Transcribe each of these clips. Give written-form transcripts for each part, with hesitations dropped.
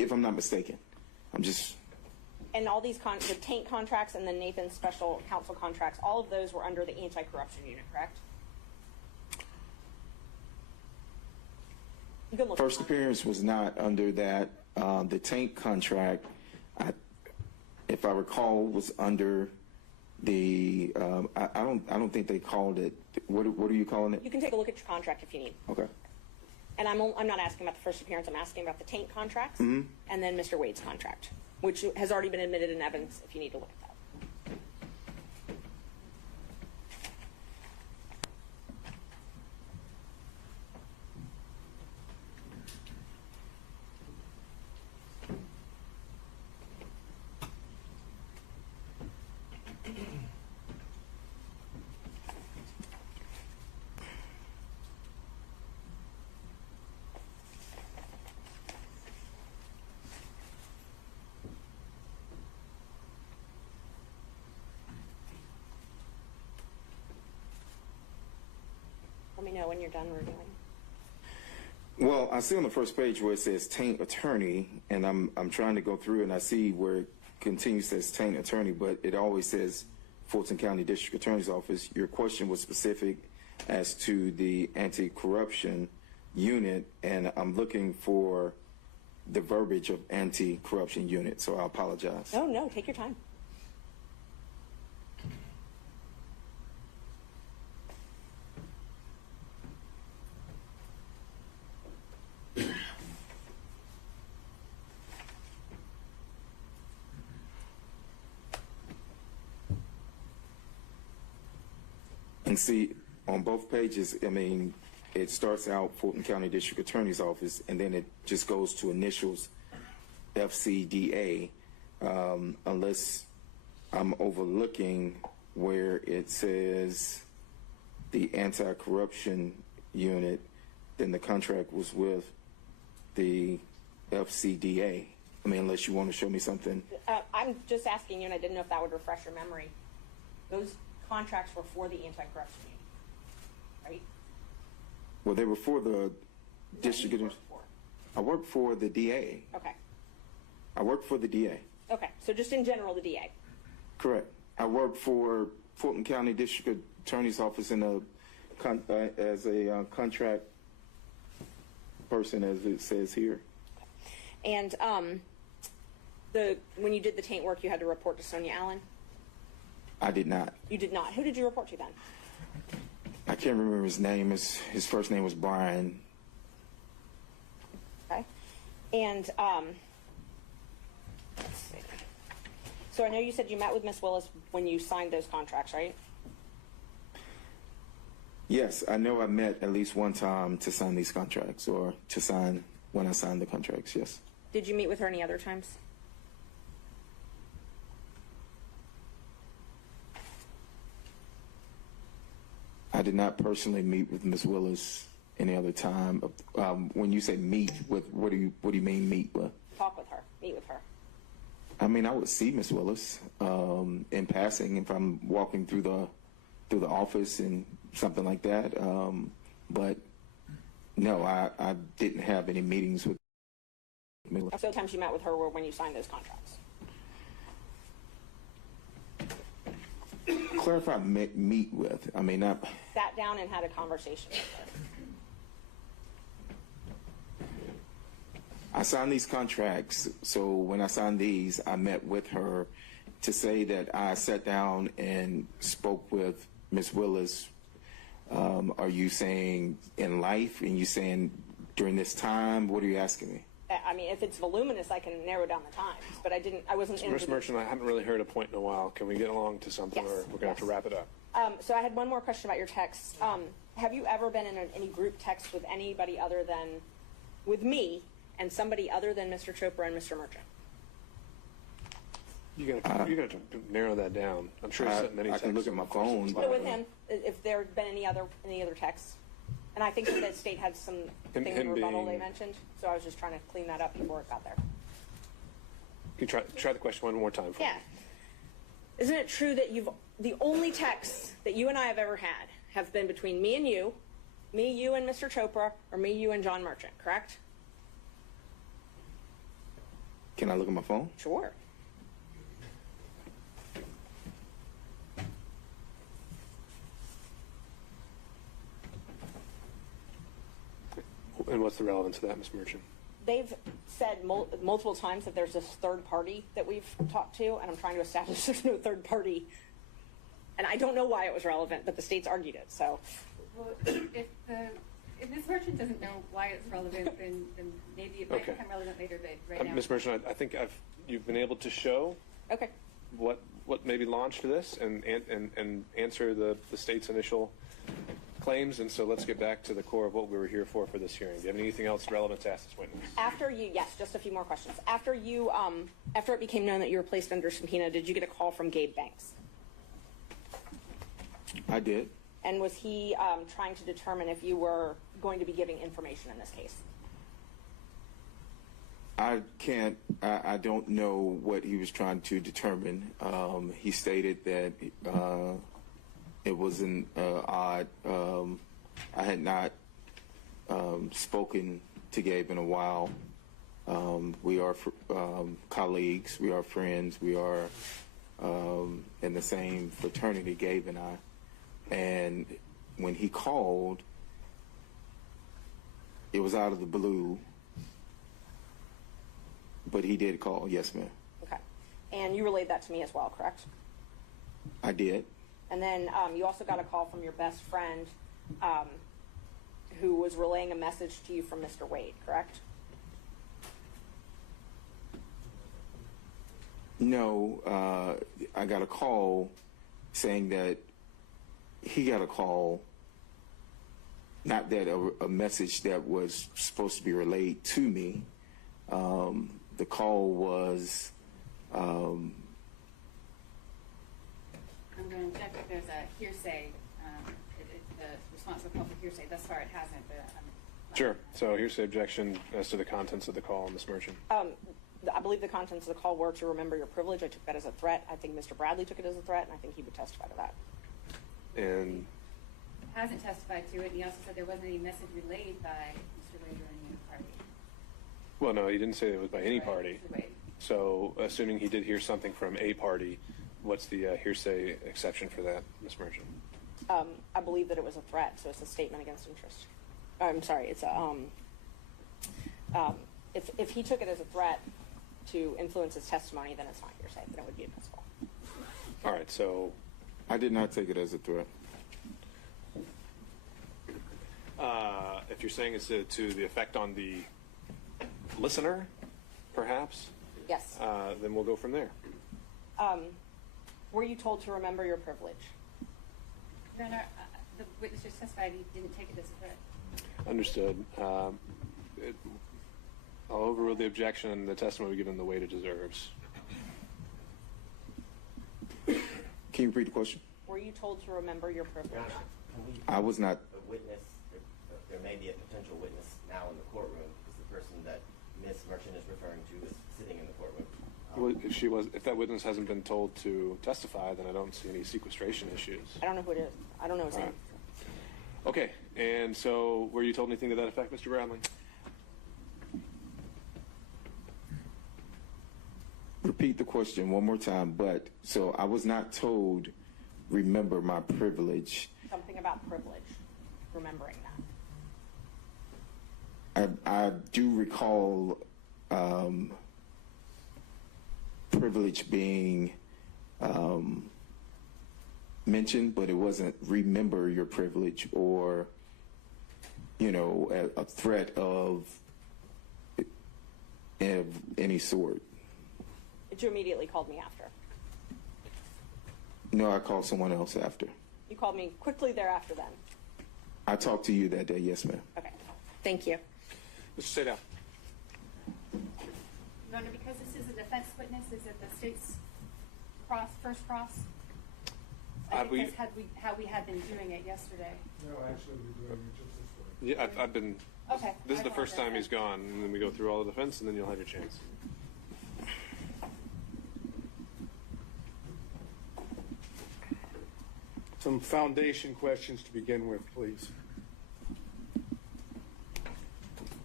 if I'm not mistaken. I'm just... And all these the taint contracts and the Nathan's special counsel contracts, all of those were under the anti-corruption unit, correct? First appearance was not under that. The taint contract, if I recall, was under the. I don't think they called it. What are you calling it? You can take a look at your contract if you need. Okay. And I'm not asking about the first appearance. I'm asking about the taint contracts and then Mr. Wade's contract, which has already been admitted in evidence. If you need to look at that. Let me know when you're done reviewing. Well, I see on the first page where it says taint attorney, and I'm trying to go through and I see where it continues says taint attorney, but it always says Fulton County District Attorney's Office. Your question was specific as to the anti-corruption unit, and I'm looking for the verbiage of anti-corruption unit, so I apologize. Oh, no, take your time. And see, on both pages, I mean, it starts out Fulton County District Attorney's Office, and then it just goes to initials FCDA, unless I'm overlooking where it says the anti-corruption unit, then the contract was with the FCDA. I mean, unless you want to show me something. I'm just asking you, and I didn't know if that would refresh your memory. Those contracts were for the anti-corruption unit, right? Well, they were for the district. I worked for the DA. Okay. I worked for the DA. Okay, so just in general, the DA. Correct. I worked for Fulton County District Attorney's Office in as a contract person, as it says here. And when you did the taint work, you had to report to Sonia Allen? I did not. You did not. Who did you report to then? I can't remember his name. His first name was Brian. Okay. And let's see. So I know you said you met with Ms. Willis when you signed those contracts, right? Yes, I know I met at least one time to sign these contracts, or to sign when I signed the contracts, yes. Did you meet with her any other times? I did not personally meet with Ms. Willis any other time. When you say meet with, what do you mean meet with? Talk with her, meet with her. I mean, I would see Ms. Willis in passing if I'm walking through the office and something like that. But no, I didn't have any meetings with Ms. Willis. So the times you met with her were when you signed those contracts? Clarify meet with. I mean, sat down and had a conversation with her. I signed these contracts, so when I signed these, I met with her. To say that I sat down and spoke with Ms. Willis, are you saying in life, and you saying during this time? What are you asking me? I mean, if it's voluminous, I can narrow down the times, but I wasn't. Ms. Merchant, I haven't really heard a point in a while. Can we get along to something, yes, or we're going to have to wrap it up? So I had one more question about your texts. Have you ever been in any group text with anybody other than, with me, and somebody other than Mr. Chopra and Mr. Merchant? You got to narrow that down. I'm sure you sent many texts. I can look at my phone. But with him, if there had been any other texts. And I think that the state had some thing in rebuttal they mentioned, so I was just trying to clean that up before it got there. Can you try the question one more time for me? Yeah. Isn't it true that the only texts that you and I have ever had have been between me, you, and Mr. Chopra, or me, you, and John Merchant, correct? Can I look at my phone? Sure. And what's the relevance of that, Ms. Merchant? They've said multiple times that there's this third party that we've talked to, and I'm trying to establish there's no third party. And I don't know why it was relevant, but the state's argued it, so. Well, if Ms. Merchant doesn't know why it's relevant, then maybe it might become relevant later, but right now. Ms. Merchant, I think you've been able to show Okay. what maybe launched this and answer the state's initial claims, and so let's get back to the core of what we were here for this hearing. Do you have anything else relevant to ask this witness? Yes, just a few more questions. After it became known that you were placed under subpoena, did you get a call from Gabe Banks? I did. And was he trying to determine if you were going to be giving information in this case? I don't know what he was trying to determine. He stated that it was an odd. I had not spoken to Gabe in a while. We are colleagues. We are friends. We are in the same fraternity, Gabe and I. And when he called, it was out of the blue. But he did call, yes, ma'am. Okay. And you relayed that to me as well, correct? I did. And then you also got a call from your best friend who was relaying a message to you from Mr. Wade, correct? No, I got a call saying that he got a call, not that a message that was supposed to be relayed to me. The call was. I'm going to check if there's a hearsay. The response to the call for hearsay. Thus far, it hasn't. But Sure. So hearsay objection as to the contents of the call, Ms. Merchant. I believe the contents of the call were to remember your privilege. I took that as a threat. I think Mr. Bradley took it as a threat, and I think he would testify to that. And hasn't testified to it. And he also said there wasn't any message relayed by Mr. Wade or any other party. well, no, he didn't say it was by any party. Mr. Wade. So assuming he did hear something from a party, what's the hearsay exception for that, Ms. Merchant? I believe that it was a threat, so it's a statement against interest. I'm sorry, it's a if he took it as a threat to influence his testimony, then it's not hearsay, then it would be admissible. All right, so I did not take it as a threat. if you're saying it's to the effect on the listener, perhaps, Yes. then we'll go from there. Were you told to remember your privilege? Your Honor, the witness just testified he didn't take it as a threat. Understood. I'll overrule the objection and the testimony given the weight it deserves. Can you repeat the question? Were you told to remember your privilege? Your Honor, can we I was not. a witness, there may be a potential witness now in the courtroom because the person that Ms. Merchant is referring to is sitting in the courtroom. Well, if that witness hasn't been told to testify, then I don't see any sequestration issues. I don't know who it is. I don't know his All name. right. Okay, and so were you told anything to that effect, Mr. Bradley? Repeat the question one more time, but so I was not told remember my privilege. Something about privilege. Remembering I do recall privilege being mentioned, but it wasn't remember your privilege or, you know, a threat of any sort. that. You immediately called me after. No, I called someone else after. You called me quickly thereafter then. I talked to you that day, yes, ma'am. Okay. Thank you. Mr. Sadell. Your Honor, because this is a defense witness, is it the state's first cross? I think that's how we had been doing it yesterday. No, actually, we're doing it just this way. Yeah, I've been. Okay. This is I the first time apologize. he's gone, and then we go through all the defense, and then you'll have your chance. Some foundation questions to begin with, please.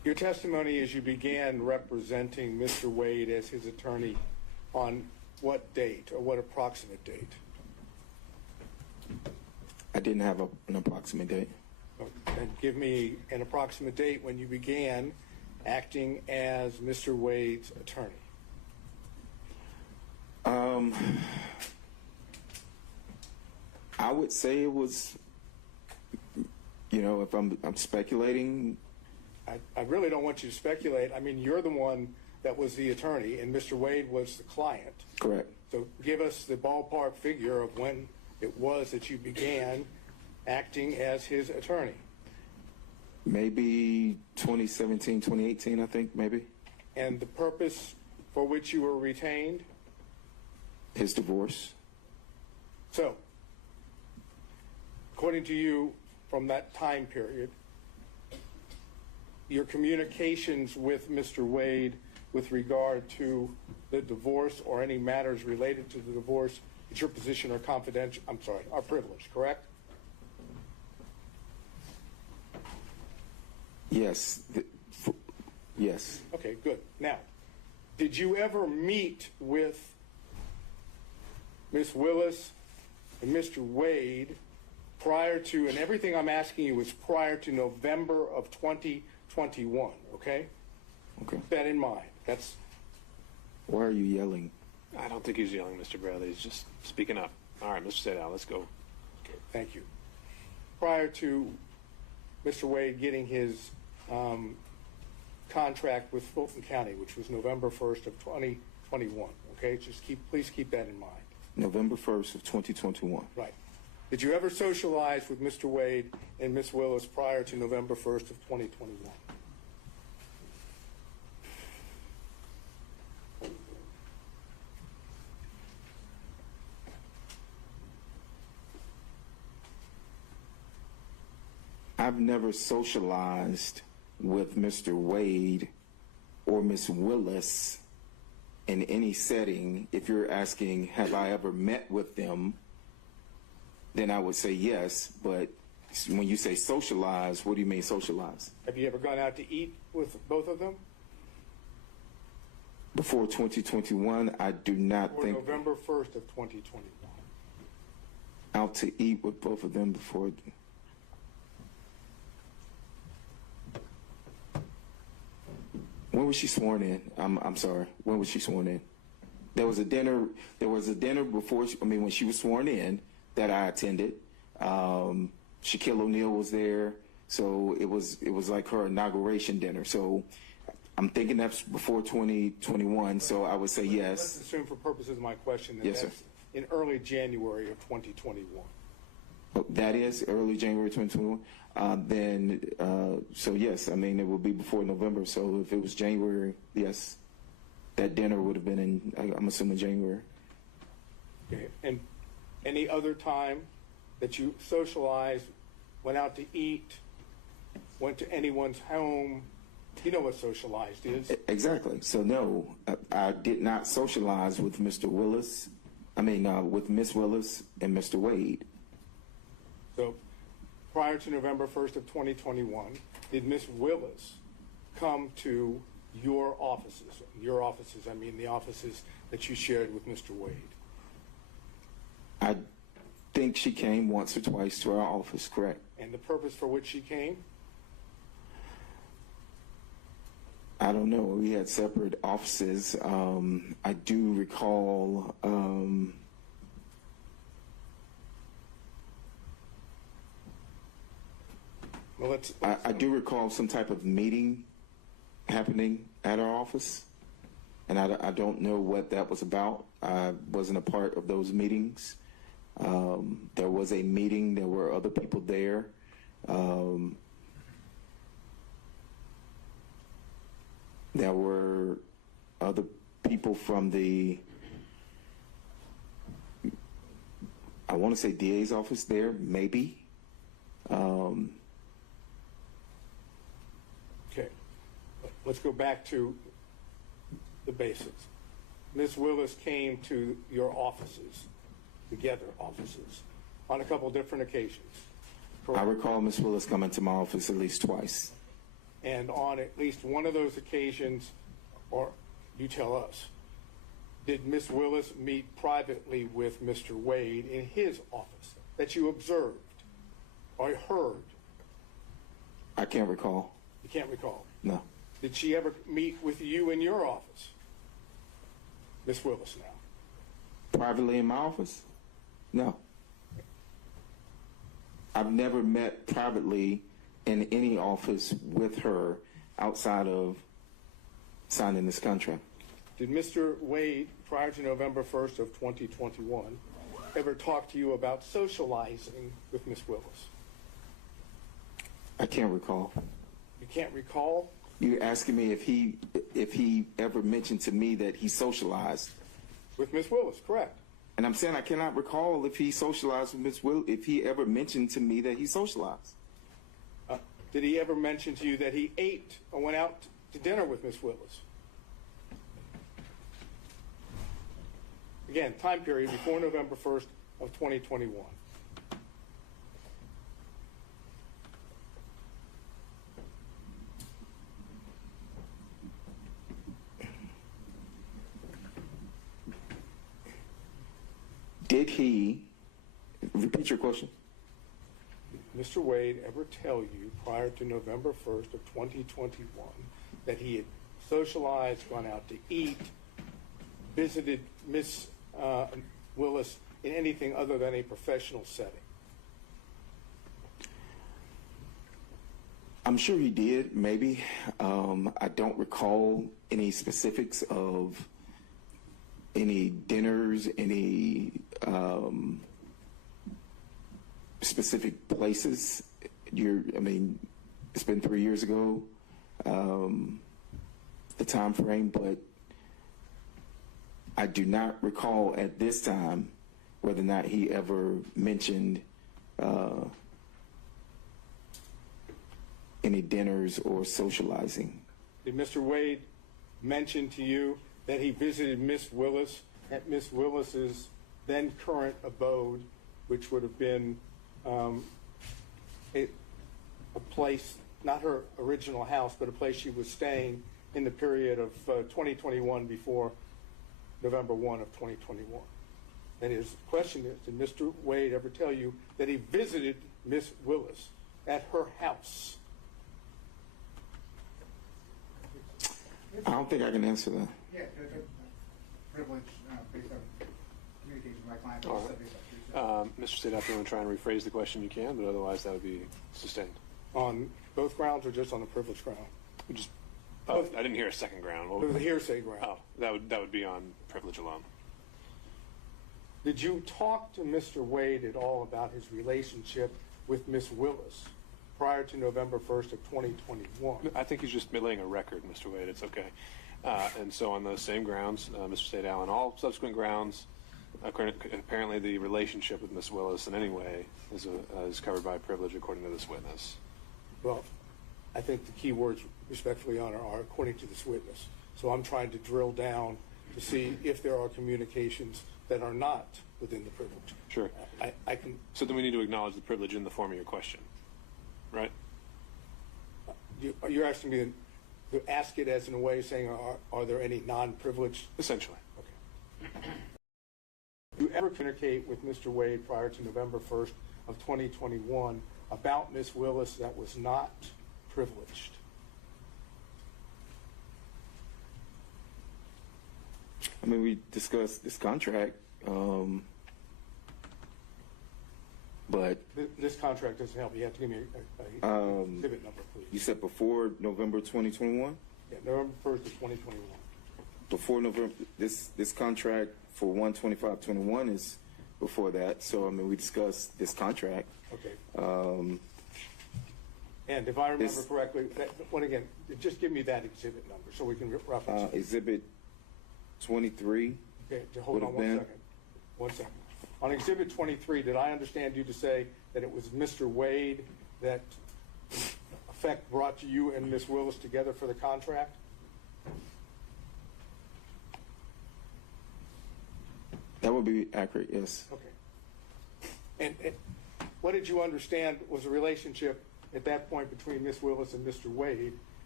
Your testimony is you began representing Mr. Wade as his attorney on what date or what approximate date? I didn't have an approximate date. And give me an approximate date when you began acting as Mr. Wade's attorney. I would say it was, you know, if I'm speculating. I really don't want you to speculate. I mean, you're the one that was the attorney, and Mr. Wade was the client. Correct. So give us the ballpark figure of when it was that you began acting as his attorney. Maybe 2017, 2018, I think, maybe. And the purpose for which you were retained? His divorce. So, according to you, from that time period, your communications with Mr. Wade with regard to the divorce or any matters related to the divorce, it's your position are confidential, are privileged, correct? Yes. Yes. Okay, good. Now, did you ever meet with Ms. Willis and Mr. Wade prior to, and everything I'm asking you is prior to November of 2021, okay? Okay. Keep that in mind. That's. Why are you yelling? I don't think he's yelling, Mr. Bradley. He's just speaking up. All right, Mr. Sadal, let's go. Okay, thank you. Prior to Mr. Wade getting his contract with Fulton County, which was November 1st of 2021, okay? Just please keep that in mind. November 1st of 2021. Right. Did you ever socialize with Mr. Wade and Ms. Willis prior to November 1st of 2021? I've never socialized with Mr. Wade or Ms. Willis in any setting. If you're asking, have I ever met with them, then I would say yes. But when you say socialize, what do you mean socialize? Have you ever gone out to eat with both of them? Before 2021, I do not Or think. November 1st of 2021? Out to eat with both of them before. When was she sworn in? I'm sorry. When was she sworn in? There was a dinner. There was a dinner before. When she was sworn in, that I attended. Shaquille O'Neal was there, so it was like her inauguration dinner. So I'm thinking that's before 2021. So I would say Let's yes. assume for purposes of my question that Yes, that's sir. in early January of 2021. That is early January 2021. So yes, it will be before November. So if it was January, yes, that dinner would have been in, I'm assuming, January. Okay. And any other time that you socialized, went out to eat, went to anyone's home, you know what socialized is? Exactly. So no, I did not socialize with Mr. Willis. With Miss Willis and Mr. Wade. So prior to November 1st of 2021, did Miss Willis come to your offices? Your offices, the offices that you shared with Mr. Wade. I think she came once or twice to our office, correct? And the purpose for which she came? I don't know. We had separate offices. I do recall. Well, I do recall some type of meeting happening at our office, and I don't know what that was about. I wasn't a part of those meetings. There was a meeting. There were other people there. There were other people from the, I want to say DA's office there, maybe. Okay. Let's go back to the basics. Ms. Willis came to your offices, together offices, on a couple different occasions. I recall Ms. Willis coming to my office at least twice. And on at least one of those occasions, or you tell us, did Ms. Willis meet privately with Mr. Wade in his office that you observed or heard? I can't recall. You can't recall. No. Did she ever meet with you in your office? Ms. Willis now. Privately in my office? No. I've never met privately in any office with her outside of signing this contract. Did Mr. Wade, prior to November 1st of 2021, ever talk to you about socializing with Ms. Willis? I can't recall. You can't recall? You're asking me if he ever mentioned to me that he socialized. With Ms. Willis, correct. And I'm saying I cannot recall if he socialized with Ms. Willis, if he ever mentioned to me that he socialized. Did he ever mention to you that he ate or went out to dinner with Ms. Willis? Again, time period before November 1st of 2021. Did he, repeat your question? Mr. Wade ever tell you prior to November 1st of 2021 that he had socialized, gone out to eat, visited Ms. Willis in anything other than a professional setting? I'm sure he did, maybe. I don't recall any specifics of any dinners, any specific places. It's been 3 years ago, the time frame, but I do not recall at this time whether or not he ever mentioned any dinners or socializing. Did Mr. Wade mention to you that he visited Ms. Willis at Ms. Willis's then current abode, which would have been a place, not her original house, but a place she was staying in the period of 2021 before November 1 of 2021? And his question is, did Mr. Wade ever tell you that he visited Ms. Willis at her house? I don't think I can answer that. Yeah, privilege based on communication with my client. All right. Mr. State, if you want to try and rephrase the question, you can, but otherwise that would be sustained. On both grounds or just on the privilege ground? Just, I didn't hear a second ground. It was a hearsay ground. Oh, that would be on privilege alone. Did you talk to Mr. Wade at all about his relationship with Ms. Willis prior to November 1st of 2021? I think he's just laying a record, Mr. Wade. It's okay. And so on those same grounds, Mr. State Allen, all subsequent grounds, apparently the relationship with Ms. Willis in any way is covered by privilege according to this witness. Well, I think the key words, respectfully, Your Honor, are according to this witness. So I'm trying to drill down to see if there are communications that are not within the privilege. Sure. I can. So then we need to acknowledge the privilege in the form of your question, right? You're asking me to ask it as in a way saying, are there any non-privileged? Essentially. Okay. You ever communicate with Mr. Wade prior to November 1st of 2021 about Ms. Willis that was not privileged? We discussed this contract, but This contract doesn't help. You have to give me a exhibit number, please. you said before November 2021? Yeah, November 1st of 2021. Before November, this contract for 1/25/21 is before that. So we discussed this contract. Okay. And if I remember correctly, again, just give me that exhibit number so we can reference it. Exhibit 23. Okay, hold on one second. 1 second. On Exhibit 23, did I understand you to say that it was Mr. Wade that effect brought you and Ms. Willis together for the contract? That would be accurate, yes. Okay. And what did you understand was a relationship at that point between Ms. Willis and Mr. Wade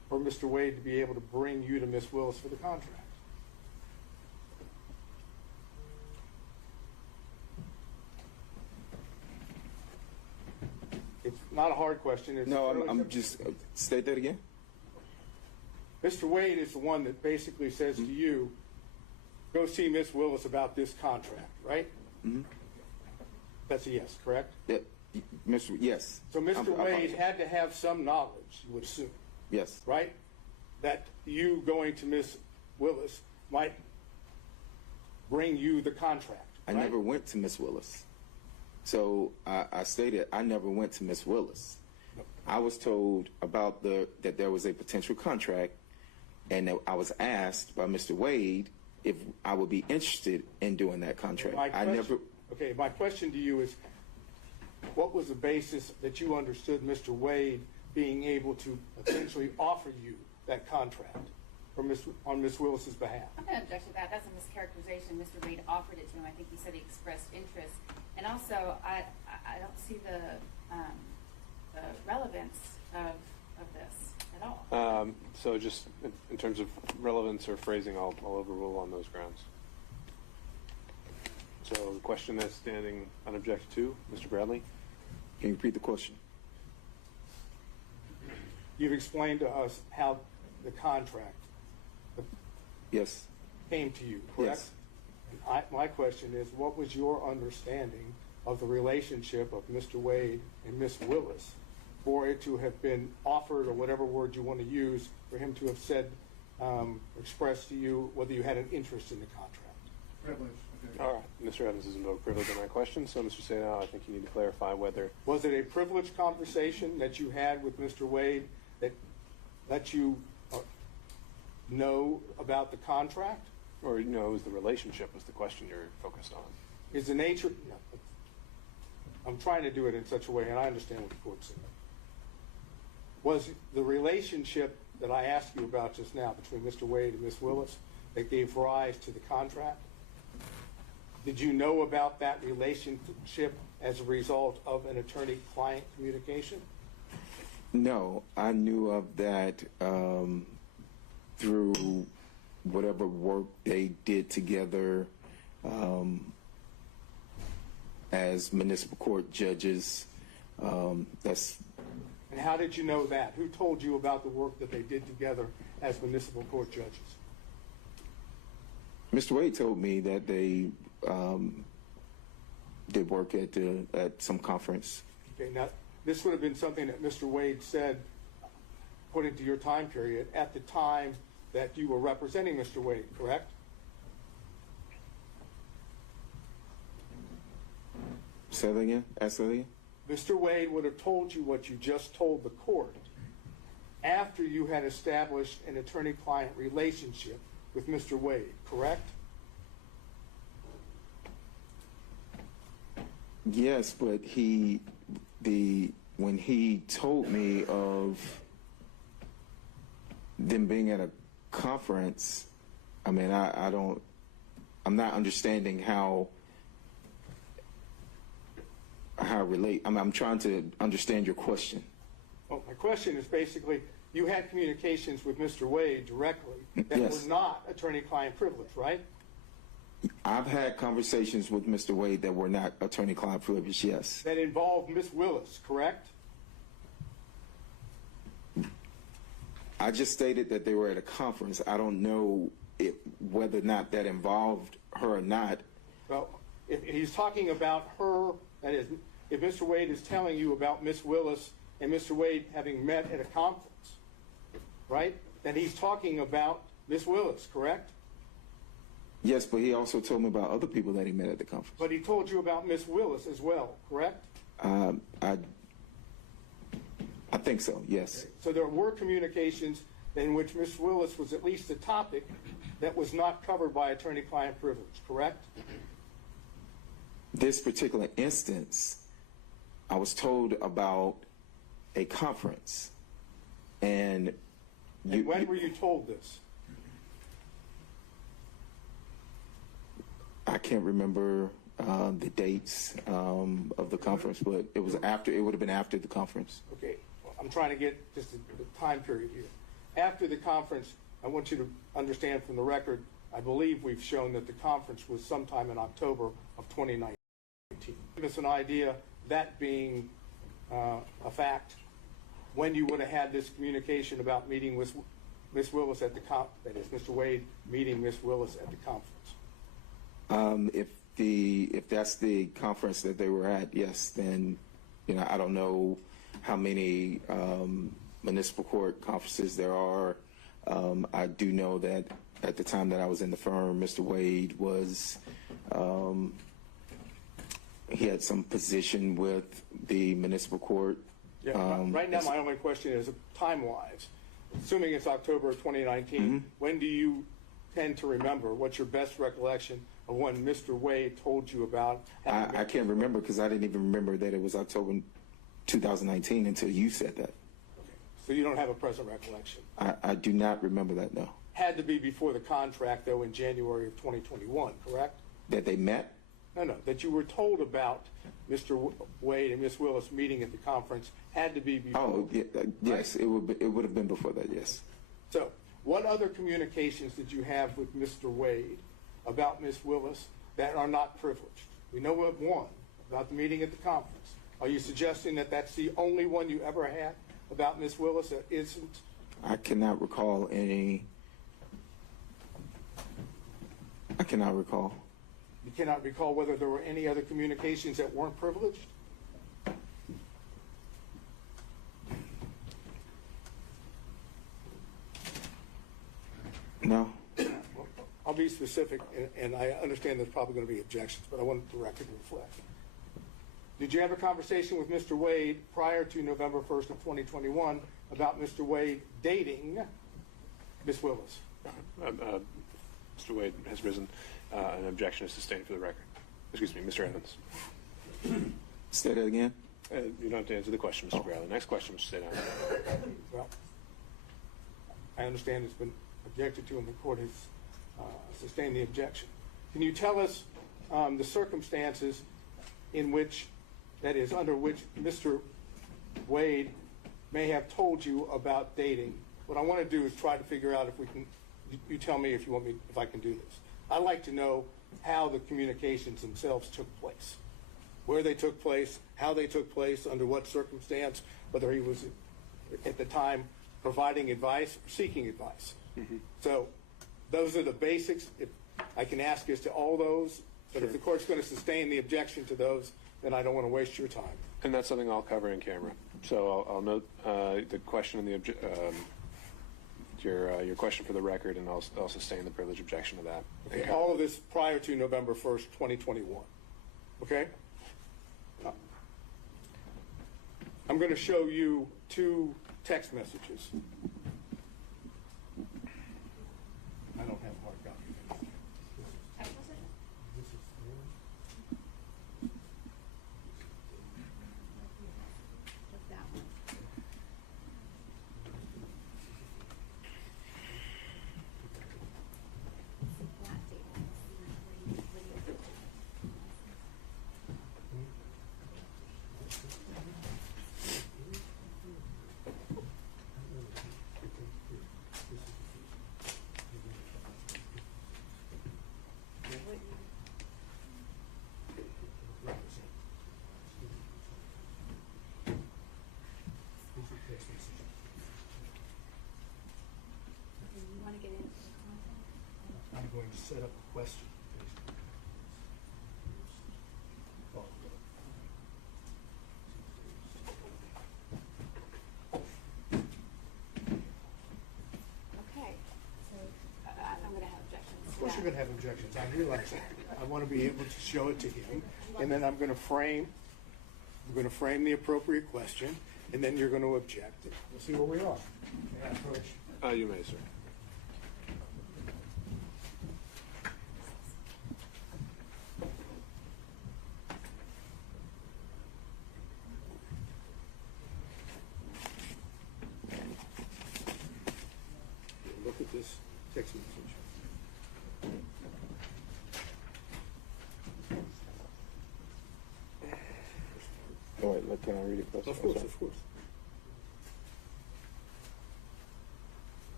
for Mr. Wade to be able to bring you to Ms. Willis for the contract? It's not a hard question. It's No, really I'm simple. just, state that again? Mr. Wade is the one that basically says to you, go see Ms. Willis about this contract, right? Mm-hmm. That's a yes, correct? Yeah, yes. So Mr. I Wade apologize. had to have some knowledge, you would assume, Yes. right? That you going to Ms. Willis might bring you the contract. I right? never went to Miss Willis. So I stated I never went to Miss Willis. I was told about that there was a potential contract, and that I was asked by Mr. Wade if I would be interested in doing that contract. Okay, my question to you is, what was the basis that you understood Mr. Wade being able to essentially offer you that contract on Ms. Willis's behalf? I'm going to object to that. That's a mischaracterization. Mr. Wade offered it to him. I think he said he expressed interest. And also, I don't see the relevance of this at all. So just in terms of relevance or phrasing, I'll overrule on those grounds. So the question that's standing unobjected to, Mr. Bradley? Can you repeat the question? You've explained to us how the contract Yes. came to you, correct? Yes. My question is, what was your understanding of the relationship of Mr. Wade and Ms. Willis for it to have been offered, or whatever word you want to use, for him to have said, expressed to you whether you had an interest in the contract? Privilege. Okay. All right. Mr. Evans is invoked privilege on my question, so Mr. Sadal, I think you need to clarify whether... Was it a privileged conversation that you had with Mr. Wade that let you know about the contract? Or, it was the relationship was the question you're focused on. Is the nature... No, I'm trying to do it in such a way, and I understand what the court said. Was the relationship that I asked you about just now between Mr. Wade and Ms. Willis that gave rise to the contract? Did you know about that relationship as a result of an attorney-client communication? No, I knew of that through whatever work they did together as municipal court judges. That's And how did you know that? Who told you about the work that they did together as municipal court judges? Mr. Wade told me that they did work at some conference. Okay, now, this would have been something that Mr. Wade said, according to your time period, at the time that you were representing Mr. Wade, correct? Say that again? Ask that again? Mr. Wade would have told you what you just told the court after you had established an attorney-client relationship with Mr. Wade, correct? Yes, but when he told me of them being at a conference, I mean, I'm not understanding how relate. I'm trying to understand your question. Well, my question is basically, you had communications with Mr. Wade directly that Yes. were not attorney-client privilege, right? I've had conversations with Mr. Wade that were not attorney-client privilege, yes. That involved Ms. Willis, correct? I just stated that they were at a conference. I don't know whether or not that involved her or not. Well, if he's talking about her, that is, if Mr. Wade is telling you about Ms. Willis and Mr. Wade having met at a conference, right, then he's talking about Ms. Willis, correct? Yes, but he also told me about other people that he met at the conference. But he told you about Ms. Willis as well, correct? I think so, yes. So there were communications in which Ms. Willis was at least a topic that was not covered by attorney-client privilege, correct? This particular instance, I was told about a conference, and when were you told this? I can't remember the dates of the conference, but it was after. It would have been after the conference. Okay, well, I'm trying to get just the time period here. after the conference, I want you to understand from the record, I believe we've shown that the conference was sometime in October of 2019. Give us an idea, that being a fact, when you would have had this communication about meeting with Ms. Willis at the that is, Mr. Wade meeting Ms. Willis at the conference. If that's the conference that they were at, yes, then, you know, I don't know how many municipal court conferences there are. I do know that at the time that I was in the firm, Mr. Wade was, he had some position with the municipal court. Yeah, right now my only question is time-wise, assuming it's October of 2019, when do you tend to remember? What's your best recollection of when Mr. Wade told you about? I can't remember because I didn't even remember that it was October 2019 until you said that. Okay. So you don't have a present recollection? I do not remember that, no. Had to be before the contract, though, in January of 2021, correct? That they met? No, that you were told about Mr. Wade and Ms. Willis meeting at the conference had to be before. Oh, yeah, yes, it would have been before that, yes. So what other communications did you have with Mr. Wade about Ms. Willis that are not privileged? We know of one, about the meeting at the conference. Are you suggesting that that's the only one you ever had about Ms. Willis that isn't? I cannot recall any. I cannot recall. You cannot recall whether there were any other communications that weren't privileged? No. I'll be specific, and I understand there's probably going to be objections, but I want the record to reflect. Did you have a conversation with Mr. Wade prior to November 1st of 2021 about Mr. Wade dating Ms. Willis? Mr. Wade has risen. An objection is sustained for the record. Excuse me, Mr. Evans. Say that again? You don't have to answer the question, Mr. Bradley. Next question, Mr. State. Well, I understand it's been objected to and the court has sustained the objection. Can you tell us the circumstances in which, that is, under which Mr. Wade may have told you about dating? What I want to do is try to figure out if we can, you tell me if you want me, if I can do this. I'd like to know how the communications themselves took place, where they took place, how they took place, under what circumstance, whether he was at the time providing advice or seeking advice. So those are the basics. If I can ask as to all those, but if the court's going to sustain the objection to those, then I don't want to waste your time. And that's something I'll cover in camera. So I'll note the question and the your question for the record, and I'll sustain the privilege objection to that. Okay. All of this prior to November 1st, 2021. Okay? I'm going to show you two text messages. I don't have a hard copy. I'm going to set up a question. Okay. So I'm going to have objections. Of course you're going to have objections. I realize that. I want to be able to show it to him, and then I'm going to frame the appropriate question, and then you're going to object. We'll see where we are. May I approach? You may, sir. Look at this text message. Oh, wait, can I read it first? Of course, of course.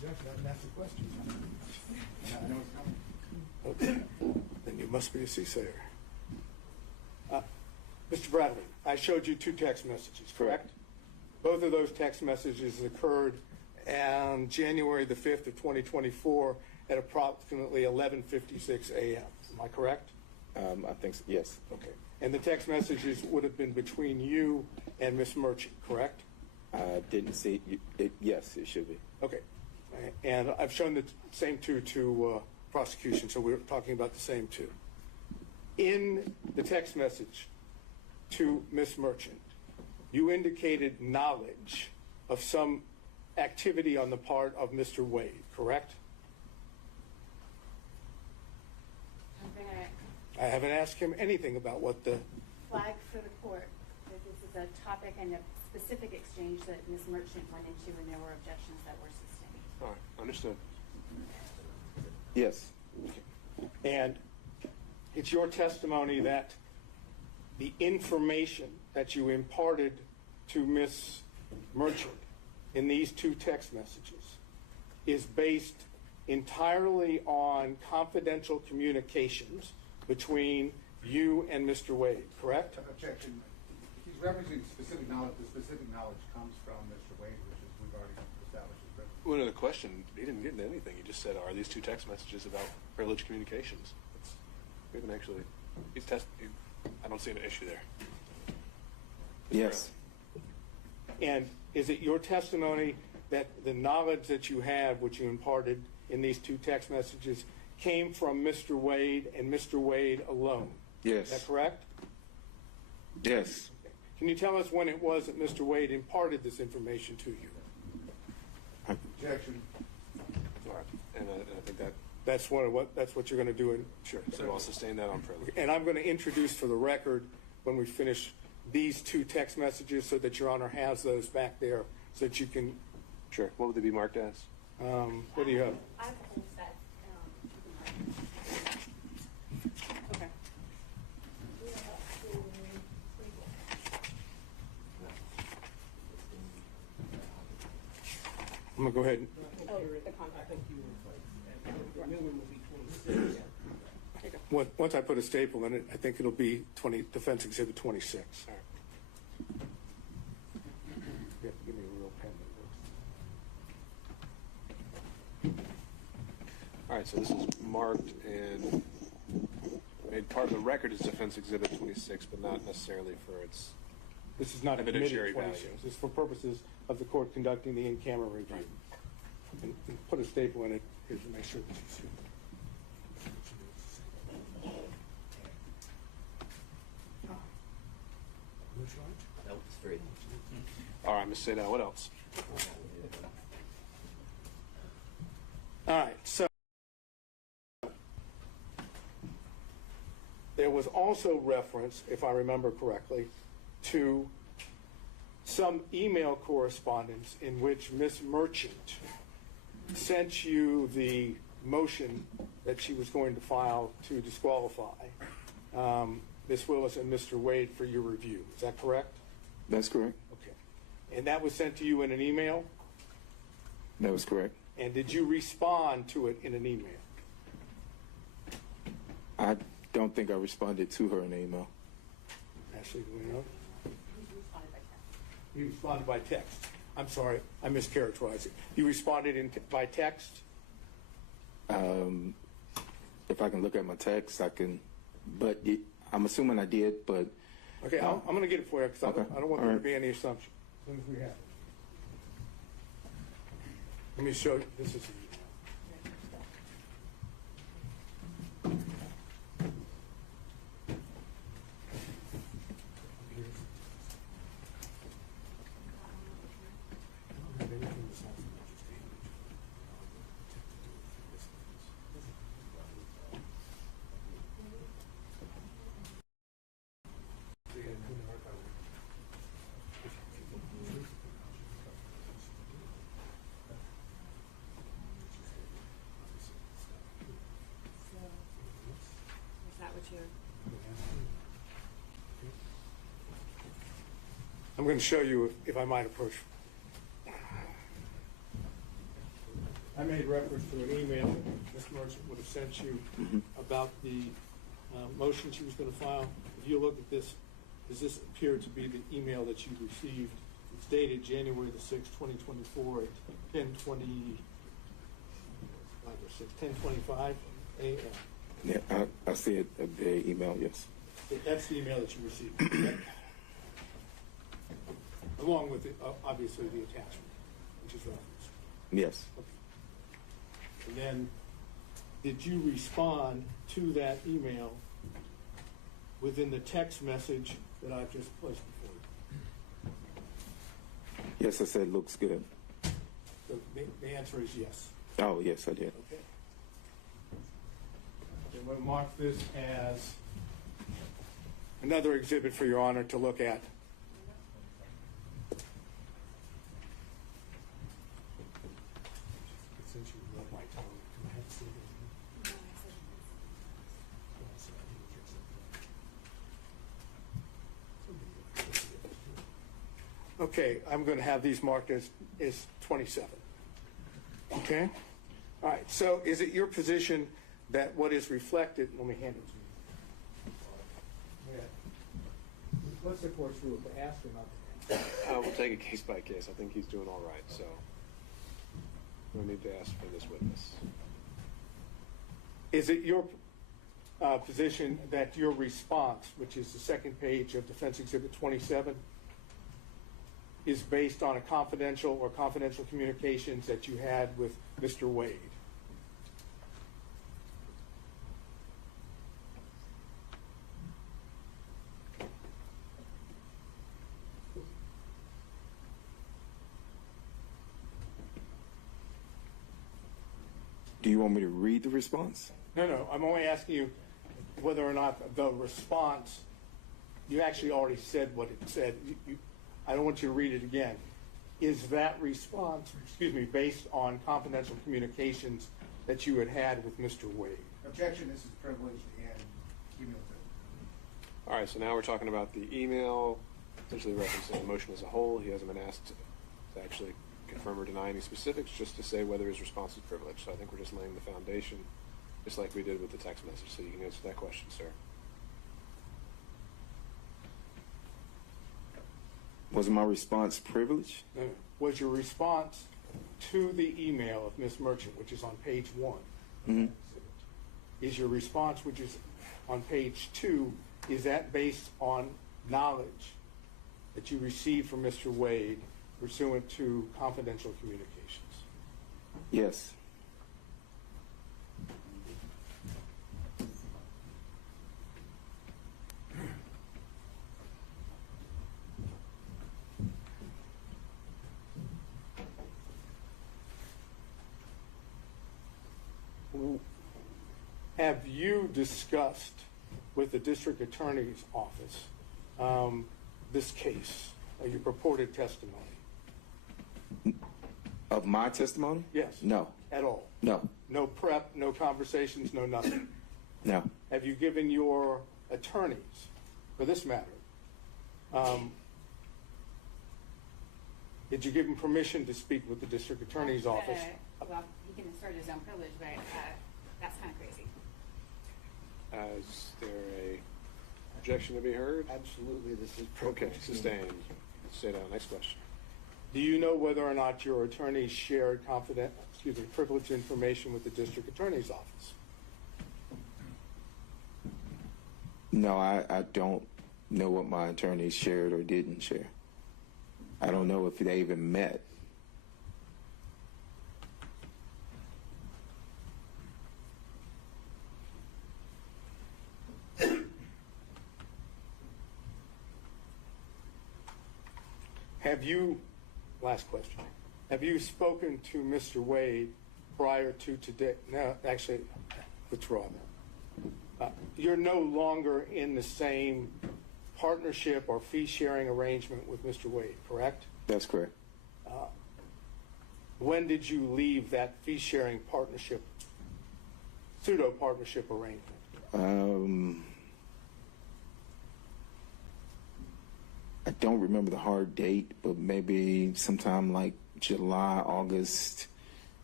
Objection, I didn't ask the question. I know it's coming. Okay. Then you must be a soothsayer. Mr. Bradley, I showed you 2 text messages, correct? Both of those text messages occurred on January the 5th of 2024 at approximately 11:56 a.m. Am I correct? I think so, yes. Okay. And the text messages would have been between you and Miss Merchant, correct? I didn't see it. Yes, it should be. Okay. And I've shown the same 2 to prosecution, so we're talking about the same 2. In the text message to Miss Merchant, you indicated knowledge of some activity on the part of Mr. Wade, correct? I'm gonna I haven't asked him anything about what the... flag for the court that this is a topic and a specific exchange that Ms. Merchant went into, and there were objections that were sustained. All right, understood. Yes. And it's your testimony that the information that you imparted to Miss Merchant in these 2 text messages is based entirely on confidential communications between you and Mr. Wade, correct? Objection. He's referencing specific knowledge. The specific knowledge comes from Mr. Wade, which is we've already established. Well, no, the question, he didn't get into anything. He just said, are these 2 text messages about privileged communications? We haven't actually, I don't see an issue there. Yes. And is it your testimony that the knowledge that you have, which you imparted in these 2 text messages, came from Mr. Wade and Mr. Wade alone? Yes. Is that correct? Yes. Can you tell us when it was that Mr. Wade imparted this information to you? Objection. All right, and I think that, That's what you're going to do. sure, so I'll sustain that on privilege. And I'm going to introduce for the record when we finish these 2 text messages so that Your Honor has those back there so that you can, Sure, what would they be marked as? what do you have? I have a whole set. Okay. I'm going to go ahead. Oh, the contact. Once I put a staple in it, I think it'll be Defense Exhibit 26. All right. You have to give me a real pen that works. All right, so this is marked and made part of the record as Defense Exhibit 26, but not necessarily for its... This is not Evidentiary admitted value. 26. This is for purposes of the court conducting the in-camera review. And put a staple in it here to make sure that you see it. Nope, it's free. All right, Ms. Sadal, what else? All right, so there was also reference, if I remember correctly, to some email correspondence in which Ms. Merchant sent you the motion that she was going to file to disqualify Ms. Willis and Mr. Wade for your review. Is that correct? That's correct. Okay. And that was sent to you in an email? That was correct. And did you respond to it in an email? I don't think I responded to her in email. Ashley, do we know? He responded by text. You responded by text. I'm sorry, I mischaracterized it. You responded by text? If I can look at my text, I can, but I'm assuming I did, but Okay, I'm going to get it for you because Okay. I don't want All there to right. be any assumption. As soon as we have it. Let me show you. This is the Is that what you're... I'm going to show you if I might approach. I made reference to an email that Ms. Merchant would have sent you about the motion she was going to file. If you look at this, does this appear to be the email that you received? It's dated January the 6th, 2024 at 10:25 a.m. Yeah, I see it, the email, yes. That's the email that you received. Along with, obviously, the attachment, which is referenced. Yes. Okay. And then, did you respond to that email within the text message that I've just placed before you? Yes, I said looks good. So the answer is yes. Oh, yes, I did. Okay. And we'll mark this as another exhibit for Your Honor to look at. Since you love my tone, can I have a seat? Okay, I'm going to have these marked as 27. Okay? All right, so is it your position that what is reflected, let me hand it to you. Yeah. What's the court's rule, to ask or not to ask? We'll take it case by case. I think he's doing all right, so no need to ask for this witness. Is it your position that your response, which is the second page of Defense Exhibit 27, is based on a confidential or confidential communications that you had with Mr. Wade? Do you want me to read the response? No, I'm only asking you whether or not the response, you actually already said what it said. I don't want you to read it again. Is that response, based on confidential communications that you had with Mr. Wade? Objection, this is privileged and cumulative. All right, so now we're talking about the email, essentially referencing the motion as a whole. He hasn't been asked to actually confirm or deny any specifics, just to say whether his response is privileged. So I think we're just laying the foundation, just like we did with the text message. So you can answer that question, sir. Was my response privileged? No. Was your response to the email of Ms. Merchant, which is on page 1, is your response, which is on page 2, is that based on knowledge that you received from Mr. Wade pursuant to confidential communications? Yes. Have you discussed with the district attorney's office this case, your purported testimony? Of my testimony? Yes. No. At all? No. No prep, no conversations, no nothing? No. Have you given your attorneys, for this matter, did you give them permission to speak with the district attorney's office? Well, he can assert his own privilege, but that's kind of crazy. Is there a objection to be heard? Absolutely, this is Okay, privileged. sustained. Stay down. Next question. Do you know whether or not your attorneys shared privileged information with the district attorney's office? No, I don't know what my attorneys shared or didn't share. I don't know if they even met. Have you, last question, have you spoken to Mr. Wade prior to today? No, actually, withdraw that. You're no longer in the same partnership or fee-sharing arrangement with Mr. Wade, correct? That's correct. When did you leave that fee-sharing partnership, pseudo-partnership arrangement? I don't remember the hard date, but maybe sometime like July, August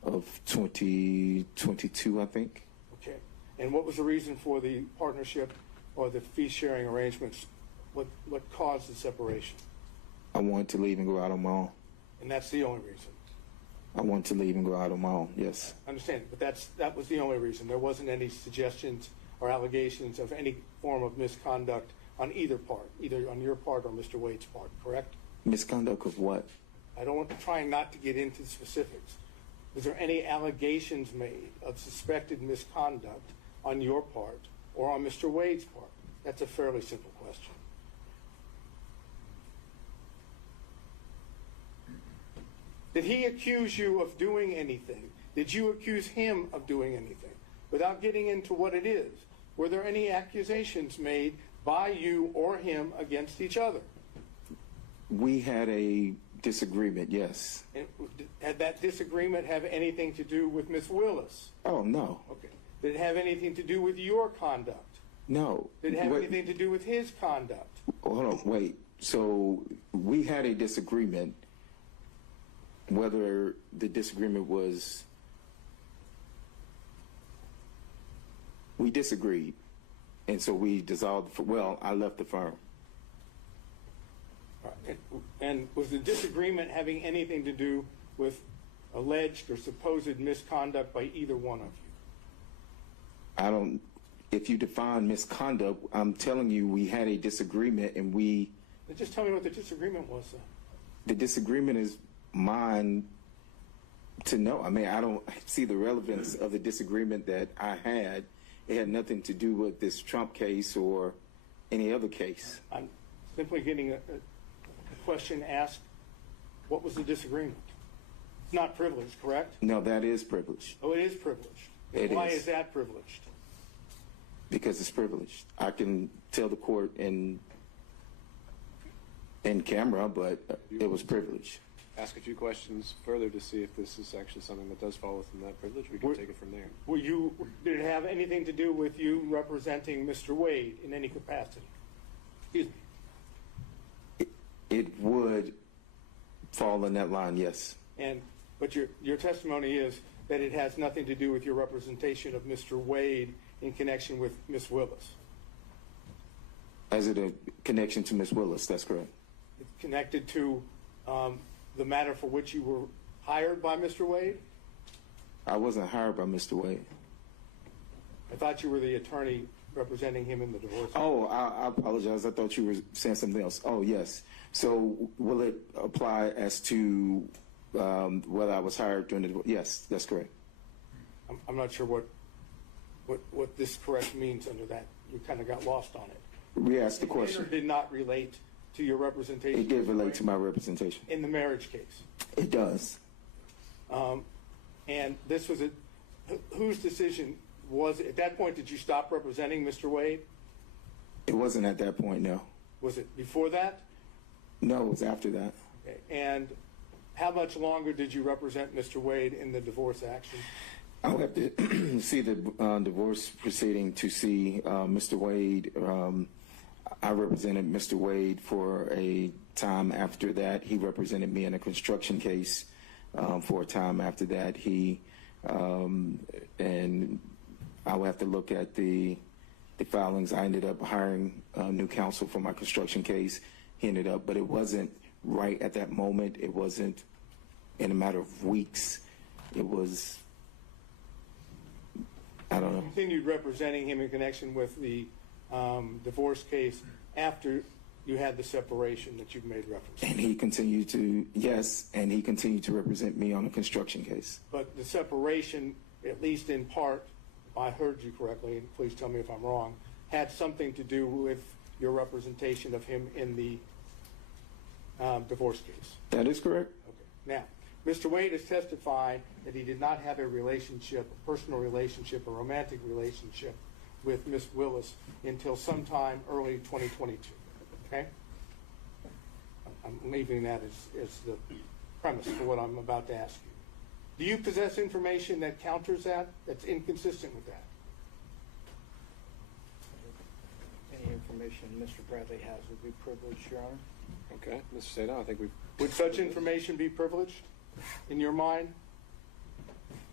of 2022, I think. Okay. And what was the reason for the partnership or the fee-sharing arrangements? What caused the separation? I wanted to leave and go out on my own. And that's the only reason? I wanted to leave and go out on my own, yes. I understand, but that was the only reason. There wasn't any suggestions or allegations of any form of misconduct on either part, either on your part or Mr. Wade's part, correct? Misconduct of what? I'm trying not to get into the specifics. Was there any allegations made of suspected misconduct on your part or on Mr. Wade's part? That's a fairly simple question. Did he accuse you of doing anything? Did you accuse him of doing anything? Without getting into what it is, were there any accusations made by you or him against each other? We had a disagreement, yes. And had that disagreement have anything to do with Miss Willis? Oh, no. Okay. Did it have anything to do with your conduct? No. Did it have Wait. anything to do with his conduct? Hold on, wait. So we had a disagreement. Whether the disagreement was, we disagreed, and so we dissolved. Well, I left the firm. All right. And was the disagreement having anything to do with alleged or supposed misconduct by either one of you? I don't. If you define misconduct, I'm telling you, we had a disagreement, and we. Just tell me what the disagreement was, then. The disagreement is mine to know. I mean, I don't see the relevance of the disagreement that I had. It had nothing to do with this Trump case or any other case. I'm simply getting a question asked, what was the disagreement? It's not privileged, correct? No, that is privileged. Oh, it is privileged. It Why is. is that privileged? Because it's privileged. I can tell the court in camera, but it was privileged. Ask a few questions further to see if this is actually something that does fall within that privilege. We can take it from there. Did it have anything to do with you representing Mr. Wade in any capacity? Excuse me. It would fall in that line, yes. But your testimony is that it has nothing to do with your representation of Mr. Wade in connection with Miss Willis. As it a connection to Miss Willis, that's correct. It's connected to the matter for which you were hired by Mr. Wade? I wasn't hired by Mr. Wade. I thought you were the attorney representing him in the divorce. Oh, I apologize. I thought you were saying something else. Oh, yes. So will it apply as to whether I was hired during the divorce? Yes, that's correct. I'm not sure what this correct means under that. You kind of got lost on it. We asked the It did or question. did not relate to your representation? It did relate to my representation. In the marriage case. It does. And this was whose decision was it? At that point, did you stop representing Mr. Wade? It wasn't at that point, no. Was it before that? No, it was after that. Okay. And how much longer did you represent Mr. Wade in the divorce action? I'll have to see the divorce proceeding to see Mr. Wade. I represented Mr. Wade for a time after that. He represented me in a construction case for a time after that. And I will have to look at the filings. I ended up hiring new counsel for my construction case. He ended up, but it wasn't right at that moment. It wasn't in a matter of weeks. It was, I don't know. You continued representing him in connection with the divorce case after you had the separation that you've made reference to. And he continued to, yes, and he continued to represent me on a construction case. But the separation, at least in part, if I heard you correctly, and please tell me if I'm wrong, had something to do with your representation of him in the divorce case. That is correct. Okay. Now, Mr. Wade has testified that he did not have a relationship, a personal relationship, a romantic relationship with Miss Willis until sometime early 2022. Okay? I'm leaving that as the premise for what I'm about to ask you. Do you possess information that counters that, that's inconsistent with that? Any information Mr. Bradley has would be privileged, Your Honor. Okay, Mr. Sato, I think we've... Would such information be privileged in your mind?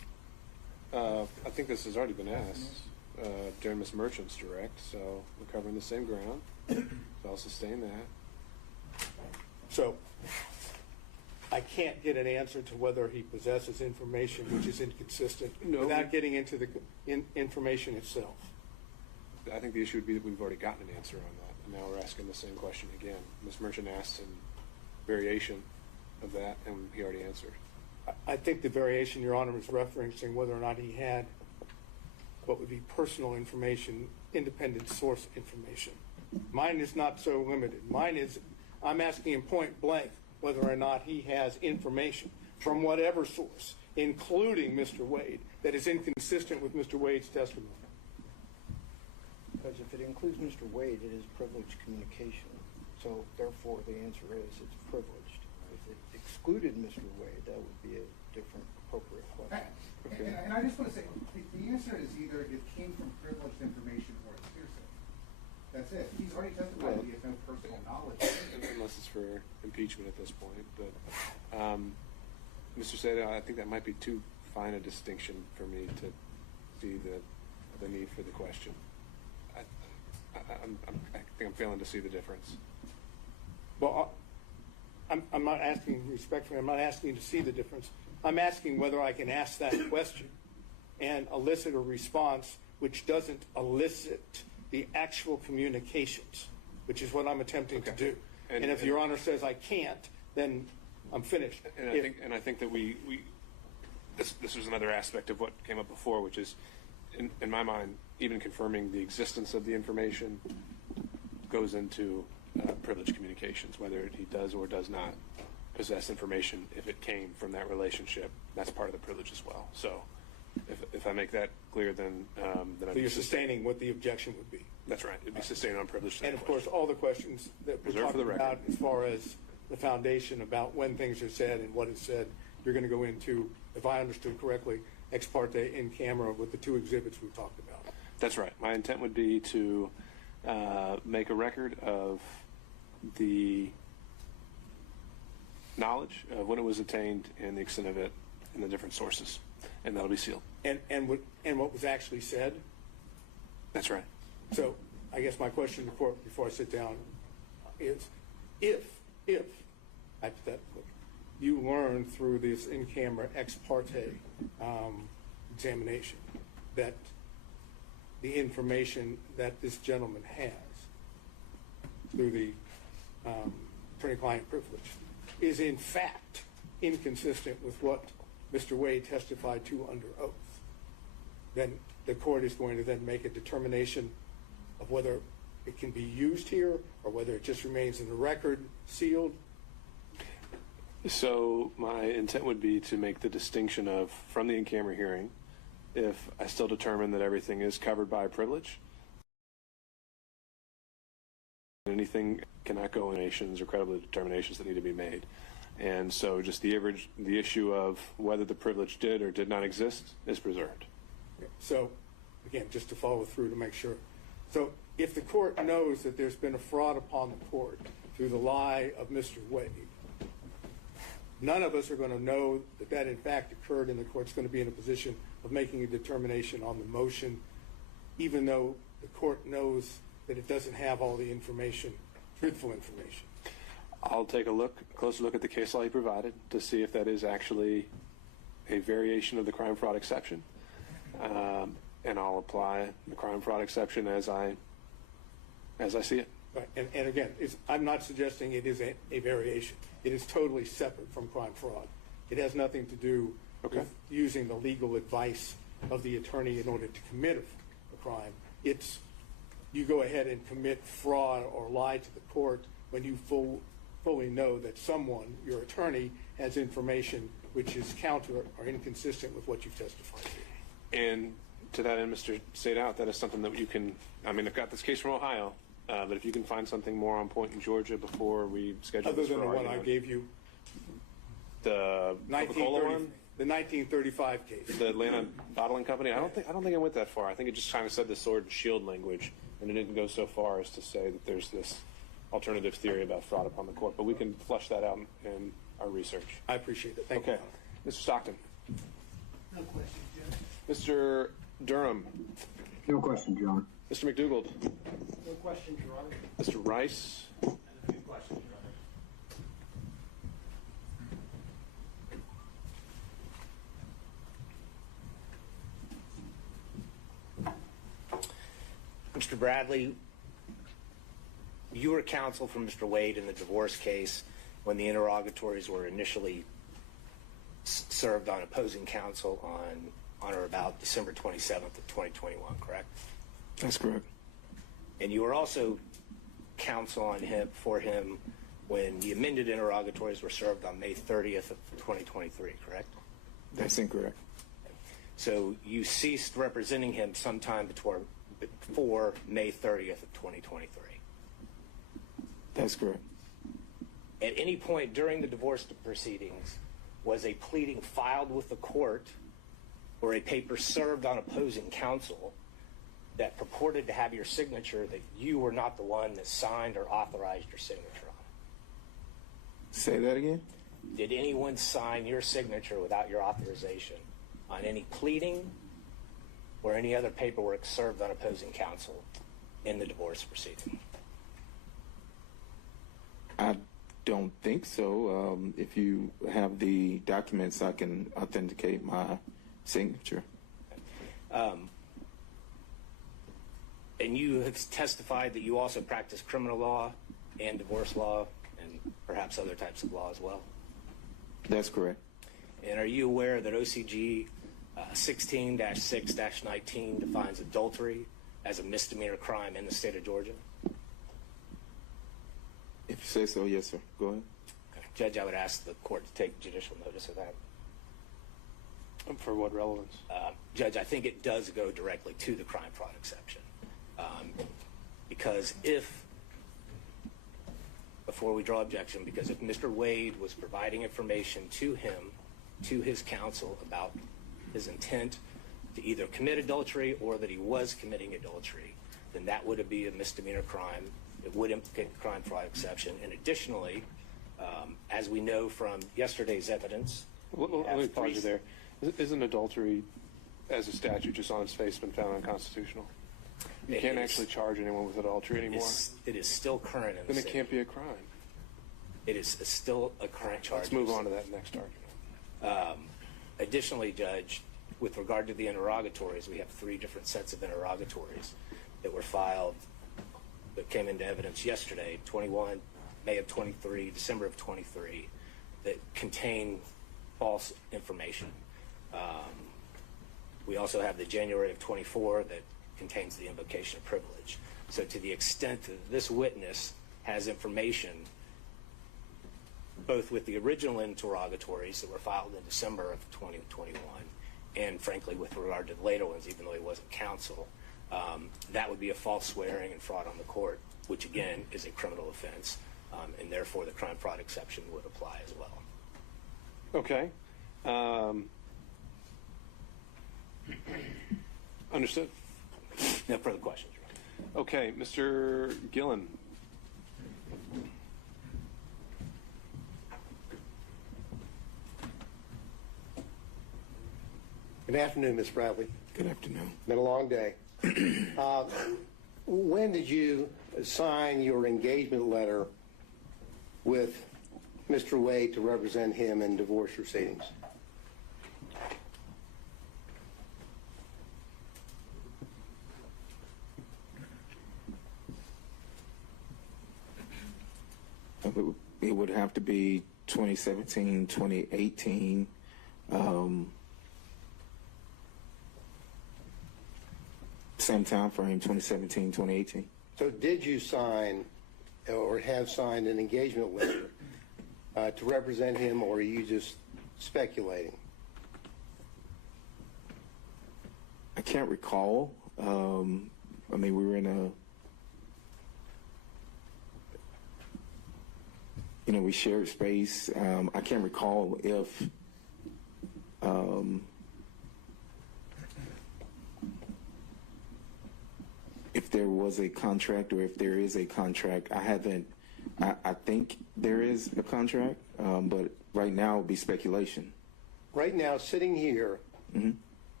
I think this has already been asked during Ms. Merchant's direct, so we're covering the same ground. So I'll sustain that. So I can't get an answer to whether he possesses information which is inconsistent without getting into the information itself. I think the issue would be that we've already gotten an answer on that, and now we're asking the same question again. Ms. Merchant asked a variation of that, and he already answered. I think the variation, Your Honor, is referencing whether or not he had what would be personal information, independent source information. Mine is not so limited. Mine is, I'm asking him point blank whether or not he has information from whatever source, including Mr. Wade, that is inconsistent with Mr. Wade's testimony. Because if it includes Mr. Wade, it is privileged communication. So therefore, the answer is it's privileged. If it excluded Mr. Wade, that would be a different appropriate question. And I just want to say, the answer is either it came from privileged information or it's hearsay. That's it. He's already testified that he has no personal knowledge. Unless it's for impeachment at this point. But Mr. Seda, I think that might be too fine a distinction for me to see the need for the question. I think I'm failing to see the difference. Well, I'm not asking respectfully, I'm not asking you to see the difference. I'm asking whether I can ask that question and elicit a response which doesn't elicit the actual communications, which is what I'm attempting to do. And if Your Honor says I can't, then I'm finished. And I think that this was another aspect of what came up before, which is, in my mind, even confirming the existence of the information goes into privileged communications, whether he does or does not possess information. If it came from that relationship, that's part of the privilege as well. So if I make that clear, then so you're sustaining what the objection would be. That's right. It'd be sustained on privilege. And of course, all the questions that we're talking about as far as the foundation about when things are said and what is said, you're going to go into, if I understood correctly, ex parte in camera with the two exhibits we talked about. That's right. My intent would be to make a record of the knowledge of when it was attained and the extent of it in the different sources, and that'll be sealed. And what was actually said? That's right. So I guess my question to the court before I sit down is, if hypothetically you learn through this in-camera ex parte examination that the information that this gentleman has through the attorney-client privilege is in fact inconsistent with what Mr. Wade testified to under oath, then the court is going to then make a determination of whether it can be used here or whether it just remains in the record sealed. So my intent would be to make the distinction of, from the in-camera hearing, if I still determine that everything is covered by privilege, anything cannot go in nations or credible determinations that need to be made. And so just the issue of whether the privilege did or did not exist is preserved. So, again, just to follow through to make sure. So if the court knows that there's been a fraud upon the court through the lie of Mr. Wade, none of us are going to know that that in fact occurred, and the court's going to be in a position of making a determination on the motion, even though the court knows that it doesn't have all the information, truthful information. I'll take a closer look at the case law he provided to see if that is actually a variation of the crime fraud exception, and I'll apply the crime fraud exception as I see it. Right. And again, I'm not suggesting it is a variation. It is totally separate from crime fraud. It has nothing to do with using the legal advice of the attorney in order to commit a crime. It's you go ahead and commit fraud or lie to the court when you fully know that someone, your attorney, has information which is counter or inconsistent with what you've testified to. And to that end, Mr. Sadout, that is something that you can, I mean, I've got this case from Ohio, but if you can find something more on point in Georgia before we schedule this for argument. Other than the one I gave you? The Coca-Cola one? The 1935 case. The Atlanta Bottling Company? I don't think I went that far. I think it just kind of said the sword and shield language, and it didn't go so far as to say that there's this alternative theory about fraud upon the court, but we can flush that out in our research. I appreciate it. Thank you. Mr. Stockton. No questions, Judge. Mr. Durham. No question, John. Mr. McDougald. No questions, Your Honor. Mr. Rice. A few questions, Your Honor. Mr. Bradley, you were counsel for Mr. Wade in the divorce case when the interrogatories were initially served on opposing counsel on or about December 27th of 2021, correct? That's correct. And you were also counsel on for him when the amended interrogatories were served on May 30th of 2023, correct? That's incorrect. So you ceased representing him sometime before May 30th of 2023. That's correct. At any point during the divorce proceedings, was a pleading filed with the court or a paper served on opposing counsel that purported to have your signature that you were not the one that signed or authorized your signature on? Say that again? Did anyone sign your signature without your authorization on any pleading or any other paperwork served on opposing counsel in the divorce proceeding? I don't think so. If you have the documents, I can authenticate my signature. And you have testified that you also practice criminal law and divorce law and perhaps other types of law as well? That's correct. And are you aware that OCG 16-6-19 defines adultery as a misdemeanor crime in the state of Georgia? If you say so, yes, sir. Go ahead. Okay. Judge, I would ask the court to take judicial notice of that. For what relevance? Judge, I think it does go directly to the crime fraud exception. Because if Mr. Wade was providing information to him, to his counsel about his intent to either commit adultery or that he was committing adultery, then that would be a misdemeanor crime. It would implicate the crime fraud exception. And additionally, as we know from yesterday's evidence, Let me pause you there. Isn't adultery, as a statute, just on its face, been found unconstitutional? You can't actually charge anyone with adultery anymore? It is still current in the Then it state. can't be a crime. It is still a current charge. Let's move on to that next argument. Additionally, Judge, with regard to the interrogatories, we have 3 different sets of interrogatories that were filed that came into evidence yesterday, 21, May of 23, December of 23, that contain false information. We also have the January of 24 that contains the invocation of privilege. So to the extent that this witness has information, both with the original interrogatories that were filed in December of 2021, and frankly with regard to the later ones, even though he wasn't counsel, that would be a false swearing and fraud on the court, which again is a criminal offense, and therefore the crime fraud exception would apply as well. Okay. Understood. No further questions, Your Honor. Okay, Mr. Gillen. Good afternoon, Ms. Bradley. Good afternoon. Been a long day. When did you sign your engagement letter with Mr. Wade to represent him in divorce proceedings? It would have to be 2017, 2018. Same time frame, 2017, 2018. So did you sign or have signed an engagement letter to represent him, or are you just speculating? I can't recall. I mean, we were in a, we shared space. I can't recall if there was a contract or if there is a contract. I think there is a contract, but right now it would be speculation. Right now, sitting here,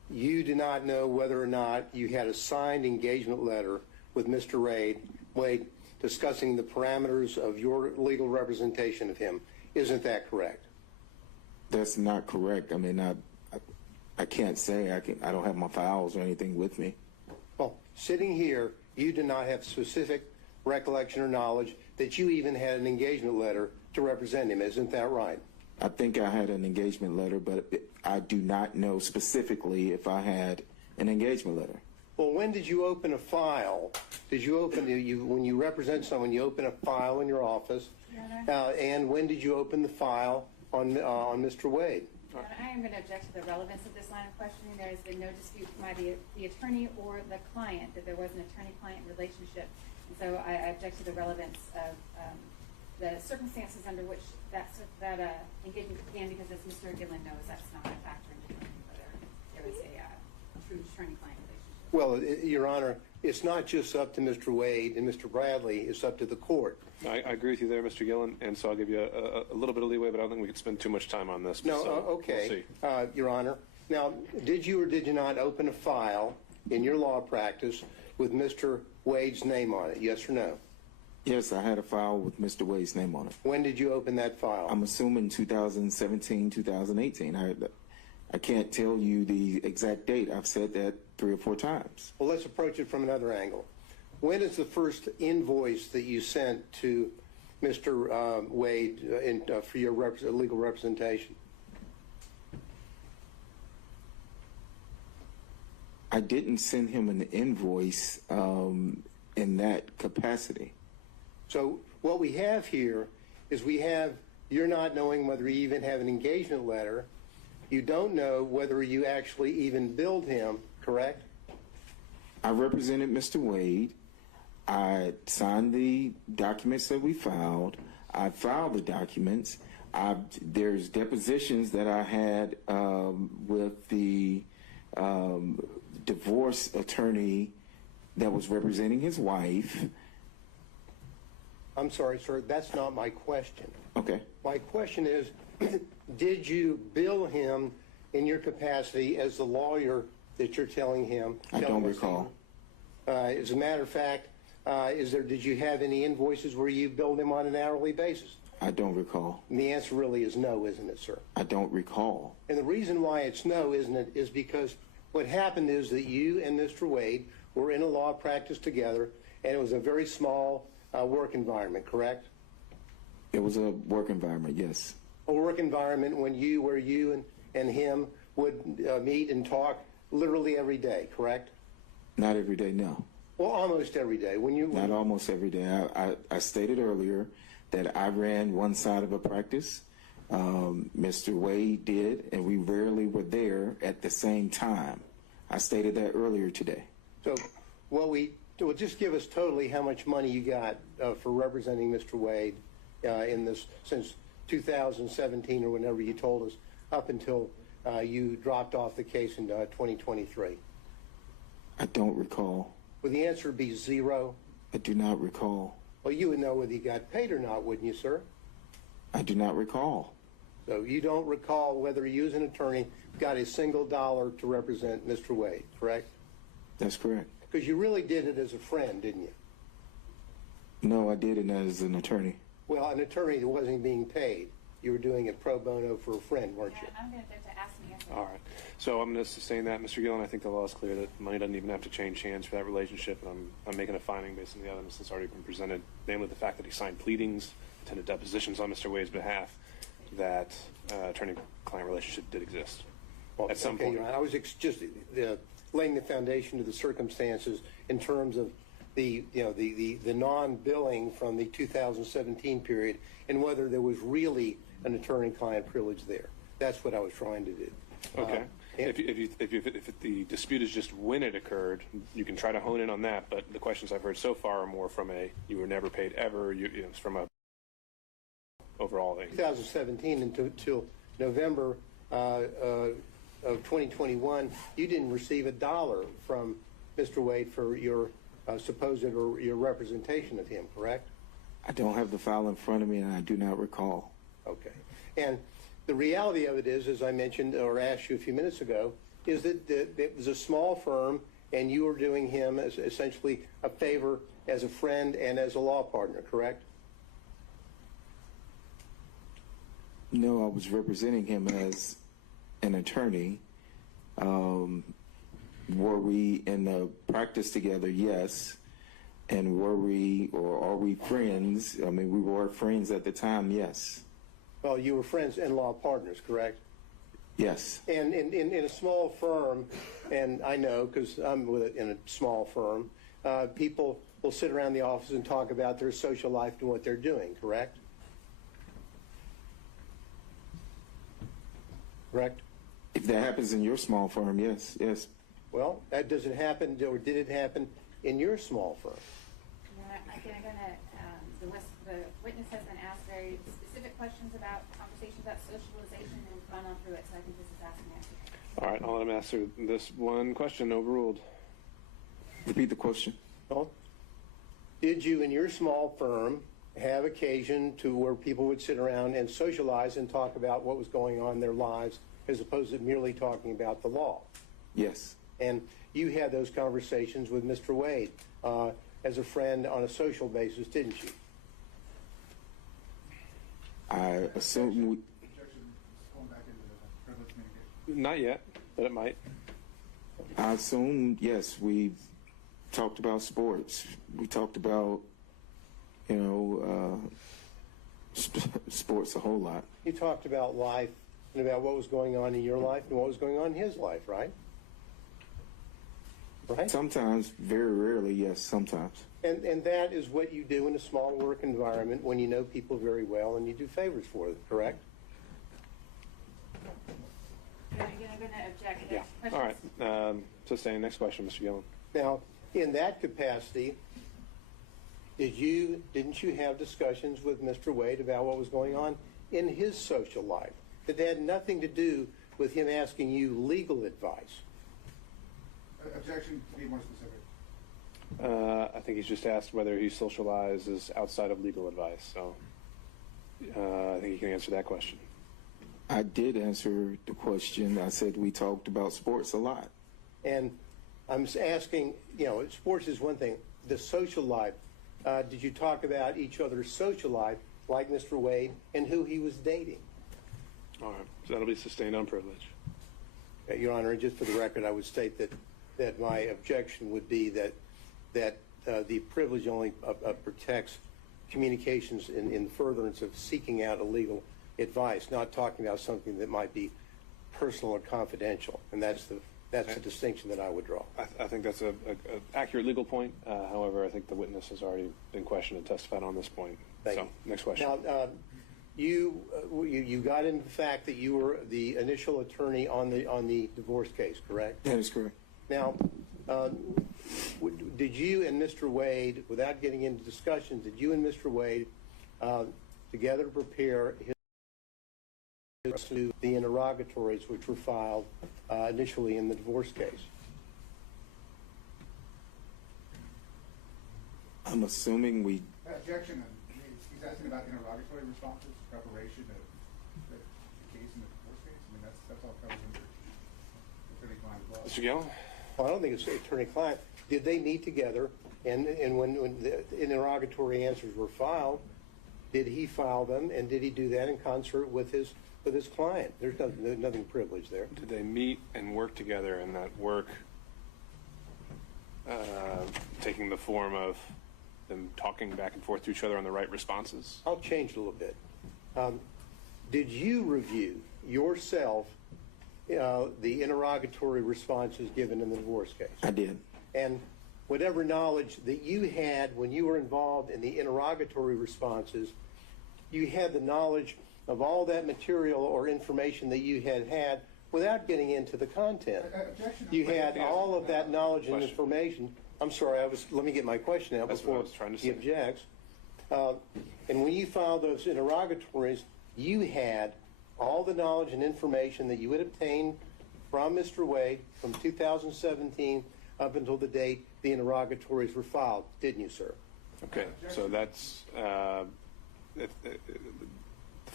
you do not know whether or not you had a signed engagement letter with Mr. Wade discussing the parameters of your legal representation of him. Isn't that correct? That's not correct. I mean, I can't say. I don't have my files or anything with me. Well, sitting here, you do not have specific recollection or knowledge that you even had an engagement letter to represent him. Isn't that right? I think I had an engagement letter, but I do not know specifically if I had an engagement letter. Well, when did you open a file? Did you open, when you represent someone, you open a file in your office? And when did you open the file on Mr. Wade? I am going to object to the relevance of this line of questioning. There has been no dispute by the attorney or the client that there was an attorney-client relationship. And so I object to the relevance of the circumstances under which that engagement began, because as Mr. Gillen knows, that's not a factor in determining whether there was a true attorney-client relationship. Well, Your Honor, it's not just up to Mr. Wade and Mr. Bradley, it's up to the court. I agree with you there, Mr. Gillen, and so I'll give you a little bit of leeway, but I don't think we could spend too much time on this. No, so okay, we'll see. Your Honor. Now, did you or did you not open a file in your law practice with Mr. Wade's name on it, yes or no? Yes, I had a file with Mr. Wade's name on it. When did you open that file? I'm assuming 2017, 2018. I can't tell you the exact date. I've said that 3 or 4 times. Well, let's approach it from another angle. When is the first invoice that you sent to Mr. Wade for your legal representation? I didn't send him an invoice in that capacity. So what we have here is you're not knowing whether you even have an engagement letter. You don't know whether you actually even billed him, correct? I represented Mr. Wade. I signed the documents that we filed. I filed the documents. There's depositions that I had with the divorce attorney that was representing his wife. I'm sorry, sir, that's not my question. Okay. My question is, did you bill him in your capacity as the lawyer that you're telling him? I don't recall. As a matter of fact, did you have any invoices where you billed him on an hourly basis? I don't recall. And the answer really is no, isn't it, sir? I don't recall. And the reason why it's no, isn't it, is because what happened is that you and Mr. Wade were in a law practice together, and it was a very small work environment, correct? It was a work environment, yes. A work environment where you and him would meet and talk literally every day, correct? Not every day, no. Well, almost every day. Not almost every day. I stated earlier that I ran one side of a practice. Mr. Wade did, and we rarely were there at the same time. I stated that earlier today. So, well, just give us totally how much money you got for representing Mr. Wade in this since 2017 or whenever you told us, up until you dropped off the case in 2023. I don't recall. Would the answer be zero? I do not recall. Well, you would know whether you got paid or not, wouldn't you, sir? I do not recall. So you don't recall whether you as an attorney got a single dollar to represent Mr. Wade, correct? That's correct. Because you really did it as a friend, didn't you? No, I did it as an attorney. Well, an attorney that wasn't being paid. You were doing it pro bono for a friend, weren't you? I'm going to ask me. All right. So I'm going to sustain that, Mr. Gillen. I think the law is clear that money doesn't even have to change hands for that relationship. And I'm making a finding based on the evidence that's already been presented, namely the fact that he signed pleadings, attended depositions on Mr. Wade's behalf, that attorney-client relationship did exist at some point. I was just laying the foundation to the circumstances in terms of the non-billing from the 2017 period and whether there was really an attorney-client privilege there. That's what I was trying to do. Okay. If the dispute is just when it occurred, you can try to hone in on that. But the questions I've heard so far are more from you were never paid ever. It's from a overall thing. 2017 until November of 2021, you didn't receive a dollar from Mr. Wade for your supposed or your representation of him, correct? I don't have the file in front of me, and I do not recall. Okay. And the reality of it is, as I mentioned or asked you a few minutes ago, is that it was a small firm and you were doing him as essentially a favor as a friend and as a law partner, correct? No, I was representing him as an attorney. Were we in the practice together? Yes. And were we, or are we friends? I mean, we were friends at the time, yes. Well, you were friends and law partners, correct? Yes. And in a small firm, and I know because I'm in a small firm, people will sit around the office and talk about their social life and what they're doing, correct? Correct? If that happens in your small firm, yes, yes. Well, that doesn't happen, or did it happen in your small firm? The witness has been asked very specific questions about conversations about socialization, and we've gone on through it, so I think this is asking answers. All right, I'll let him answer this one question. Overruled. Repeat the question. Well, did you in your small firm have occasion to where people would sit around and socialize and talk about what was going on in their lives as opposed to merely talking about the law? Yes. And you had those conversations with Mr. Wade as a friend on a social basis, didn't you? I assume we... Objection, going back into the privileged communication. Not yet, but it might. I assume, yes, we talked about sports. We talked about, sports a whole lot. You talked about life and about what was going on in your life and what was going on in his life, right? Right? Sometimes, very rarely, yes, sometimes. And that is what you do in a small work environment when you know people very well and you do favors for them, correct? You're going to object. Yeah. All right. Sustained. Next question, Mr. Gillen. Now, in that capacity, didn't you have discussions with Mr. Wade about what was going on in his social life that had nothing to do with him asking you legal advice? Objection, to be more specific. I think he's just asked whether he socializes outside of legal advice. So I think he can answer that question. I did answer the question. I said we talked about sports a lot. And I'm asking, sports is one thing. The social life, did you talk about each other's social life, like Mr. Wade, and who he was dating? All right. So that'll be sustained on privilege. Your Honor, just for the record, I would state that my objection would be that the privilege only protects communications in furtherance of seeking out illegal advice, not talking about something that might be personal or confidential. And that's the distinction that I would draw. I think that's an accurate legal point. However, I think the witness has already been questioned and testified on this point. Thank you. Next question. Now, you got into the fact that you were the initial attorney on the divorce case, correct? That is correct. Now, did you and Mr. Wade, without getting into discussions, did you and Mr. Wade together prepare to the interrogatories which were filed initially in the divorce case? I'm assuming we... Objection. He's asking about interrogatory responses, preparation of the case in the divorce case. I mean, that's all covered under attorney-client law. Mr. Gillen? Well, I don't think it's attorney-client. Did they meet together? And when the interrogatory answers were filed, did he file them? And did he do that in concert with his client? There's nothing privileged there. Did they meet and work together, and that work taking the form of them talking back and forth to each other on the right responses? I'll change a little bit. Did you review yourself the interrogatory responses given in the divorce case? I did. And whatever knowledge that you had when you were involved in the interrogatory responses, you had the knowledge of all that material or information that you had without getting into the content. You had all of that knowledge and information. I'm sorry, let me get my question out before he objects. And when you filed those interrogatories, you had all the knowledge and information that you had obtained from Mr. Wade from 2017 up until the date the interrogatories were filed, didn't you, sir? Okay, so that's the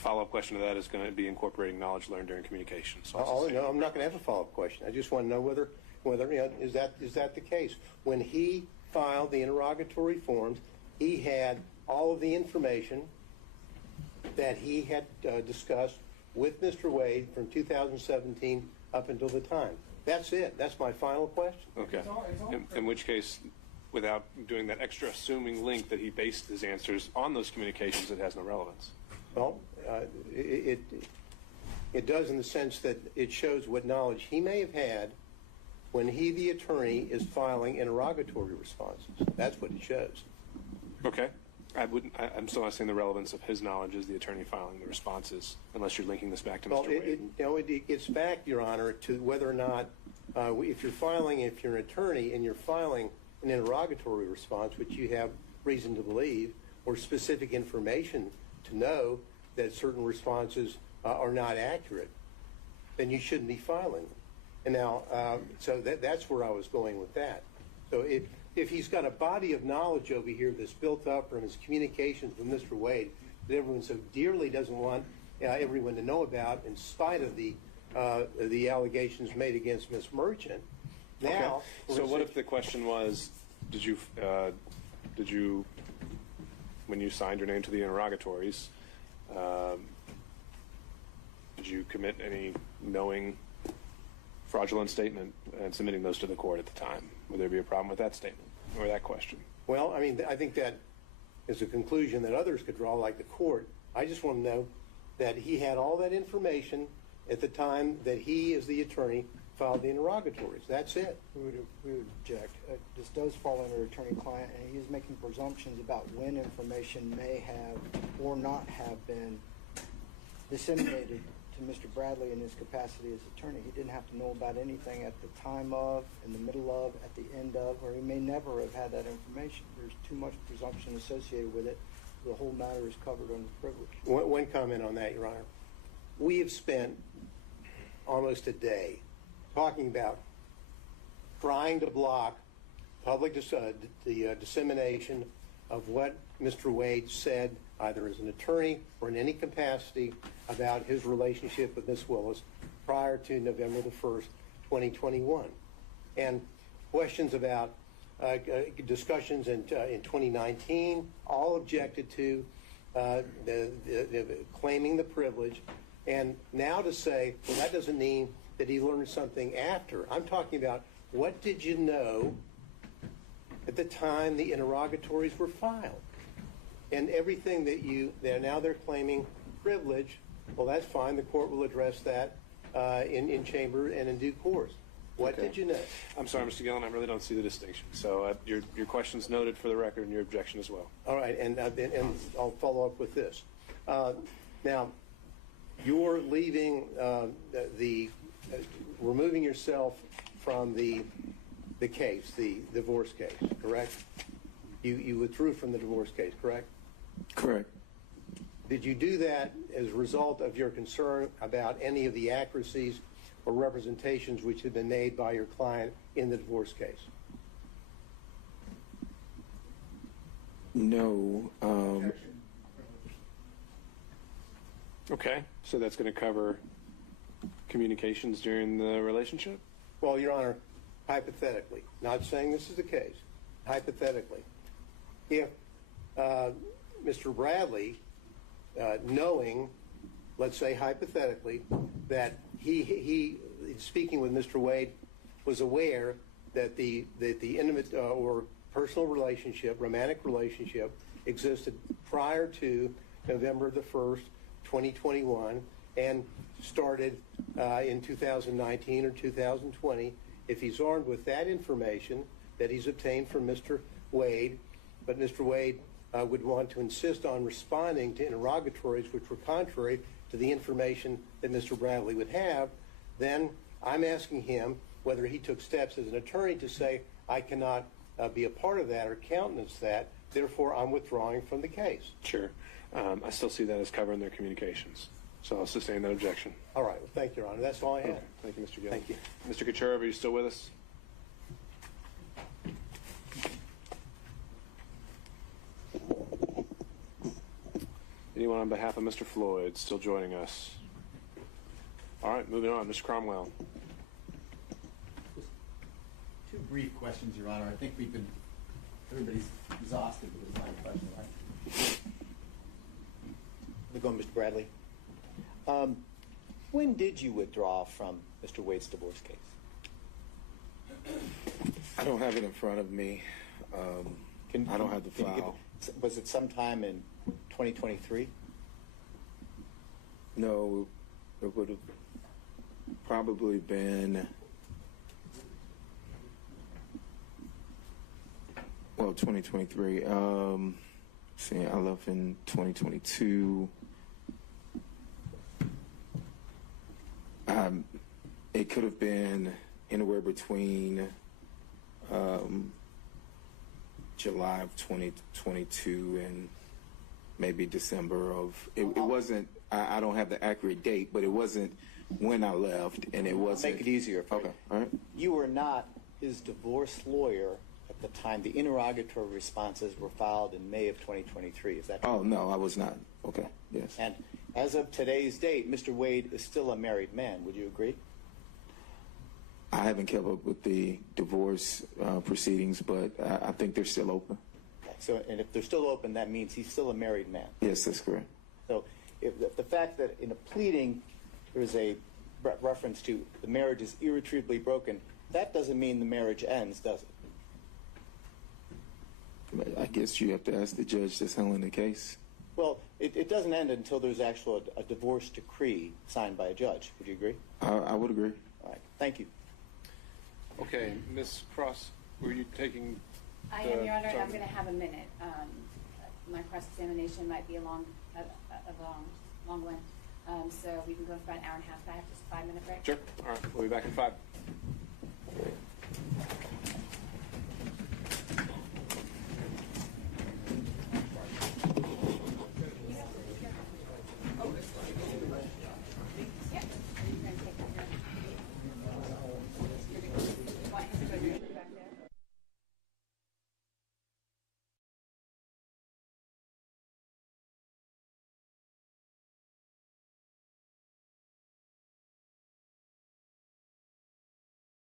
follow-up question to that is going to be incorporating knowledge learned during communication. So No, I'm not going to have a follow-up question. I just want to know whether is that the case? When he filed the interrogatory forms, he had all of the information that he had discussed with Mr. Wade from 2017 up until the time. That's it. That's my final question. Okay. In which case, without doing that extra assuming link that he based his answers on those communications, it has no relevance. Well, it does in the sense that it shows what knowledge he may have had when he, the attorney, is filing interrogatory responses. That's what it shows. Okay. I'm still not seeing the relevance of his knowledge as the attorney filing the responses, unless you're linking this back to Mr. Wade. It gets back, Your Honor, to whether or not, if you're an attorney and you're filing an interrogatory response, which you have reason to believe, or specific information to know that certain responses are not accurate, then you shouldn't be filing them. And now, so that's where I was going with that. So if he's got a body of knowledge over here that's built up from his communications with Mr. Wade that everyone so dearly doesn't want everyone to know about, in spite of the allegations made against Ms. Merchant, now. Okay. So what if the question was, did you, when you signed your name to the interrogatories, did you commit any knowing fraudulent statement and submitting those to the court at the time? Would there be a problem with that statement or that question? Well, I mean, I think that is a conclusion that others could draw, like the court. I just want to know that he had all that information at the time that he, as the attorney, filed the interrogatories. That's it. We would object. This does fall under attorney-client, and he is making presumptions about when information may have or not have been disseminated to Mr. Bradley in his capacity as attorney. He didn't have to know about anything at the time of, in the middle of, at the end of, or he may never have had that information. There's too much presumption associated with it. The whole matter is covered under privilege. One comment on that, Your Honor. We have spent almost a day talking about trying to block public the dissemination of what Mr. Wade said, either as an attorney or in any capacity, about his relationship with Ms. Willis prior to November the 1st, 2021. And questions about discussions in 2019, all objected to, claiming the privilege. And now to say, well, that doesn't mean that he learned something after. I'm talking about, what did you know at the time the interrogatories were filed? And everything that now they're claiming privilege, well, that's fine. The court will address that in chamber and in due course. What did you know? I'm sorry, Mr. Gillen, I really don't see the distinction. So your question's noted for the record, and your objection as well. All right, and I'll follow up with this. Now, you're leaving removing yourself from the case, the divorce case, correct? You withdrew from the divorce case, correct? Correct. Did you do that as a result of your concern about any of the accuracies or representations which had been made by your client in the divorce case? No. Okay, so that's going to cover communications during the relationship? Well, Your Honor, hypothetically, not saying this is the case, hypothetically, if Mr. Bradley, knowing, let's say hypothetically, that he speaking with Mr. Wade, was aware that the intimate or personal relationship, romantic relationship, existed prior to November the 1st, 2021, and started in 2019 or 2020, if he's armed with that information that he's obtained from Mr. Wade, but Mr. Wade would want to insist on responding to interrogatories which were contrary to the information that Mr. Bradley would have, then I'm asking him whether he took steps as an attorney to say, I cannot be a part of that or countenance that, therefore I'm withdrawing from the case. Sure. I still see that as covering their communications. So I'll sustain that objection. All right. Well, thank you, Your Honor. That's all I have. Okay. Thank you, Mr. Gill. Thank you. Mr. Kucherov, are you still with us? Anyone on behalf of Mr. Floyd still joining us? All right, moving on. Mr. Cromwell. Two brief questions, Your Honor. I think everybody's exhausted with this line of question, right? We're going, Mr. Bradley. When did you withdraw from Mr. Wade's divorce case? I don't have it in front of me. I don't have the file. Was it sometime in 2023? No, it would have probably been, 2023. See, I left in 2022. It could have been anywhere between July of 2022 and maybe December of. It wasn't. I don't have the accurate date, but it wasn't when I left, and it wasn't. Make it easier for you. Okay, all right. You were not his divorce lawyer at the time the interrogatory responses were filed in May of 2023. Is that true? Oh, no, I was not. Okay, yes. And as of today's date, Mr. Wade is still a married man. Would you agree? I haven't kept up with the divorce proceedings, but I think they're still open. So, and if they're still open, that means he's still a married man. Yes, that's correct. So if the fact that in a pleading there is a reference to the marriage is irretrievably broken, that doesn't mean the marriage ends, does it? I guess you have to ask the judge that's handling the case. Well, it doesn't end until there's actually a divorce decree signed by a judge. Would you agree? I would agree. All right. Thank you. Okay, Ms. Cross, were you taking? I am, Your Honor, and I'm going to have a minute. My cross-examination might be a long one. So we can go for about an hour and a half. I have just a 5-minute break. Sure. All right, we'll be back in 5.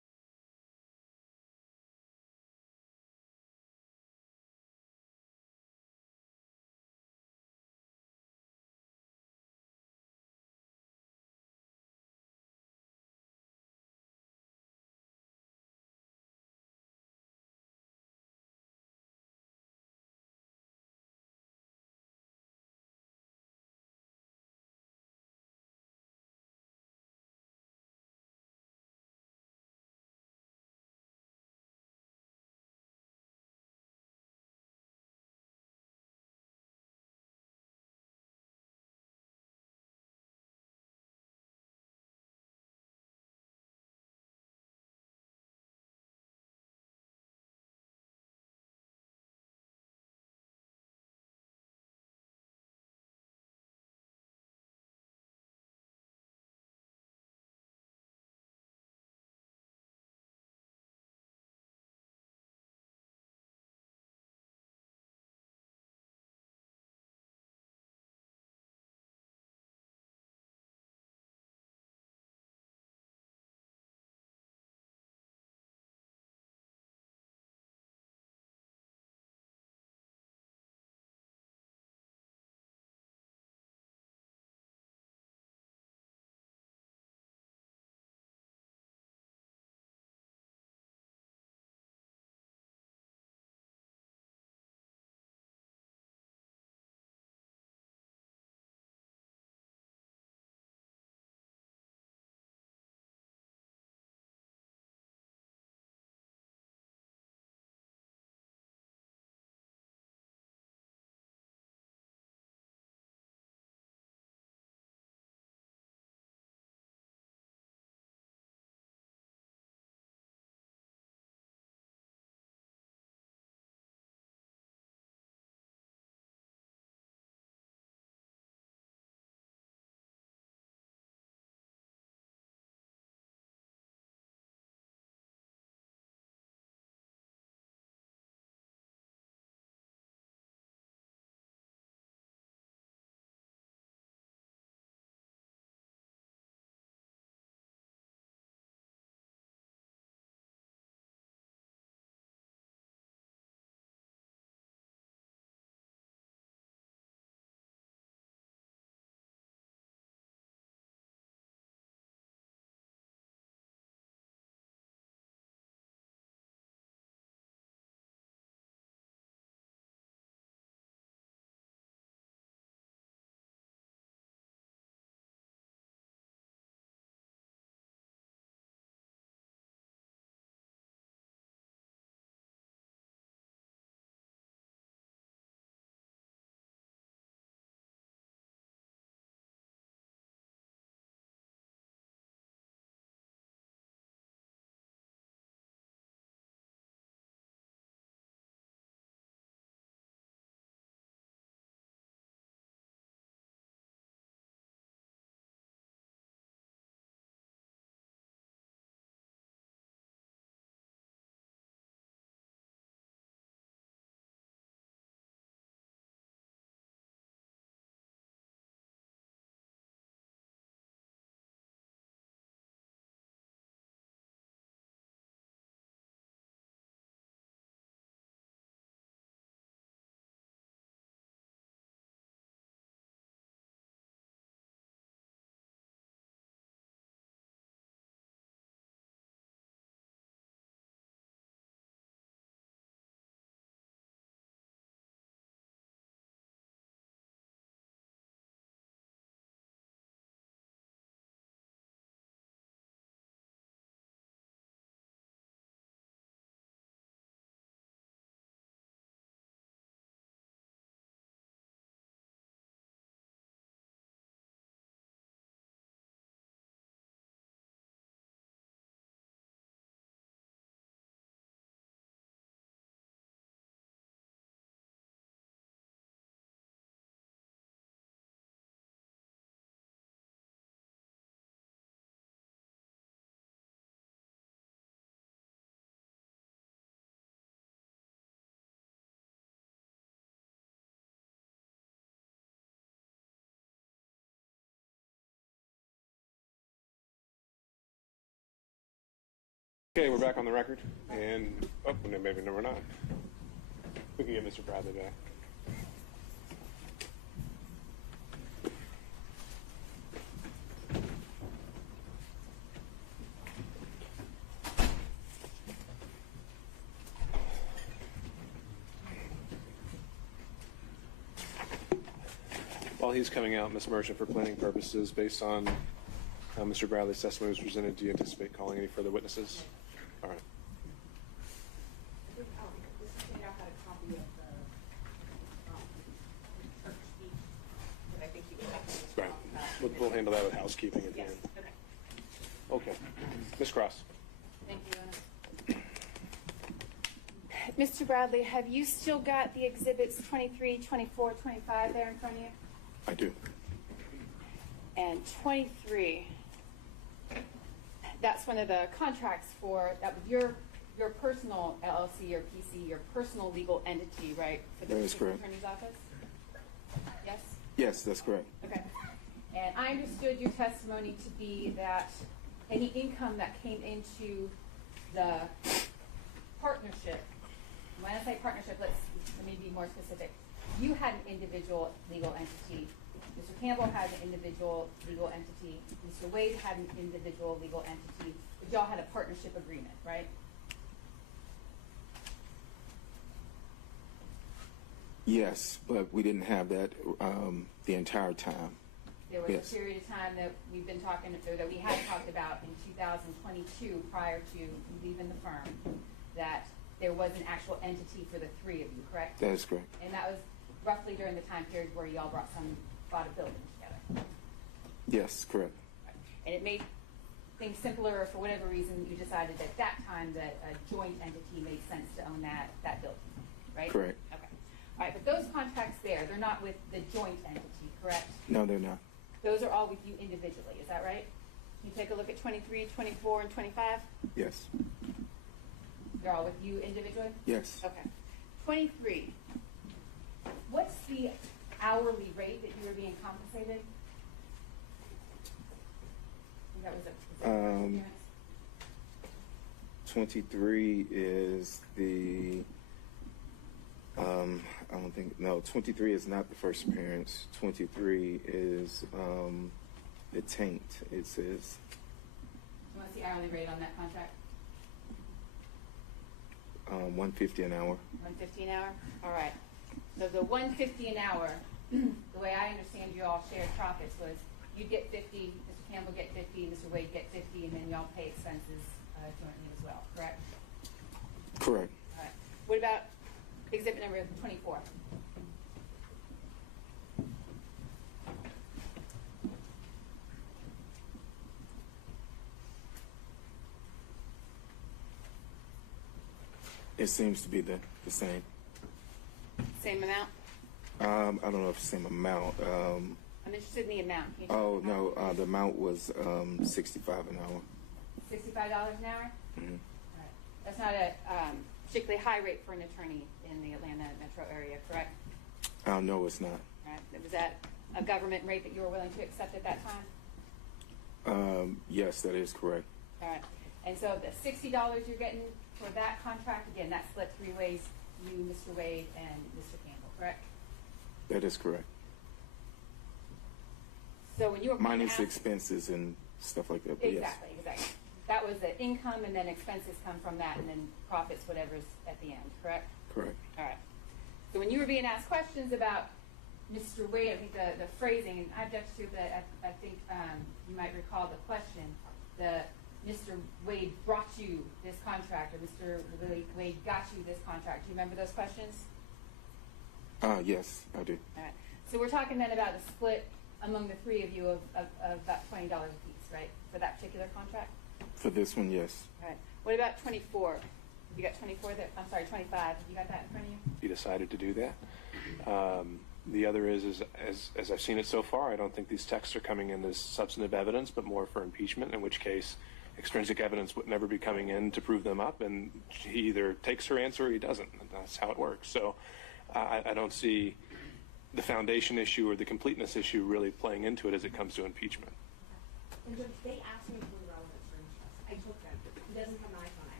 Okay, we're back on the record, and maybe no, we're not. We can get Mr. Bradley back. While he's coming out, Ms. Merchant, for planning purposes, based on Mr. Bradley's testimony was presented, do you anticipate calling any further witnesses? All right. Right. We'll handle that with housekeeping at the end. Okay. Ms. Cross. Thank you, Anna. Mr. Bradley, have you still got the exhibits 23, 24, 25 there in front of you? I do. And 23, that's one of the contracts for, that was your personal LLC or PC, your personal legal entity, right? For the That is correct. attorney's office? Yes? Yes, that's correct. Okay. And I understood your testimony to be that any income that came into the partnership, when I say partnership, let me be more specific. You had an individual legal entity. Mr. Campbell had an individual legal entity. Mr. Wade had an individual legal entity. But y'all had a partnership agreement, right? Yes, but we didn't have that the entire time. There was Yes. a period of time that we've been talking, or that we had talked about in 2022 prior to you leaving the firm, that there was an actual entity for the three of you, correct? That is correct. And that was roughly during the time period where y'all bought a building together. Yes, correct. And it made things simpler, or for whatever reason, you decided at that time that a joint entity made sense to own that building, right? Correct. Okay. All right, but those contracts there, they're not with the joint entity, correct? No, they're not. Those are all with you individually, is that right? Can you take a look at 23, 24, and 25? Yes. They're all with you individually? Yes. Okay. 23, what's the hourly rate that you were being compensated? That was a 23 is the, I don't think, no, 23 is not the first appearance. 23 is the taint, it says. What's the hourly rate on that contract? $150 an hour. $150 an hour? All right. So the $150 an hour, the way I understand you all shared profits was you'd get 50, Mr. Campbell get 50, Mr. Wade get 50, and then y'all pay expenses jointly as well, correct? Correct. All right. What about exhibit number 24? It seems to be the same. Same amount? I don't know if it's the same amount. I'm interested in the amount. Can you tell Oh, me the amount? no, the amount was $65 an hour. $65 an hour? Mhm. All right. That's not a particularly high rate for an attorney in the Atlanta metro area, correct? No, it's not. All right. Was that a government rate that you were willing to accept at that time? Yes, that is correct. All right. And so the $60 you're getting for that contract, again, that's split three ways, you, Mr. Wade, and Mr. Campbell, correct? That is correct. So when you were being Minus asked- expenses and stuff like that, but yes. Exactly. That was the income, and then expenses come from that, and then profits, whatever's at the end, correct? Correct. All right. So when you were being asked questions about Mr. Wade, I think the phrasing, and I object to that, I think you might recall the question, Mr. Wade brought you this contract, or Mr. Wade got you this contract. Do you remember those questions? Yes, I do. All right. So we're talking then about a split among the three of you of about $20 a piece, right, for that particular contract? For this one, yes. All right. What about 24? You got 24 there? I'm sorry, 25. You got that in front of you? You decided to do that. The other is as I've seen it so far, I don't think these texts are coming in as substantive evidence, but more for impeachment, in which case extrinsic evidence would never be coming in to prove them up, and he either takes her answer or he doesn't. That's how it works. So I don't see the foundation issue or the completeness issue really playing into it as it comes to impeachment. And Judge, they asked me for the relevance for interest. I took them. It doesn't have an icon. I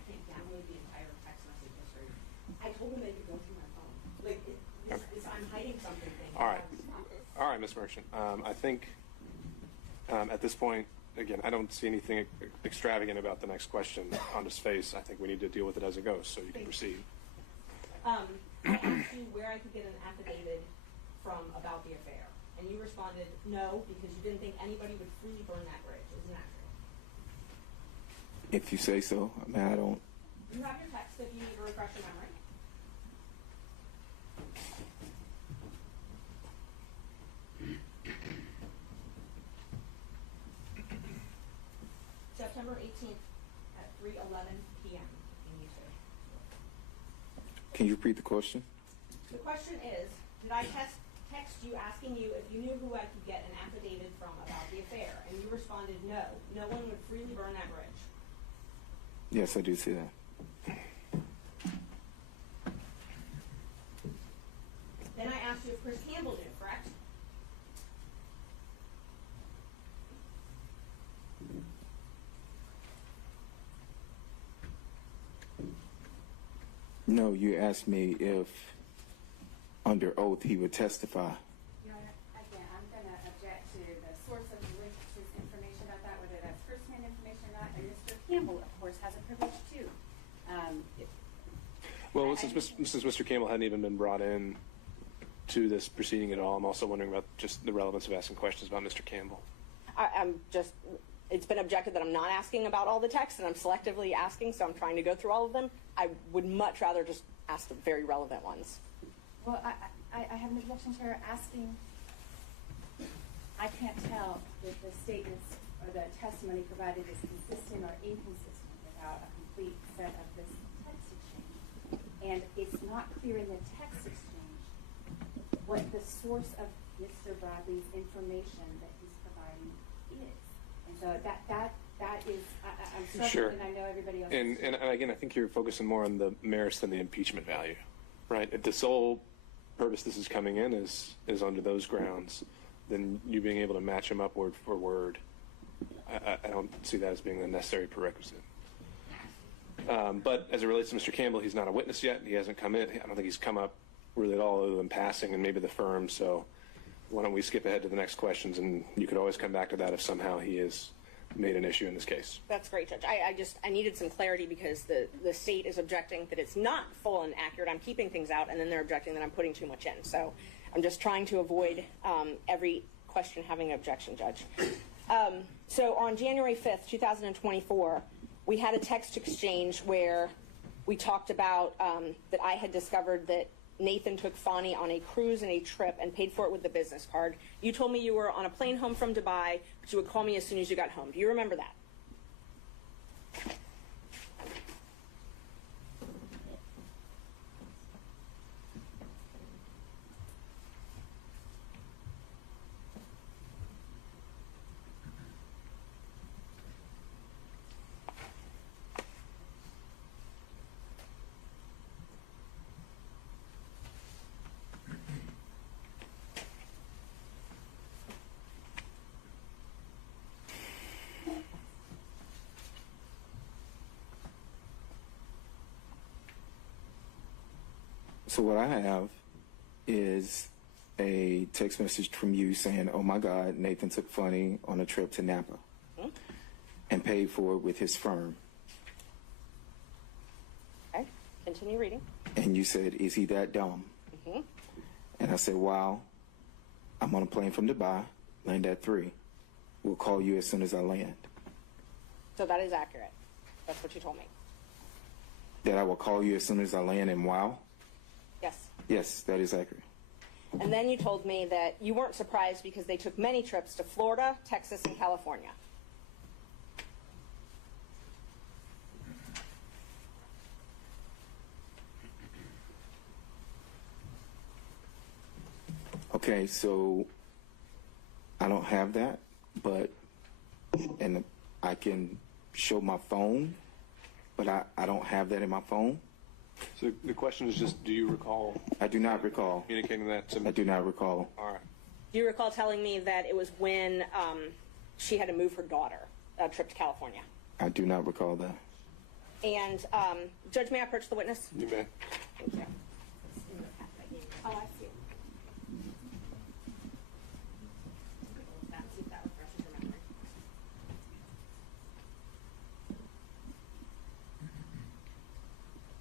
hiding something. All right, Ms. Merchant. I think at this point, again, I don't see anything extravagant about the next question on his face. I think we need to deal with it as it goes, so you can proceed. I asked you where I could get an affidavit from about the affair, and you responded no, because you didn't think anybody would freely burn that bridge. Isn't that true? If you say so. I mean, I don't. You have your text if you need to refresh your memory. September 18th at 3:11 p.m. in YouTube. Can you repeat the question? The question is, did I text you asking you if you knew who I could get an affidavit from about the affair? And you responded no. No one would freely burn that bridge. Yes, I do see that. Then I asked you if Chris Campbell knew, correct? No, you asked me if under oath he would testify. Your Honor, again, I'm going to object to the source of Lynch's information about that, whether that's first-hand information or not. And Mr. Campbell, of course, has a privilege too. Well, since Mr. Campbell hadn't even been brought in to this proceeding at all, I'm also wondering about just the relevance of asking questions about Mr. Campbell. I'm just, it's been objected that I'm not asking about all the texts, and I'm selectively asking, so I'm trying to go through all of them. I would much rather just ask the very relevant ones. Well, I have an objection to her asking. I can't tell if the statements or the testimony provided is consistent or inconsistent without a complete set of this text exchange. And it's not clear in the text exchange what the source of Mr. Bradley's information that he's providing is. And so that is, I'm struggling, Sure. and I know everybody else And again, I think you're focusing more on the merits than the impeachment value, right? If the sole purpose this is coming in is under those grounds, then you being able to match them up word for word, I don't see that as being the necessary prerequisite. But as it relates to Mr. Campbell, he's not a witness yet. He hasn't come in. I don't think he's come up really at all other than passing and maybe the firm. So why don't we skip ahead to the next questions, and you could always come back to that if somehow he is made an issue in this case. That's great, Judge. I needed some clarity because the state is objecting that it's not full and accurate. I'm keeping things out, and then they're objecting that I'm putting too much in. So I'm just trying to avoid every question having an objection, Judge. So on January 5th, 2024, we had a text exchange where we talked about that I had discovered that Nathan took Fani on a cruise and a trip and paid for it with the business card. You told me you were on a plane home from Dubai, but you would call me as soon as you got home. Do you remember that? So what I have is a text message from you saying, oh my God, Nathan took Fani on a trip to Napa and paid for it with his firm. Okay, continue reading. And you said, is he that dumb? Mm-hmm. And I said, wow, I'm on a plane from Dubai, land at 3. We'll call you as soon as I land. So that is accurate. That's what you told me. That I will call you as soon as I land and wow? Yes. Yes, that is accurate. And then you told me that you weren't surprised because they took many trips to Florida, Texas, and California. Okay, so I don't have that, but, and I can show my phone, but I don't have that in my phone. So the question is just, do you recall? I do not recall. Communicating that to me? I do not recall. All right. Do you recall telling me that it was when she had to move her daughter, a trip to California? I do not recall that. And Judge, may I approach the witness? You may. Thank you. Oh, I see.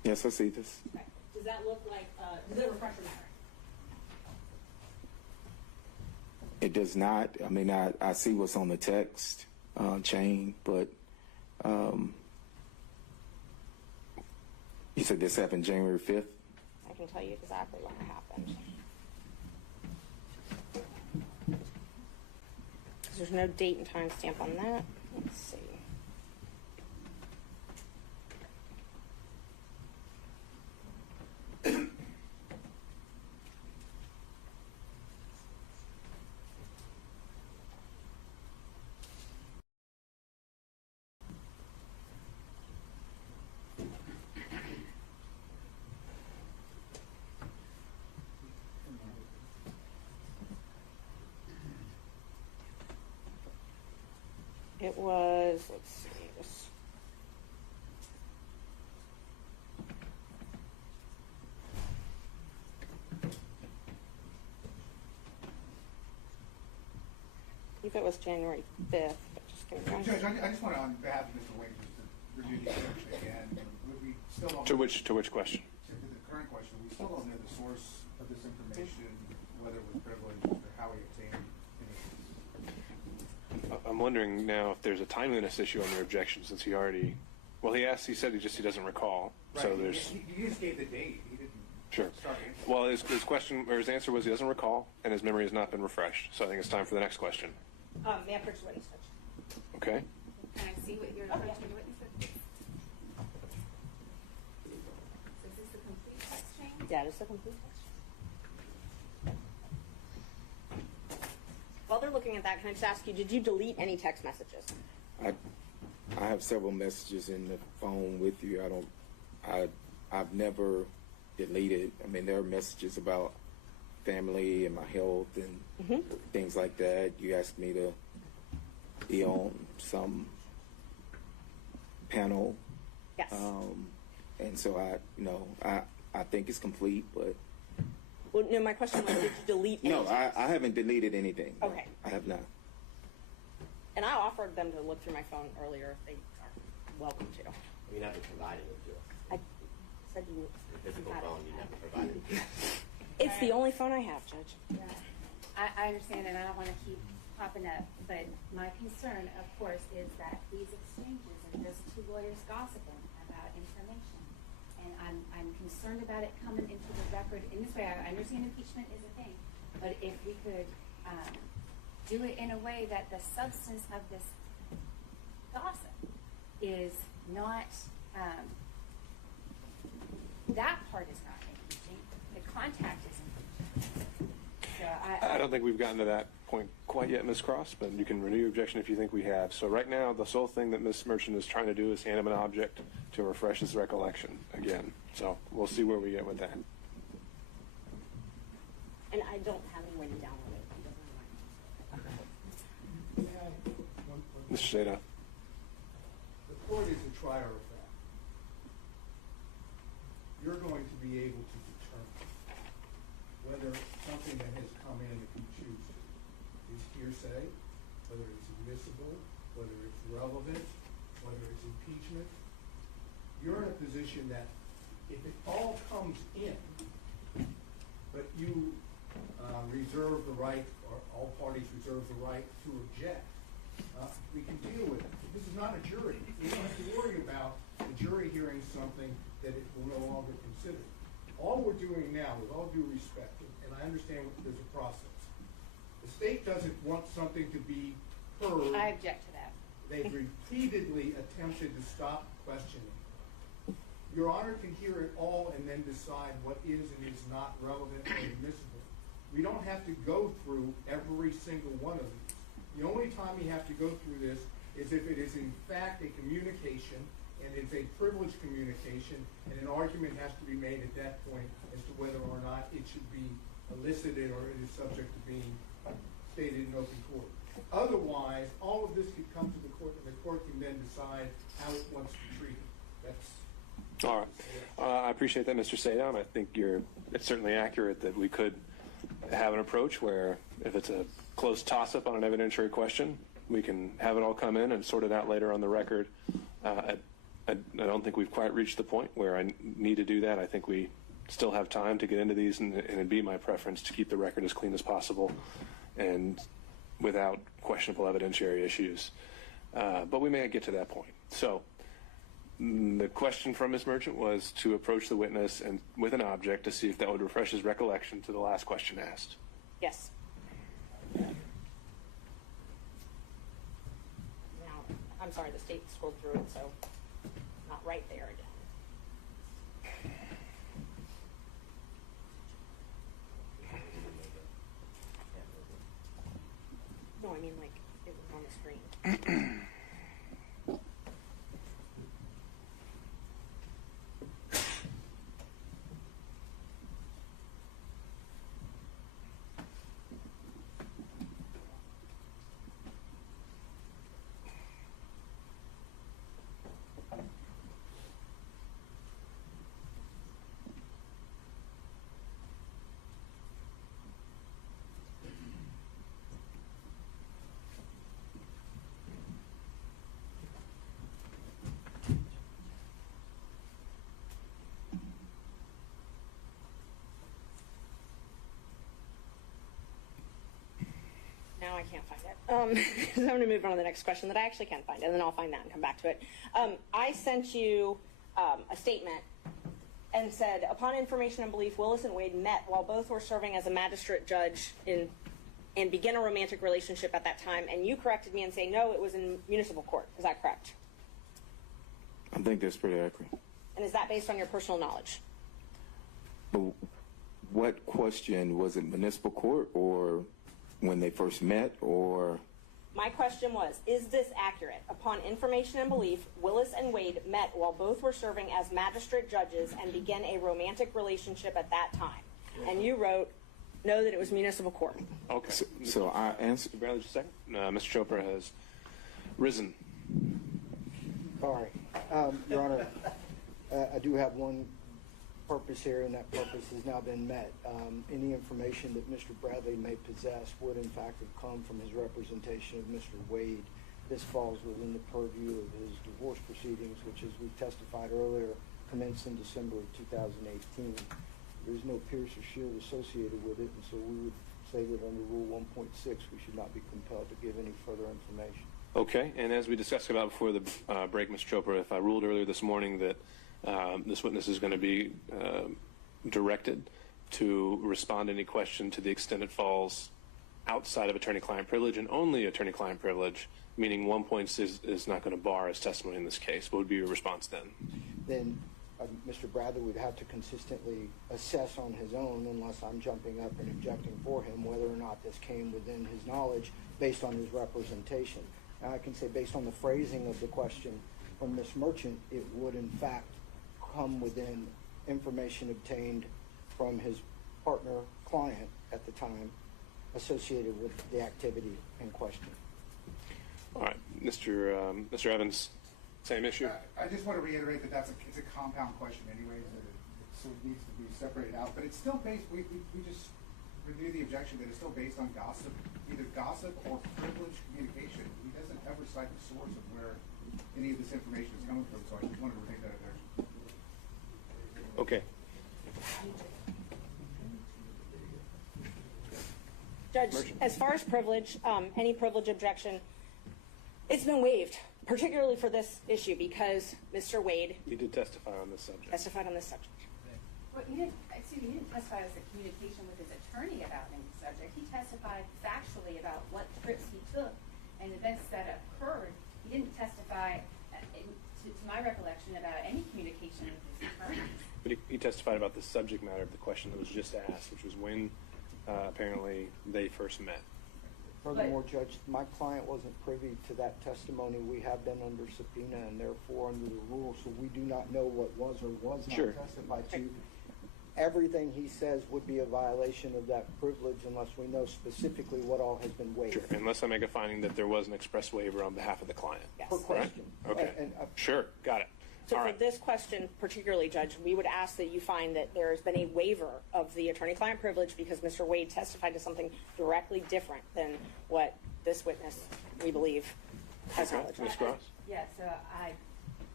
Yes, I see this. Okay. Does that look like, does it refresh your memory? It does not. I mean, I see what's on the text chain, but you said this happened January 5th? I can tell you exactly when it happened. Because there's no date and time stamp on that. Let's see. It was, let's see, I believe it was January 5th, but just give me one Judge, second. I just want to, on behalf of Mr. Wade, just to review the exception again. Would we still don't... To which question? To the current question, we still don't know the source of this information, whether it was privileged or how he obtained it. I'm wondering now if there's a timeliness issue on your objection, since he already, well, he said he doesn't recall. Right. So there's, He just gave the date. He didn't sure. start answering. Well, his question, or his answer was he doesn't recall, and his memory has not been refreshed. So I think it's time for the next question. May I purchase witness touch? Okay? Can I see what you're approaching the witness with? So is this the complete text chain? Yeah, it's the complete text. While they're looking at that, can I just ask you, did you delete any text messages? I have several messages in the phone with you. I've never deleted. I mean, there are messages about family and my health and things like that. You asked me to be on some panel. Yes. And so I think it's complete, but Well, no, my question was, did you delete any no, text? I haven't deleted anything. No, Okay. I have not. And I offered them to look through my phone earlier if they are welcome to. You never provided it to us. I said you The physical had it. phone, you never provided it to us. It's the only phone I have, Judge. Yeah. I understand, and I don't want to keep popping up, but my concern, of course, is that these exchanges are just two lawyers gossiping about information. And I'm concerned about it coming into the record in this way. I understand impeachment is a thing, but if we could do it in a way that the substance of this gossip is not, that part is not impeaching, the contact is impeaching. So I don't think we've gotten to that point quite yet, Ms. Cross, but you can renew your objection if you think we have. So right now, the sole thing that Ms. Merchant is trying to do is hand him an object to refresh his recollection again. So we'll see where we get with that. And I don't have any way to download it. He doesn't have mine. Mr. Seda. The court is a trier of fact. You're going to be able to determine whether something that has come in, if you choose to, is hearsay, whether it's admissible, whether it's relevant, whether it's impeachment. You're in a position that if it all comes in, but you reserve the right, or all parties reserve the right to object, we can deal with it. This is not a jury. We don't have to worry about the jury hearing something that it will no longer consider. All we're doing now, with all due respect, and I understand there's a process, the state doesn't want something to be heard. I object to that. They've repeatedly attempted to stop questioning. Your Honor can hear it all and then decide what is and is not relevant or admissible. We don't have to go through every single one of these. The only time you have to go through this is if it is in fact a communication, and it's a privileged communication, and an argument has to be made at that point as to whether or not it should be elicited or it is subject to being stated in open court. Otherwise, all of this could come to the court, and the court can then decide how it wants to treat it. That's All right. I appreciate that, Mr. Sadam. I think it's certainly accurate that we could have an approach where if it's a close toss-up on an evidentiary question, we can have it all come in and sort it out later on the record at I don't think we've quite reached the point where I need to do that. I think we still have time to get into these, and it'd be my preference to keep the record as clean as possible and without questionable evidentiary issues. But we may get to that point. So the question from Ms. Merchant was to approach the witness and with an object to see if that would refresh his recollection to the last question asked. Yes. Now, I'm sorry, the state scrolled through it, so not right there again. No, I mean like it was on the screen. Now I can't find it. So I'm going to move on to the next question that I actually can find, and then I'll find that and come back to it. I sent you a statement and said, upon information and belief, Willis and Wade met while both were serving as a magistrate judge and began a romantic relationship at that time, and you corrected me and saying, no, it was in municipal court. Is that correct? I think that's pretty accurate. And is that based on your personal knowledge? But what question, was it municipal court or when they first met, or? My question was, is this accurate? Upon information and belief, Willis and Wade met while both were serving as magistrate judges and began a romantic relationship at that time. And you wrote, no, that it was municipal court. Okay. So I answered. Mr. Bradley, just a second. Mr. Chopra has risen. All right. Your Honor, I do have one purpose here, and that purpose has now been met. Any information that Mr. Bradley may possess would in fact have come from his representation of Mr. Wade. This falls within the purview of his divorce proceedings, which, as we testified earlier, commenced in December of 2018. There's no pierce or shield associated with it, and so we would say that under Rule 1.6 we should not be compelled to give any further information. Okay, and as we discussed about before the break, Mr. Chopra, if I ruled earlier this morning that this witness is going to be directed to respond to any question to the extent it falls outside of attorney-client privilege and only attorney-client privilege, meaning 1.6 is not going to bar his testimony in this case. What would be your response then? Then Mr. Bradley would have to consistently assess on his own, unless I'm jumping up and objecting for him, whether or not this came within his knowledge based on his representation. Now, I can say based on the phrasing of the question from Ms. Merchant, it would in fact come within information obtained from his partner client at the time associated with the activity in question. All right, Mr. Evans, same issue. I just want to reiterate that it's a compound question anyway, so it needs to be separated out. But it's still based. We just review the objection that it's still based on gossip, either gossip or privileged communication. He doesn't ever cite the source of where any of this information is coming from. So I just wanted to make that there. Okay. Judge, as far as privilege, any privilege objection, it's been waived, particularly for this issue because Mr. Wade He did testify on this subject. testified on this subject. Well, he didn't testify as a communication with his attorney about any subject. He testified factually about what trips he took and events that occurred. He didn't testify, to my recollection, about any communication with his attorney. But he testified about the subject matter of the question that was just asked, which was when apparently they first met. Furthermore, Judge, my client wasn't privy to that testimony. We have been under subpoena and therefore under the rules, so we do not know what was or was not testified to. Everything he says would be a violation of that privilege unless we know specifically what all has been waived. Sure, unless I make a finding that there was an express waiver on behalf of the client. Yes. Per question. Okay. Sure, got it. So All for right. this question particularly, Judge, we would ask that you find that there has been a waiver of the attorney-client privilege because Mr. Wade testified to something directly different than what this witness, we believe, has knowledge of. Ms. Cross? Yeah, so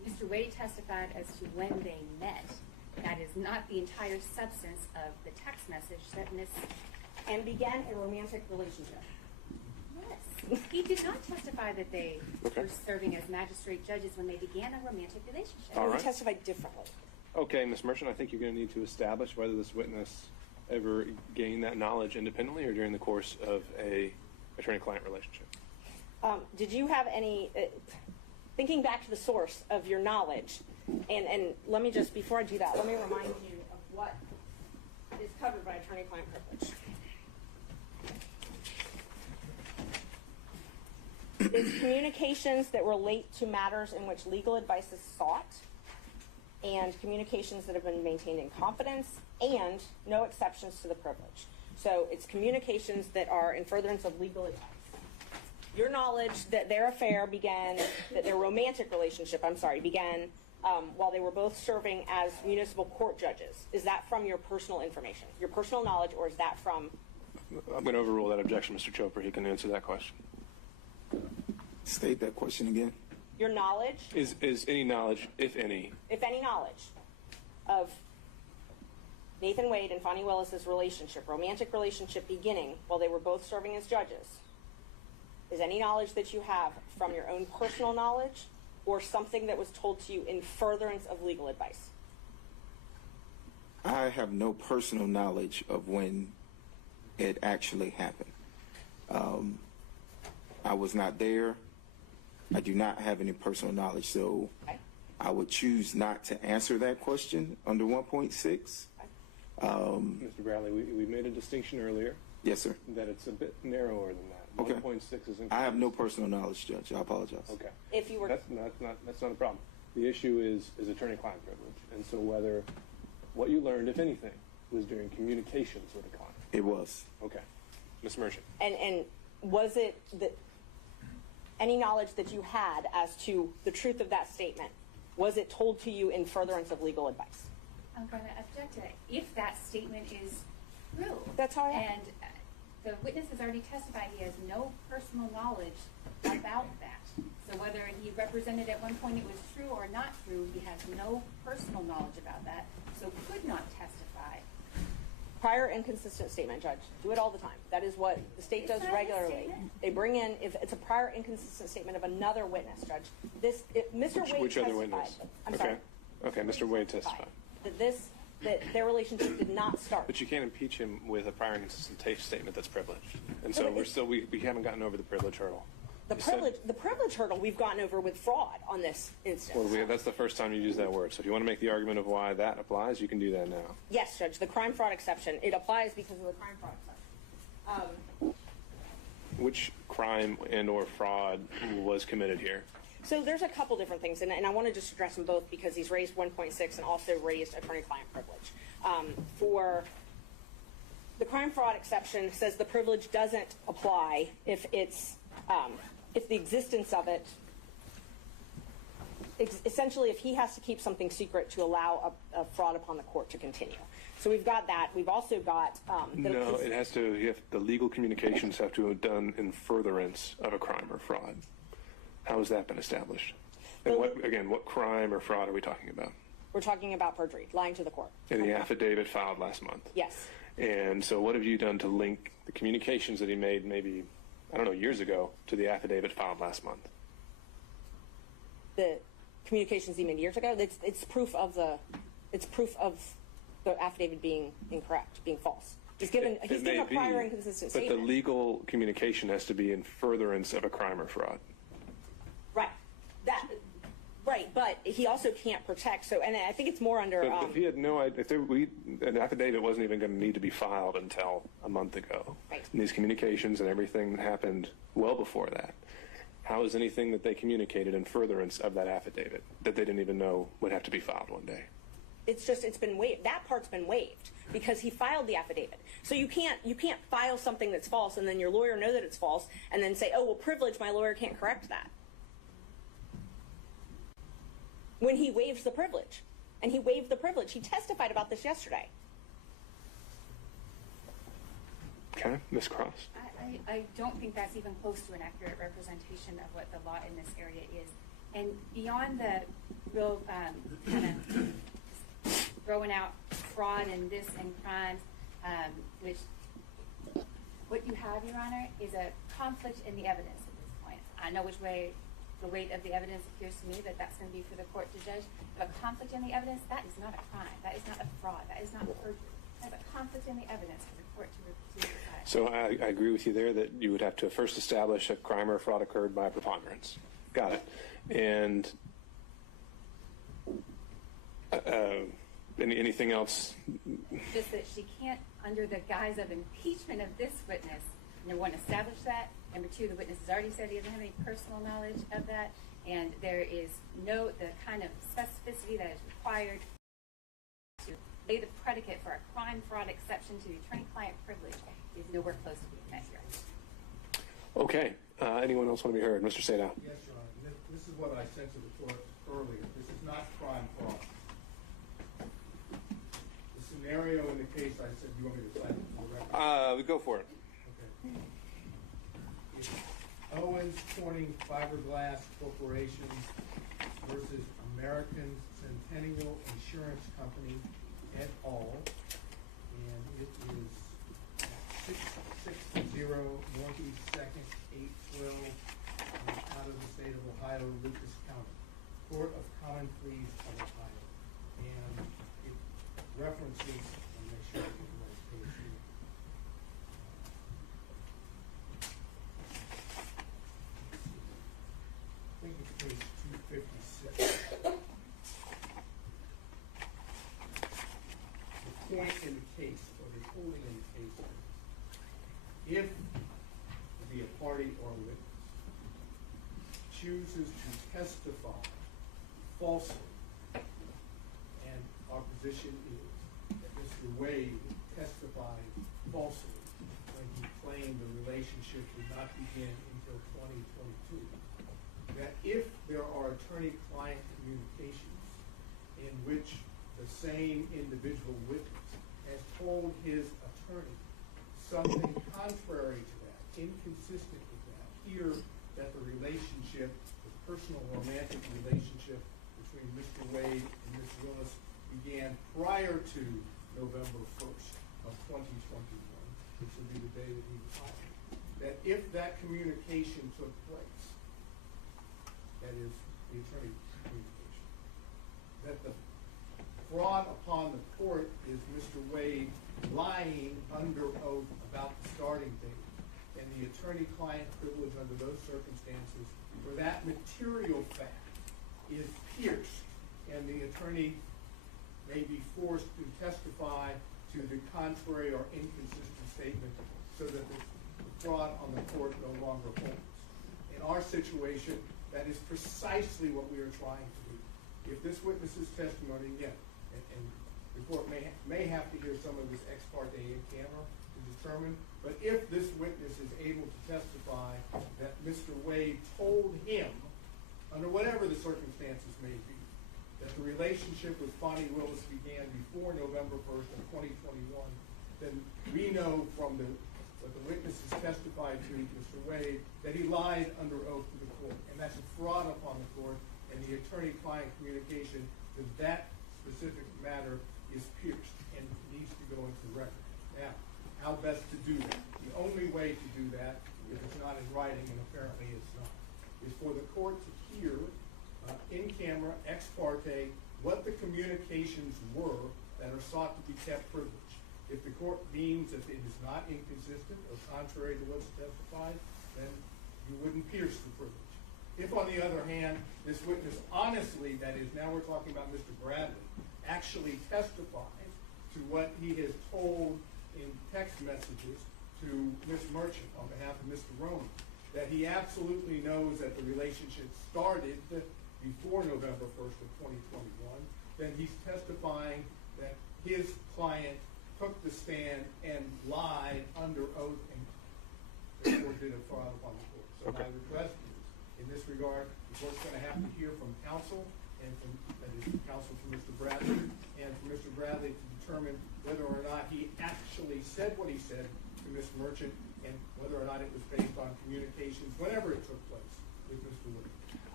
Mr. Wade testified as to when they met. That is not the entire substance of the text message that Ms. And began a romantic relationship. Yes. He did not testify that they were serving as magistrate judges when they began a romantic relationship. All right. He testified differently. Okay, Ms. Merchant, I think you're going to need to establish whether this witness ever gained that knowledge independently or during the course of a attorney-client relationship. Did you have any, thinking back to the source of your knowledge, and let me just, before I do that, let me remind you of what is covered by attorney-client privilege. It's communications that relate to matters in which legal advice is sought, and communications that have been maintained in confidence, and no exceptions to the privilege. So it's communications that are in furtherance of legal advice. Your knowledge that their affair began, that their romantic relationship, began while they were both serving as municipal court judges. Is that from your personal information, your personal knowledge, or is that from? I'm going to overrule that objection, Mr. Chopra. He can answer that question. State that question again. Your knowledge? Is any knowledge, if any Knowledge of Nathan Wade and Fani Willis's relationship, romantic relationship beginning while they were both serving as judges, is any knowledge that you have from your own personal knowledge or something that was told to you in furtherance of legal advice? I have no personal knowledge of when it actually happened. I was not there. I do not have any personal knowledge, so I would choose not to answer that question under 1.6. Mr. Bradley, we made a distinction earlier. Yes, sir. That it's a bit narrower than that. Okay. 1.6 is included. I have no personal knowledge, Judge. I apologize. Okay. If you were, That's not a problem. The issue is attorney-client privilege, and so whether what you learned, if anything, was during communications with a client. It was. Okay. Ms. Merchant. and was it that any knowledge that you had as to the truth of that statement, was it told to you in furtherance of legal advice? I'm going to object to that. If that statement is true. That's how I am. And the witness has already testified he has no personal knowledge about that. So whether he represented at one point it was true or not true, he has no personal knowledge about that, so could not testify. Prior inconsistent statement, Judge. Do it all the time. That is what the state does regularly. They bring in, if it's a prior inconsistent statement of another witness, Judge. Mr. Wade Which testified. other witness? I'm sorry. Okay, Mr. Wade testified. That their relationship did not start. But you can't impeach him with a prior inconsistent statement that's privileged. And so we haven't gotten over the privilege hurdle. The privilege hurdle we've gotten over with fraud on this instance. Well, that's the first time you use that word. So if you want to make the argument of why that applies, you can do that now. Yes, Judge. The crime fraud exception. It applies because of the crime fraud exception. Which crime and or fraud was committed here? So there's a couple different things, and I want to just address them both because he's raised 1.6 and also raised attorney-client privilege. For the crime fraud exception says the privilege doesn't apply if it's if the existence of it, essentially if he has to keep something secret to allow a fraud upon the court to continue. So we've got that. We've also got... No, it has to, the legal communications have to have done in furtherance of a crime or fraud. How has that been established? And what crime or fraud are we talking about? We're talking about perjury, lying to the court. In the affidavit filed last month? Yes. And so what have you done to link the communications that he made maybe, I don't know, years ago to the affidavit filed last month? The communications he made years ago? It's proof of the affidavit being incorrect, being false. He's given a prior inconsistent statement. But the legal communication has to be in furtherance of a crime or fraud. Right. Right, but he also can't protect. So, and I think it's more under. But if he had no idea, an affidavit wasn't even going to need to be filed until a month ago. Right. And these communications and everything happened well before that. How is anything that they communicated in furtherance of that affidavit that they didn't even know would have to be filed one day? It's been waived. That part's been waived because he filed the affidavit. So you can't file something that's false and then your lawyer know that it's false and then say, oh, well, privilege, my lawyer can't correct that. When he waives the privilege. And he waived the privilege. He testified about this yesterday. Okay, Ms. Cross. I don't think that's even close to an accurate representation of what the law in this area is. And beyond the real kind of throwing out fraud and this and crimes, which what you have, Your Honor, is a conflict in the evidence at this point. I know which way the weight of the evidence appears to me that that's going to be for the court to judge. But a conflict in the evidence, that is not a crime. That is not a fraud. That is not perjury. That's a conflict in the evidence for the court to decide. So I agree with you there that you would have to first establish a crime or fraud occurred by preponderance. Got it. And anything else? Just that she can't, under the guise of impeachment of this witness, number one, establish that. Number two, the witness has already said he doesn't have any personal knowledge of that. And there is the kind of specificity that is required to lay the predicate for a crime fraud exception to the attorney-client privilege is nowhere close to being met here. Okay. Anyone else want to be heard? Mr. Sadow. Yes, Your Honor. This is what I said to the court earlier. This is not crime fraud. The scenario in the case I said, you want me to cite it for the record? Go for it. Okay. It's Owens Corning Fiberglass Corporation versus American Centennial Insurance Company et al. And it is 660 Northeast 2nd, 812, out of the state of Ohio, Lucas County, Court of Common Pleas of Ohio. And it references, and make sure I get the right page here. I think it's page 256. The point in the case, or the holding in the case, is if the party or witness chooses to testify falsely, and our position is that Mr. Wade testified falsely when he claimed the relationship did not begin until 2022, that if there are attorney-client communications in which the same individual witness has told his attorney something contrary to that, inconsistent with that, here that the relationship, the personal romantic relationship between Mr. Wade and Ms. Willis began prior to November 1st of 2021, which would be the day that he was hired, that if that communication took place, that is the attorney communication, that the fraud upon the court is Mr. Wade lying under oath about the starting date, and the attorney-client privilege under those circumstances, where that material fact is pierced, and the attorney may be forced to testify to the contrary or inconsistent statement so that the fraud on the court no longer holds. In our situation, that is precisely what we are trying to do. If this witness's testimony, again, and the court may have to hear some of this ex parte in camera to determine, but if this witness is able to testify that Mr. Wade told him, under whatever the circumstances may be, that the relationship with Fani Willis began before November 1st of 2021, then we know from what the witness has testified to Mr. Wade that he lied under oath to the court, and that's a fraud upon the court, and the attorney-client communication to that specific matter is pierced and needs to go into the record. Now, how best to do that? The only way to do that, if it's not in writing, and apparently it's not, is for the court to hear in camera, ex parte, what the communications were that are sought to be kept privileged. If the court deems that it is not inconsistent or contrary to what's testified, then you wouldn't pierce the privilege. If, on the other hand, this witness honestly, that is, now we're talking about Mr. Bradley, actually testifies to what he has told in text messages to Ms. Merchant on behalf of Mr. Roman, that he absolutely knows that the relationship started before November 1st of 2021, then he's testifying that his client took the stand and lied under oath and therefore did a fraud upon the court. So my request is, in this regard, the court's going to have to hear from counsel, and from, that is, counsel from Mr. Bradley, and from Mr. Bradley to determine whether or not he actually said what he said to Ms. Merchant, and whether or not it was based on communications, whenever it took place, with Mr. Williams.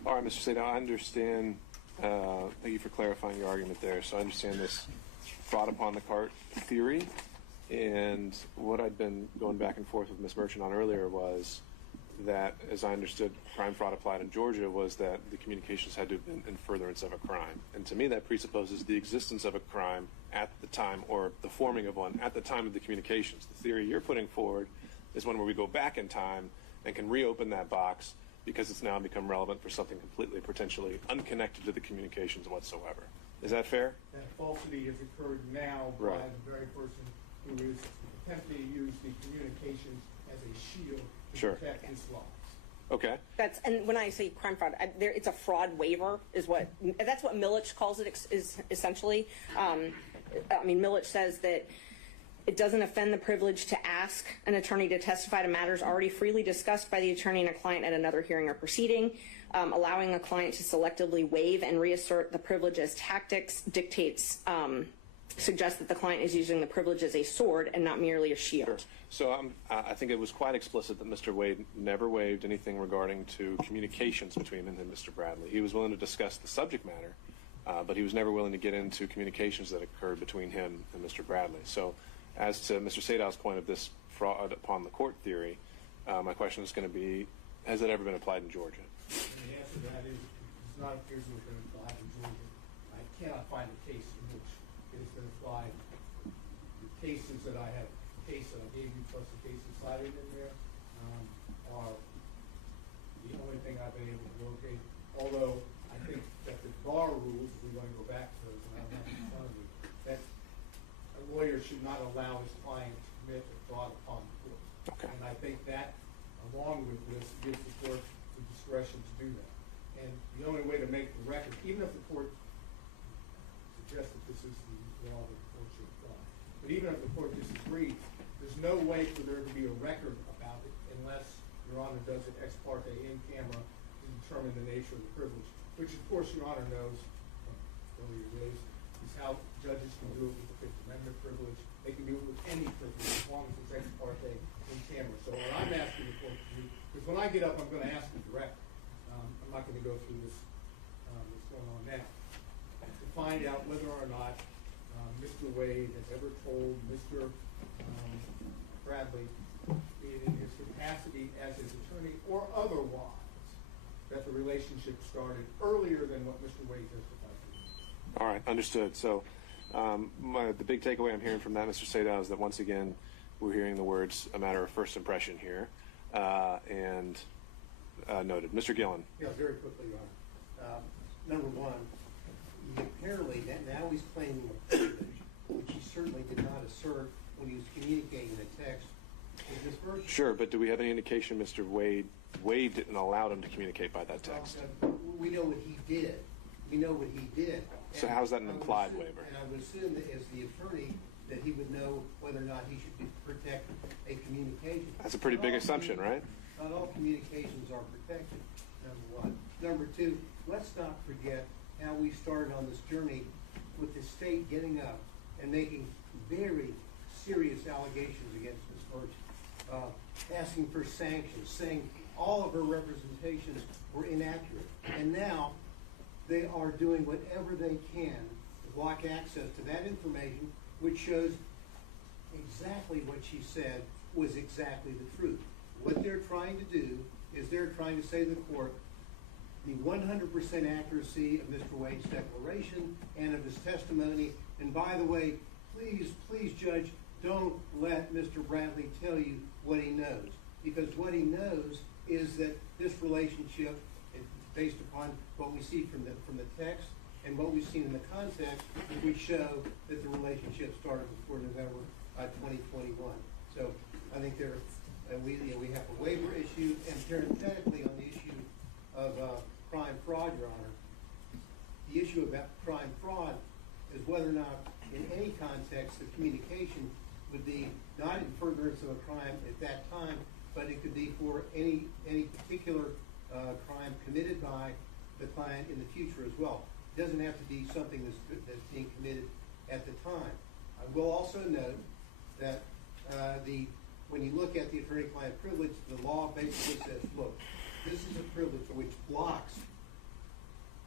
All right, Mr. Sato, I understand. Thank you for clarifying your argument there. So I understand this fraud upon the cart theory. And what I'd been going back and forth with Ms. Merchant on earlier was that, as I understood, crime fraud applied in Georgia was that the communications had to have been in furtherance of a crime. And to me, that presupposes the existence of a crime at the time, or the forming of one at the time of the communications. The theory you're putting forward is one where we go back in time and can reopen that box because it's now become relevant for something completely, potentially unconnected to the communications whatsoever. Is that fair? That falsity has occurred now by the very person who is attempting to use the communications as a shield to protect his lives. Okay. And when I say crime fraud, it's a fraud waiver. That's what Millich calls it. Is essentially. Millich says that it doesn't offend the privilege to ask an attorney to testify to matters already freely discussed by the attorney and a client at another hearing or proceeding. Allowing a client to selectively waive and reassert the privilege as tactics suggests that the client is using the privilege as a sword and not merely a shield. Sure. So I think it was quite explicit that Mr. Wade never waived anything regarding to communications between him and Mr. Bradley. He was willing to discuss the subject matter, but he was never willing to get into communications that occurred between him and Mr. Bradley. So as to Mr. Sadow's point of this fraud upon the court theory, my question is going to be, has it ever been applied in Georgia? And the answer to that is it's not appears to have been applied in Georgia. I cannot find a case in which it has been applied. The cases that I have, the case that I gave you plus the cases cited in there, are the only thing I've been able to locate. Although I think that the bar rules, if we're going to go back to those, and I don't have in front of me, that a lawyer should not allow his client to commit a fraud upon the court. Okay. And I think that, along with this, gives the court the discretion to do that. And the only way to make the record, even if the court suggests that this is the law that the court should apply, but even if the court disagrees, there's no way for there to be a record about it unless Your Honor does it ex parte in camera to determine the nature of the privilege, which of course Your Honor knows from earlier days is how judges can do it with the Fifth Amendment privilege. They can do it with any privilege as long as it's ex parte in camera. So what I'm asking the court to do, because when I get up, I'm going to ask the director. I'm not going to go through this what's going on now, to find out whether or not Mr. Wade has ever told Mr. Bradley, in his capacity as his attorney or otherwise, that the relationship started earlier than what Mr. Wade testified to. All right, understood. So the big takeaway I'm hearing from that, Mr. Sadow, is that once again, we're hearing the words a matter of first impression here, and noted. Mr. Gillen. Yeah, very quickly, Your Honor. Number one, apparently now he's claiming a privilege, which he certainly did not assert when he was communicating the text with this person. Sure, but do we have any indication Mr. Wade didn't allow him to communicate by that text? We know what he did. We know what he did. So how is that an implied waiver? And I would assume that as the attorney that he would know whether or not he should protect a communication. That's a pretty big assumption, right? Not all communications are protected, number one. Number two, let's not forget how we started on this journey with the state getting up and making very serious allegations against Ms. Merchant, asking for sanctions, saying all of her representations were inaccurate. And now they are doing whatever they can to block access to that information, which shows exactly what she said was exactly the truth. What they're trying to do is they're trying to say to the court the 100% accuracy of Mr. Wade's declaration and of his testimony. And by the way, please, Judge, don't let Mr. Bradley tell you what he knows. Because what he knows is that this relationship, based upon what we see from the text and what we've seen in the context, we show that the relationship started before November 2021. So I think we have a waiver issue, and parenthetically on the issue of crime fraud, Your Honor, the issue about crime fraud is whether or not in any context the communication would be not in furtherance of a crime at that time, but it could be for any particular crime committed by the client in the future as well. It doesn't have to be something that's being committed at the time. I will also note that when you look at the attorney-client privilege, the law basically says, look, this is a privilege which blocks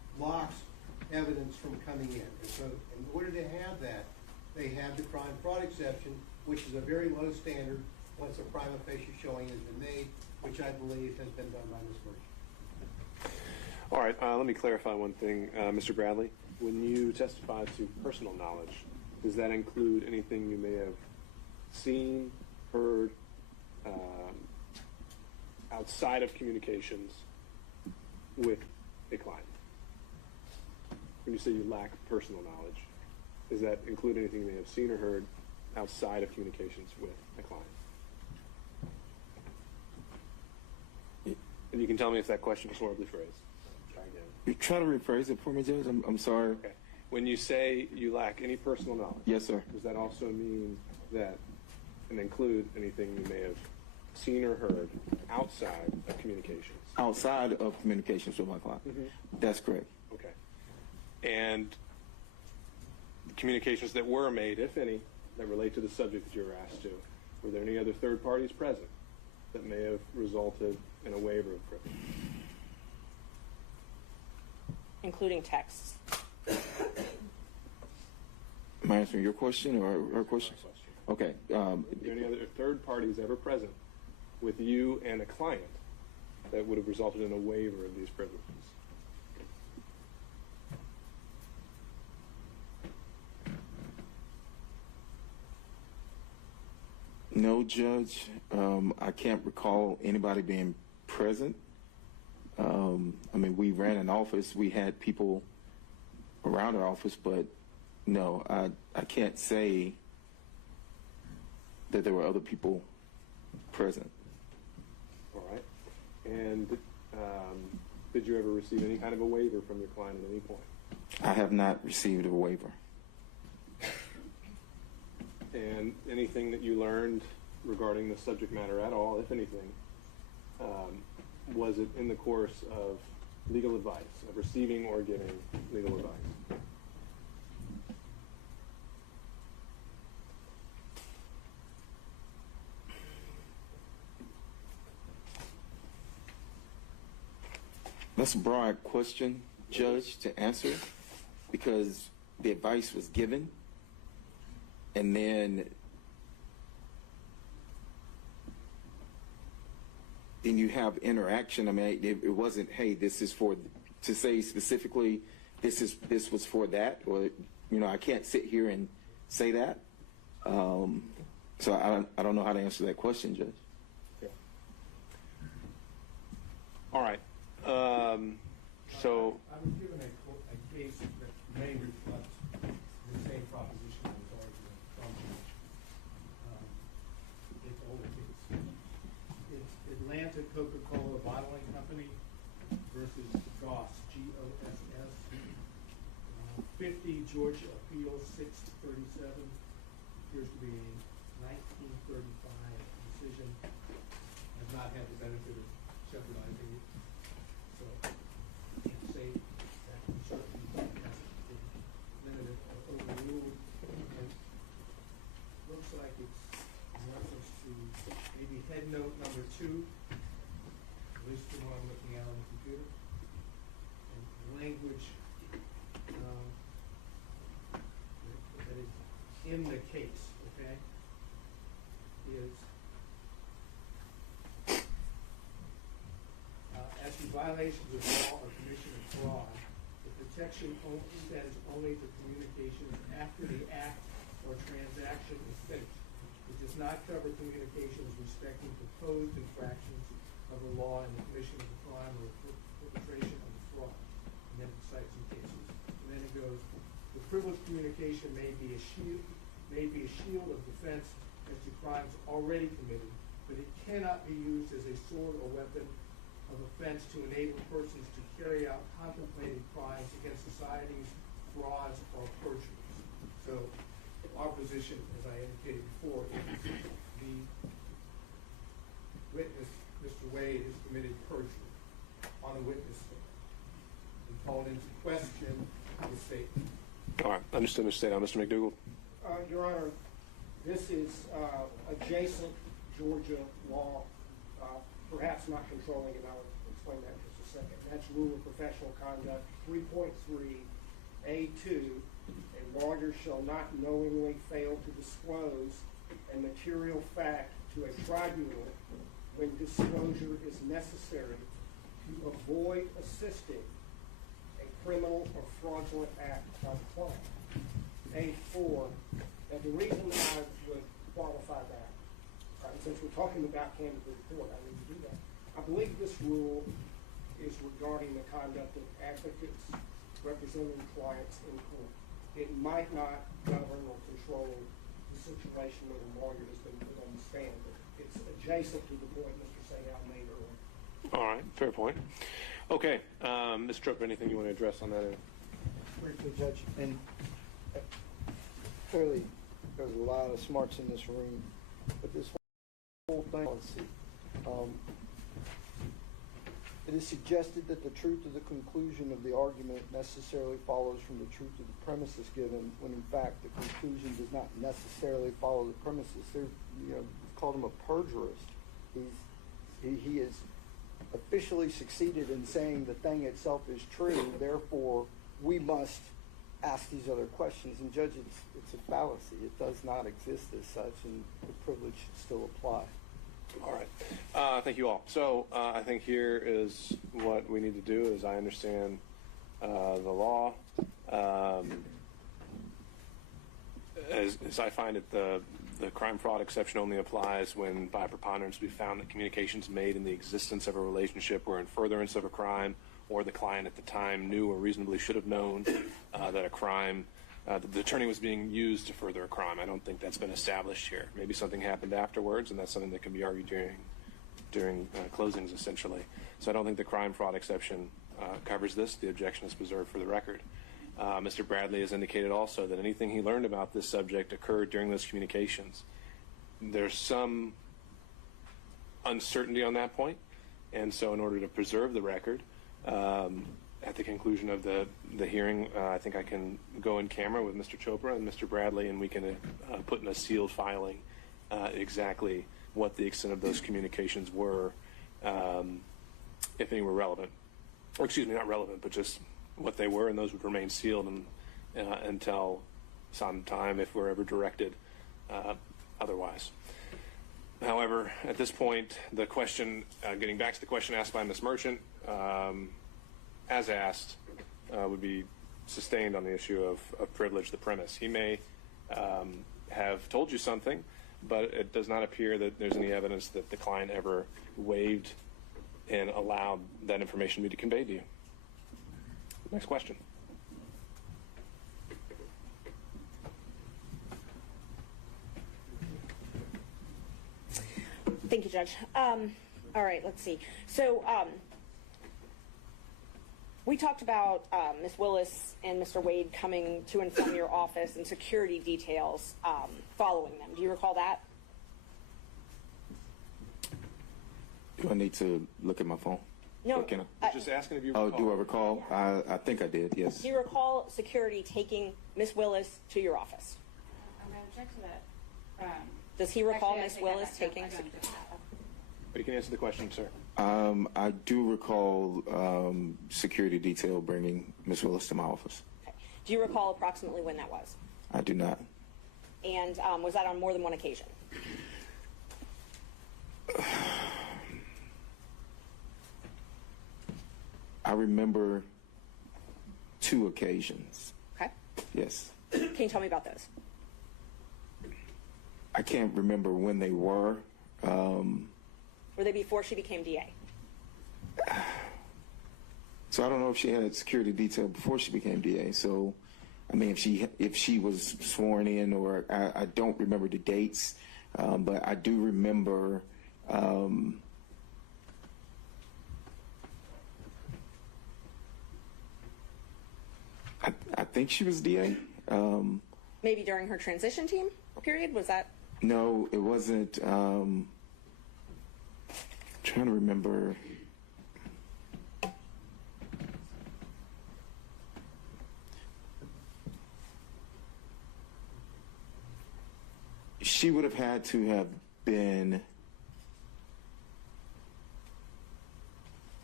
blocks evidence from coming in. And so in order to have that, they have the crime fraud exception, which is a very low standard once a prima facie showing has been made, which I believe has been done by Ms. Murphy. All right, let me clarify one thing, Mr. Bradley. When you testify to personal knowledge, does that include anything you may have seen, heard, outside of communications with a client? When you say you lack personal knowledge, does that include anything you may have seen or heard outside of communications with a client? And you can tell me if that question is horribly phrased. Try again. You try to rephrase it for me, Judge. I'm sorry. Okay. When you say you lack any personal knowledge, Yes, sir. does that also mean that and include anything you may have seen or heard outside of communications? Outside of communications with my client. That's correct. Okay. And the communications that were made, if any, that relate to the subject that you were asked to, were there any other third parties present that may have resulted in a waiver of privilege? Including texts. Am I answering your question or her question? Okay. Are there any other third parties ever present with you and a client that would have resulted in a waiver of these privileges? No, Judge. I can't recall anybody being present. I mean, we ran an office. We had people around our office, but no, I can't say that there were other people present. All right. And did you ever receive any kind of a waiver from your client at any point? I have not received a waiver. And anything that you learned regarding the subject matter at all, if anything, was it in the course of legal advice, of receiving or giving legal advice? That's a broad question, Judge, to answer, because the advice was given, and then you have interaction. I mean, it wasn't, hey, this is for, to say specifically, this was for that, or, you know, I can't sit here and say that. So I don't know how to answer that question, Judge. Okay. All right. So I was given a case that may reflect the same proposition that was argued from its older case. It's Atlanta Coca-Cola Bottling Company versus Goss, G-O-S-S, 50 Georgia Appeals 637, appears to be a 1935 decision. Has not had the benefit of jeopardizing it. So I can't say that certainly hasn't been limited or overruled. And looks like it's in reference to maybe head note number 2, at least the one I'm looking at on the computer. And the language that is in the case, okay, is as to violations of law or commission of fraud, the protection extends only to communications after the act or transaction is finished. It does not cover communications respecting proposed infractions of the law in the commission of the crime or perpetration of the fraud. And then it cites some cases. And then it goes, the privileged communication may be a shield of defense as to crimes already committed, but it cannot be used as a sword or weapon of offense to enable persons to carry out contemplated crimes against societies, frauds, or perjuries. So our position, as I indicated before, is the witness, Mr. Wade, has committed perjury on a witness stand and called into question the statement. all right, understood, Mr. State. Mr. McDougall. Your Honor, this is adjacent Georgia law, perhaps not controlling, and I'll explain that in just a second. That's Rule of Professional Conduct 3.3A2. A lawyer shall not knowingly fail to disclose a material fact to a tribunal when disclosure is necessary to avoid assisting a criminal or fraudulent act by the client. A4, and the reason I would qualify that, since we're talking about candid report, I need to do that. I believe this rule is regarding the conduct of advocates representing clients in court. It might not govern or control the situation where the lawyer has been put on the stand, but it's adjacent to the point Mr. Sadal made earlier. All right, fair point. Okay, Mr. Trooper, anything you want to address on that? Briefly, Judge, and clearly there's a lot of smarts in this room, but this whole thing, let's see. It is suggested that the truth of the conclusion of the argument necessarily follows from the truth of the premises given, when in fact the conclusion does not necessarily follow the premises. They're, called him a perjurist. He has officially succeeded in saying the thing itself is true. Therefore, we must ask these other questions. And Judge, it's a fallacy. It does not exist as such, and the privilege should still apply. All right. Thank you all. So I think here is what we need to do, as I understand the law. As I find it, the crime fraud exception only applies when by preponderance we found that communications made in the existence of a relationship were in furtherance of a crime, or the client at the time knew or reasonably should have known that a crime, the attorney was being used to further a crime. I don't think that's been established here. Maybe something happened afterwards, and that's something that can be argued during closings, essentially. So I don't think the crime fraud exception covers this. The objection is preserved for the record. Mr. Bradley has indicated also that anything he learned about this subject occurred during those communications. There's some uncertainty on that point, and so in order to preserve the record, at the conclusion of the hearing, I think I can go in camera with Mr. Chopra and Mr. Bradley, and we can put in a sealed filing exactly what the extent of those communications were, if any were relevant. Or excuse me, not relevant, but just what they were, and those would remain sealed until some time if we're ever directed otherwise. However, at this point, the question, getting back to the question asked by Ms. Merchant, as asked, would be sustained on the issue of privilege, the premise. He may have told you something, but it does not appear that there's any evidence that the client ever waived and allowed that information to be conveyed to you. Next question. Thank you, Judge. All right, let's see. So we talked about Ms. Willis and Mr. Wade coming to and from your office and security details following them. Do you recall that? Do I need to look at my phone? No. Just asking if you recall. Oh, do I recall? I think I did, yes. Do you recall security taking Ms. Willis to your office? I'm going to check to that. Does he recall Actually, I Ms. think Willis I don't taking? think that. But you can answer the question, sir. I do recall security detail bringing Ms. Willis to my office. Okay. Do you recall approximately when that was? I do not. And was that on more than one occasion? I remember 2 occasions. Okay. Yes. Can you tell me about those? I can't remember when they were. Were they before she became DA? So I don't know if she had security detail before she became DA. So, I mean, if she was sworn in, or I don't remember the dates, but I do remember. I think she was DA. Maybe during her transition team period? Was that? No, it wasn't. Trying to remember. She would have had to have been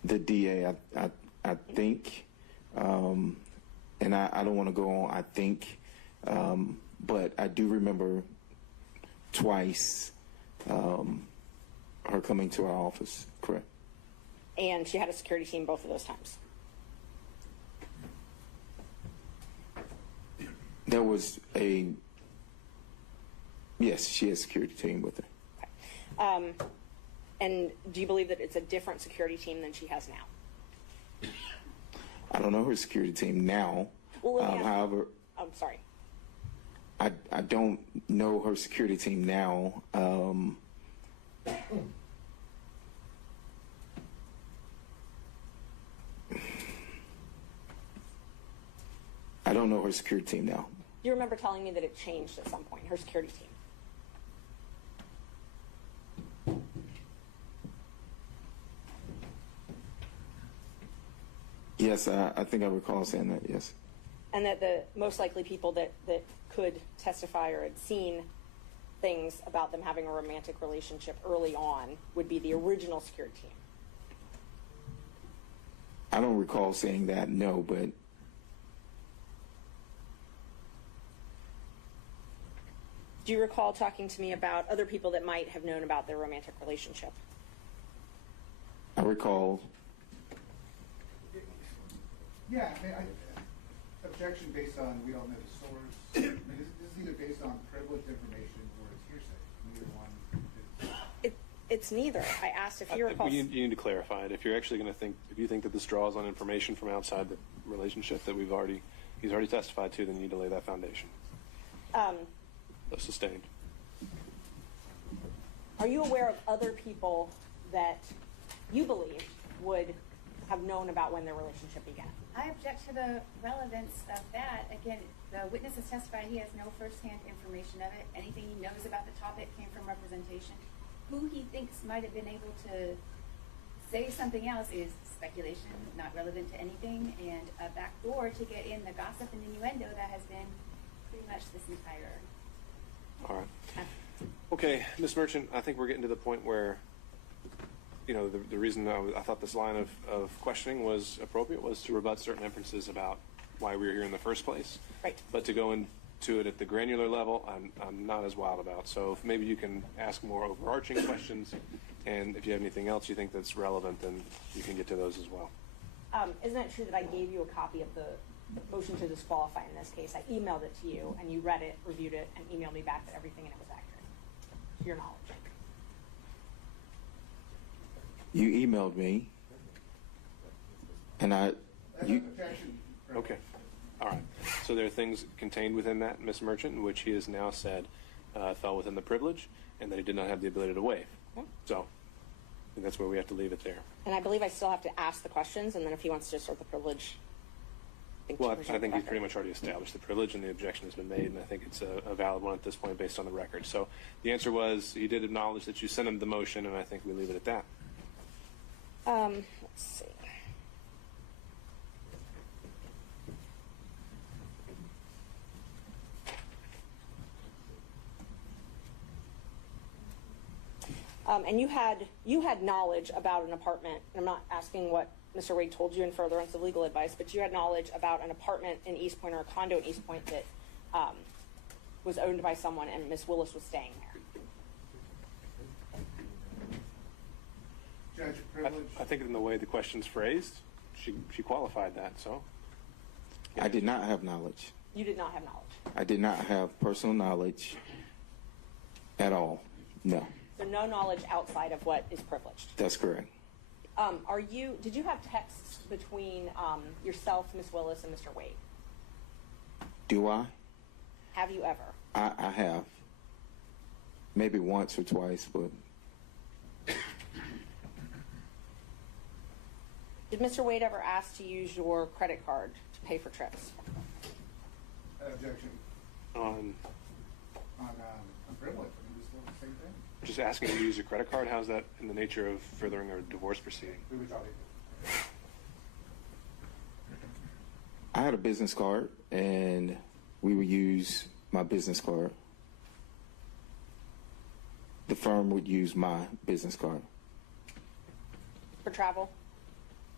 The DA, I think, and I don't want to go on, I think, but I do remember twice her coming to our office, correct? And she had a security team both of those times. There was yes, she has a security team with her. Okay. And do you believe that it's a different security team than she has now? I don't know her security team now. Well, let me ask you- However, I'm sorry. I don't know her security team now. I don't know her security team now. Do you remember telling me that it changed at some point, her security team? Yes, I think I recall saying that, yes. And that the most likely people that could testify or had seen things about them having a romantic relationship early on would be the original security team. I don't recall saying that, no, but do you recall talking to me about other people that might have known about their romantic relationship? I recall. Yeah, I mean, objection based on we don't know the source. I mean, this is either based on privileged information or it's hearsay. Neither one. It's neither. I asked if you recall. You need to clarify it. If you're actually going to think, if you think that this draws on information from outside the relationship that he's already testified to, then you need to lay that foundation. Sustained. Are you aware of other people that you believe would have known about when their relationship began? I object to the relevance of that. Again, the witness has testified he has no firsthand information of it. Anything he knows about the topic came from representation. Who he thinks might have been able to say something else is speculation, not relevant to anything, and a backdoor to get in the gossip and innuendo that has been pretty much this entire. All right. Okay, Ms. Merchant, I think we're getting to the point where, you know, the reason I thought this line of questioning was appropriate was to rebut certain inferences about why we were here in the first place. Right. But to go into it at the granular level, I'm not as wild about. So if maybe you can ask more overarching questions, and if you have anything else you think that's relevant, then you can get to those as well. Isn't it true that I gave you a copy of the motion to disqualify in this case? I emailed it to you, and you read it, reviewed it, and emailed me back that everything in it was accurate, to your knowledge. You emailed me, and Objection. Okay. All right. So there are things contained within that, Ms. Merchant, in which he has now said fell within the privilege and that he did not have the ability to waive. So I think that's where we have to leave it there. And I believe I still have to ask the questions, and then if he wants to assert the privilege. Well, I think he's pretty much already established the privilege, and the objection has been made, and I think it's a valid one at this point based on the record. So the answer was he did acknowledge that you sent him the motion, and I think we leave it at that. Let's see. And you had knowledge about an apartment. And I'm not asking what Mr. Wade told you in furtherance of legal advice, but you had knowledge about an apartment in East Point or a condo in East Point that was owned by someone, and Miss Willis was staying there. Judge, privilege. I think in the way the question's phrased, she qualified that. So I did not have knowledge. You did not have knowledge. I did not have personal knowledge at all. No. So no knowledge outside of what is privileged. That's correct. Did you have texts between yourself, Miss Willis, and Mr. Wade? Do I? Have you ever? I have. Maybe once or twice, but Did Mr. Wade ever ask to use your credit card to pay for trips? Objection. on On privilege. I mean, this is the same thing. just asking to use your credit card, how's that in the nature of furthering a divorce proceeding? We would probably. I had a business card, and we would use my business card. The firm would use my business card. For travel?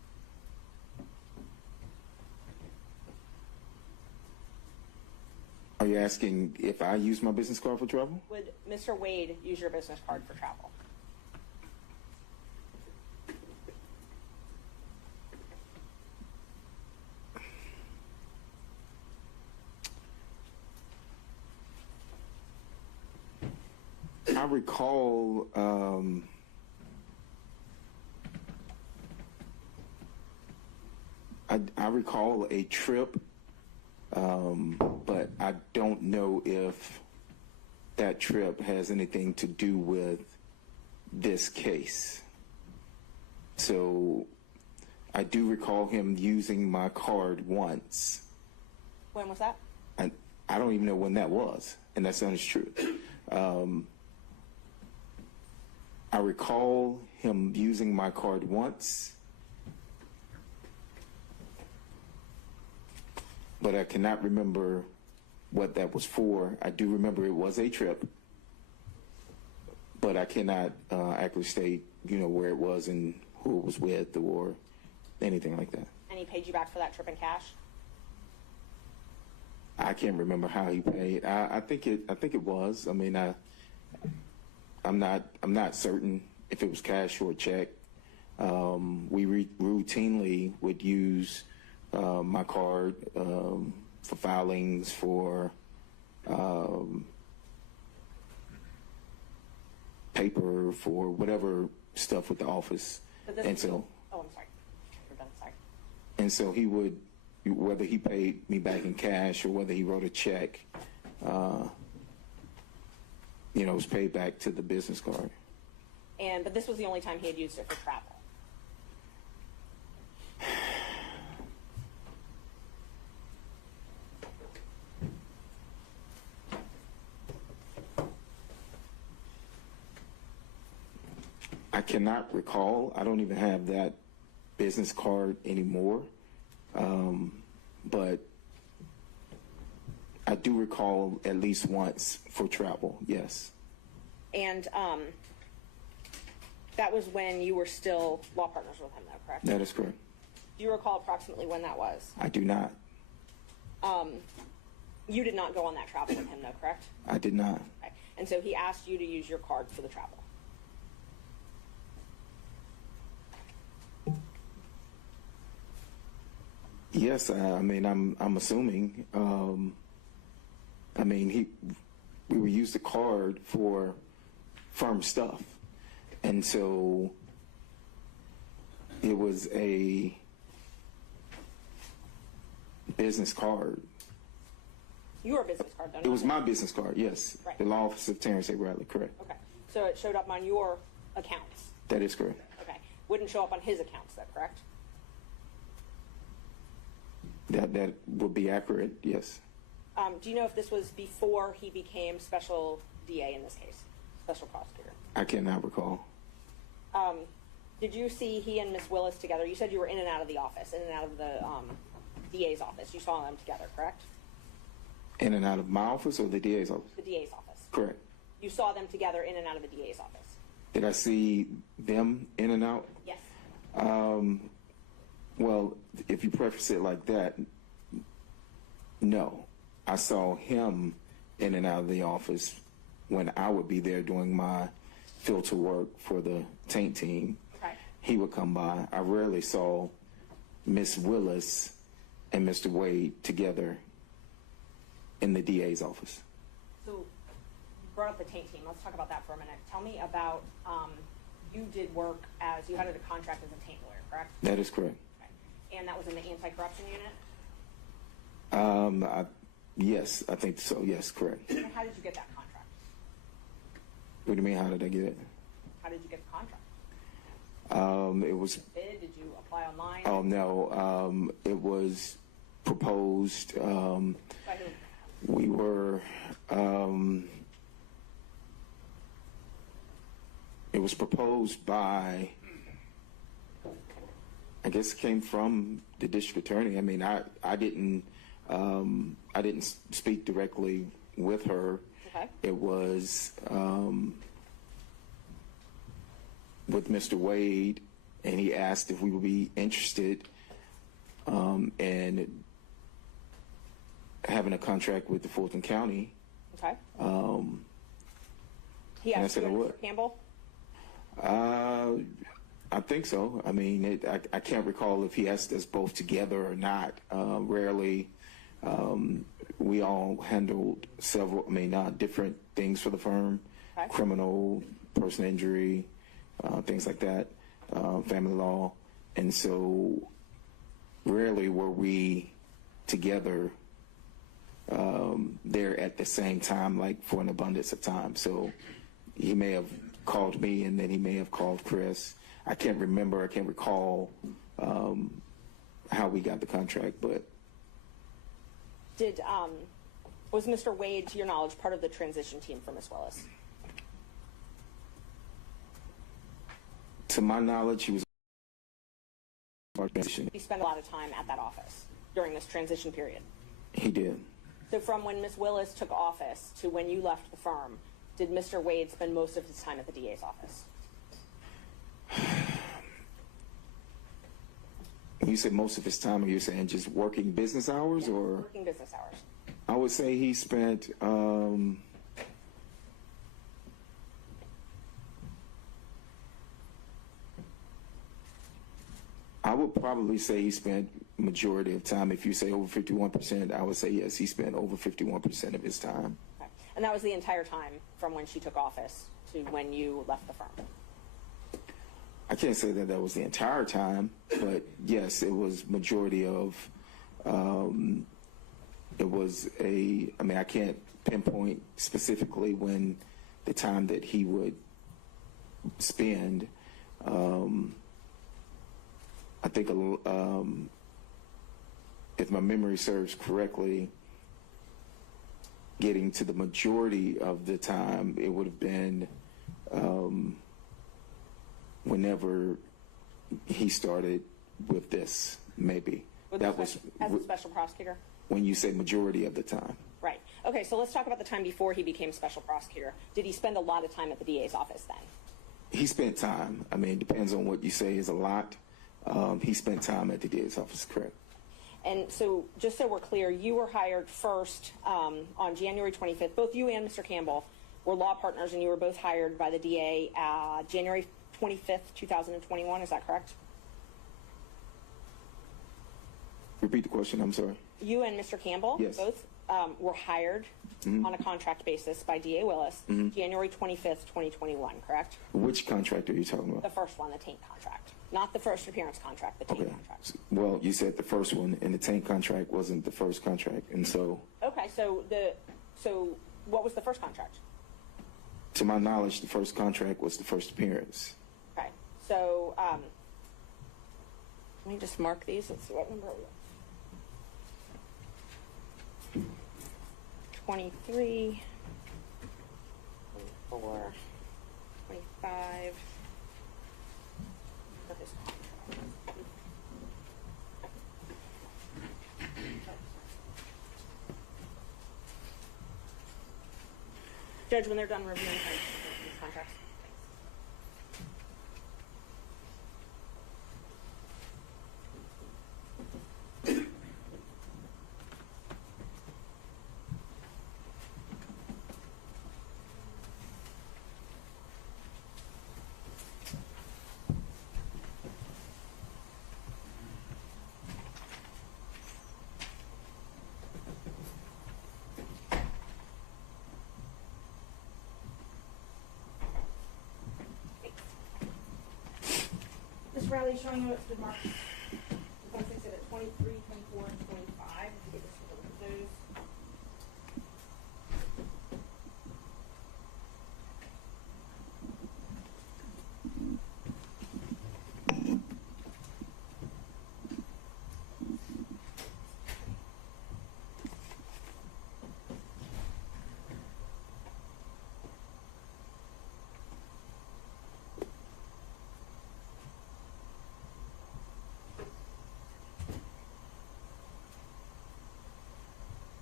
you asking if I use my business card for travel? Would Mr. Wade use your business card for travel? I recall, I recall a trip, but I don't know if that trip has anything to do with this case. So I do recall him using my card once. When was that? I don't even know when that was, and that's the honest truth. I recall him using my card once, but I cannot remember what that was for. I do remember it was a trip, but I cannot accurately state, where it was and who it was with or anything like that. And he paid you back for that trip in cash? I can't remember how he paid. I think it was. I mean, I'm not certain if it was cash or a check. We routinely would use my card for filings, for paper, for whatever stuff with the office. And so, oh, I'm sorry. We're done. Sorry. And so he would, whether he paid me back in cash or whether he wrote a check, it was paid back to the business card. But this was the only time he had used it for travel. I cannot recall. I don't even have that business card anymore. But I do recall at least once for travel, yes. And that was when you were still law partners with him, though, correct? That is correct. Do you recall approximately when that was? I do not. You did not go on that travel with him, though, correct? I did not. Okay. And so he asked you to use your card for the travel. Yes, I mean, I'm assuming. I mean, we would use the card for firm stuff, and so it was a business card. Your business card, though. It was my business card, yes. Right. The law office of Terrence Bradley, correct. Okay. So it showed up on your accounts. That is correct. Okay. Wouldn't show up on his accounts, though, correct? That would be accurate, yes. Do you know if this was before he became special DA in this case, special prosecutor? I cannot recall. Did you see he and Ms. Willis together? You said you were in and out of the office, in and out of the DA's office. You saw them together, correct? In and out of my office or the DA's office? The DA's office. Correct. You saw them together in and out of the DA's office? Did I see them in and out? Yes. Well, if you preface it like that, no. I saw him in and out of the office when I would be there doing my filter work for the taint team. Okay. He would come by. I rarely saw Miss Willis and Mr. Wade together in the DA's office. So you brought up the taint team. Let's talk about that for a minute. Tell me about, you did work you had a contract as a taint lawyer, correct? That is correct. And that was in the anti-corruption unit? Yes, I think so. Yes, correct. And how did you get that contract? What do you mean, how did I get it? How did you get the contract? It was... Did you apply online? Oh, no. It was proposed. By who? We were... it was proposed by... I guess it came from the district attorney. I mean, I didn't speak directly with her. Okay. It was with Mr. Wade, and he asked if we would be interested, and having a contract with the Fulton County. Okay. He And I asked said you I and would. Mr. Campbell? I think so. I mean, I can't recall if he asked us both together or not. Rarely. We all handled several, different things for the firm. Okay. Criminal, personal injury, things like that, family law. And so rarely were we together there at the same time, like for an abundance of time. So he may have called me and then he may have called Chris. I can't recall how we got the contract, but Was Mr. Wade, to your knowledge, part of the transition team for Ms. Willis? to my knowledge, he was. He spent a lot of time at that office during this transition period. He did. So from when Ms. Willis took office to when you left the firm, did Mr. Wade spend most of his time at the DA's office? You said most of his time, or you're saying just working business hours, Yeah, or? working business hours. I would say he spent. I would probably say he spent majority of time. If you say over 51%, I would say yes, he spent over 51% of his time. Okay. And that was the entire time from when she took office to when you left the firm? I can't say that that was the entire time, but yes, it was majority of. It was a. I mean, I can't pinpoint specifically when the time that he would spend. I think if my memory serves correctly, getting to the majority of the time, it would have been whenever he started with this, maybe. As a special prosecutor? When you say majority of the time. Right. Okay, so let's talk about the time before he became special prosecutor. Did he spend a lot of time at the DA's office then? He spent time. I mean, it depends on what you say is a lot. He spent time at the DA's office, correct. And so, just so we're clear, you were hired first on January 25th. Both you and Mr. Campbell were law partners, and you were both hired by the DA January 25th, 2021. Is that correct? Repeat the question, I'm sorry. You and Mr. Campbell Yes. both were hired on a contract basis by DA Willis January 25th, 2021, correct? Which contract are you talking about? The first one, the taint contract. Not the first appearance contract, the taint Okay. contract. Well, you said the first one, and the tank contract wasn't the first contract, and so, Okay, so what was the first contract? to my knowledge, the first contract was the first appearance. Okay, so let me just mark these. Let's see what number are we on. 23, 24, 25. For his contract. Judge, when they're done reviewing these contracts. Ms. Riley, showing you what's been marked. Defense exhibit 23, 24, and 25. If you could just look at those.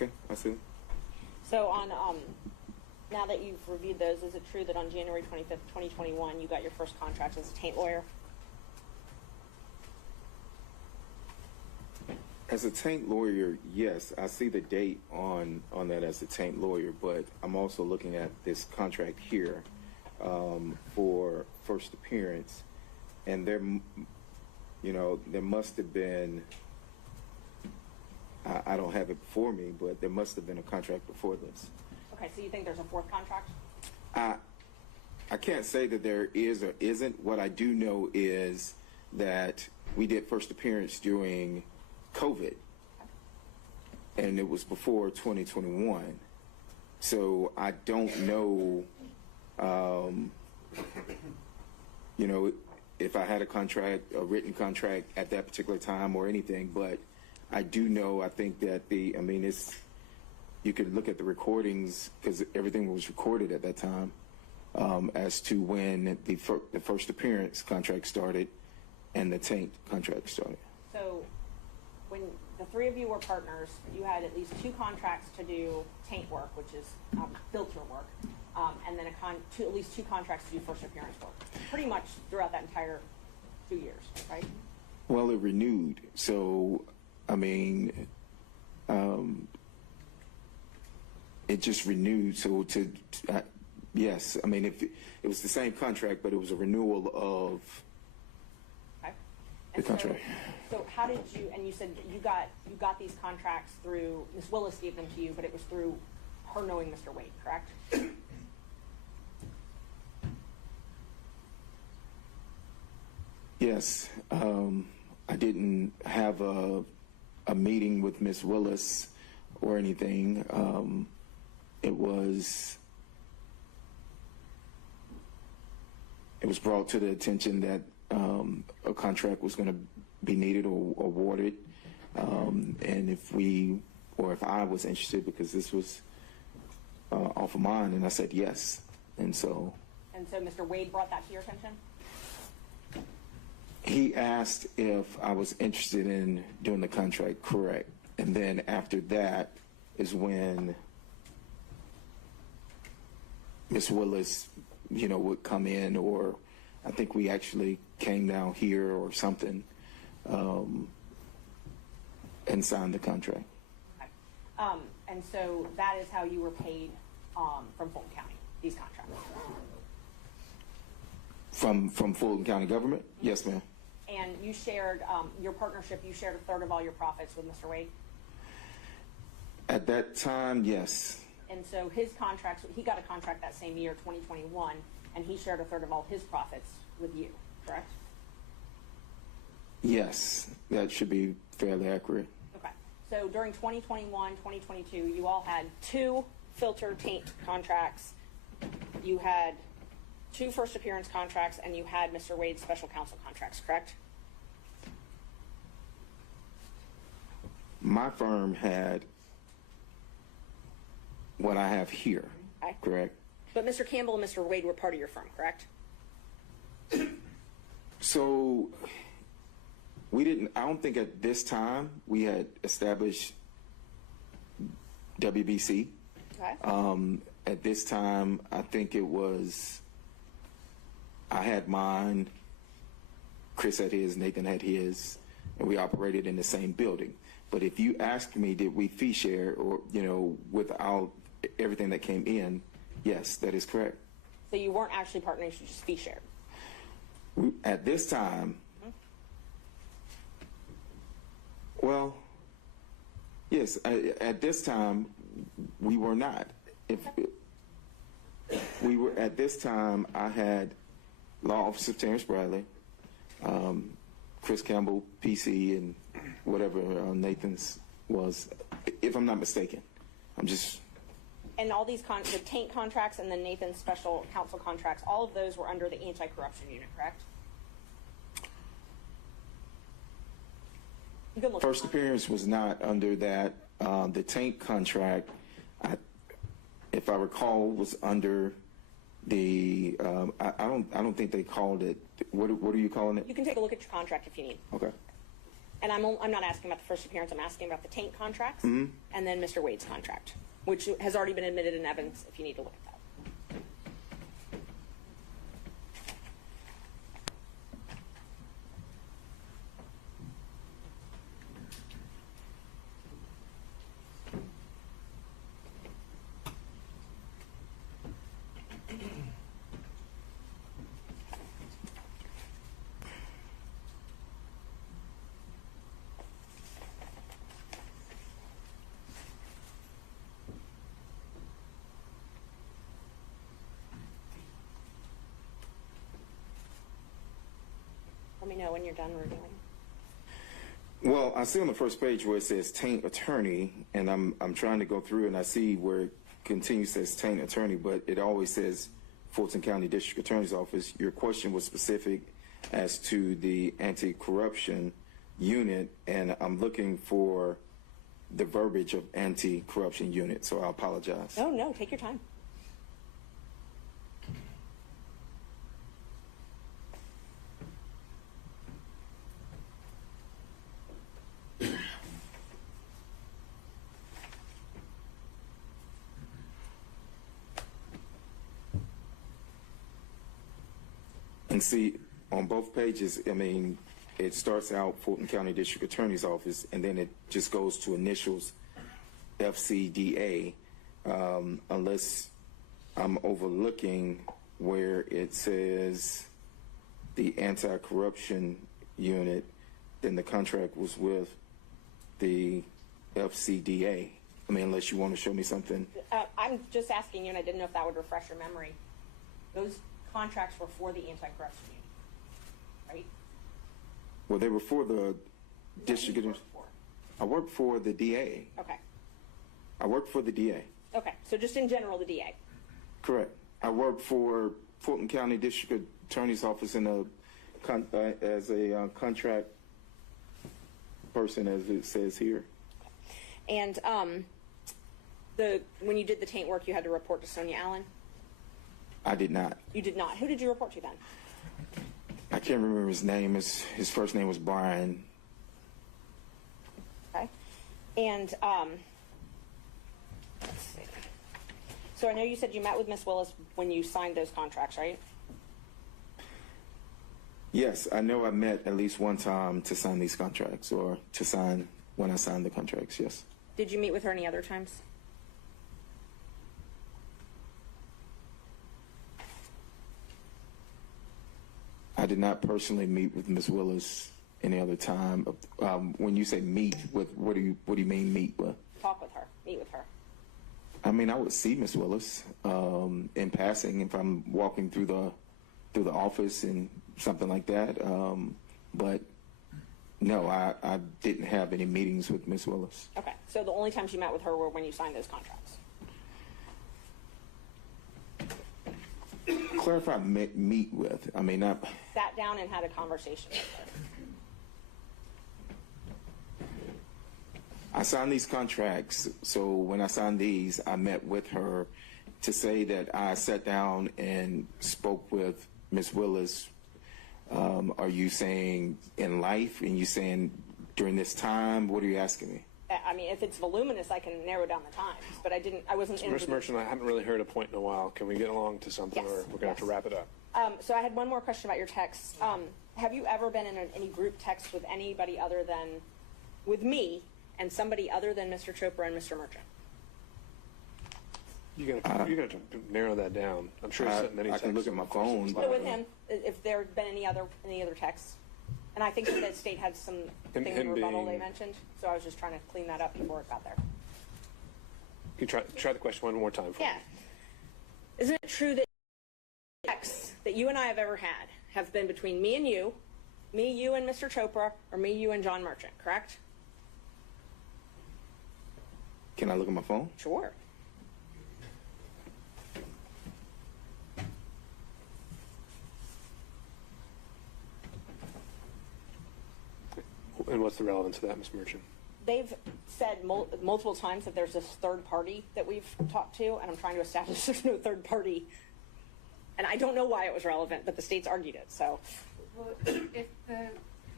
Okay, I see. So on, now that you've reviewed those, is it true that on January 25th, 2021, you got your first contract as a taint lawyer? As a taint lawyer, yes, I see the date on that as a taint lawyer, but I'm also looking at this contract here for first appearance, and there must have been, I don't have it before me, but there must have been a contract before this. Okay, so you think there's a fourth contract? I can't say that there is or isn't. What I do know is that we did first appearance during COVID, and it was before 2021. So I don't know, if I had a written contract at that particular time or anything, but I do know, I think that you could look at the recordings because everything was recorded at that time as to when the first appearance contract started and the taint contract started. So when the three of you were partners, you had at least 2 contracts to do taint work, which is filter work, and then at least 2 contracts to do first appearance work, pretty much throughout that entire 2 years, right? Well, it renewed. So, it just renewed. So yes, if it was the same contract, but it was a renewal of the contract. So how did you, and you said you got these contracts through, Ms. Willis gave them to you, but it was through her knowing Mr. Wade, correct? Yes. I didn't have a meeting with Ms. Willis or anything. It was brought to the attention that a contract was going to be needed or awarded, and if I was interested, because this was off of mine, and I said yes, and so Mr. Wade brought that to your attention? He asked if I was interested in doing the contract, correct, and then after that is when Ms. Willis, would come in, or I think we actually came down here or something, and signed the contract. Okay. And so that is how you were paid from Fulton County, these contracts? From Fulton County government? Yes, ma'am. And you shared, your partnership, you shared 1/3 of all your profits with Mr. Wade? At that time, yes. And so his contracts, he got a contract that same year, 2021, and he shared 1/3 of all his profits with you, correct? Yes, that should be fairly accurate. Okay. So during 2021, 2022, you all had 2 filter taint contracts. You had 2 first appearance contracts, and you had Mr. Wade's special counsel contracts, correct? My firm had what I have here, Okay. correct? But Mr. Campbell and Mr. Wade were part of your firm, correct? So I don't think at this time we had established WBC. Okay. At this time, I think I had mine, Chris had his, Nathan had his, and we operated in the same building. But if you ask me, did we fee share or, without everything that came in, yes, that is correct. So you weren't actually partners, you just fee shared? At this time, well, yes, at this time, we were not. At this time, I had Law Officer Terrence Bradley, Chris Campbell, PC, and whatever Nathan's was, if I'm not mistaken. And all these the taint contracts and then Nathan's special counsel contracts, all of those were under the anti-corruption unit, correct? You can look. First appearance was not under that. The taint contract, if I recall, was under the. I don't think they called it. What are you calling it? You can take a look at your contract if you need. Okay. And I'm not asking about the first appearance. I'm asking about the taint contracts and then Mr. Wade's contract, which has already been admitted in evidence if you need to look at that. Let me know when you're done reviewing. Well, I see on the first page where it says taint attorney, and I'm trying to go through and I see where it continues says taint attorney, but it always says Fulton County District Attorney's Office. Your question was specific as to the anti-corruption unit, and I'm looking for the verbiage of anti-corruption unit, so I apologize. Oh, no, take your time. And see, on both pages, I mean, it starts out Fulton County District Attorney's Office, and then it just goes to initials FCDA, unless I'm overlooking where it says the anti-corruption unit, then the contract was with the FCDA. I mean, unless you want to show me something. I'm just asking you, and I didn't know if that would refresh your memory. Those contracts were for the anti-corruption unit, right? Well, they were for the district. I worked for the DA. Okay. I worked for the DA. Okay, so just in general, the DA. Correct. I worked for Fulton County District Attorney's Office in as a contract person, as it says here. And when you did the taint work, you had to report to Sonia Allen? I did not. You did not. Who did you report to then? I can't remember his name. His first name was Brian. Okay. And let's see. So I know you said you met with Ms. Willis when you signed those contracts, right? Yes, I know I met at least one time to sign these contracts, or to sign when I signed the contracts, yes. Did you meet with her any other times? I did not personally meet with Ms. Willis any other time. When you say meet with, what do you mean meet with? Talk with her, meet with her. I mean, I would see Ms. Willis in passing if I'm walking through the office and something like that. But no, I didn't have any meetings with Ms. Willis. Okay, so the only times you met with her were when you signed those contracts. Clarify meet with. I mean, Sat down and had a conversation with her. I signed these contracts, so when I signed these, I met with her. To say that I sat down and spoke with Ms. Willis, are you saying in life, and you saying during this time? What are you asking me? I mean, if it's voluminous, I can narrow down the times, but I wasn't in. Mr. Merchant, I haven't really heard a point in a while. Can we get along to something, Yes. or we're going to have to wrap it up? So I had one more question about your texts. Have you ever been in any group text with anybody other than, with me, and somebody other than Mr. Chopra and Mr. Merchant? You're gonna have to narrow that down. I'm sure you sent many I texts. can look at my phone. So with him, if there had been any other texts, and I think that the state had some thing in rebuttal they mentioned, so I was just trying to clean that up before it got there. Can you try the question one more time for me? Yeah. Isn't it true that texts that you and I have ever had have been between me, you, and Mr. Chopra, or me, you, and John Merchant, correct? Can I look at my phone? Sure. And what's the relevance of that, Ms. Merchant? They've said multiple times that there's this third party that we've talked to, and I'm trying to establish there's no third party. And I don't know why it was relevant, but the state's argued it, so. Well, if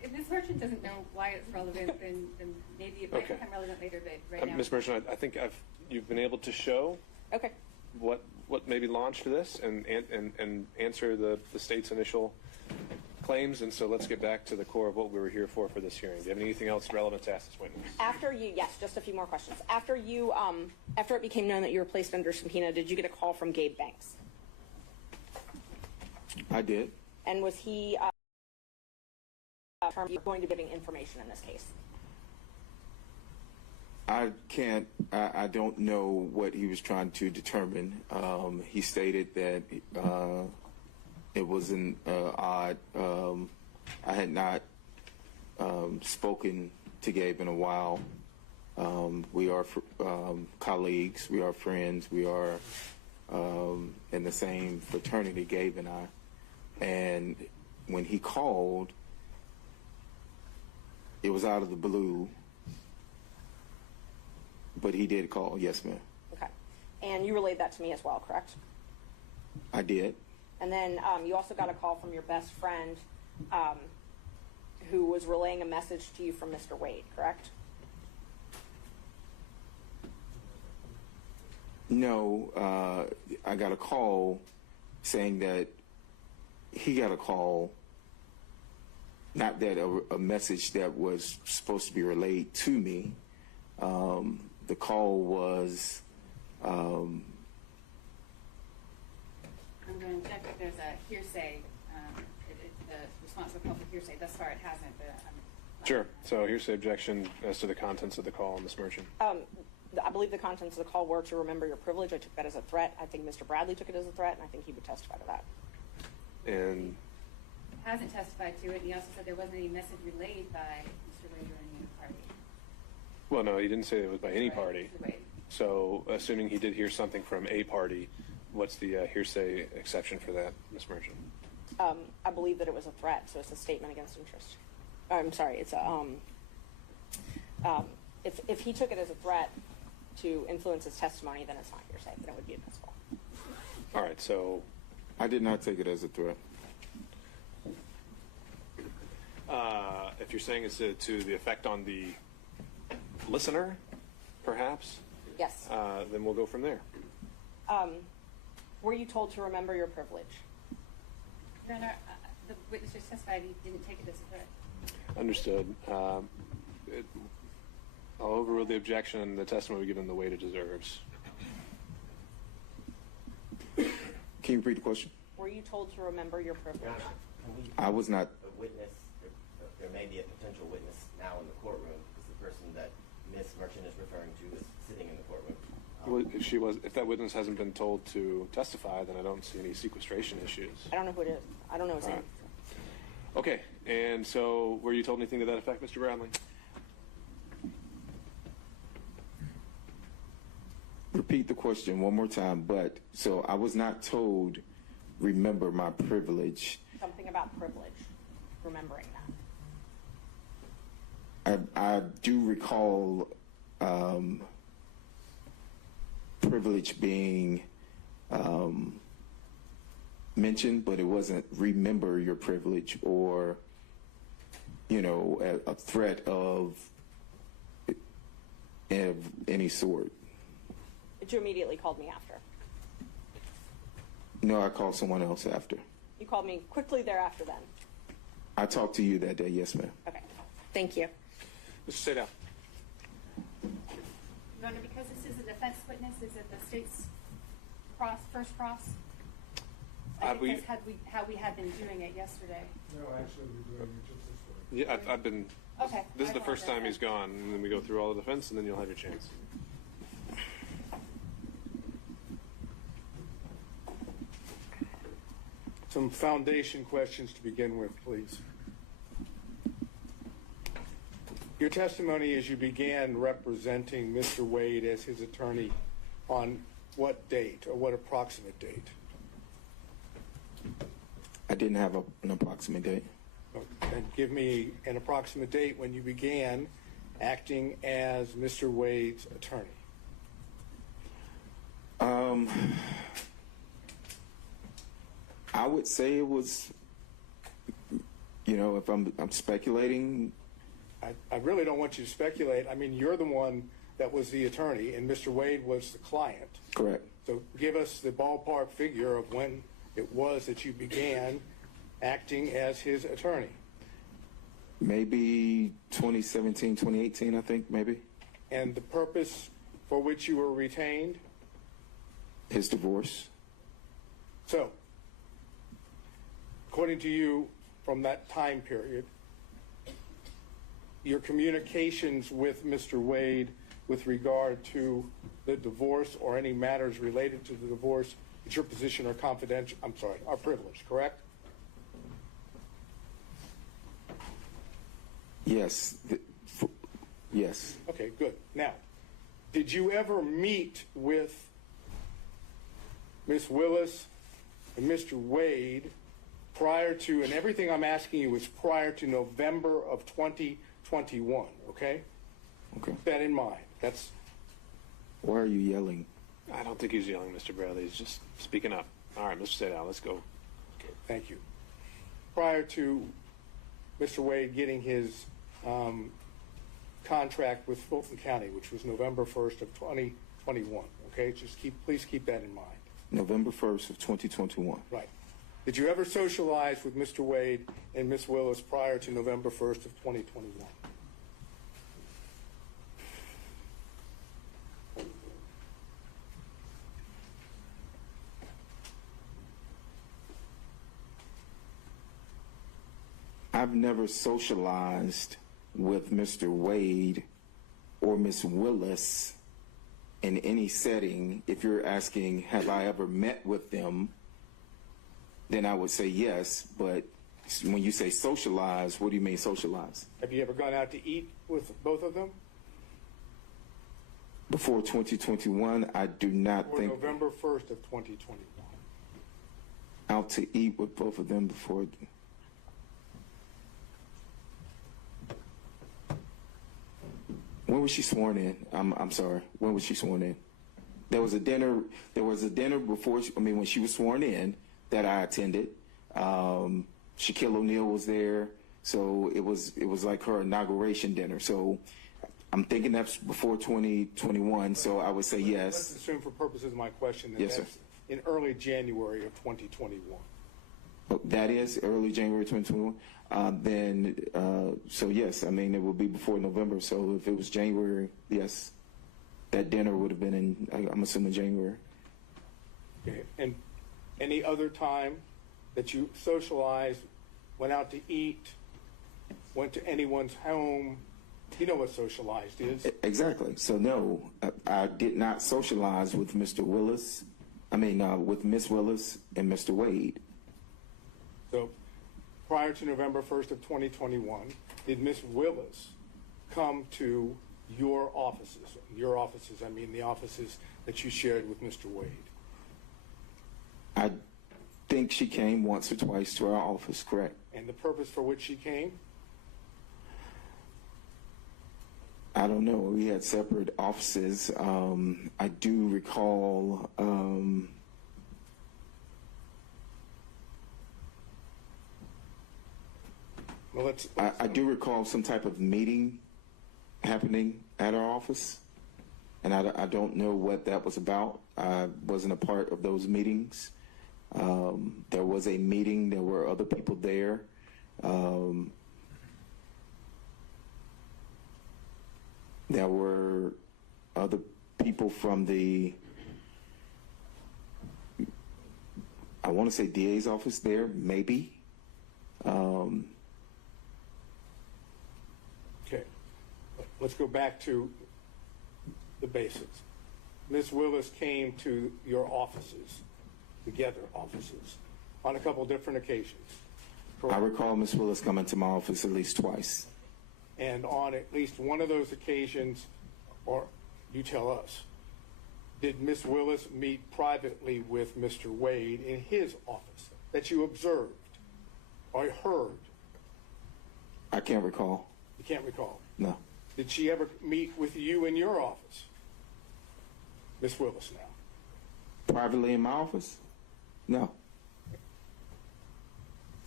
If Ms. Merchant doesn't know why it's relevant, then maybe it might become relevant later, but right now. Ms. Merchant, I think you've been able to show Okay. what maybe launched this and answer the state's initial claims, and so let's get back to the core of what we were here for this hearing. Do you have anything else relevant to ask this witness? Yes, just a few more questions. After it became known that you were placed under subpoena, did you get a call from Gabe Banks? I did. And was he going to be giving information in this case? I don't know what he was trying to determine. He stated that it was an odd. I had not spoken to Gabe in a while. We are colleagues. We are friends. We are in the same fraternity, Gabe and I. And when he called, it was out of the blue. But he did call, yes, ma'am. Okay. And you relayed that to me as well, correct? I did. And then you also got a call from your best friend who was relaying a message to you from Mr. Wade, correct? No, I got a call saying that he got a call, not that a message that was supposed to be relayed to me. The call was. I'm going to check if there's a hearsay, the response of public hearsay. Thus far, it hasn't. But Sure. So hearsay objection as to the contents of the call, Ms. Merchant. I believe the contents of the call were to remember your privilege. I took that as a threat. I think Mr. Bradley took it as a threat, and I think he would testify to that. And hasn't testified to it. And he also said there wasn't any message relayed by Mr. Wade or any party. well, no, he didn't say it was by any party. Mr. Wade. So assuming he did hear something from a party, what's the hearsay exception for that, Ms. Merchant? I believe that it was a threat, so it's a statement against interest. I'm sorry, it's a if he took it as a threat to influence his testimony, then it's not hearsay, then it would be admissible. All right, so I did not take it as a threat. if you're saying it's to the effect on the listener, perhaps, Yes. then we'll go from there. Were you told to remember your privilege? No, the witness just testified he didn't take it as a threat. Understood. I'll overrule the objection and the testimony given the weight it deserves. Can you repeat the question? Were you told to remember your privilege? I was not. A witness, there may be a potential witness now in the courtroom because the person that Ms. Merchant is referring to is sitting in the courtroom. Well, if that witness hasn't been told to testify, then I don't see any sequestration issues. I don't know who it is. I don't know his name. Right. Okay, and so were you told anything to that effect, Mr. Bradley? Repeat the question one more time, but so I was not told remember my privilege. Something about privilege, remembering that. I do recall privilege being mentioned, but it wasn't remember your privilege or, a threat of any sort. But you immediately called me after. No, I called someone else after. You called me quickly thereafter then. I talked to you that day, yes, ma'am. Okay. Thank you. Mr. Sadell. Your Honor, because this is a defense witness, is it the state's first cross? How we had been doing it yesterday. No, actually, we're doing it just this way. Yeah, I've been. Okay. This is the first time he's gone, and then we go through all the defense, and then you'll have your chance. Some foundation questions to begin with, please. Your testimony as you began representing Mr. Wade as his attorney on what date or what approximate date? I didn't have an approximate date. And give me an approximate date when you began acting as Mr. Wade's attorney. I would say it was You know, if I'm speculating, I really don't want you to speculate. I mean, you're the one that was the attorney, and Mr. Wade was the client. correct. So give us the ballpark figure of when it was that you began acting as his attorney. Maybe 2017, 2018, I think, maybe. And the purpose for which you were retained? His divorce. So, according to you, from that time period, your communications with Mr. Wade with regard to the divorce or any matters related to the divorce, it's your position are confidential, are privileged, correct? Yes. Yes. Okay, good. Now, did you ever meet with Ms. Willis and Mr. Wade prior to, and everything I'm asking you is prior to November of 2021, okay? Okay. Keep that in mind. That's. Why are you yelling? I don't think he's yelling, Mr. Bradley. He's just speaking up. All right, Mr. Sadal, let's go. Okay, thank you. Prior to Mr. Wade getting his contract with Fulton County, which was November 1st of 2021, okay? Please keep that in mind. November 1st of 2021. Right. Did you ever socialize with Mr. Wade and Ms. Willis prior to November 1st of 2021? I've never socialized with Mr. Wade or Ms. Willis in any setting. If you're asking, have I ever met with them, then I would say yes. But when you say socialize, what do you mean socialize? Have you ever gone out to eat with both of them? Before 2021, I do not Or think November 1st of 2021? out to eat with both of them before. When was she sworn in? I'm sorry. When was she sworn in? There was a dinner before. When she was sworn in that I attended. Shaquille O'Neal was there, so it was like her inauguration dinner. So I'm thinking that's before 2021. So I would say yes. Let's assume for purposes of my question that Yes, that's sir. in early January of 2021. Oh, that is early January 2021. So yes, it will be before November. So if it was January, yes, that dinner would have been in, I'm assuming, January. Okay. And any other time that you socialized, went out to eat, went to anyone's home? You know what socialized is. Exactly. So no, I did not socialize with Mr. Willis. With Miss Willis and Mr. Wade. So prior to November 1st of 2021, did Miss Willis come to your offices? Your offices, the offices that you shared with Mr. Wade. I think she came once or twice to our office, correct? And the purpose for which she came? I don't know. We had separate offices. I do recall. I do recall some type of meeting happening at our office, and I don't know what that was about. I wasn't a part of those meetings. There was a meeting. There were other people there. There were other people from the, I want to say DA's office there, maybe. Okay. Let's go back to the basics. Ms. Willis came to your offices, together offices, on a couple different occasions. I recall Ms. Willis coming to my office at least twice. And on at least one of those occasions, or you tell us, did Ms. Willis meet privately with Mr. Wade in his office that you observed or heard? I can't recall. You can't recall? No. Did she ever meet with you in your office? Ms. Willis now. Privately in my office? No.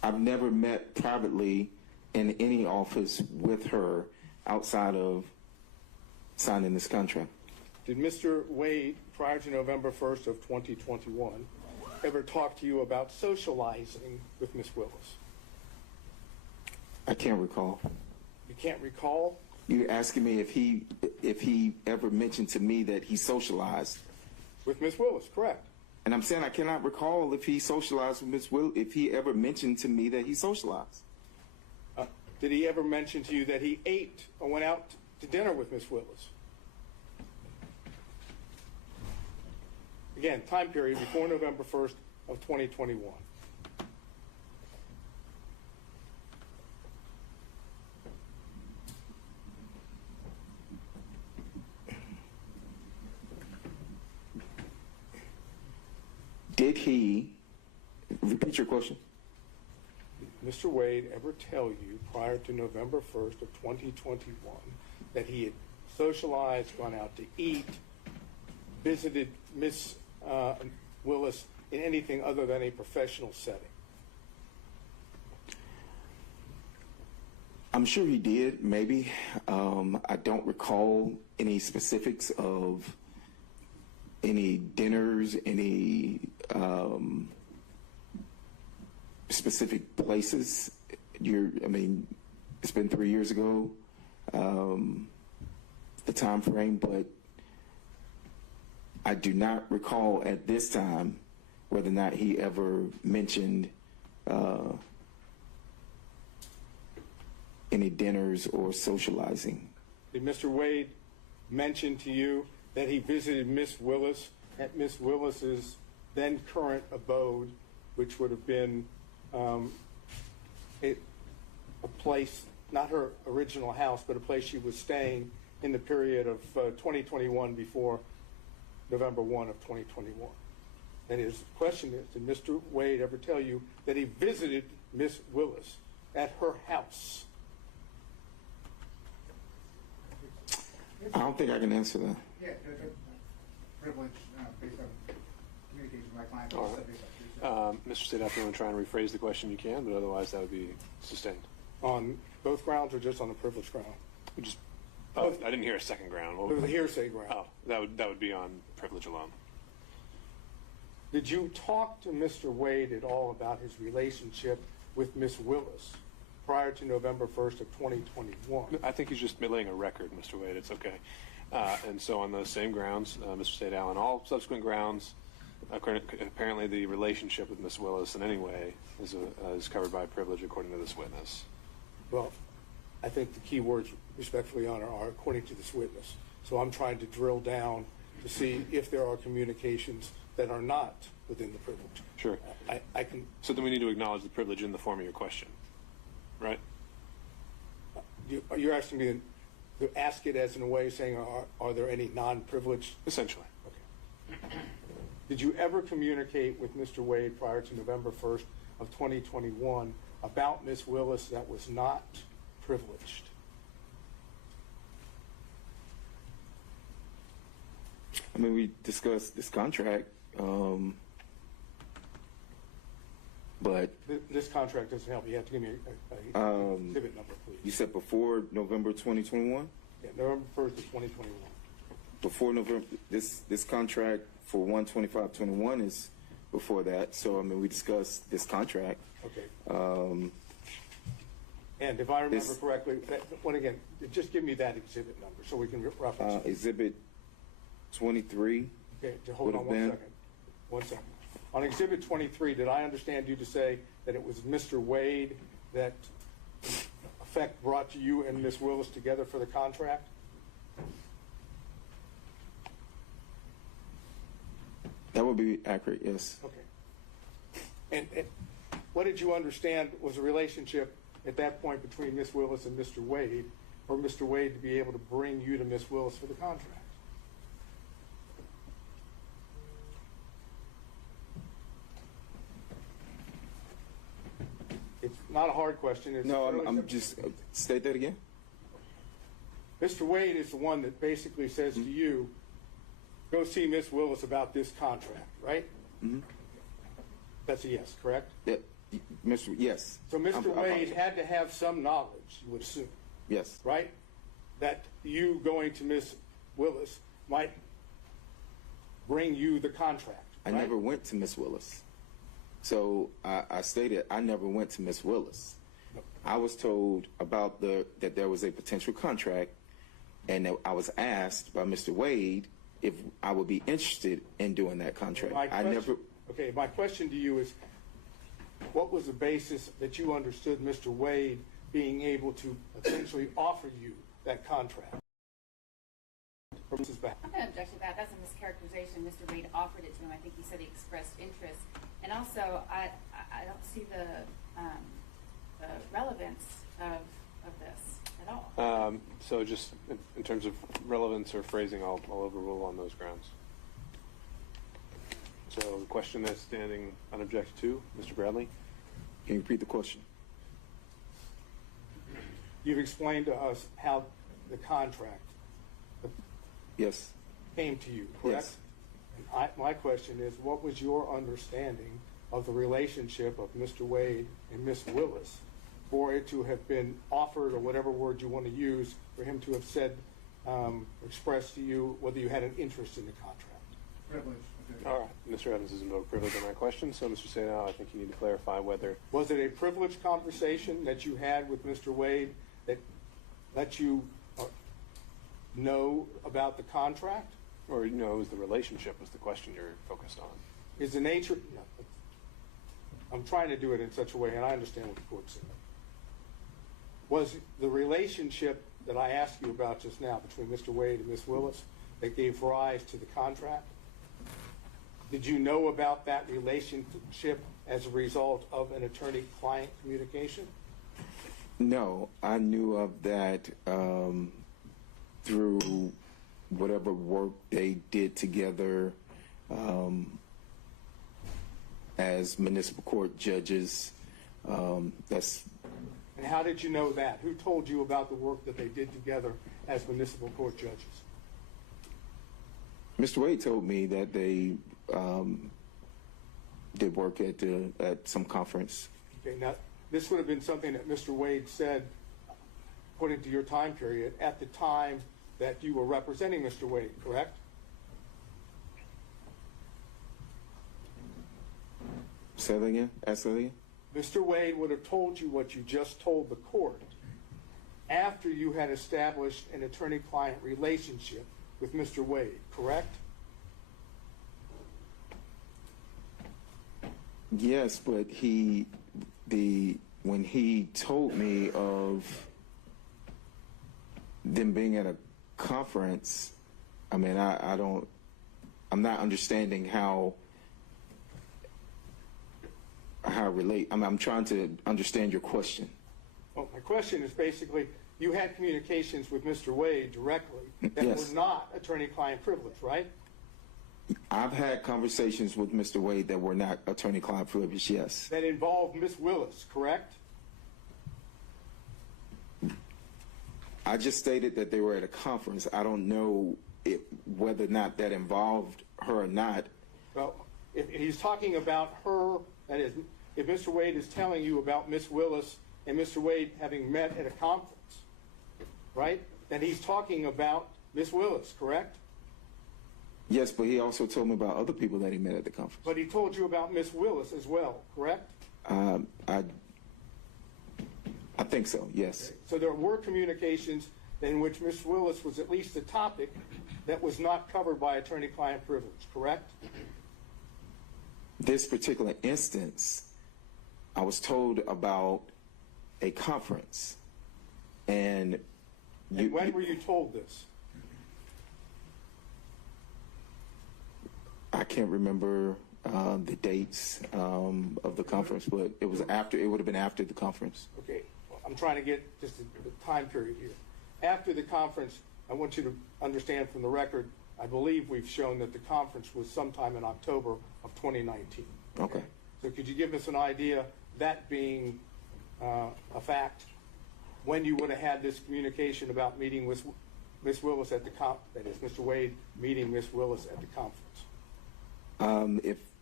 I've never met privately in any office with her outside of signing this contract. Did Mr. Wade, prior to November 1st of 2021, ever talk to you about socializing with Ms. Willis? I can't recall. You can't recall? You're asking me if he ever mentioned to me that he socialized With Ms. Willis, correct. And I'm saying I cannot recall if he socialized with Ms. Will, if he ever mentioned to me that he socialized. Did he ever mention to you that he ate or went out to dinner with Ms. Willis? Again, time period before November 1st of 2021. Did he, repeat your question? Did Mr. Wade ever tell you prior to November 1st of 2021 that he had socialized, gone out to eat, visited Ms. Willis in anything other than a professional setting? I'm sure he did, maybe. I don't recall any specifics of any dinners, any specific places. It's been 3 years ago, the time frame, but I do not recall at this time whether or not he ever mentioned any dinners or socializing. Did Mr. Wade mention to you that he visited Ms. Willis at Ms. Willis's then current abode, which would have been a place, not her original house, but a place she was staying in the period of 2021 before November 1 of 2021? And his question is, did Mr. Wade ever tell you that he visited Ms. Willis at her house? I don't think I can answer that. Yeah, privilege based on communication with my client. All right. Mr. State, if you want to try and rephrase the question, you can, but otherwise that would be sustained. On both grounds or just on the privilege ground? Just, I didn't hear a second ground. It was a hearsay ground. Oh, that would be on privilege alone. Did you talk to Mr. Wade at all about his relationship with Ms. Willis prior to November 1st of 2021? I think he's just laying a record, Mr. Wade. It's okay. And so on those same grounds, Mr. State Allen, all subsequent grounds, apparently the relationship with Ms. Willis in any way is covered by privilege according to this witness. Well, I think the key words, respectfully, Your Honor, are according to this witness. So I'm trying to drill down to see if there are communications that are not within the privilege. Sure. I can. So then we need to acknowledge the privilege in the form of your question, right? You're asking me to ask it as in a way saying, are there any non-privileged? Essentially. Okay. Did you ever communicate with Mr. Wade prior to November 1st of 2021 about Ms. Willis that was not privileged? We discussed this contract, but This contract doesn't help. You have to give me a exhibit number, please. you said before November 2021? Yeah, November 1st of 2021. Before November, this contract for 1/25/21 is before that. So we discussed this contract. Okay. And if I remember correctly, again, just give me that exhibit number so we can reference it. Exhibit 23. Okay, hold on 1 second. On Exhibit 23, did I understand you to say that it was Mr. Wade that effect brought you and Ms. Willis together for the contract? That would be accurate, yes. Okay. And what did you understand was a relationship at that point between Ms. Willis and Mr. Wade, for Mr. Wade to be able to bring you to Ms. Willis for the contract? It's not a hard question. I'm just, state that again. Mr. Wade is the one that basically says to you, go see Ms. Willis about this contract, right? Mm-hmm. That's a yes, correct? Yep. Yes. So Mr. Wade had to have some knowledge, you would assume, Yes. right? That you going to Ms. Willis might bring you the contract. I right? never went to Miss Willis. So I stated I never went to Miss Willis. I was told about that there was a potential contract, and that I was asked by Mr. Wade if I would be interested in doing that contract. Okay, my question to you is, what was the basis that you understood Mr. Wade being able to essentially offer you that contract? I'm going to object to that. That's a mischaracterization. Mr. Wade offered it to him. I think he said he expressed interest. And also, I don't see the relevance of this at all. So just in terms of relevance or phrasing, I'll overrule on those grounds. So the question that's standing unobjected to, Mr. Bradley? Can you repeat the question? You've explained to us how the contract Yes. came to you, correct? Yes. And my question is, what was your understanding of the relationship of Mr. Wade and Miss Willis for it to have been offered, or whatever word you want to use, for him to have said, expressed to you whether you had an interest in the contract? Privilege. Okay. All right. Mr. Evans is invoked privilege on that question. So, Mr. Sadal, I think you need to clarify whether... Was it a privileged conversation that you had with Mr. Wade that let you know about the contract? Or, you know, it was the relationship was the question you're focused on. Is the nature... I'm trying to do it in such a way, and I understand what the court said. Was the relationship that I asked you about just now between Mr. Wade and Miss Willis that gave rise to the contract? Did you know about that relationship as a result of an attorney-client communication? No, I knew of that through whatever work they did together as municipal court judges. And how did you know that? Who told you about the work that they did together as municipal court judges? Mr. Wade told me that they did work at some conference. Okay, now this would have been something that Mr. Wade said, according to your time period, at the time that you were representing Mr. Wade, correct? Say that again? Ask that again? Mr. Wade would have told you what you just told the court after you had established an attorney-client relationship with Mr. Wade, correct? Yes, but when he told me of them being at a conference, I mean, I'm not understanding how relate. I'm trying to understand your question. Well, my question is basically, you had communications with Mr. Wade directly that Yes. were not attorney-client privilege, right? I've had conversations with Mr. Wade that were not attorney-client privilege, yes. That involved Miss Willis, correct? I just stated that they were at a conference. I don't know whether or not that involved her or not. Well, if he's talking about her, that is, if Mr. Wade is telling you about Miss Willis and Mr. Wade having met at a conference, right, then he's talking about Miss Willis, correct? Yes, but he also told me about other people that he met at the conference. But he told you about Miss Willis as well, correct? I think so, yes. So there were communications in which Miss Willis was at least a topic that was not covered by attorney-client privilege, correct? This particular instance, I was told about a conference, and when were you told this? I can't remember the dates of the conference, but it was after. It would have been after the conference. Okay, well, I'm trying to get just the time period here. After the conference, I want you to understand from the record, I believe we've shown that the conference was sometime in October of 2019. Okay. So could you give us an idea, that being a fact, when you would have had this communication about meeting with Miss Willis at the that is, Mr. Wade meeting Miss Willis at the conference?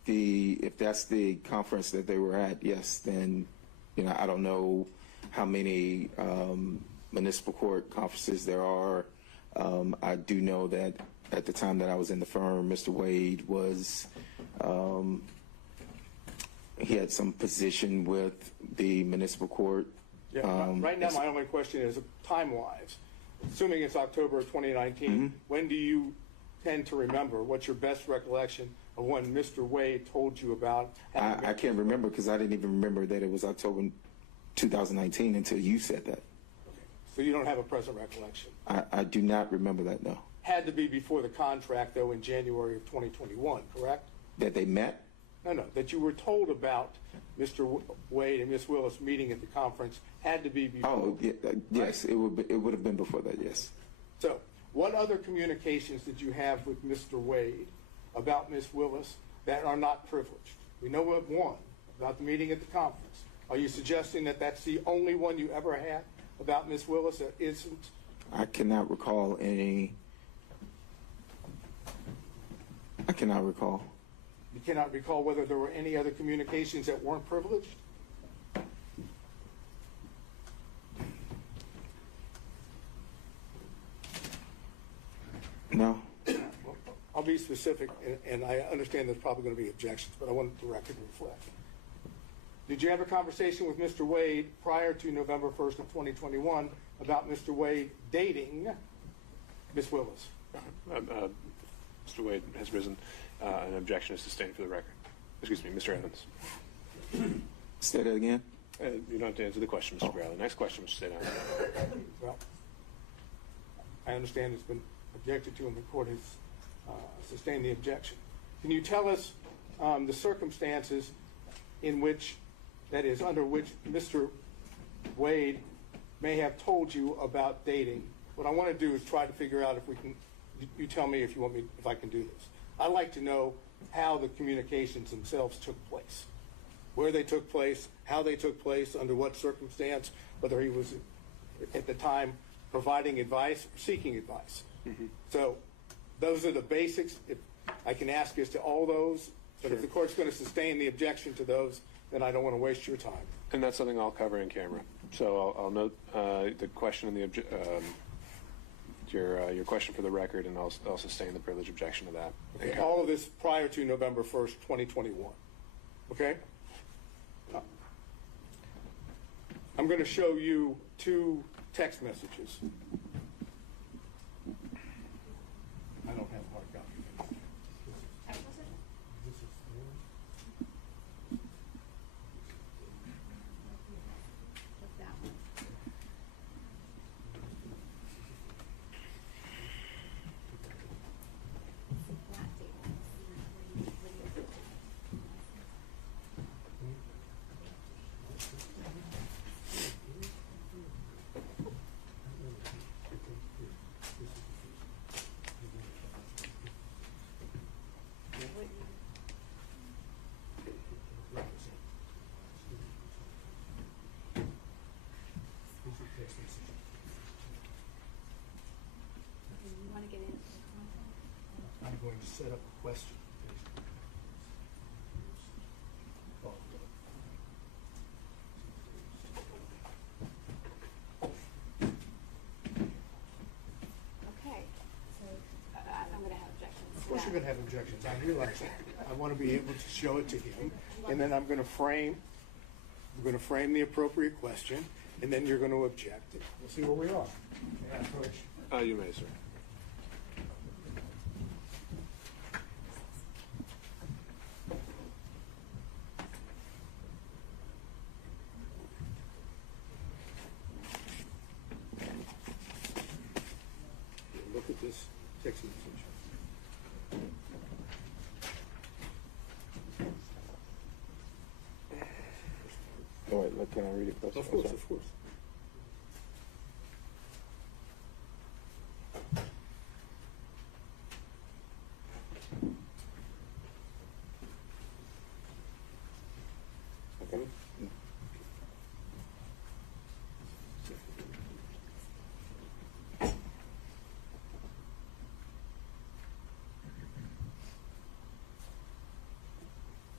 if that's the conference that they were at, yes, then, I don't know how many municipal court conferences there are. I do know that at the time that I was in the firm, Mr. Wade was, he had some position with the municipal court. Yeah, right now, my only question is time-wise. Assuming it's October of 2019, when do you tend to remember? What's your best recollection of when Mr. Wade told you about? I can't remember because I didn't even remember that it was October 2019 until you said that. So you don't have a present recollection? I do not remember that, no. Had to be before the contract, though, in January of 2021, correct? That they met? No, that you were told about Mr. Wade and Ms. Willis meeting at the conference had to be before. Oh, yeah, yes, it would have been before that, yes. So what other communications did you have with Mr. Wade about Ms. Willis that are not privileged? We know of one, about the meeting at the conference. Are you suggesting that that's the only one you ever had about Ms. Willis that isn't? I cannot recall any. I cannot recall. You cannot recall whether there were any other communications that weren't privileged? No. I'll be specific, and I understand there's probably going to be objections, but I want the record to reflect. Did you have a conversation with Mr. Wade prior to November 1st of 2021 about Mr. Wade dating Ms. Willis? Mr. Wade has risen. An objection is sustained for the record. Excuse me, Mr. Evans. Say that again? You don't have to answer the question, Mr. Bradley. Next question, Mr. State Allen. Well, I understand it's been objected to and the court has sustained the objection. Can you tell us the circumstances in which, that is, under which Mr. Wade may have told you about dating? What I want to do is try to figure out if we can, you tell me if you want me, if I can do this. I'd like to know how the communications themselves took place, where they took place, how they took place, under what circumstance, whether he was at the time providing advice or seeking advice. So those are the basics. If I can ask as to all those, but if the court's going to sustain the objection to those, then I don't want to waste your time. And that's something I'll cover in camera. So I'll note the question and the your question for the record, and I'll sustain the privilege objection to that. Okay. All of this prior to November 1st, 2021. Okay? I'm going to show you two text messages. I don't have a hard copy. I'm going to set up a question. Okay. So I'm going to have objections. Of course you're going to have objections. I realize that. I want to be able to show it to him, and then I'm going to frame the appropriate question, and then you're going to object. We'll see where we are. May I approach? You may, sir. Look at this text message. Oh, wait, can I read it first? Of course, of course. Okay.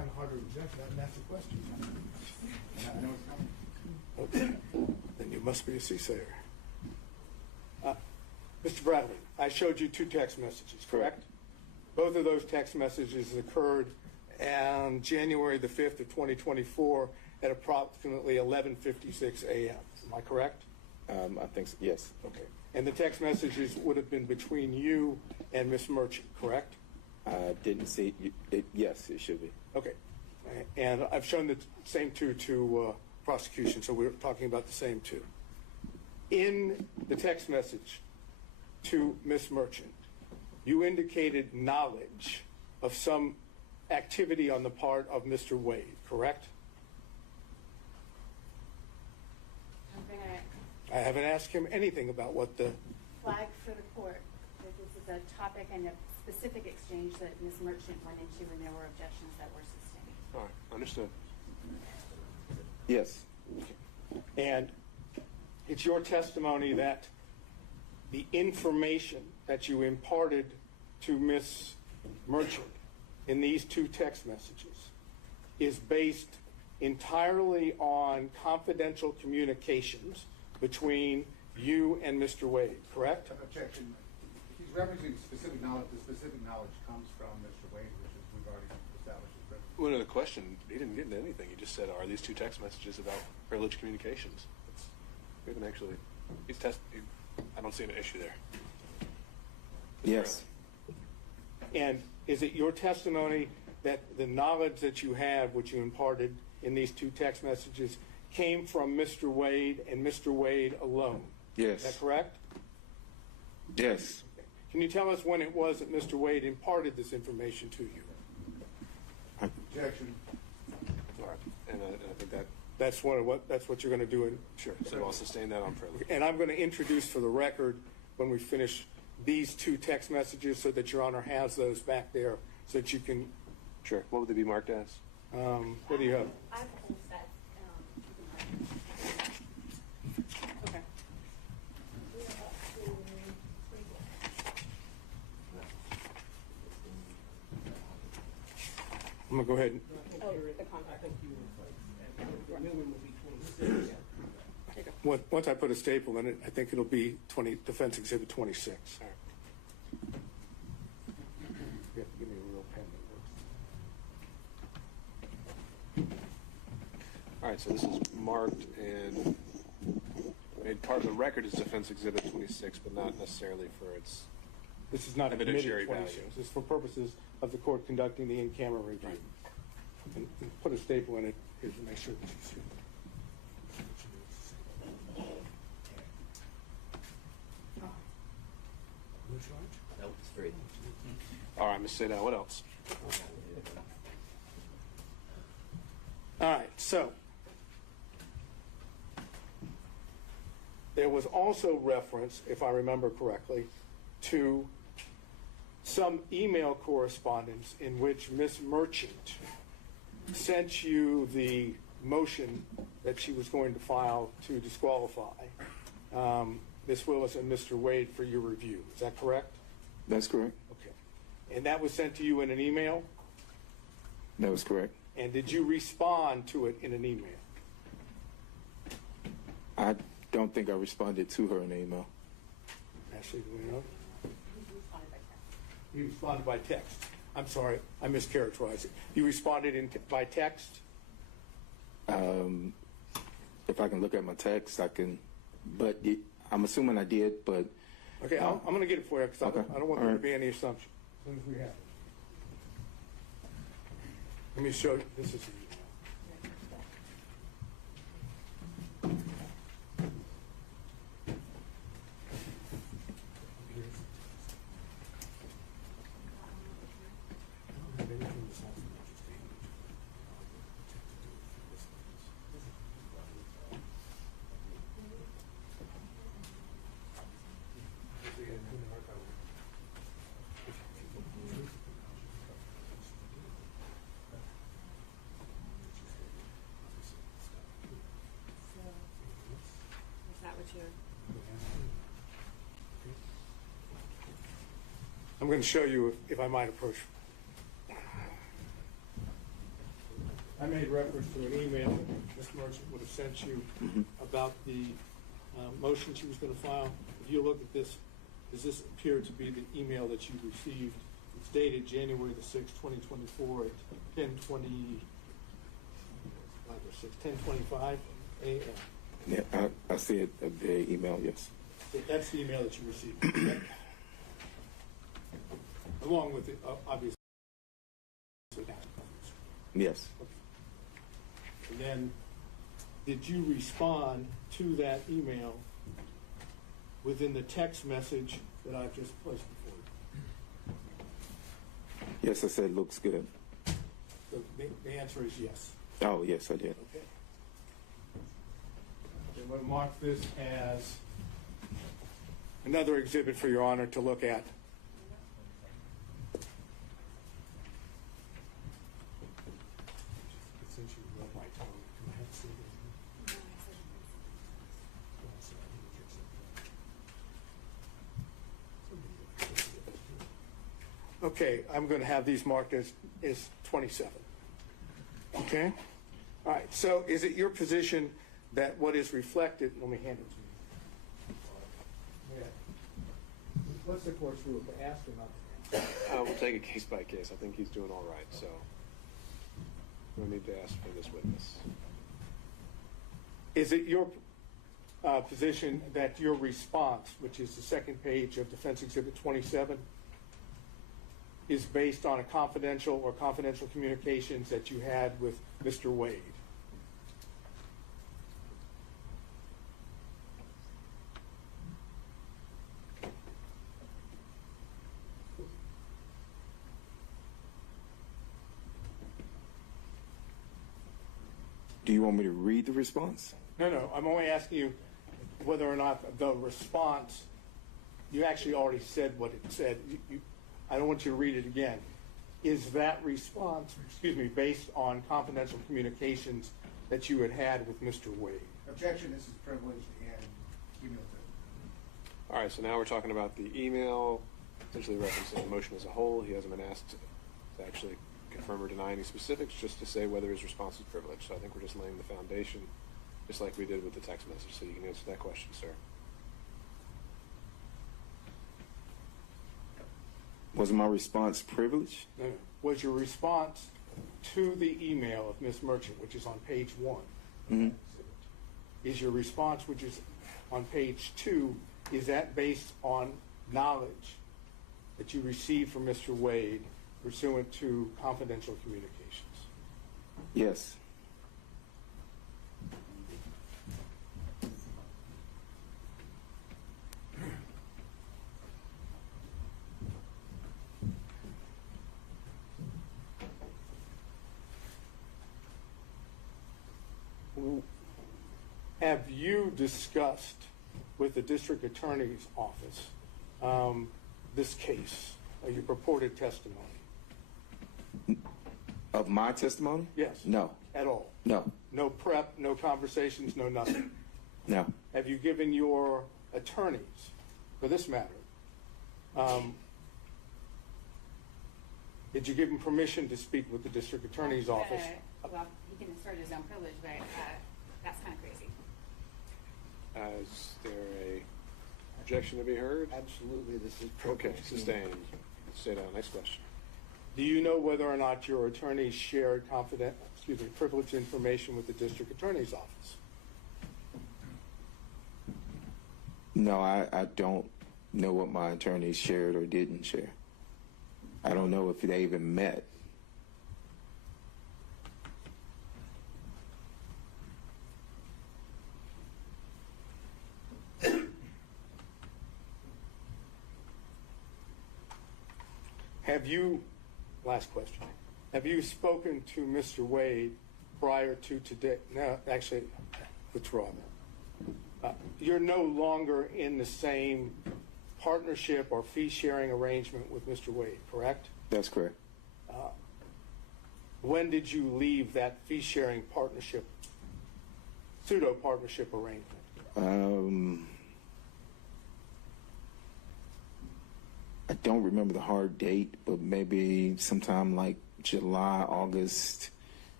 objection, I didn't ask the question. I know it's coming. Okay. Then you must be a soothsayer. Mr. Bradley, I showed you 2 text messages, correct? Both of those text messages occurred on January the 5th of 2024 at approximately 11:56 a.m. Am I correct? I think so, yes. Okay. And the text messages would have been between you and Ms. Merchant, correct? I didn't see it. Yes, it should be. Okay. And I've shown the same 2 to prosecution, so we're talking about the same 2. In the text message to Ms. Merchant, you indicated knowledge of some activity on the part of Mr. Wade, correct? I'm going to I haven't asked him anything about what the... flag for the court that this is a topic and a specific exchange that Ms. Merchant went into, and there were objections that were sustained. All right, understood. Yes. And it's your testimony that the information that you imparted to Ms. Merchant in these 2 text messages is based entirely on confidential communications between you and Mr. Wade, correct? Objection. He's referencing specific knowledge. The specific knowledge comes from Mr. Wade, which is we've already established. Well, the question, he didn't get into anything. He just said, are these 2 text messages about privileged communications? We haven't actually, I don't see an issue there. Yes. And is it your testimony that the knowledge that you have, which you imparted in these 2 text messages, came from Mr. Wade and Mr. Wade alone? Yes. Is that correct? Yes. Can you tell us when it was that Mr. Wade imparted this information to you? Objection. All right, and I think that... That's what you're going to do. Sure, so I'll sustain that on privilege. And I'm going to introduce for the record, when we finish these 2 text messages, so that Your Honor has those back there, so that you can... Sure. What would they be marked as? What do you have? I have a whole set. Okay. I'm going to go ahead and... Oh, the contract. Once I put a staple in it, I think it'll be Defense Exhibit 26. All right. You have to give me a real pen that works. All right, so this is marked and made part of the record as Defense Exhibit 26, but not necessarily for its... This is not evidentiary admitted 26. value. This is for purposes of the court conducting the in-camera review. Right. And put a staple in it here to make sure that you see it. Nope, it's free. All right, Ms. Sadal, what else? All right, so there was also reference, if I remember correctly, to some email correspondence in which Ms. Merchant sent you the motion that she was going to file to disqualify Ms. Willis and Mr. Wade for your review. Is that correct? That's correct. Okay. And that was sent to you in an email? That was correct. And did you respond to it in an email? I don't think I responded to her in the email. Ashley, do we know? You responded by text. I'm sorry, I mischaracterized it. You responded by text? If I can look at my text, I can, but I'm assuming I did, but... Okay, I'm going to get it for you because Okay. I don't want there to be any assumption. As soon as we have it. Let me show you. This is the I'm going to show you, if I might approach. I made reference to an email that Ms. Merchant would have sent you about the motion she was going to file. If you look at this, does this appear to be the email that you received? It's dated January the 6th, 2024 at 10:25 a.m. Yeah, I see it, the email, yes. That's the email that you received. Along with it, obviously. Yes. And then, did you respond to that email within the text message that I've just placed before you? Yes, I said looks good. So the answer is yes. Oh, yes, I did. Okay. I'm going to mark this as another exhibit for Your Honor to look at. Since you read my tone, can I have a seat? Okay, I'm going to have these marked as 27. Okay? All right, so is it your position that what is reflected, let me hand it to you. Yeah. What's the court's rule, to ask or not to ask? We'll take it case by case. I think he's doing all right, so we'll need to ask for this witness. Is it your position that your response, which is the second page of Defense Exhibit 27, is based on a confidential or confidential communications that you had with Mr. Wade? Do you want me to read the response? No, I'm only asking you whether or not the response, you actually already said what it said. I don't want you to read it again. Is that response, based on confidential communications that you had with Mr. Wade? Objection, this is privileged and cumulative. All right, so now we're talking about the email, essentially referencing the motion as a whole. He hasn't been asked to actually confirm or deny any specifics, just to say whether his response is privileged. So I think we're just laying the foundation, just like we did with the text message. So you can answer that question, sir. Was my response privileged? No. Was your response to the email of Ms. Merchant, which is on page 1, is your response, which is on page 2, is that based on knowledge that you received from Mr. Wade pursuant to confidential communications? Yes. Have you discussed with the district attorney's office this case, your purported testimony? Of my testimony? Yes. No. At all? No. No prep, no conversations, no nothing? No. Have you given your attorneys, for this matter, did you give them permission to speak with the district attorney's office? Well, he can assert his own privilege, but that's kind of crazy. Is there a objection to be heard? Absolutely, this is Okay, privileged. sustained. Stay down. Next question. Do you know whether or not your attorneys shared privileged information with the district attorney's office? No, I don't know what my attorneys shared or didn't share. I don't know if they even met. Have you, last question, have you spoken to Mr. Wade prior to today? No, actually, withdraw that. You're no longer in the same partnership or fee-sharing arrangement with Mr. Wade, correct? That's correct. When did you leave that fee-sharing partnership, pseudo-partnership arrangement? I don't remember the hard date, but maybe sometime like July, August,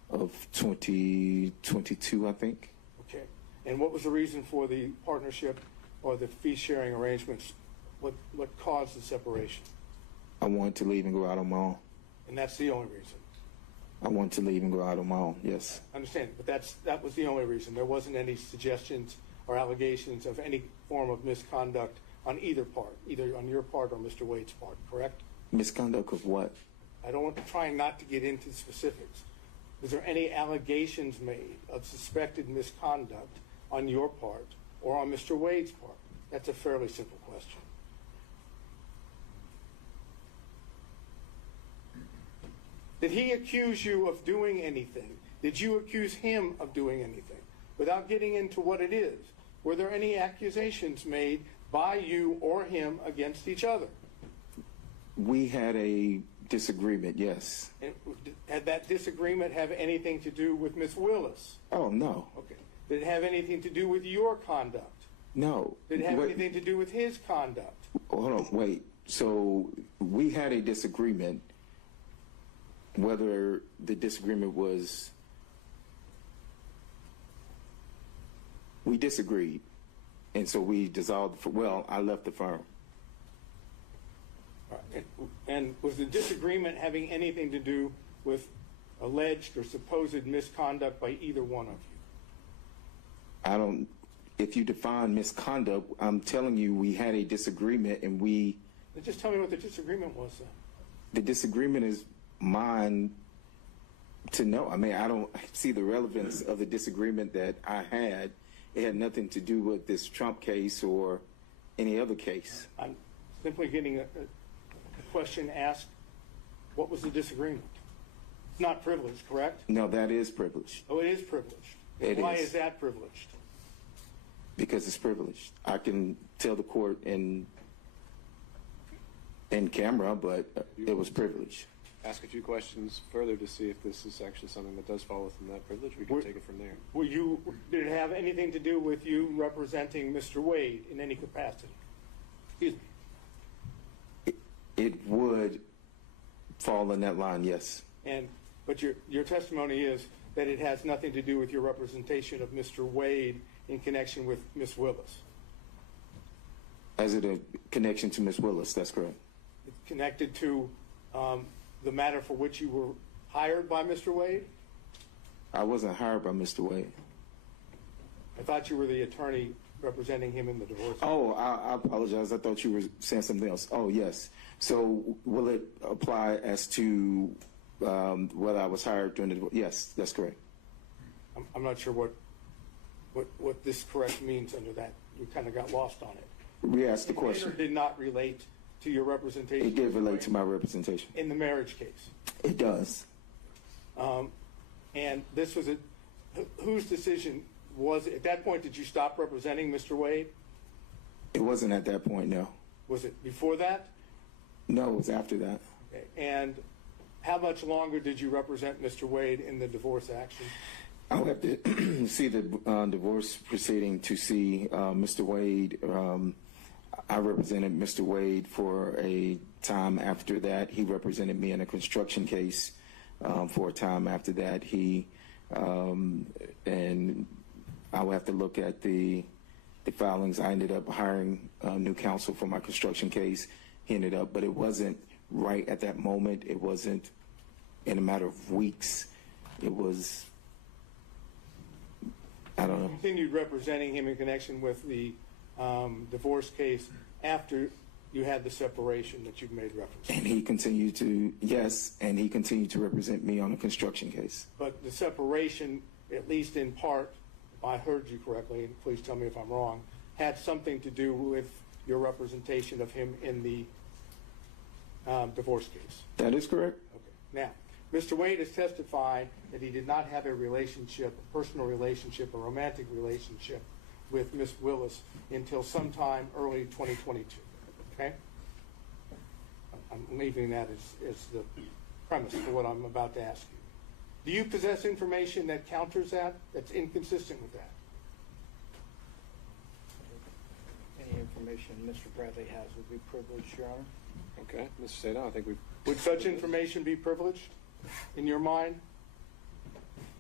of 2022, I think. Okay. And what was the reason for the partnership or the fee-sharing arrangements? What caused the separation? I wanted to leave and go out on my own. And that's the only reason? I wanted to leave and go out on my own, yes. I understand, but that was the only reason. There wasn't any suggestions or allegations of any form of misconduct on either part, either on your part or Mr. Wade's part, correct? Misconduct of what? Trying not to get into specifics. Was there any allegations made of suspected misconduct on your part or on Mr. Wade's part? That's a fairly simple question. Did he accuse you of doing anything? Did you accuse him of doing anything? Without getting into what it is, were there any accusations made by you or him against each other? We had a disagreement, yes. And had that disagreement have anything to do with Ms. Willis? Oh, no. Okay. Did it have anything to do with your conduct? No. Did it have anything to do with his conduct? Hold on, wait. So we had a disagreement. Whether the disagreement was, we disagreed, and so we dissolved. I left the firm. And was the disagreement having anything to do with alleged or supposed misconduct by either one of you? If you define misconduct, I'm telling you we had a disagreement and we. Just tell me what the disagreement was then. The disagreement is mine to know. I mean, I don't see the relevance of the disagreement that I had. It had nothing to do with this Trump case or any other case. I'm simply getting a question asked, what was the disagreement? It's not privileged, correct? No, that is privileged. Oh, it is privileged. Why is that privileged? Because it's privileged. I can tell the court in camera, but it was privileged. Ask a few questions further to see if this is actually something that does fall within that privilege. We can take it from there. Did it have anything to do with you representing Mr. Wade in any capacity? Excuse me. It would fall in that line, yes. But your testimony is that it has nothing to do with your representation of Mr. Wade in connection with Ms. Willis. As it a connection to Ms. Willis, that's correct. It's connected to the matter for which you were hired by Mr. Wade? I wasn't hired by Mr. Wade. I thought you were the attorney representing him in the divorce. Oh, I apologize. I thought you were saying something else. Oh, yes. So will it apply as to whether I was hired during the divorce? Yes, that's correct. I'm not sure what this correct means under that. You kind of got lost on it. We asked the question. It did not relate to your representation. It did relate to my representation. In the marriage case. It does. And this was whose decision was it? At that point, did you stop representing Mr. Wade? It wasn't at that point, no. Was it before that? No, it was after that. Okay. And how much longer did you represent Mr. Wade in the divorce action? I'll have to see the divorce proceeding to see Mr. Wade. I represented Mr. Wade for a time after that. He represented me in a construction case for a time after that. And I will have to look at the filings. I ended up hiring new counsel for my construction case. He ended up, but it wasn't right at that moment. It wasn't in a matter of weeks. It was, I don't know. You continued representing him in connection with the divorce case after you had the separation that you've made reference to. And he continued to, yes, and he continued to represent me on a construction case. But the separation, at least in part, if I heard you correctly, and please tell me if I'm wrong, had something to do with your representation of him in the divorce case. That is correct. Okay. Now, Mr. Wade has testified that he did not have a relationship, a personal relationship, a romantic relationship with Ms. Willis until sometime early 2022. Okay? I'm leaving that as the premise for what I'm about to ask you. Do you possess information that counters that, that's inconsistent with that? Any information Mr. Bradley has would be privileged, Your Honor. Okay, Mr. Sato, I think Would such information be privileged in your mind?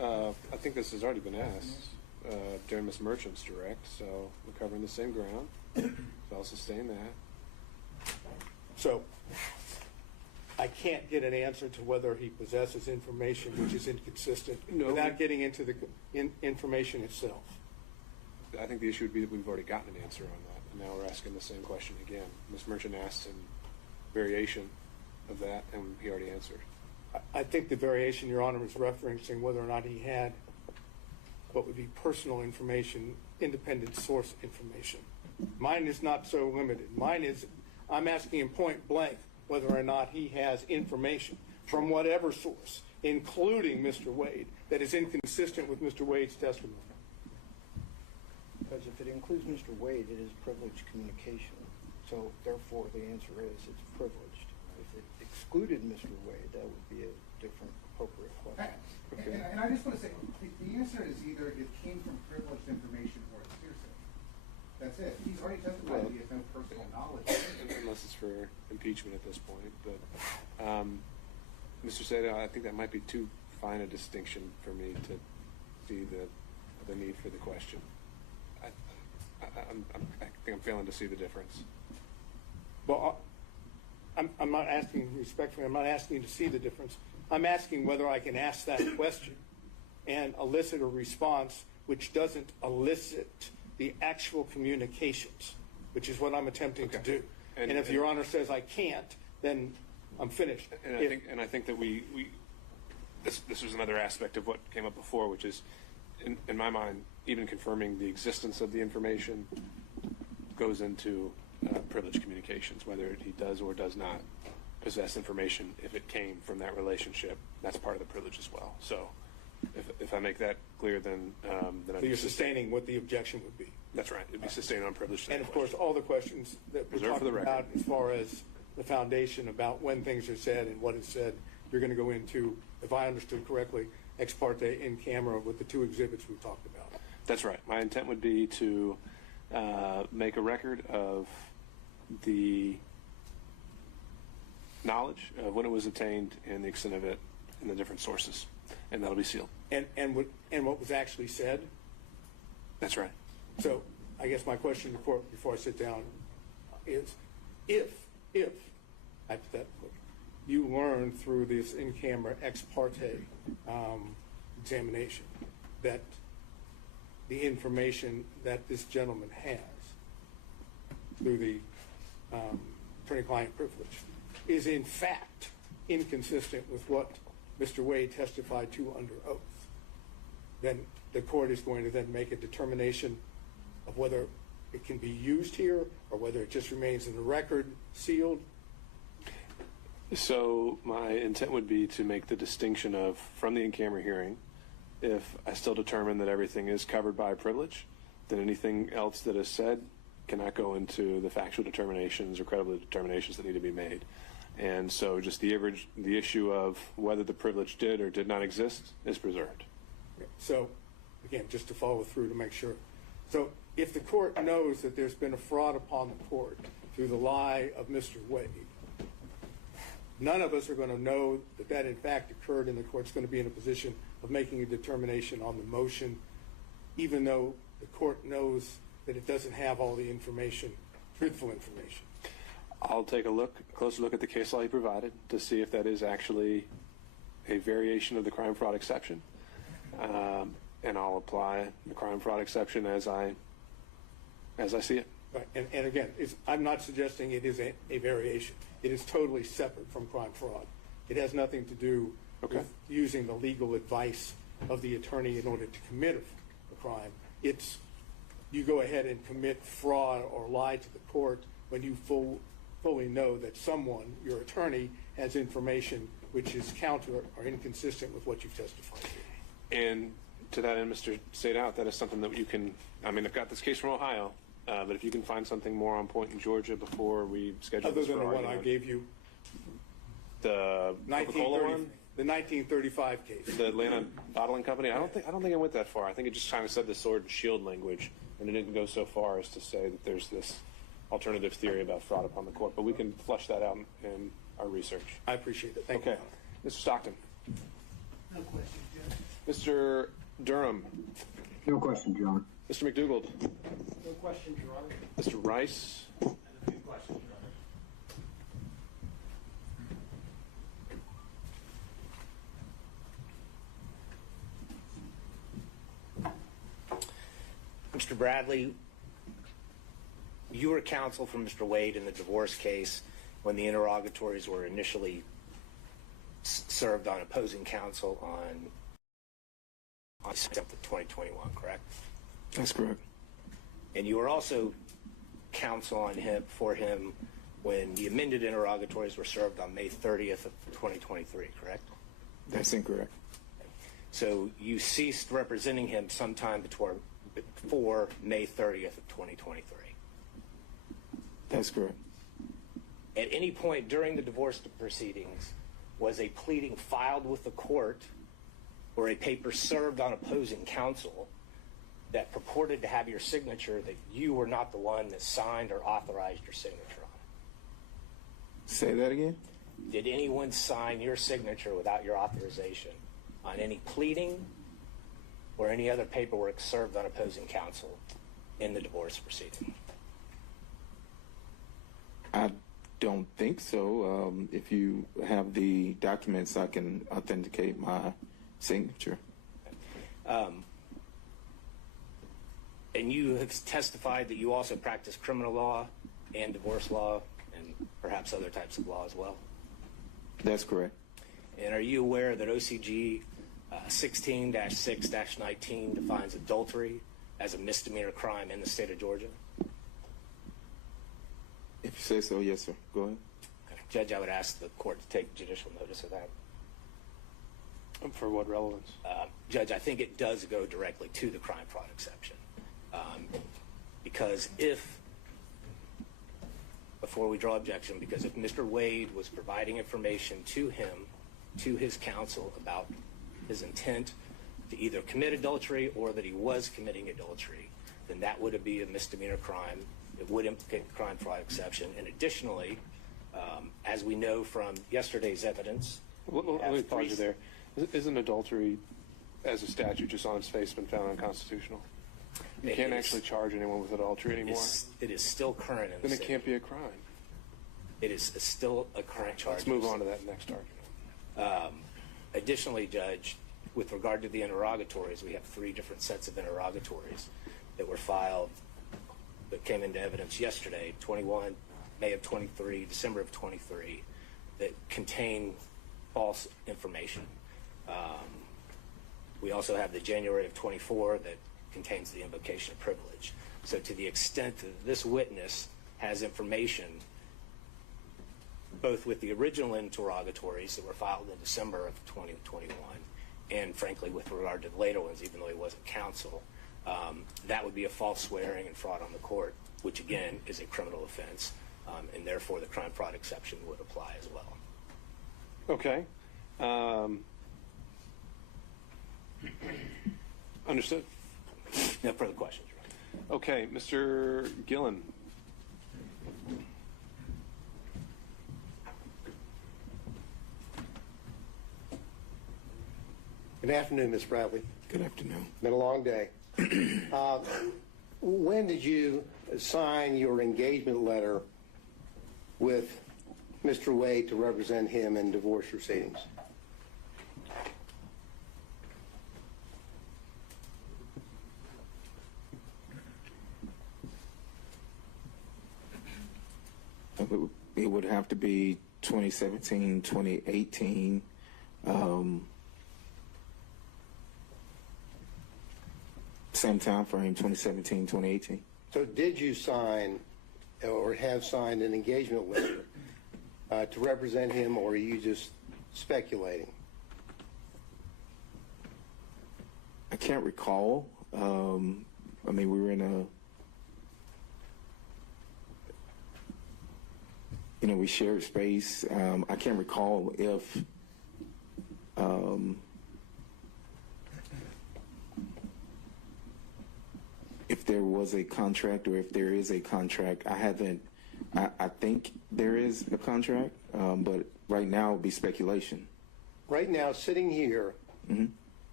I think this has already been asked during Ms. Merchant's direct, so we're covering the same ground. So I'll sustain that. So I can't get an answer to whether he possesses information which is inconsistent without getting into the information itself. I think the issue would be that we've already gotten an answer on that, and now we're asking the same question again. Ms. Merchant asked in variation of that, and he already answered. I think the variation, Your Honor, is referencing whether or not he had what would be personal information, independent source information. Mine is not so limited. Mine is, I'm asking him point blank whether or not he has information from whatever source, including Mr. Wade, that is inconsistent with Mr. Wade's testimony. Because if it includes Mr. Wade, it is privileged communication. So therefore, the answer is it's privileged. If it excluded Mr. Wade, that would be a different appropriate question. And I just want to say, the answer is either it came from privileged information or it's hearsay. That's it. He's already testified that he has no personal knowledge. Unless it's for impeachment at this point. But Mr. Seda, I think that might be too fine a distinction for me to see the need for the question. I think I'm failing to see the difference. Well, I'm not asking respectfully, I'm not asking you to see the difference. I'm asking whether I can ask that question and elicit a response which doesn't elicit the actual communications, which is what I'm attempting to do. And if Your Honor says I can't, then I'm finished. And I think that this was another aspect of what came up before, which is, in my mind, even confirming the existence of the information goes into privileged communications, whether he does or does not possess information. If it came from that relationship, that's part of the privilege as well. So if I make that clear, then so you're sustaining what the objection would be. That's right. It'd be sustained on privilege. And of course, all the questions that we're talking about as far as the foundation about when things are said and what is said, you're going to go into, if I understood correctly, ex parte in camera with the two exhibits we talked about. That's right. My intent would be to make a record of the knowledge of when it was obtained and the extent of it in the different sources, and that'll be sealed. And what was actually said? That's right. So I guess my question before I sit down is, if hypothetically you learn through this in-camera ex parte examination that the information that this gentleman has through the attorney-client privilege is in fact inconsistent with what Mr. Wade testified to under oath, then the court is going to then make a determination of whether it can be used here or whether it just remains in the record sealed. So my intent would be to make the distinction of, from the in-camera hearing, if I still determine that everything is covered by privilege, then anything else that is said cannot go into the factual determinations or credibility determinations that need to be made. And so just the issue of whether the privilege did or did not exist is preserved. So, again, just to follow through to make sure. So if the court knows that there's been a fraud upon the court through the lie of Mr. Wade, none of us are going to know that that in fact occurred, and the court's going to be in a position of making a determination on the motion, even though the court knows that it doesn't have all the information, truthful information. I'll take a closer look at the case law you provided to see if that is actually a variation of the crime fraud exception, and I'll apply the crime fraud exception as I see it. Right. And again, I'm not suggesting it is a variation. It is totally separate from crime fraud. It has nothing to do with using the legal advice of the attorney in order to commit a crime. It's you go ahead and commit fraud or lie to the court when you fully know that someone, your attorney, has information which is counter or inconsistent with what you've testified to. And to that end, Mr. Sadout, that is something that you can, I mean, I've got this case from Ohio, but if you can find something more on point in Georgia before we schedule this for argument. Other than the one I gave you? The Coca-Cola one? The 1935 case. The Atlanta Bottling Company? I don't think I went that far. I think it just kind of said the sword and shield language, and it didn't go so far as to say that there's this alternative theory about fraud upon the court, but we can flush that out in our research. I appreciate it. Thank you. Okay. Mr. Stockton. No question, Judge. Mr. Durham. No question, John. Mr. McDougald. No questions, Your Honor. Mr. Rice. And a few questions, Your Honor. Mr. Bradley, you were counsel for Mr. Wade in the divorce case when the interrogatories were initially served on opposing counsel on December 2021, correct? That's correct. And you were also counsel on him when the amended interrogatories were served on May 30th of 2023, correct? That's incorrect. So you ceased representing him sometime before May 30th of 2023. That's correct. At any point during the divorce proceedings, was a pleading filed with the court or a paper served on opposing counsel that purported to have your signature that you were not the one that signed or authorized your signature on it? Say that again? Did anyone sign your signature without your authorization on any pleading or any other paperwork served on opposing counsel in the divorce proceeding? I don't think so. If you have the documents, I can authenticate my signature. And you have testified that you also practice criminal law and divorce law and perhaps other types of law as well? That's correct. And are you aware that OCG 16-6-19 defines adultery as a misdemeanor crime in the state of Georgia? If you say so, yes, sir. Go ahead. Okay. Judge, I would ask the court to take judicial notice of that. For what relevance? Judge, I think it does go directly to the crime fraud exception. Because before we draw objection, because if Mr. Wade was providing information to his counsel about his intent to either commit adultery or that he was committing adultery, then that would be a misdemeanor crime. It would implicate the crime fraud exception. And additionally, as we know from yesterday's evidence, let me pause you there. Isn't adultery, as a statute, just on its face, been found unconstitutional? You can't actually charge anyone with adultery anymore? It is still current in the Then it state. can't be a crime. It is still a current charge. Let's move on to that next argument. Additionally, Judge, with regard to the interrogatories, we have 3 different sets of interrogatories that were filed that came into evidence yesterday, 21, May of 23, December of 23, that contain false information. We also have the January of 24 that contains the invocation of privilege. So to the extent that this witness has information, both with the original interrogatories that were filed in December of 2021, and frankly with regard to the later ones, even though he wasn't counsel, that would be a false swearing and fraud on the court, which again is a criminal offense, and therefore the crime fraud exception would apply as well. Okay. Understood. No further questions, Your Honor. Okay, Mr. Gillen. Good afternoon, Ms. Bradley. Good afternoon. Been a long day. When did you sign your engagement letter with Mr. Wade to represent him in divorce proceedings? It would have to be 2017, 2018. Same time frame, 2017, 2018. So did you sign or have signed an engagement letter to represent him, or are you just speculating? I can't recall. I mean, we were in a, we shared space. I can't recall if there was a contract or if there is a contract. I think there is a contract, but right now it would be speculation. Right now, sitting here,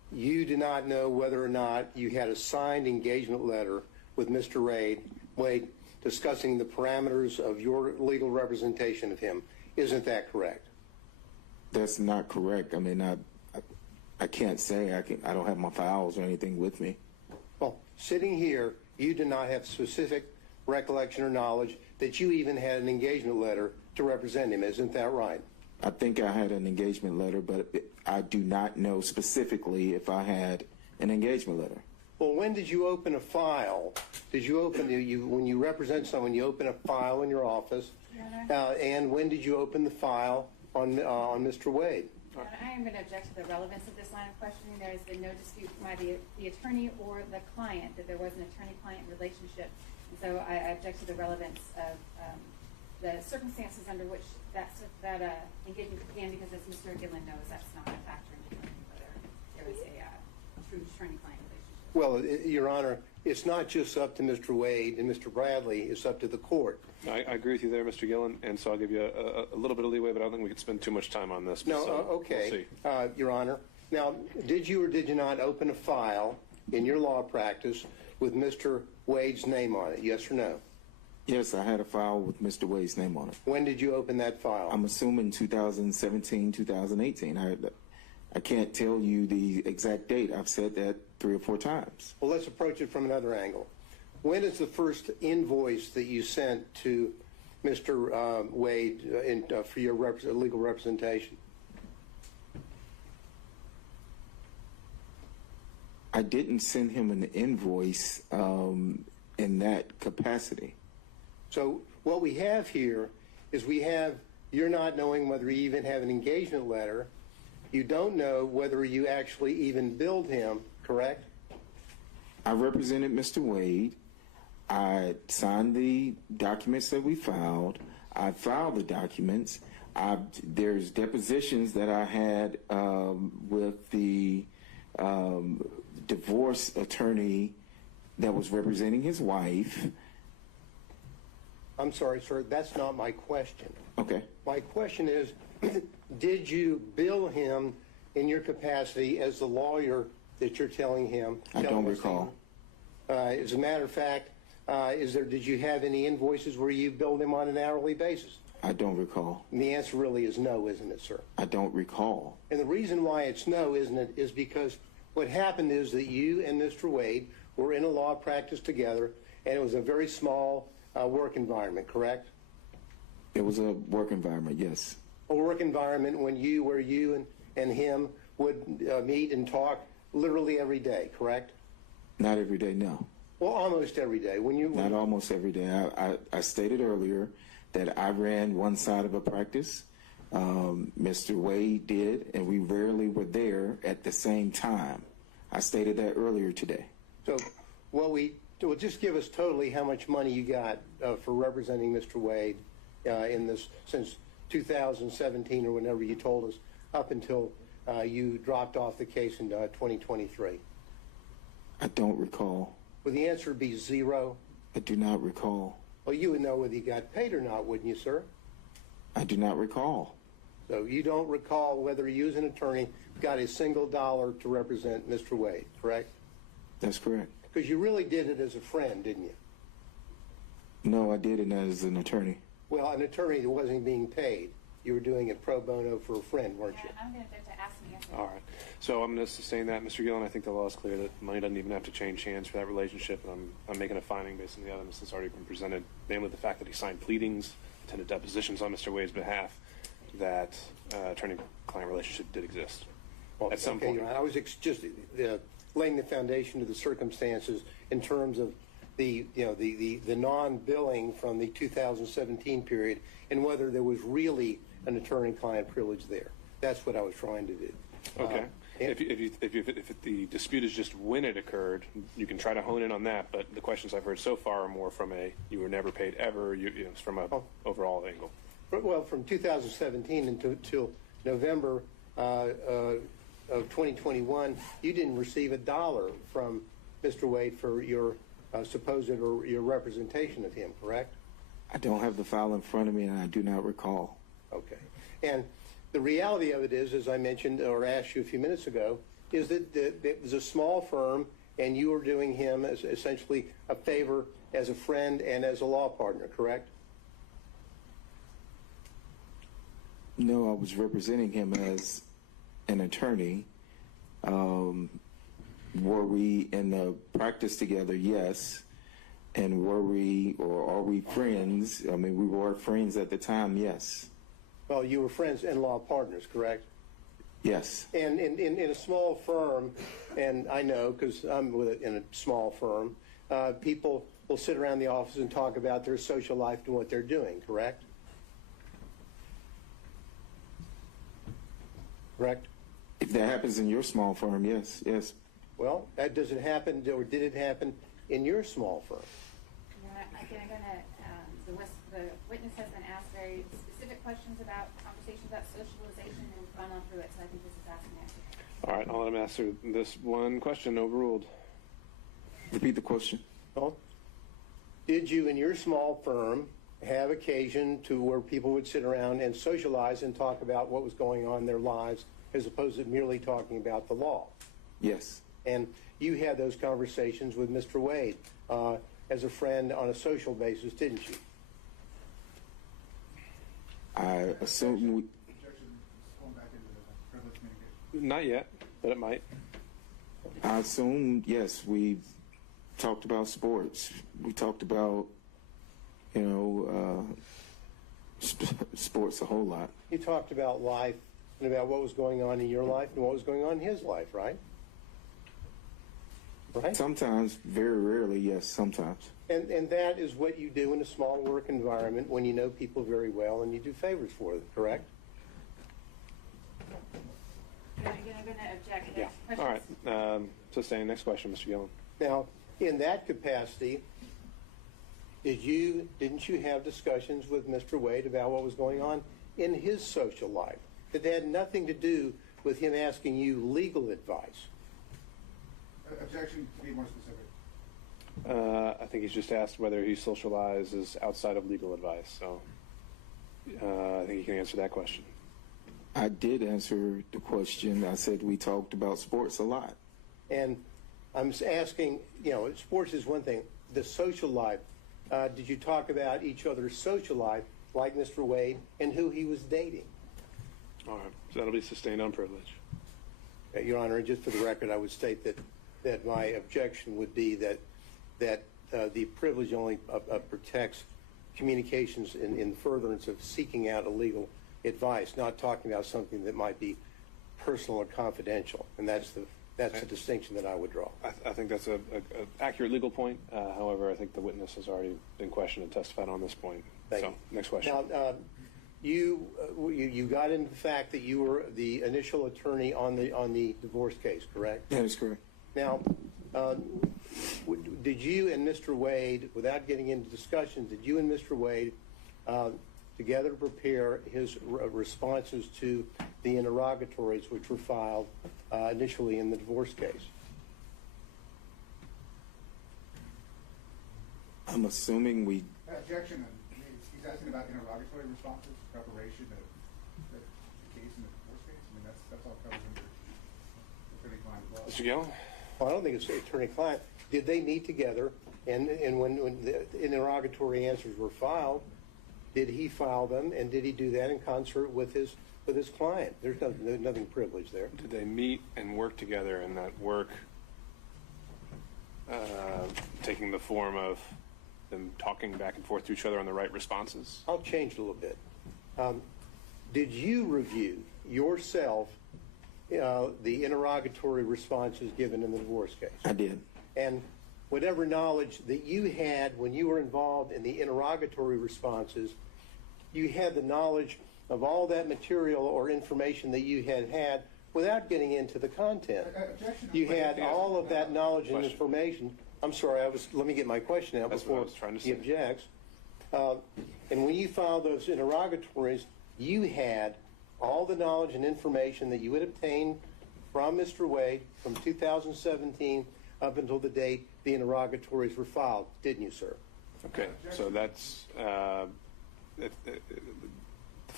you do not know whether or not you had a signed engagement letter with Mr. Wade discussing the parameters of your legal representation of him. Isn't that correct? That's not correct. I mean, I can't say. I don't have my files or anything with me. Well, sitting here, you do not have specific recollection or knowledge that you even had an engagement letter to represent him. Isn't that right? I think I had an engagement letter, but I do not know specifically if I had an engagement letter. Well, when did you open a file? Did you open when you represent someone? You open a file in your office, and when did you open the file on Mr. Wade? I am going to object to the relevance of this line of questioning. There has been no dispute by the attorney or the client that there was an attorney-client relationship. And so I object to the relevance of the circumstances under which that engagement began, because as Mr. Gillen knows, that's not a factor in determining whether there was a true attorney-client relationship. Well, Your Honor, it's not just up to Mr. Wade and Mr. Bradley. It's up to the court. I agree with you there, Mr. Gillen, and so I'll give you a little bit of leeway, but I don't think we could spend too much time on this. No, so okay, we'll see. Your Honor. Now, did you or did you not open a file in your law practice with Mr. Wade's name on it? Yes or no? Yes, I had a file with Mr. Wade's name on it. When did you open that file? I'm assuming 2017, 2018. I can't tell you the exact date. I've said that 3 or 4 times. Well, let's approach it from another angle. When is the first invoice that you sent to Mr. Wade for your legal representation? I didn't send him an invoice in that capacity. So what we have here is you're not knowing whether you even have an engagement letter. You don't know whether you actually even billed him, correct? I represented Mr. Wade. I signed the documents that we filed. I filed the documents. There's depositions that I had with the divorce attorney that was representing his wife. I'm sorry, sir, that's not my question. Okay. My question is, did you bill him in your capacity as the lawyer that you're telling him? I don't recall. As a matter of fact, did you have any invoices where you billed him on an hourly basis? I don't recall. And the answer really is no, isn't it, sir? I don't recall. And the reason why it's no, isn't it, is because what happened is that you and Mr. Wade were in a law practice together, and it was a very small work environment, correct? It was a work environment, yes. A work environment where you and him would meet and talk literally every day, correct? Not every day, no. Well, almost every day. Not almost every day. I stated earlier that I ran one side of a practice. Mr. Wade did, and we rarely were there at the same time. I stated that earlier today. So, well, just give us totally how much money you got for representing Mr. Wade in this since 2017 or whenever you told us, up until you dropped off the case in 2023. I don't recall. Would the answer be zero? I do not recall. Well, you would know whether you got paid or not, wouldn't you, sir? I do not recall. So you don't recall whether you as an attorney got a single dollar to represent Mr. Wade, correct? That's correct. Because you really did it as a friend, didn't you? No, I did it as an attorney. Well, an attorney that wasn't being paid. You were doing it pro bono for a friend, weren't you? I'm going to ask me. All right. So I'm going to sustain that, Mr. Gillen. I think the law is clear that money doesn't even have to change hands for that relationship, and I'm making a finding based on the evidence that's already been presented, namely the fact that he signed pleadings, attended depositions on Mr. Wade's behalf, that attorney-client relationship did exist at some point. I was just laying the foundation to the circumstances in terms of the non-billing from the 2017 period and whether there was really an attorney-client privilege there. That's what I was trying to do. Okay. If the dispute is just when it occurred, you can try to hone in on that. But the questions I've heard so far are more from you were never paid ever. It's from a overall angle. Well, from 2017 until November of 2021, you didn't receive a dollar from Mr. Wade for your supposed or your representation of him, correct? I don't have the file in front of me, and I do not recall. Okay. And the reality of it is, as I mentioned or asked you a few minutes ago, is that it was a small firm and you were doing him as essentially a favor as a friend and as a law partner, correct? No, I was representing him as an attorney. Were we in the practice together? Yes. And were we, or are we friends? I mean, we were friends at the time, yes. Well, you were friends and law partners, correct? Yes. And in a small firm, and I know because I'm in a small firm, people will sit around the office and talk about their social life and what they're doing, correct? Correct? If that happens in your small firm, yes, yes. Well, that doesn't happen, or did it happen in your small firm? The witness has been asked very specific questions about conversations about socialization, and we've gone on through it, so I think this is asking the answer. All right, I'll let him answer this one question. Overruled. Repeat the question. Well, did you in your small firm have occasion to where people would sit around and socialize and talk about what was going on in their lives as opposed to merely talking about the law? Yes. And you had those conversations with Mr. Wade as a friend on a social basis, didn't you? I assume we... Not yet, but it might. I assume, yes, we talked about sports. We talked about, sports a whole lot. You talked about life and about what was going on in your life and what was going on in his life, right? Right? Sometimes, very rarely, yes, sometimes. And that is what you do in a small work environment when you know people very well and you do favors for them, correct? Again, I'm going to object. Yeah. All right. Sustain. Next question, Mr. Gillen. Now, in that capacity, didn't you have discussions with Mr. Wade about what was going on in his social life that had nothing to do with him asking you legal advice? Objection, to be more specific. I think he's just asked whether he socializes outside of legal advice. So I think you can answer that question. I did answer the question. I said we talked about sports a lot. And I'm asking, sports is one thing. The social life, did you talk about each other's social life, like Mr. Wade, and who he was dating? All right. So that'll be sustained on privilege. Your Honor, just for the record, I would state that my objection would be that the privilege only protects communications in furtherance of seeking out illegal advice, not talking about something that might be personal or confidential. And that's the distinction that I would draw. I think that's an accurate legal point. However, I think the witness has already been questioned and testified on this point. Thank you. Next question. Now, you got into the fact that you were the initial attorney on the divorce case, correct? That is correct. Now, did you and Mr. Wade, without getting into discussion, did you and Mr. Wade together prepare his responses to the interrogatories which were filed initially in the divorce case? I'm assuming we... Objection. He's asking about interrogatory responses, preparation of the case in the divorce case. I mean, that's all covered under attorney-client law. Mr. Gillen? Well, I don't think it's attorney-client. Did they meet together? And when the interrogatory answers were filed, did he file them, and did he do that in concert with his client? There's nothing privileged there. Did they meet and work together, and that work taking the form of them talking back and forth to each other on the right responses? I'll change it a little bit. Did you review yourself the interrogatory responses given in the divorce case? I did. And whatever knowledge that you had when you were involved in the interrogatory responses, you had the knowledge of all that material or information that you had without getting into the content. You had all of that knowledge and information. I'm sorry, let me get my question out before he objects. And when you filed those interrogatories, you had all the knowledge and information that you had obtained from Mr. Wade from 2017 up until the date the interrogatories were filed, didn't you, sir? Okay, so that's the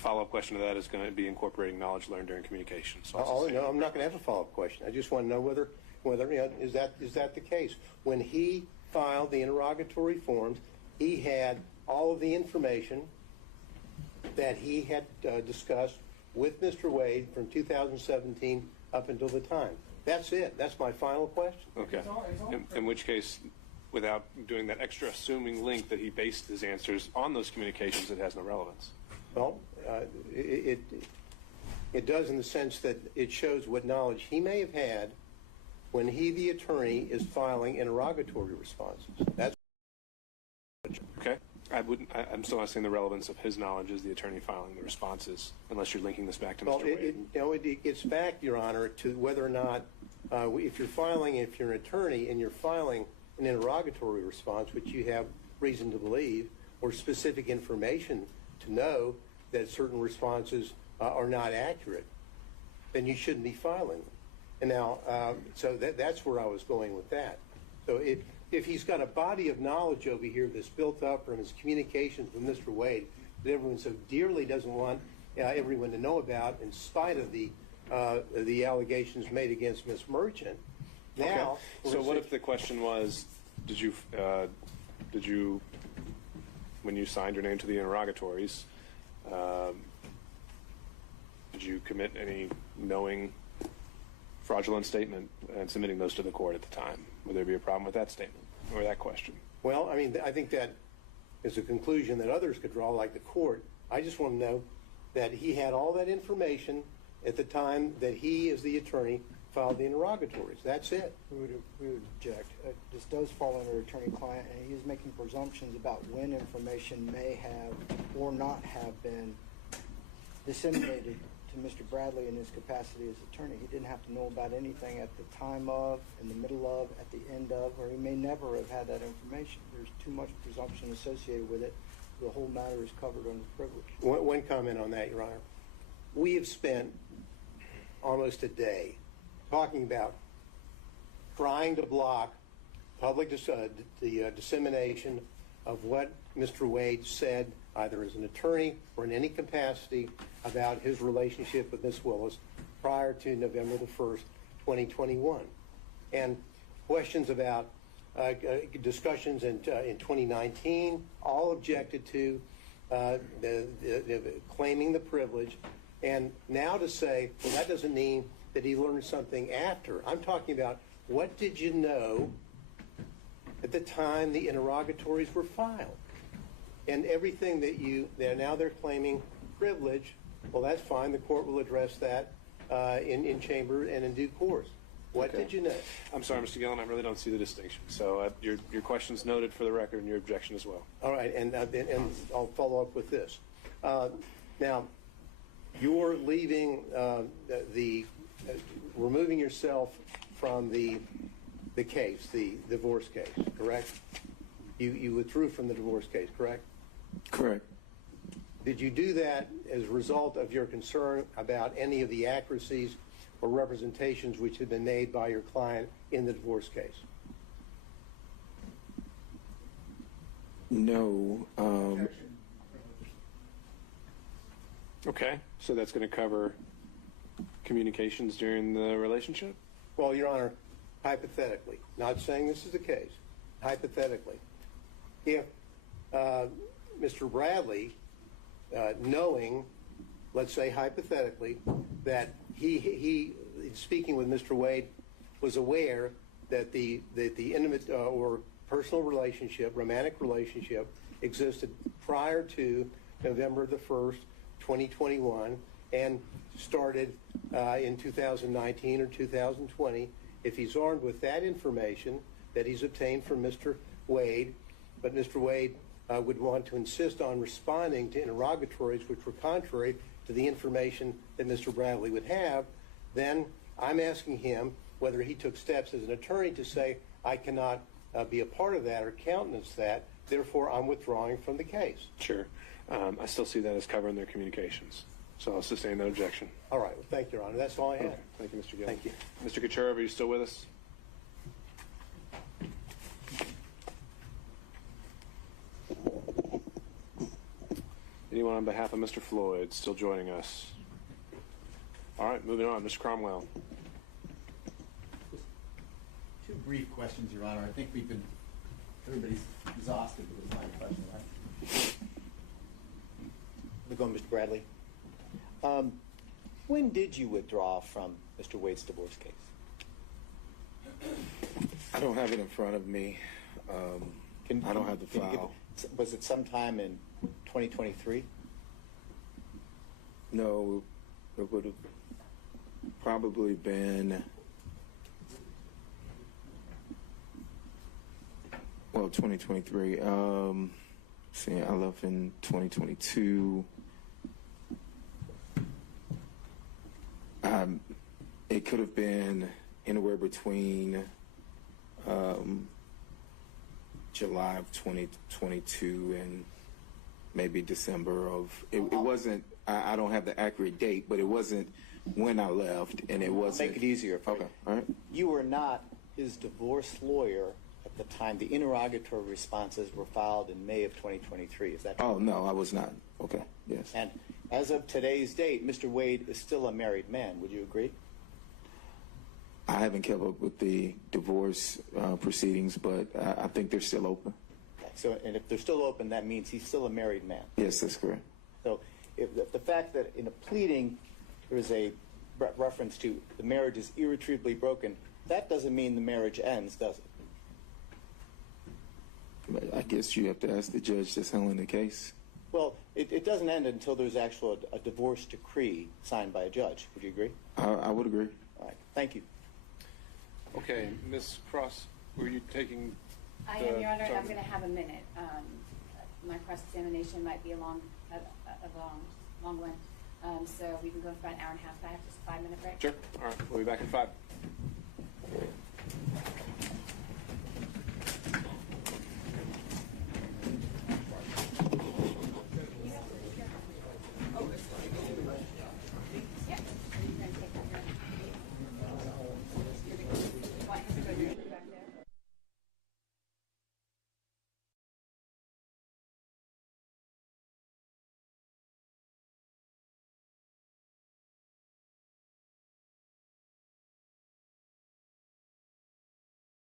follow-up question to that is going to be incorporating knowledge learned during communication. So No, I'm not going to have a follow-up question. I just want to know whether is that the case? When he filed the interrogatory forms, he had all of the information that he had discussed with Mr. Wade from 2017 up until the time. That's it. That's my final question. Okay. In which case, without doing that extra assuming link that he based his answers on those communications, it has no relevance. Well, it does in the sense that it shows what knowledge he may have had when he, the attorney, is filing interrogatory responses. That's okay. I'm still not seeing the relevance of his knowledge as the attorney filing the responses, unless you're linking this back to Mr. Wade. It gets back, Your Honor, to whether or not, if you're an attorney and you're filing an interrogatory response, which you have reason to believe, or specific information to know that certain responses are not accurate, then you shouldn't be filing them. And now, so that's where I was going with that. So if he's got a body of knowledge over here that's built up from his communications with Mr. Wade that everyone so dearly doesn't want everyone to know about, in spite of the allegations made against Ms. Merchant, now. Okay. So what if the question was, did you, when you signed your name to the interrogatories, did you commit any knowing fraudulent statement and submitting those to the court at the time? Would there be a problem with that statement or that question? Well, I mean, I think that is a conclusion that others could draw, like the court. I just want to know that he had all that information at the time that he, as the attorney, filed the interrogatories. That's it. We would object. This does fall under attorney-client, and he is making presumptions about when information may have or not have been disseminated to Mr. Bradley in his capacity as attorney. He didn't have to know about anything at the time of, in the middle of, at the end of, or he may never have had that information. There's too much presumption associated with it. The whole matter is covered under privilege. One comment on that, Your Honor. We have spent almost a day talking about trying to block public the dissemination of what Mr. Wade said, either as an attorney or in any capacity, about his relationship with Ms. Willis prior to November the 1st, 2021. And questions about discussions in 2019, all objected to, claiming the privilege. And now to say, well, that doesn't mean that he learned something after. I'm talking about, what did you know at the time the interrogatories were filed? And everything that now they're claiming privilege, well, that's fine. The court will address that in chamber and in due course. What did you know? I'm sorry, Mr. Gillen, I really don't see the distinction. So your question's noted for the record and your objection as well. All right, and I'll follow up with this. Now, you're leaving removing yourself from the case, the divorce case, correct? You withdrew from the divorce case, correct? Correct. Did you do that as a result of your concern about any of the accuracies or representations which had been made by your client in the divorce case? No. Okay, so that's going to cover communications during the relationship? Well, Your Honor, hypothetically, not saying this is the case, hypothetically, if Mr. Bradley, knowing, let's say hypothetically, that he speaking with Mr. Wade, was aware that the intimate or personal relationship, romantic relationship, existed prior to November the 1st, 2021, and started in 2019 or 2020, if he's armed with that information that he's obtained from Mr. Wade, but Mr. Wade would want to insist on responding to interrogatories which were contrary to the information that Mr. Bradley would have, then I'm asking him whether he took steps as an attorney to say, I cannot be a part of that or countenance that, therefore I'm withdrawing from the case. Sure. I still see that as covering their communications. So I'll sustain that objection. All right. Well, thank you, Your Honor. That's all I have. Okay. Thank you, Mr. Gill. Thank you. Mr. Kacherov, are you still with us? Any Anyone on behalf of Mr. Floyd still joining us? All right, moving on. Mr. Cromwell. Two brief questions, Your Honor. I think everybody's exhausted with this line of questioning, right? We'll go, Mr. Bradley. When did you withdraw from Mr. Wade's divorce case? I don't have it in front of me. I don't have the file. Was it sometime in 2023? No, it would have probably been, 2023. See, I left in 2022. It could have been anywhere between July of 2022 and maybe December of. It wasn't. I don't have the accurate date, but it wasn't when I left, and it wasn't. Make it easier. Okay, all right. You were not his divorce lawyer at the time the interrogatory responses were filed in May of 2023. Is that true? Oh, no, I was not. Okay, yes. And as of today's date, Mr. Wade is still a married man. Would you agree? I haven't kept up with the divorce proceedings, but I think they're still open. Okay. So, and if they're still open, that means he's still a married man. Yes, that's correct. So if the fact that in a pleading there is a reference to the marriage is irretrievably broken, that doesn't mean the marriage ends, does it? I guess you have to ask the judge that's handling the case. Well, it doesn't end until there's actually a divorce decree signed by a judge. Would you agree? I would agree. All right. Thank you. Okay, Ms. Cross, were you taking? I am, Your Honor. I'm going to have a minute. My cross-examination might be a long one. So we can go for about an hour and a half back, just a 5-minute break. Sure. All right, we'll be back in 5.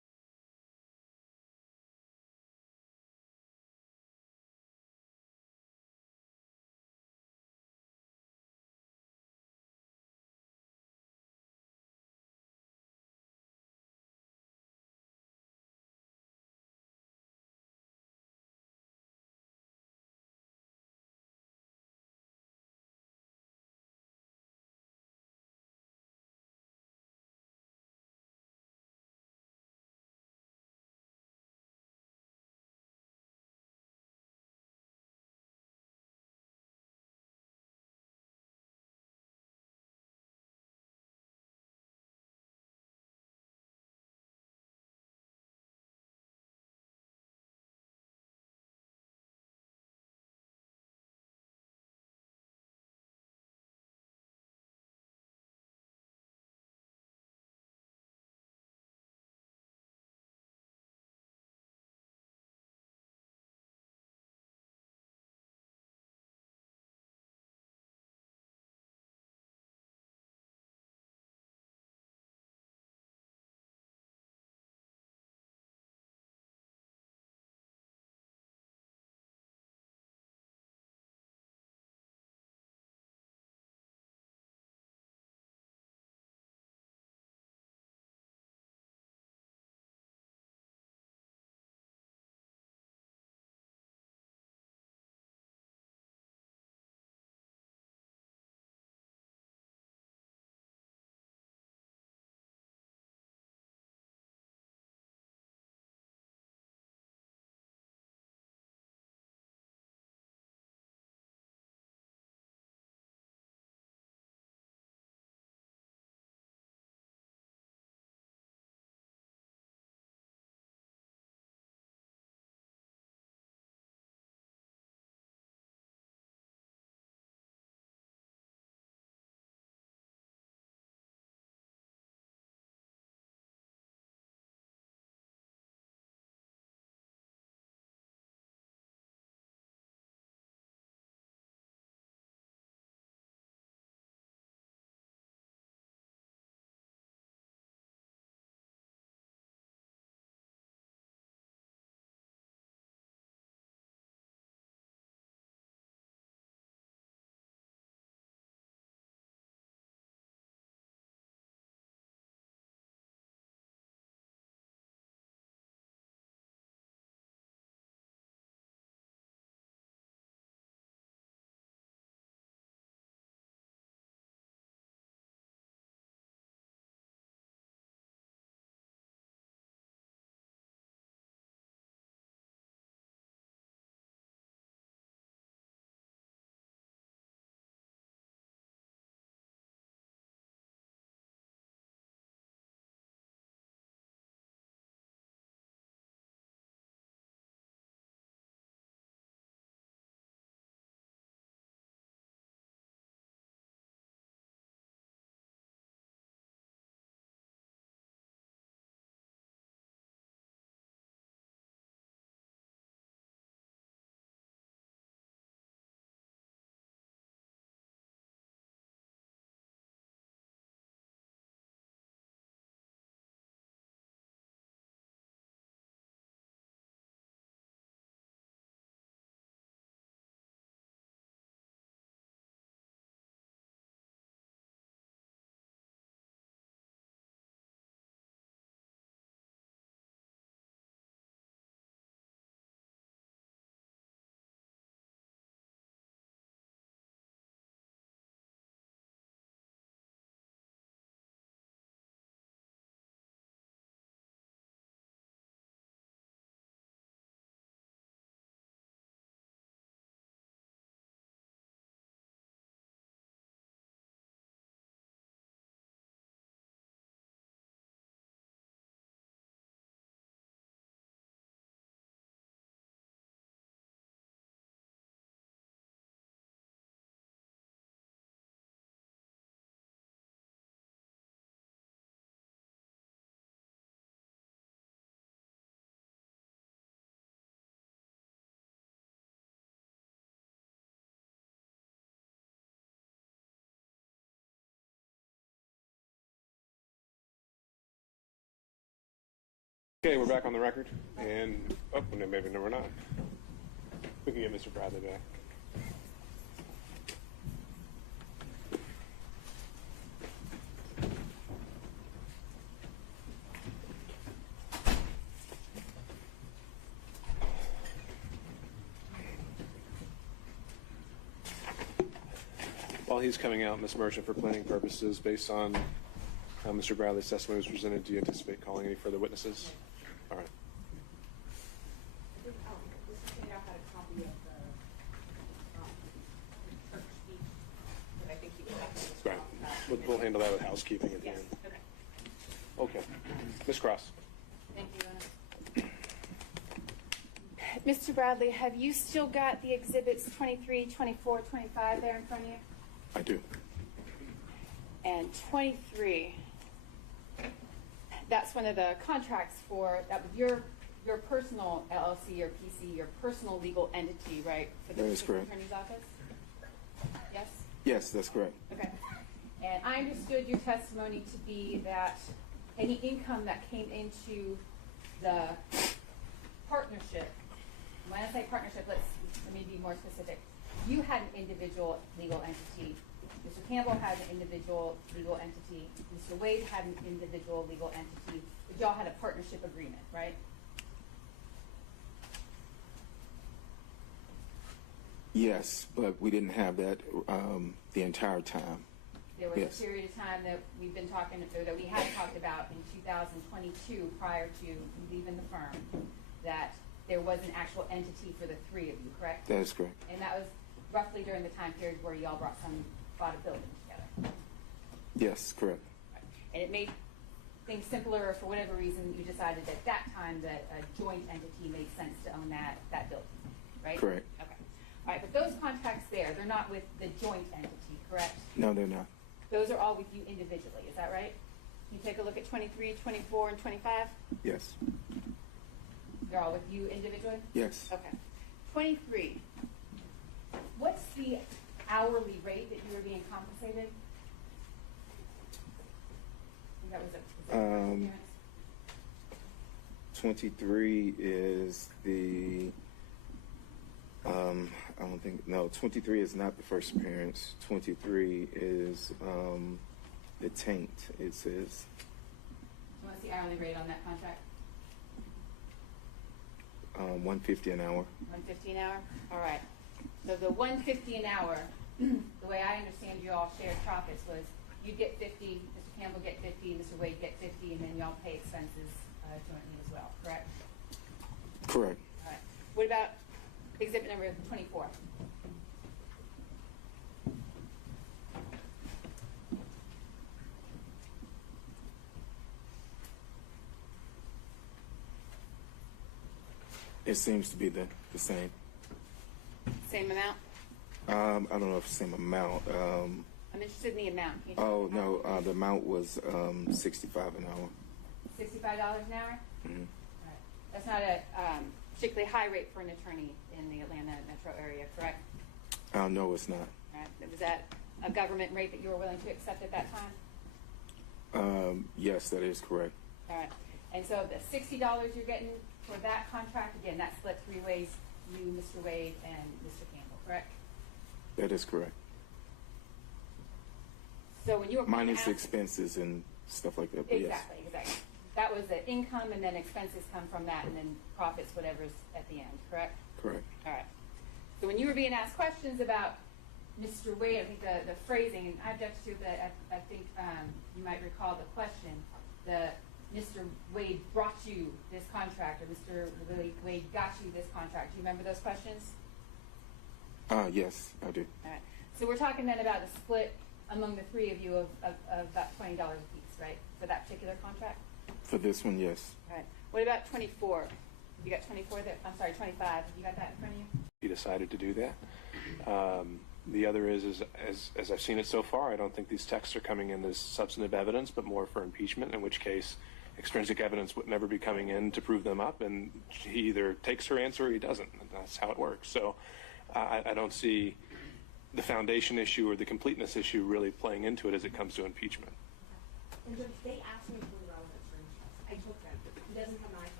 Okay, we're back on the record, and maybe we're not. We can get Mr. Bradley back. While he's coming out, Ms. Merchant, for planning purposes, based on how Mr. Bradley's testimony was presented, do you anticipate calling any further witnesses? All right. Right. We'll handle that with housekeeping at the end. Okay. Ms. Cross. Thank you, Mr. Bradley, have you still got the exhibits 23, 24, 25 there in front of you? I do. And 23, that's one of the contracts for, that was your personal LLC or PC, your personal legal entity, right? For the That is correct. attorney's office? Yes? Yes, that's correct. Okay. And I understood your testimony to be that any income that came into the partnership, when I say partnership, let me be more specific. You had an individual legal entity. Mr. Campbell had an individual legal entity. Mr. Wade had an individual legal entity. But y'all had a partnership agreement, right? Yes, but we didn't have that the entire time. There was Yes. a period of time that we've been talking, or that we had talked about in 2022 prior to leaving the firm, that there was an actual entity for the three of you, correct? That is correct. And that was roughly during the time period where y'all bought a building together. Yes, correct. And it made things simpler, or for whatever reason, you decided at that time that a joint entity made sense to own that building, right? Correct. Okay. All right, but those contracts there, they're not with the joint entity, correct? No, they're not. Those are all with you individually, is that right? Can you take a look at 23, 24, and 25? Yes. They're all with you individually? Yes. Okay. 23, what's the hourly rate that you were being compensated? That was a 23 is the, I don't think, no, 23 is not the first appearance. 23 is the taint, it says. What's the hourly rate on that contract? $150 an hour. $150 an hour? All right. So the $150 an hour, the way I understand you all shared profits was you get 50, Mr. Campbell get 50, Mr. Wade get 50, and then y'all pay expenses jointly as well, correct? Correct. All right. What about exhibit number 24? It seems to be the same. Same amount? I don't know if it's the same amount. I'm interested in the amount. Can you Oh, tell me? no, the amount was $65 an hour. $65 an hour? Mhm. All right. That's not a particularly high rate for an attorney in the Atlanta metro area, correct? No, it's not. All right. Was that a government rate that you were willing to accept at that time? Yes, that is correct. All right. And so the $60 you're getting for that contract, again, that's split three ways, you, Mr. Wade, and Mr. Campbell, correct? That is correct. So when you were being Minus asked- expenses and stuff like that, but yes. Exactly. That was the income, and then expenses come from that, and then profits, whatever's at the end, correct? Correct. All right. So when you were being asked questions about Mr. Wade, I think the phrasing, and I object to, but I think you might recall the question, Mr. Wade brought you this contract, or Mr. Wade got you this contract. Do you remember those questions? Yes, I do. All right. So we're talking then about a split among the three of you of about $20 a piece, right, for that particular contract? For this one, yes. All right. What about 24? You got 24 there? I'm sorry, 25. You got that in front of you? He decided to do that. The other is as I've seen it so far, I don't think these texts are coming in as substantive evidence, but more for impeachment, in which case extrinsic evidence would never be coming in to prove them up, and he either takes her answer or he doesn't. That's how it works. So I don't see the foundation issue or the completeness issue really playing into it as it comes to impeachment. And Judge, they asked me for the relevant screenshots. I took them. He doesn't have an iPhone.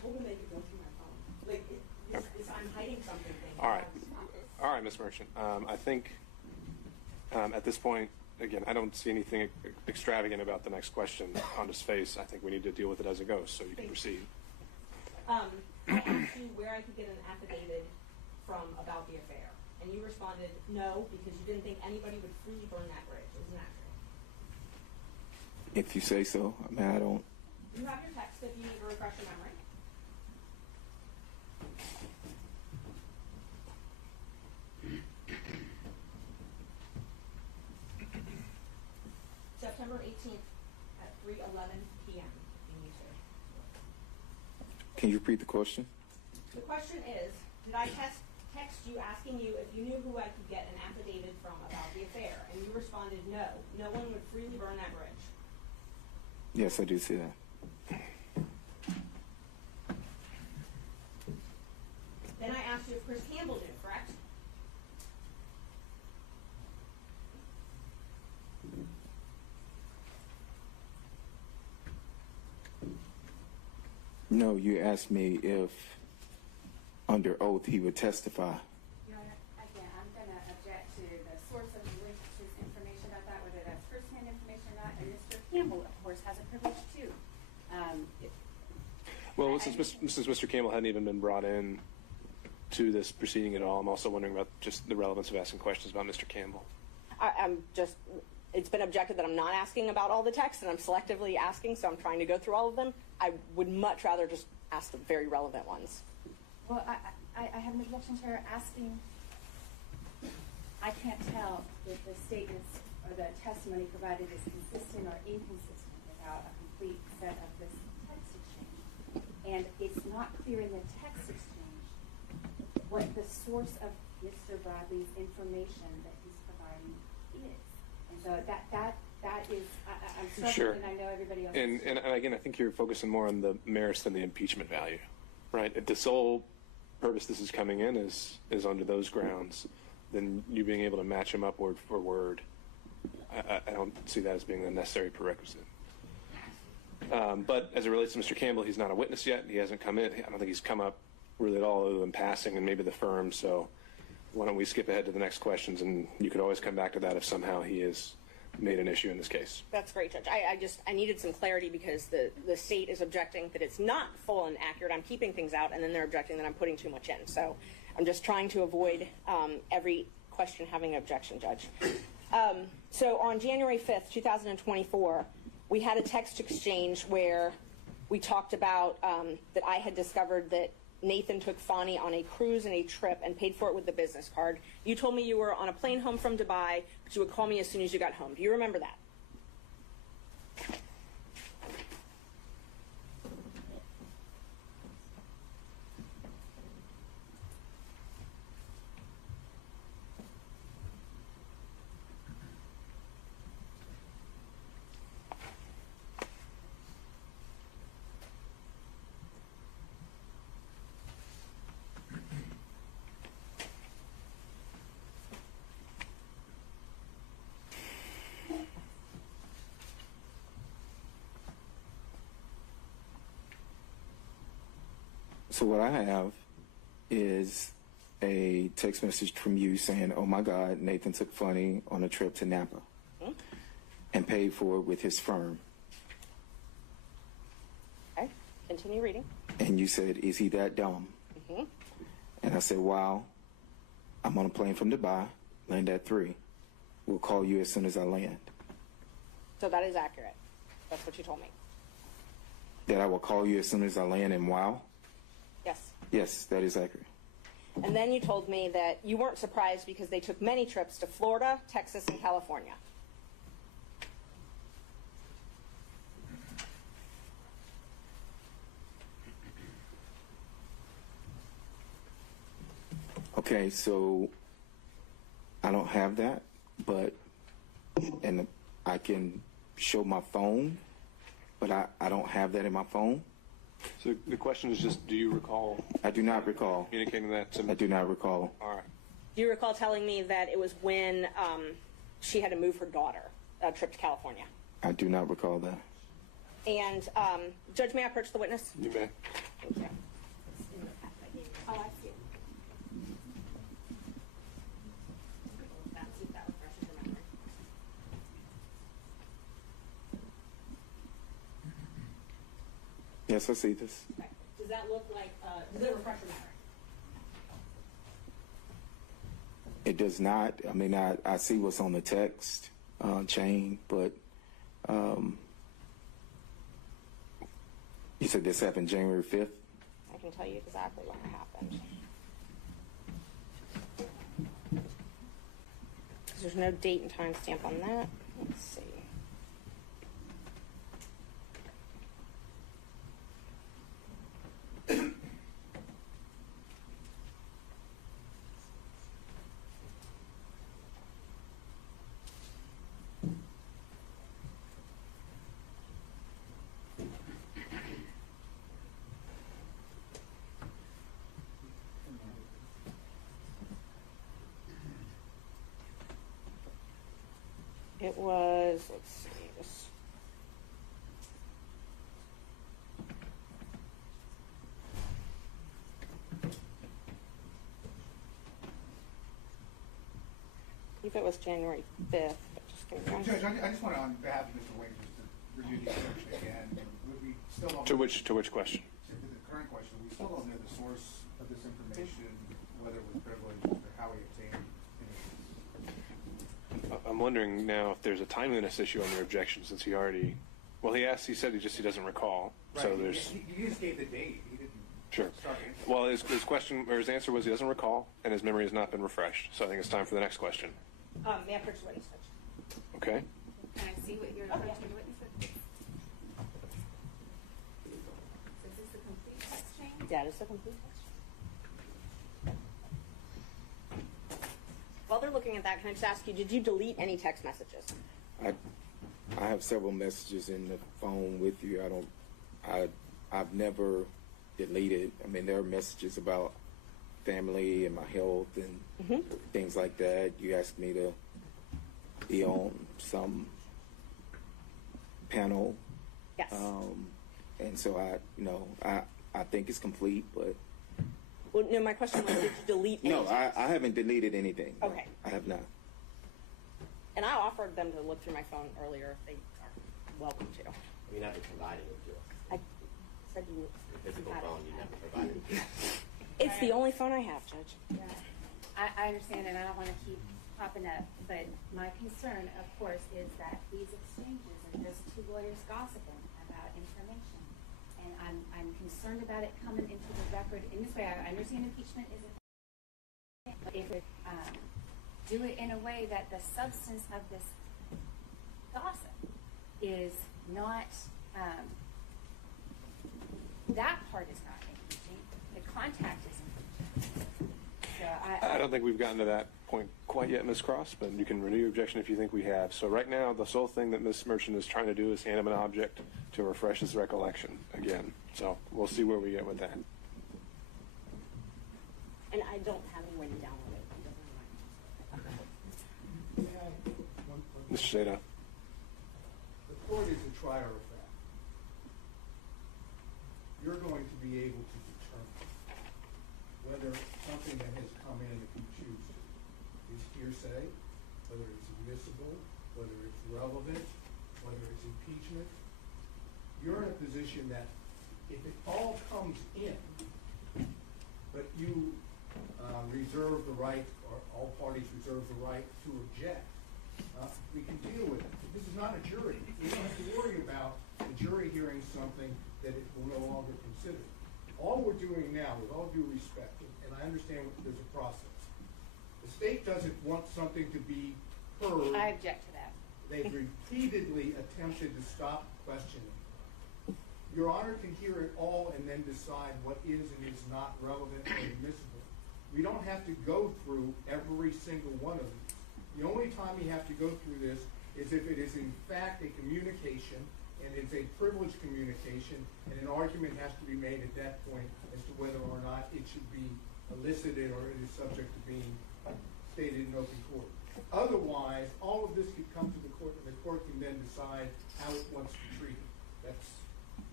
told them they could go through my phone. Like, I'm hiding something. All right, Ms. Merchant. I think at this point, again, I don't see anything extravagant about the next question on his face. I think we need to deal with it as it goes, so you can proceed. I asked you where I could get an affidavit from about the affair, and you responded no because you didn't think anybody would freely burn that bridge. Isn't that true? If you say so. I mean, I don't. You have your text if you need to refresh your memory. September 18th at 3:11 p.m. You need to. Can you repeat the question? The question is, did I text you asking you if you knew who I could get an affidavit from about the affair? And you responded no. No one would freely burn that bridge. Yes, I do see that. Then I asked you if Chris Campbell knew, correct? No, you asked me if under oath he would testify. Your Honor, again, I'm going to object to the source of Lynch's information about that, whether that's first-hand information or not. And Mr. Campbell, of course, has a privilege too. Well, since Mr. Campbell hadn't even been brought in to this proceeding at all, I'm also wondering about just the relevance of asking questions about Mr. Campbell. It's been objected that I'm not asking about all the texts, and I'm selectively asking, so I'm trying to go through all of them. I would much rather just ask the very relevant ones. Well, I have an objection to her asking. I can't tell if the statements or the testimony provided is consistent or inconsistent without a complete set of this text exchange. And it's not clear in the text exchange what the source of Mr. Bradley's information that he's providing is. And so that is, I'm struggling, Sure. and I know everybody else And again, I think you're focusing more on the merits than the impeachment value, right? If the sole purpose this is coming in is under those grounds, then you being able to match them up word for word, I don't see that as being a necessary prerequisite. But as it relates to Mr. Campbell, he's not a witness yet. He hasn't come in. I don't think he's come up really at all other than passing and maybe the firm. So why don't we skip ahead to the next questions, and you could always come back to that if somehow he is made an issue in this case. That's great, Judge. I needed some clarity because the state is objecting that it's not full and accurate. I'm keeping things out, and then they're objecting that I'm putting too much in. So I'm just trying to avoid every question having an objection, Judge. So on January 5th, 2024, we had a text exchange where we talked about that I had discovered that Nathan took Fani on a cruise and a trip and paid for it with the business card. You told me you were on a plane home from Dubai, but you would call me as soon as you got home. Do you remember that? So what I have is a text message from you saying, "Oh my God, Nathan took Fani on a trip to Napa and paid for it with his firm." Okay, continue reading. And you said, "Is he that dumb?" Mm-hmm. And I said, "Wow, I'm on a plane from Dubai, land at 3. We'll call you as soon as I land." So that is accurate. That's what you told me. That I will call you as soon as I land in Wow? Yes. Yes, that is accurate. And then you told me that you weren't surprised because they took many trips to Florida, Texas, and California. Okay, so I don't have that, and I can show my phone, but I don't have that in my phone. So the question is just, do you recall? I do not recall. Communicating that to me? I do not recall. All right. Do you recall telling me that it was when she had to move her daughter, a trip to California? I do not recall that. And Judge, may I approach the witness? You may. Thank you. It's in the packet I gave you. Oh, I see it. See if that refreshes your memory. Yes, I see this. Okay. Does that look like, does it refresh your memory? It does not. I mean, I see what's on the text chain, but you said this happened January 5th? I can tell you exactly when it happened. There's no date and time stamp on that. Let's see. It was, let's see, this. I believe it was January 5th, but just give me one Judge, second. I just want to, on behalf of Mr. Wade, just to review the exemption again. Would we still don't To which question? To the current question, we still don't know the source of this information, whether it was privileged or how he obtained it. I'm wondering now if there's a timeliness issue on your objection, since he already, well, he said he doesn't recall. Right. So there's, He just gave the date. He didn't sure. start answering. Well, his question, or his answer was he doesn't recall, and his memory has not been refreshed. So I think it's time for the next question. May I purchase witness switch? Okay. Can I see what you're Oh, referring yeah. to the witness with? So is this the complete text chain? That is the complete question. While they're looking at that, can I just ask you, did you delete any text messages? I have several messages in the phone with you. I've never deleted. I mean, there are messages about family and my health and things like that. You asked me to be on some panel. Yes. And so I think it's complete, but Well, no, my question was, did you delete any no, text? I haven't deleted anything. No, Okay. I have not. And I offered them to look through my phone earlier if they are welcome to. You're not providing it to us. I said you The physical had it. phone, you never provided it to us. It's the only phone I have, Judge. Yeah. I understand, and I don't want to keep popping up, but my concern, of course, is that these exchanges are just two lawyers gossiping about information. And I'm concerned about it coming into the record in this way. I understand impeachment isn't, but if we do it in a way that the substance of this gossip is not, that part is not impeaching, the contact is impeaching. So I don't think we've gotten to that point quite yet, Ms. Cross, but you can renew your objection if you think we have. So right now, the sole thing that Ms. Merchant is trying to do is hand him an object to refresh his recollection again. So we'll see where we get with that. And I don't have any way to download it. Mr. Seda. The court is a trier of fact. You're going to be able to determine whether something that has come in, if you choose to, is hearsay, whether it's admissible, whether it's relevant, whether it's impeachment. You're in a position that if it all comes in, but you reserve the right, or all parties reserve the right to object, we can deal with it. This is not a jury. We don't have to worry about the jury hearing something that it will no longer consider. All we're doing now, with all due respect, and I understand there's a process, the state doesn't want something to be heard. I object to that. They've repeatedly attempted to stop questioning. Your Honor can hear it all and then decide what is and is not relevant or admissible. We don't have to go through every single one of these. The only time we have to go through this is if it is in fact a communication, and it's a privileged communication, and an argument has to be made at that point as to whether or not it should be elicited or it is subject to being stated in open court. Otherwise, all of this could come to the court, and the court can then decide how it wants to treat it.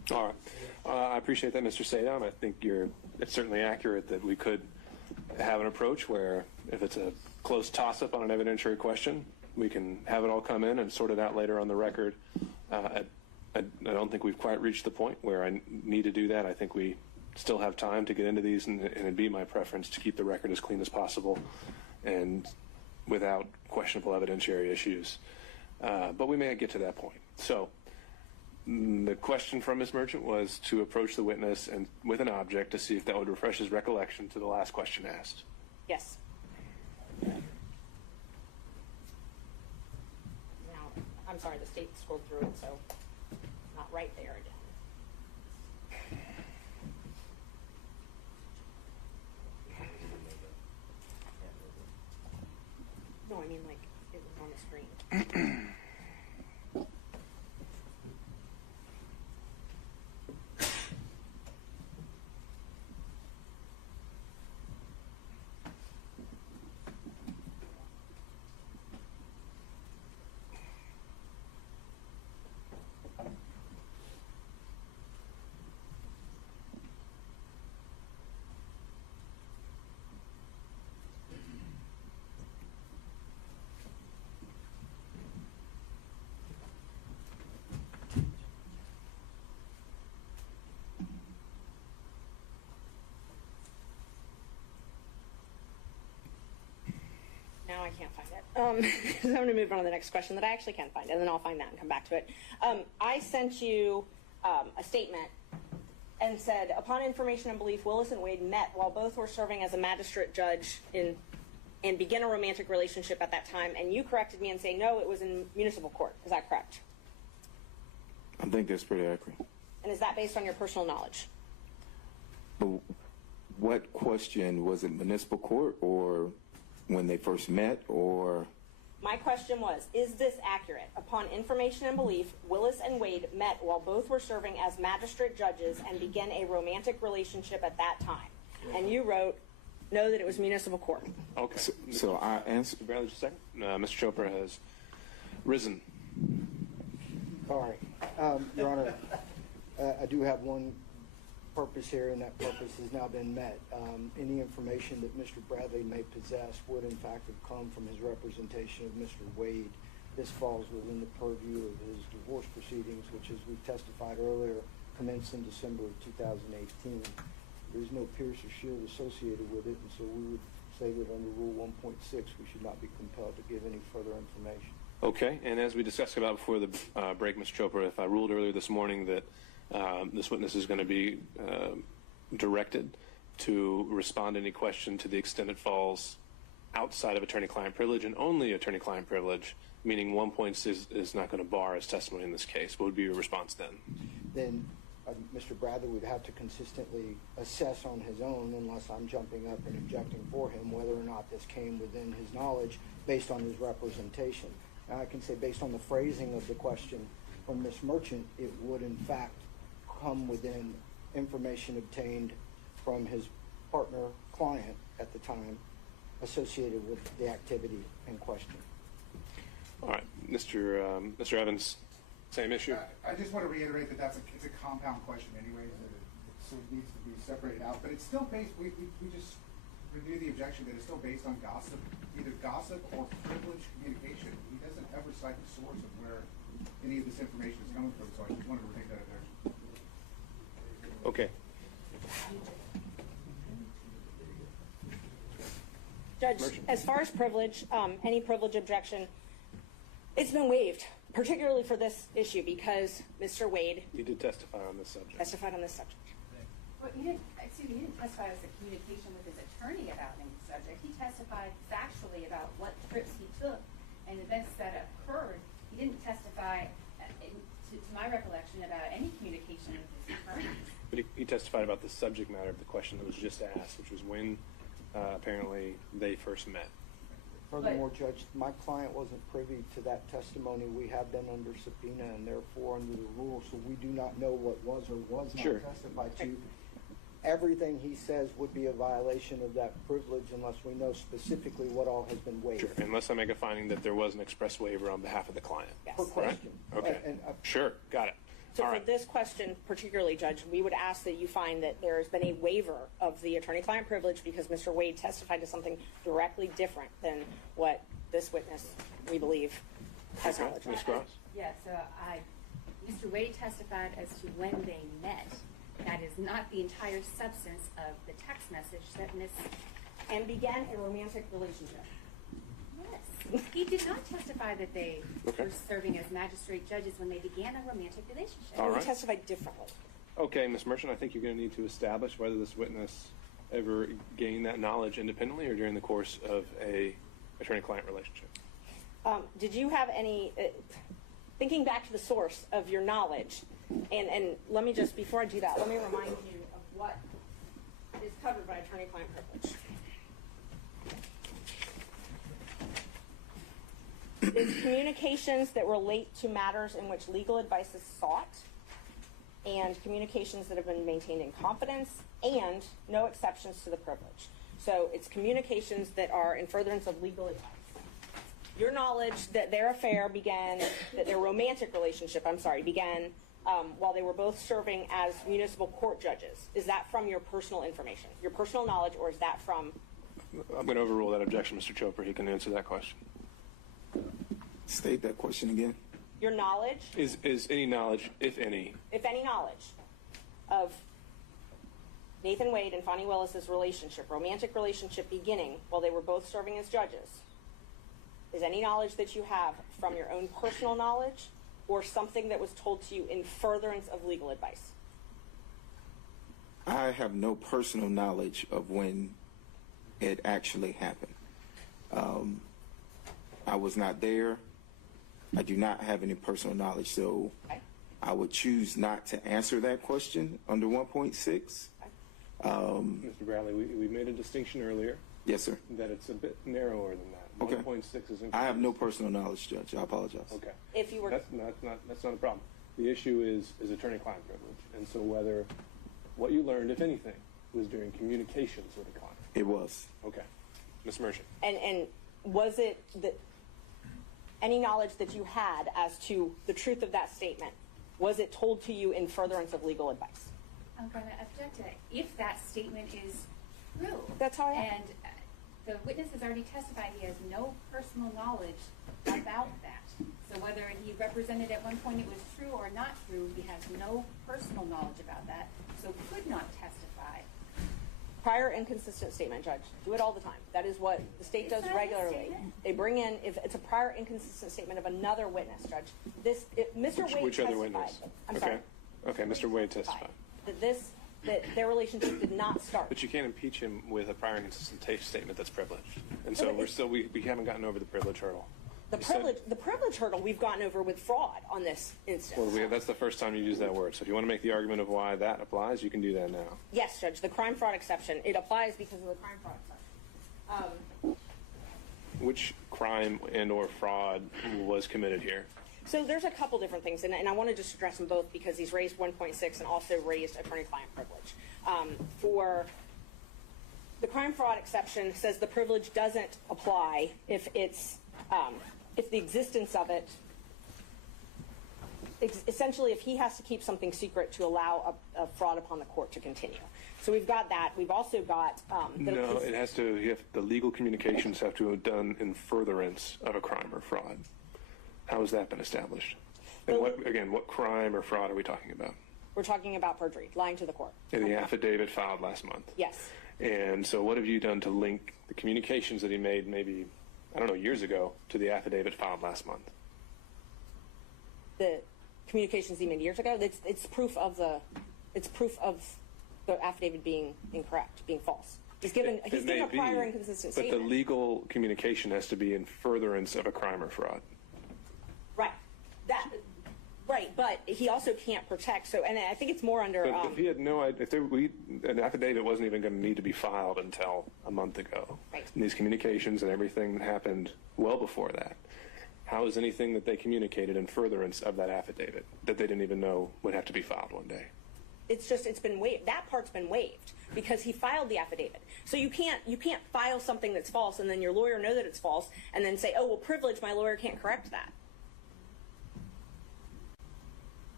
All right. I appreciate that, Mr. Sadon. I think it's certainly accurate that we could have an approach where if it's a close toss-up on an evidentiary question, we can have it all come in and sort it out later on the record. I don't think we've quite reached the point where I need to do that. I think we still have time to get into these, and it'd be my preference to keep the record as clean as possible and without questionable evidentiary issues. But we may get to that point. So the question from Ms. Merchant was to approach the witness and with an object to see if that would refresh his recollection to the last question asked. Yes. Now, I'm sorry, the state scrolled through it, so not right there again. No, I mean like it was on the screen. Now I can't find it. So I'm going to move on to the next question that I actually can find, and then I'll find that and come back to it. I sent you a statement and said, upon information and belief, Willis and Wade met while both were serving as a magistrate judge and began a romantic relationship at that time, and you corrected me and say, no, it was in municipal court. Is that correct? I think that's pretty accurate. And is that based on your personal knowledge? But what question, was it municipal court or when they first met, or? My question was, is this accurate? Upon information and belief, Willis and Wade met while both were serving as magistrate judges and began a romantic relationship at that time. And you wrote, no, that it was municipal court. Okay. So I answer. Bradley, just a second. Mr. Chopra has risen. All right. Your Honor, I do have one purpose here, and that purpose has now been met. Any information that Mr. Bradley may possess would in fact have come from his representation of Mr. Wade. This falls within the purview of his divorce proceedings, which, as we testified earlier, commenced in December of 2018. There's no pierce or shield associated with it, and so we would say that under Rule 1.6 we should not be compelled to give any further information. Okay, and as we discussed about before the break, Mr. Chopra, if I ruled earlier this morning that this witness is going to be directed to respond to any question to the extent it falls outside of attorney-client privilege and only attorney-client privilege, meaning 1.6 is not going to bar his testimony in this case. What would be your response then? Then Mr. Bradley would have to consistently assess on his own, unless I'm jumping up and objecting for him, whether or not this came within his knowledge based on his representation. Now, I can say based on the phrasing of the question from Ms. Merchant, it would in fact come within information obtained from his partner client at the time associated with the activity in question. All right, Mr. Evans, same issue. I just want to reiterate that it's a compound question anyway, so it needs to be separated out. But it's still based. We just renew the objection that it's still based on gossip, either gossip or privileged communication. He doesn't ever cite the source of where any of this information is coming from. So I just wanted to take that objection. Okay. Judge, as far as privilege, any privilege objection, it's been waived, particularly for this issue because Mr. Wade You did testify on this subject. testified on this subject. Well, you didn't testify as a communication with his attorney about any subject. He testified factually about what trips he took and events that occurred. He didn't testify, to my recollection, about any communication with his attorney. But he testified about the subject matter of the question that was just asked, which was when apparently they first met. Furthermore, Judge, my client wasn't privy to that testimony. We have been under subpoena and therefore under the rules, so we do not know what was or was not testified to. Everything he says would be a violation of that privilege unless we know specifically what all has been waived. Sure, unless I make a finding that there was an express waiver on behalf of the client. Yes. Per question. Right? Okay. And, sure, got it. So All for right. this question particularly, Judge, we would ask that you find that there has been a waiver of the attorney-client privilege because Mr. Wade testified to something directly different than what this witness, we believe, has knowledge of. Ms. Cross? Yeah, so Mr. Wade testified as to when they met. That is not the entire substance of the text message that Ms. And began a romantic relationship. Yes. He did not testify that they Okay. were serving as magistrate judges when they began a romantic relationship. All We right. testified differently. Okay, Ms. Merchant, I think you're going to need to establish whether this witness ever gained that knowledge independently or during the course of a attorney-client relationship. Did you have any, thinking back to the source of your knowledge, and let me just, before I do that, let me remind you of what is covered by attorney-client privilege. It's communications that relate to matters in which legal advice is sought, and communications that have been maintained in confidence, and no exceptions to the privilege. So it's communications that are in furtherance of legal advice. Your knowledge that their affair began, that their romantic relationship, began while they were both serving as municipal court judges. Is that from your personal information, your personal knowledge, or is that from? I'm going to overrule that objection, Mr. Chopra. He can answer that question. State that question again. Your knowledge, Is any knowledge, if any, knowledge, of Nathan Wade and Fani Willis's relationship, romantic relationship beginning while they were both serving as judges, is any knowledge that you have from your own personal knowledge or something that was told to you in furtherance of legal advice? I have no personal knowledge of when it actually happened. I was not there. I do not have any personal knowledge, so Okay. I would choose not to answer that question under 1.6. Mr. Bradley, we made a distinction earlier Yes, sir. that it's a bit narrower than that. Okay. 1.6 is I have no personal knowledge, Judge. I apologize. Okay. If you were, That's not a problem. The issue is attorney-client privilege, and so whether what you learned, if anything, was during communications with a client. It was. Okay. Ms. Merchant. and was it that any knowledge that you had as to the truth of that statement, was it told to you in furtherance of legal advice? I'm going to object to that. If that statement is true. That's how I am. And the witness has already testified he has no personal knowledge about that. So whether he represented at one point it was true or not true, he has no personal knowledge about that, so could not testify. Prior inconsistent statement, Judge. Do it all the time. That is what the state It's does not a regularly. statement. They bring in, if it's a prior inconsistent statement of another witness, Judge. Mr. Wade Which other testified. witness? I'm Okay. sorry. Okay, Mr. Wade testified. That their relationship did not start. But you can't impeach him with a prior inconsistent statement that's privileged. And so we haven't gotten over the privilege hurdle. The You said- privilege hurdle we've gotten over with fraud on this instance. Well, that's the first time you used that word. So if you want to make the argument of why that applies, you can do that now. Yes, Judge, the crime fraud exception, it applies because of the crime fraud exception. Which crime and or fraud was committed here? So there's a couple different things, and I want to just address them both because he's raised 1.6 and also raised attorney-client privilege. For the crime fraud exception says the privilege doesn't apply if it's if the existence of it, essentially if he has to keep something secret to allow a fraud upon the court to continue. So we've got that. We've also got No, it has to. The legal communications have to have done in furtherance of a crime or fraud. How has that been established? And what crime or fraud are we talking about? We're talking about perjury, lying to the court. In the affidavit filed last month. Yes. And so what have you done to link the communications that he made maybe, I don't know, years ago to the affidavit filed last month? The communications he made years ago, it's proof of the affidavit being incorrect, being false. He's given a prior inconsistent but statement. the legal communication has to be in furtherance of a crime or fraud. Right, but he also can't protect. So, and I think it's more under. But if he had no idea, an affidavit wasn't even going to need to be filed until a month ago. Right. And these communications and everything happened well before that. How is anything that they communicated in furtherance of that affidavit that they didn't even know would have to be filed one day? It's been waived. That part's been waived because he filed the affidavit. So you can't file something that's false and then your lawyer know that it's false and then say, oh well, privilege, my lawyer can't correct that.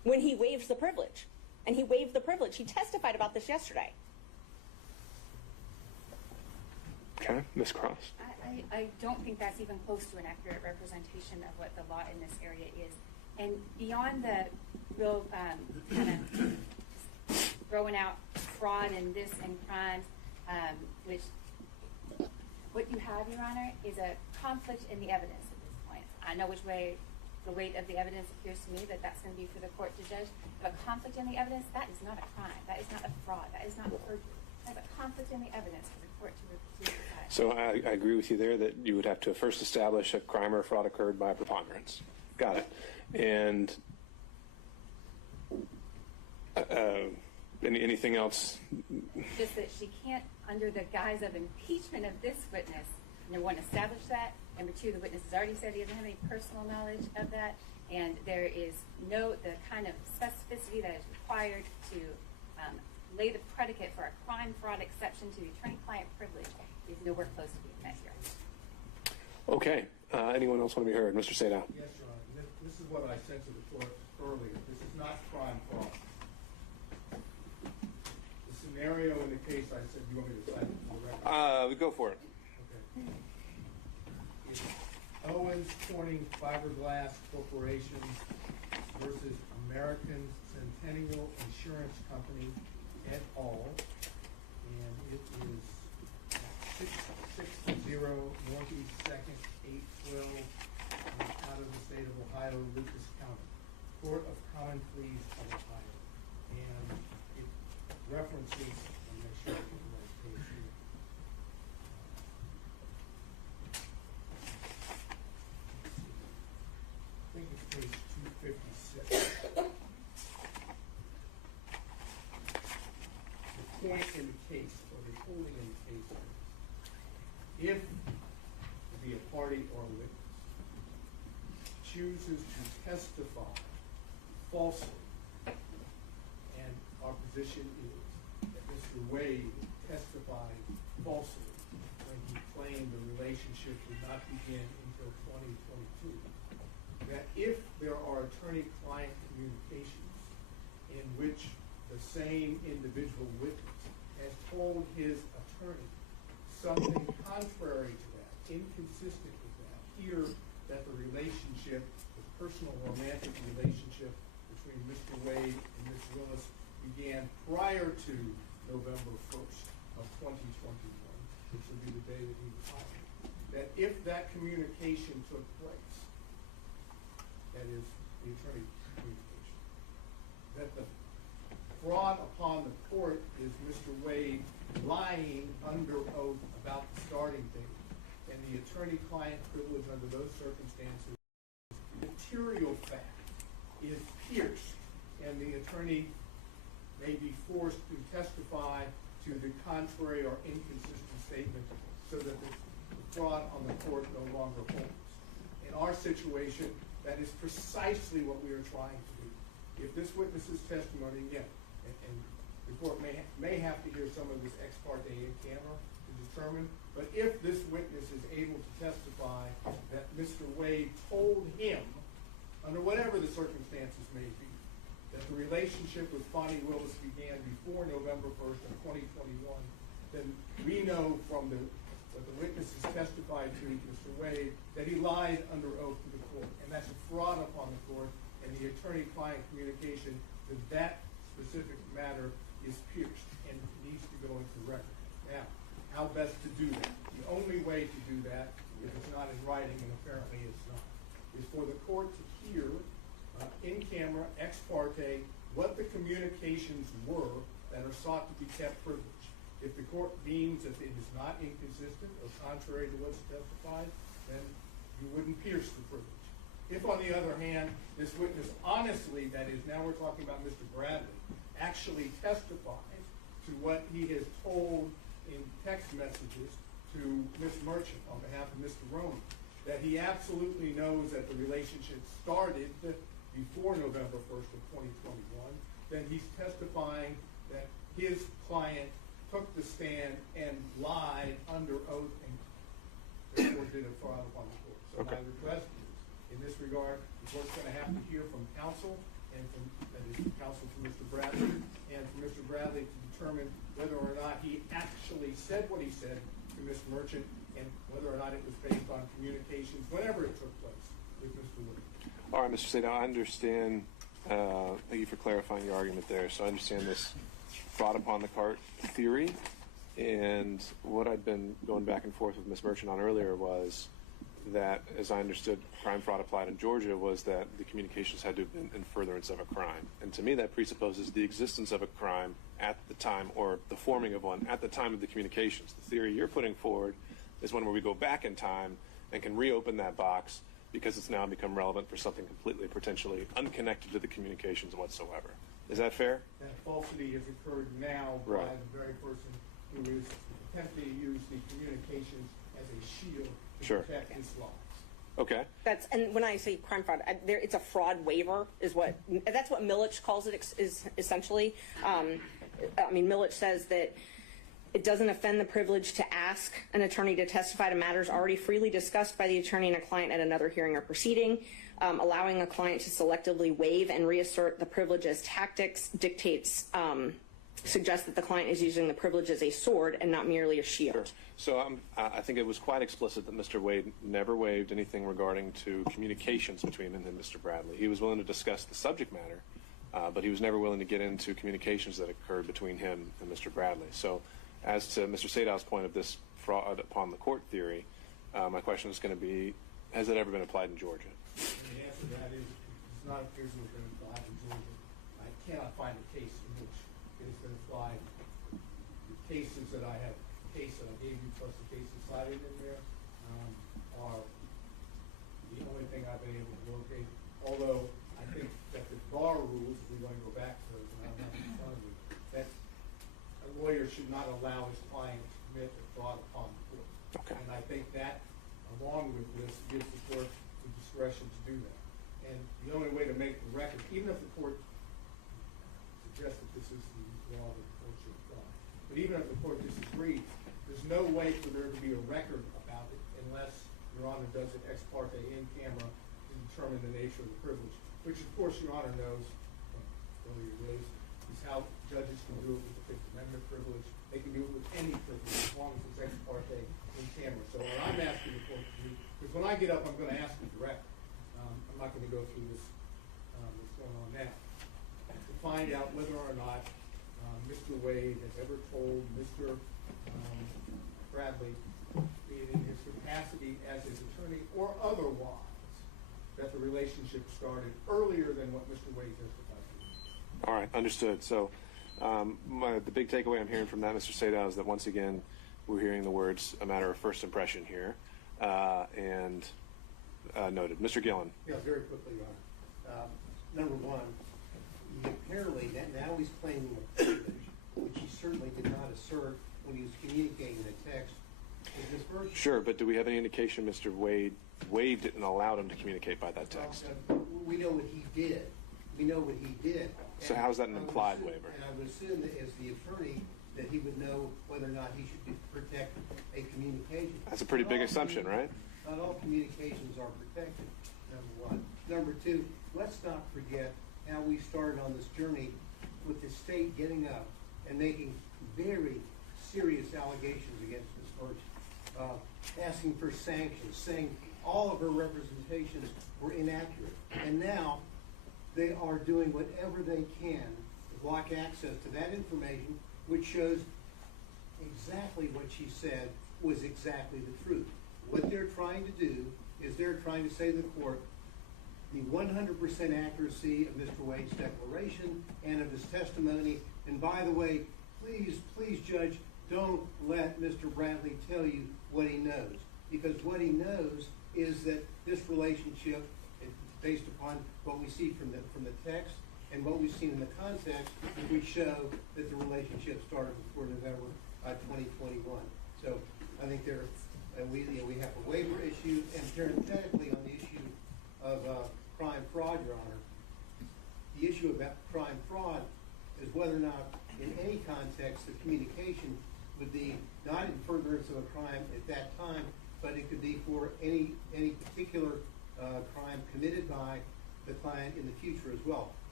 when he waives the privilege. And he waived the privilege. He testified about this yesterday. Okay, Ms. Cross. I don't think that's even close to an accurate representation of what the law in this area is. And beyond the real kind of throwing out fraud and this and crimes, which what you have, Your Honor, is a conflict in the evidence at this point. I know which way the weight of the evidence appears to me that that's going to be for the court to judge. But a conflict in the evidence, that is not a crime. That is not a fraud. That is not a perjury. That's a conflict in the evidence for the court to decide. So I agree with you there that you would have to first establish a crime or fraud occurred by preponderance. Got it. And anything else? Just that she can't, under the guise of impeachment of this witness, number one, establish that. Number two, the witness has already said he doesn't have any personal knowledge of that. And there is the kind of specificity that is required to lay the predicate for a crime fraud exception to the attorney-client privilege is nowhere close to being met here. Okay. Anyone else want to be heard? Mr. Sadao. Yes, Your Honor. This is what I said to the court earlier. This is not crime fraud. The scenario in the case I said, you want me to cite it for the record? Go for it. Okay. It's Owens Corning Fiberglass Corporation versus American Centennial Insurance Company et al. And it is 660 Northeast 2nd, 812, out of the state of Ohio, Lucas County. Court of Common Pleas of Ohio. And it references, I'm not sure if it's the right page here. I think it's page 256. The point in the case, or the holding in the case, is if the party or witness chooses to testify falsely, and our position is that Mr. Wade testified falsely when he claimed the relationship did not begin until 2022, that if there are attorney-client communications in which the same individual witness has told his attorney something contrary to that, inconsistent with that, here that the relationship, the personal romantic relationship between Mr. Wade and Ms. Willis began prior to November 1st of 2021, which would be the day that he was hired, that if that communication took place, that is the attorney communication, that the fraud upon the court is Mr. Wade lying under oath about the starting date, and the attorney-client privilege under those circumstances, material fact is pierced, and the attorney may be forced to testify to the contrary or inconsistent statement so that the fraud on the court no longer holds. In our situation, that is precisely what we are trying to do. If this witness's testimony, again, and the court may have to hear some of this ex parte in camera to determine, but if this witness is able to testify that Mr. Wade told him, under whatever the circumstances may be, that the relationship with Fani Willis began before November 1st of 2021, then we know from what the witnesses testified to Mr. Wade that he lied under oath to the court, and that's a fraud upon the court, and the attorney-client communication to that specific matter is pierced and needs to go into the record. Now, how best to do that? The only way to do that, if it's not in writing, and apparently it's not, is for the court to hear in camera, ex parte, what the communications were that are sought to be kept privileged. If the court deems that it is not inconsistent or contrary to what's testified, then you wouldn't pierce the privilege. If, on the other hand, this witness honestly, that is, now we're talking about Mr. Bradley, actually testifies to what he has told in text messages to Ms. Merchant on behalf of Mr. Roman, that he absolutely knows that the relationship started before November 1st of 2021, then he's testifying that his client took the stand and lied under oath and therefore did a fraud upon the court. So my request is, in this regard, the court's going to have to hear from counsel and that is counsel for Mr. Bradley, and for Mr. Bradley to determine whether or not he actually said what he said to Ms. Merchant, and whether or not it was based on communications, whenever it took place, with Mr. Wood. All right, Mr. Sadow, I understand. Thank you for clarifying your argument there. So I understand this fraud upon the cart theory, and what I'd been going back and forth with Ms. Merchant on earlier was that, as I understood, crime fraud applied in Georgia was that the communications had to have been in furtherance of a crime. And to me, that presupposes the existence of a crime at the time, or the forming of one at the time of the communications. The theory you're putting forward is one where we go back in time and can reopen that box because it's now become relevant for something completely, potentially unconnected to the communications whatsoever. Is that fair? That falsity has occurred now by the very person who is attempting to use the communications as a shield to protect his lives. Okay. And when I say crime fraud, it's a fraud waiver. That's what Millich calls it. Is essentially. Millich says that it doesn't offend the privilege to ask an attorney to testify to matters already freely discussed by the attorney and a client at another hearing or proceeding. Allowing a client to selectively waive and reassert the privilege as tactics suggests that the client is using the privilege as a sword and not merely a shield. Sure. So I think it was quite explicit that Mr. Wade never waived anything regarding to communications between him and Mr. Bradley. He was willing to discuss the subject matter, but he was never willing to get into communications that occurred between him and Mr. Bradley. So as to Mr. Sadow's point of this fraud upon the court theory, my question is going to be, has it ever been applied in Georgia? And the answer to that is, it's not appears to have been applied in Georgia. I cannot find a case in which it has been applied. The cases that I have, the case that I gave you plus the cases cited in there, are the only thing I've been able to locate. Although I think that the bar rules, if we're going to go back to those, and I'm not in front of you, that a lawyer should not allow his client to commit a fraud upon the court. Okay. And I think that, along with this, gives the court the discretion to do that. And the only way to make the record, even if the court suggests that this is the law that the court should apply, but even if the court disagrees, there's no way for there to be a record about it unless Your Honor does it ex parte in camera to determine the nature of the privilege, which of course Your Honor knows, earlier days, is how judges can do it with the Fifth Amendment privilege. They can do it with any privilege as long as it's ex parte in camera. So what I'm asking the court to do, because when I get up, I'm going to ask you directly. I'm not going to go through this, what's going on now, to find out whether or not Mr. Wade has ever told Mr. Bradley, in his capacity as his attorney or otherwise, that the relationship started earlier than what Mr. Wade testified to. All right, understood. So the big takeaway I'm hearing from that, Mr. Sadow, is that once again, we're hearing the words a matter of first impression here, and noted. Mr. Gillen. Yeah, very quickly, Your Honor. Number one, apparently now he's claiming a privilege, which he certainly did not assert when he was communicating the text with Ms. Merchant. Sure, but do we have any indication Mr. Wade waived it and allowed him to communicate by that text? We know what he did. We know what he did. So how is that an implied waiver? And I would assume that as the attorney that he would know whether or not he should protect a communication. That's a pretty big assumption, right? Not all communications are protected, number one. Number two, let's not forget how we started on this journey with the state getting up and making very serious allegations against Ms. Merchant, asking for sanctions, saying all of her representations were inaccurate. And now they are doing whatever they can to block access to that information, which shows exactly what she said was exactly the truth. What they're trying to do is they're trying to say to the court the 100% accuracy of Mr. Wade's declaration and of his testimony. And by the way, please, Judge, don't let Mr. Bradley tell you what he knows. Because what he knows is that this relationship, based upon what we see from the text and what we've seen in the context, we show that the relationship started before November 2021. So I think we have a waiver issue, and parenthetically on the issue of crime fraud, Your Honor, the issue about crime fraud is whether or not in any context the communication would be not in furtherance of a crime at that time, but it could be for any particular crime committed by the client in the future as well.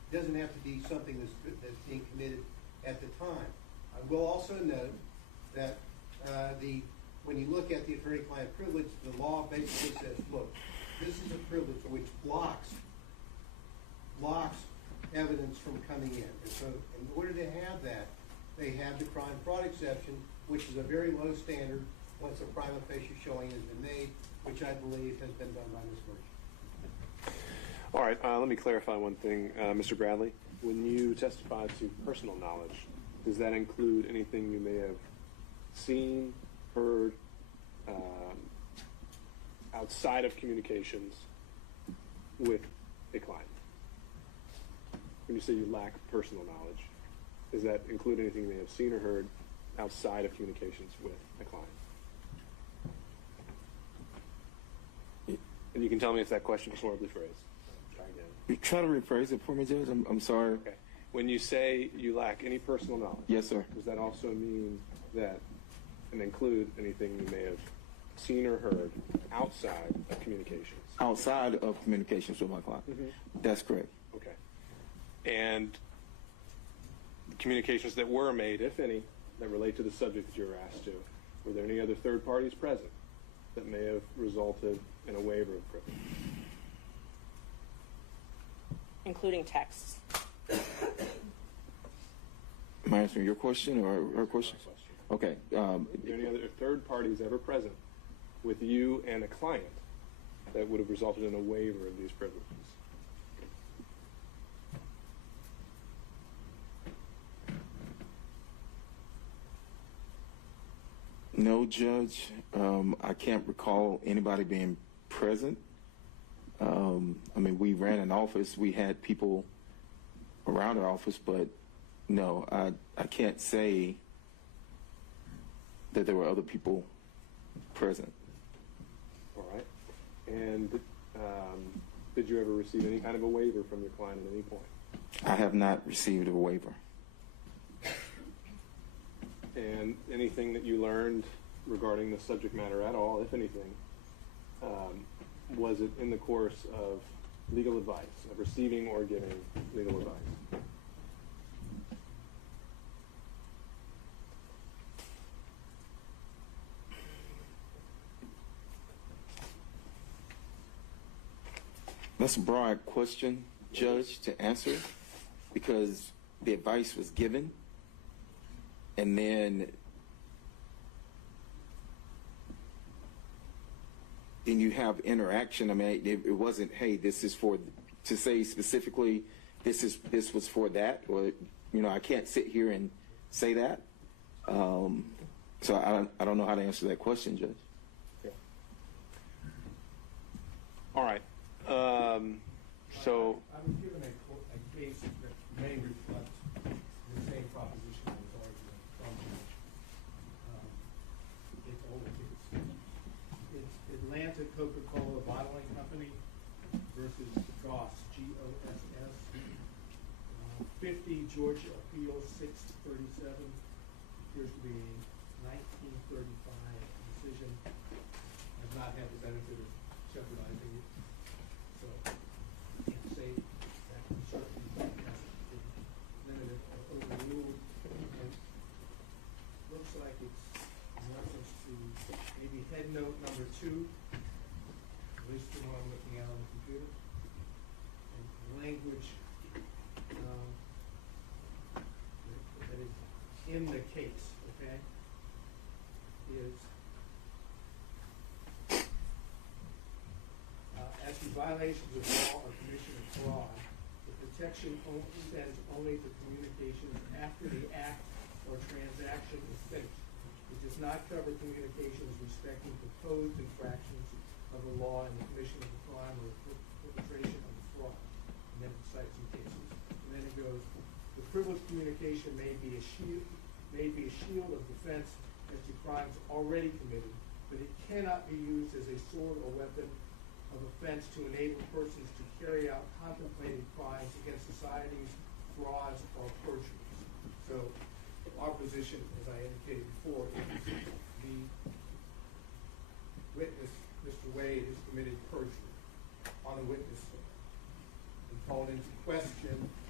It doesn't have to be something that's being committed at the time. I will also note that when you look at the attorney-client privilege, the law basically says, look, this is a privilege which blocks evidence from coming in. And so in order to have that, they have the crime fraud exception, which is a very low standard once a prima facie showing has been made, which I believe has been done by Ms. Murphy. All right, let me clarify one thing, Mr. Bradley. When you testify to personal knowledge, does that include anything you may have seen, heard, outside of communications with a client? When you say you lack personal knowledge, does that include anything you may have seen or heard outside of communications with a client? And you can tell me if that question was horribly phrased. Try again. You try to rephrase it for me, Judge? I'm sorry. Okay. When you say you lack any personal knowledge, Yes, sir. does that also mean that, and include anything you may have seen or heard outside of communications? Outside of communications with my client. That's correct. Okay. And communications that were made, if any, that relate to the subject that you were asked to, were there any other third parties present that may have resulted in a waiver of privilege? Including texts. Am I answering your question or her question? Okay. Are there any other third parties ever present with you and a client that would have resulted in a waiver of these privileges? No, Judge. I can't recall anybody being present. I mean, we ran an office. We had people around our office, but no, I can't say that there were other people present. All right. And did you ever receive any kind of a waiver from your client at any point? I have not received a waiver. And anything that you learned regarding the subject matter at all, if anything, was it in the course of legal advice, of receiving or giving legal advice? That's a broad question, Judge, to answer, because the advice was given, and then you have interaction. I mean, it wasn't, hey, this is for, to say specifically, this was for that, or, you know, I can't sit here and say that. So I don't know how to answer that question, Judge. Yeah. All right. So I was given a case that may reflect the same proposition I was arguing from its older case. It's Atlanta Coca-Cola Bottling Company versus Goss, G-O-S-S. 50 Georgia Appeals 637. Appears to be a 1935 decision. I've not had the benefit of jeopardizing it. So I can't say that certainly hasn't been limited or overruled. And looks like it's in reference to maybe head note number 2, at least the one I'm looking at on the computer. And language that is in the case, okay, is as to violations of law or commission of fraud, the protection extends only to communications after the act or transaction is finished. It does not cover communications respecting proposed infractions of the law in the commission of the crime or perpetration of the fraud. And then it cites some cases. And then it goes, the privileged communication may be a shield of defense as to crimes already committed, but it cannot be used as a sword or weapon of offense to enable persons to carry out contemplated crimes against societies, frauds, or perjuries. So our position, as I indicated before, is the witness, Mr. Wade, has committed perjury on a witness stand and called into question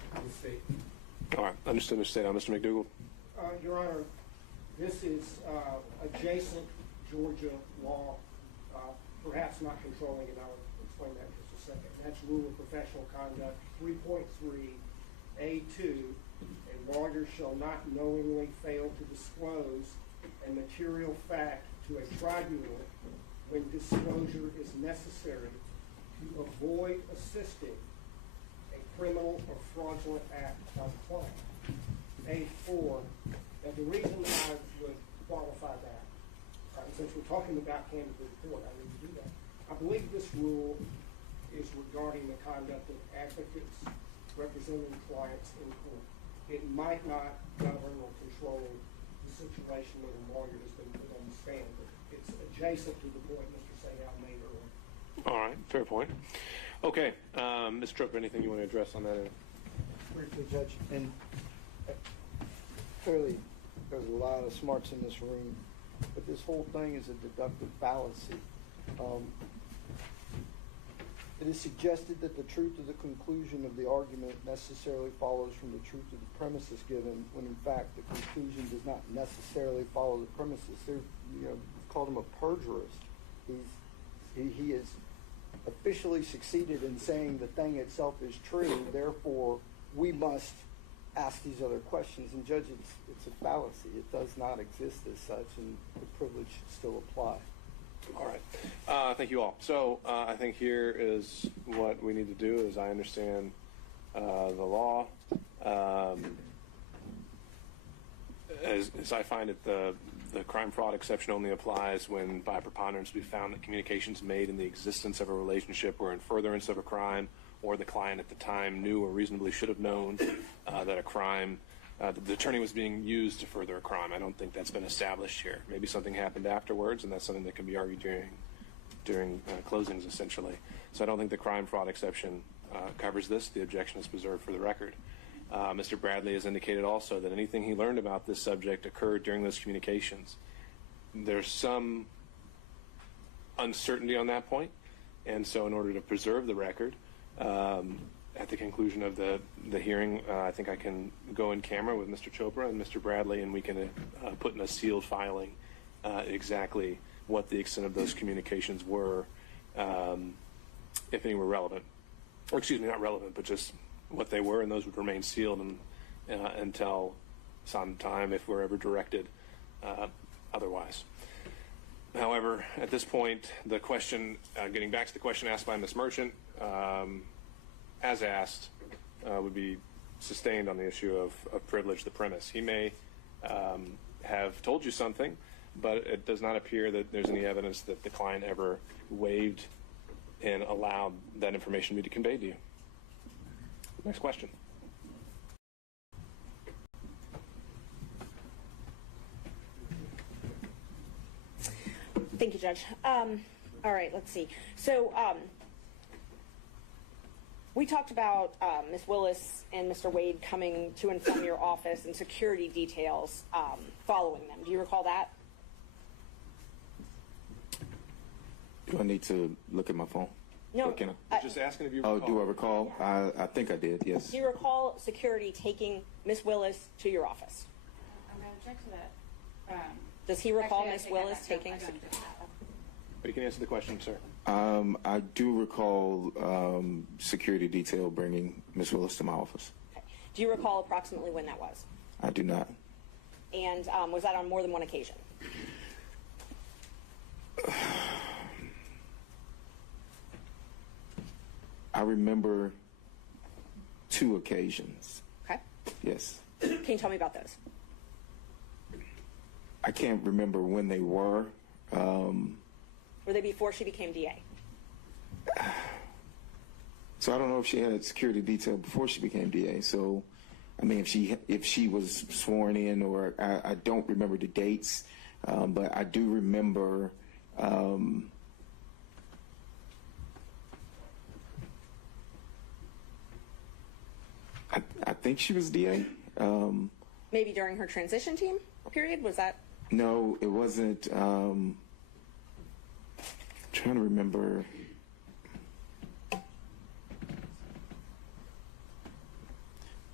the state. All right, understood, Mr. State. Mr. McDougall. Your Honor, this is adjacent Georgia law, perhaps not controlling it. I'll explain that in just a second. That's Rule of Professional Conduct 3.3A2. A lawyer shall not knowingly fail to disclose a material fact to a tribunal when disclosure is necessary to avoid assisting a criminal or fraudulent act by the client. A4, and the reason I would qualify that, since we're talking about candid report, I need to do that. I believe this rule is regarding the conduct of advocates representing clients in court. It might not govern or control the situation where the lawyer has been put on the stand, but it's adjacent to the point Mr. Sayal made earlier. All right, fair point. Okay, Ms. Tripp, anything you want to address on that? Briefly, Judge, and clearly there's a lot of smarts in this room, but this whole thing is a deductive fallacy. It is suggested that the truth of the conclusion of the argument necessarily follows from the truth of the premises given, when in fact the conclusion does not necessarily follow the premises. They're, called him a perjurist. He has officially succeeded in saying the thing itself is true, therefore we must ask these other questions. And Judge, it's a fallacy. It does not exist as such, and the privilege should still apply. All right. Thank you all. So I think here is what we need to do, as I understand the law. As I find it, the crime fraud exception only applies when by preponderance we found that communications made in the existence of a relationship were in furtherance of a crime, or the client at the time knew or reasonably should have known that a crime, the attorney was being used to further a crime. I don't think that's been established here. Maybe something happened afterwards, and that's something that can be argued during closings, essentially. So I don't think the crime fraud exception covers this. The objection is preserved for the record. Mr. Bradley has indicated also that anything he learned about this subject occurred during those communications. There's some uncertainty on that point, and so in order to preserve the record, at the conclusion of the hearing, I think I can go in camera with Mr. Chopra and Mr. Bradley, and we can put in a sealed filing exactly what the extent of those communications were, if any were relevant. Or excuse me, not relevant, but just what they were, and those would remain sealed until some time if we're ever directed otherwise. However, at this point, the question, getting back to the question asked by Ms. Merchant, as asked, would be sustained on the issue of privilege, the premise. He may have told you something, but it does not appear that there's any evidence that the client ever waived and allowed that information to be conveyed to you. Next question. Thank you, Judge. All right, let's see. So we talked about Ms. Willis and Mr. Wade coming to and from your office and security details following them. Do you recall that? Do I need to look at my phone? No. Just asking if you recall. Oh, do I recall? I think I did, yes. Do you recall security taking Ms. Willis to your office? I'm going to check to that. Does he recall Actually, I Ms. think Willis I don't taking? do that. But you can answer the question, sir. I do recall security detail bringing Ms. Willis to my office. Okay. Do you recall approximately when that was? I do not. And was that on more than one occasion? I remember 2 occasions. Okay. Yes. Can you tell me about those? I can't remember when they were. Were they before she became DA? So I don't know if she had security detail before she became DA. So, I mean, if she was sworn in, or I don't remember the dates, but I do remember. I think she was DA. Maybe during her transition team period? Was that? No, it wasn't. Trying to remember.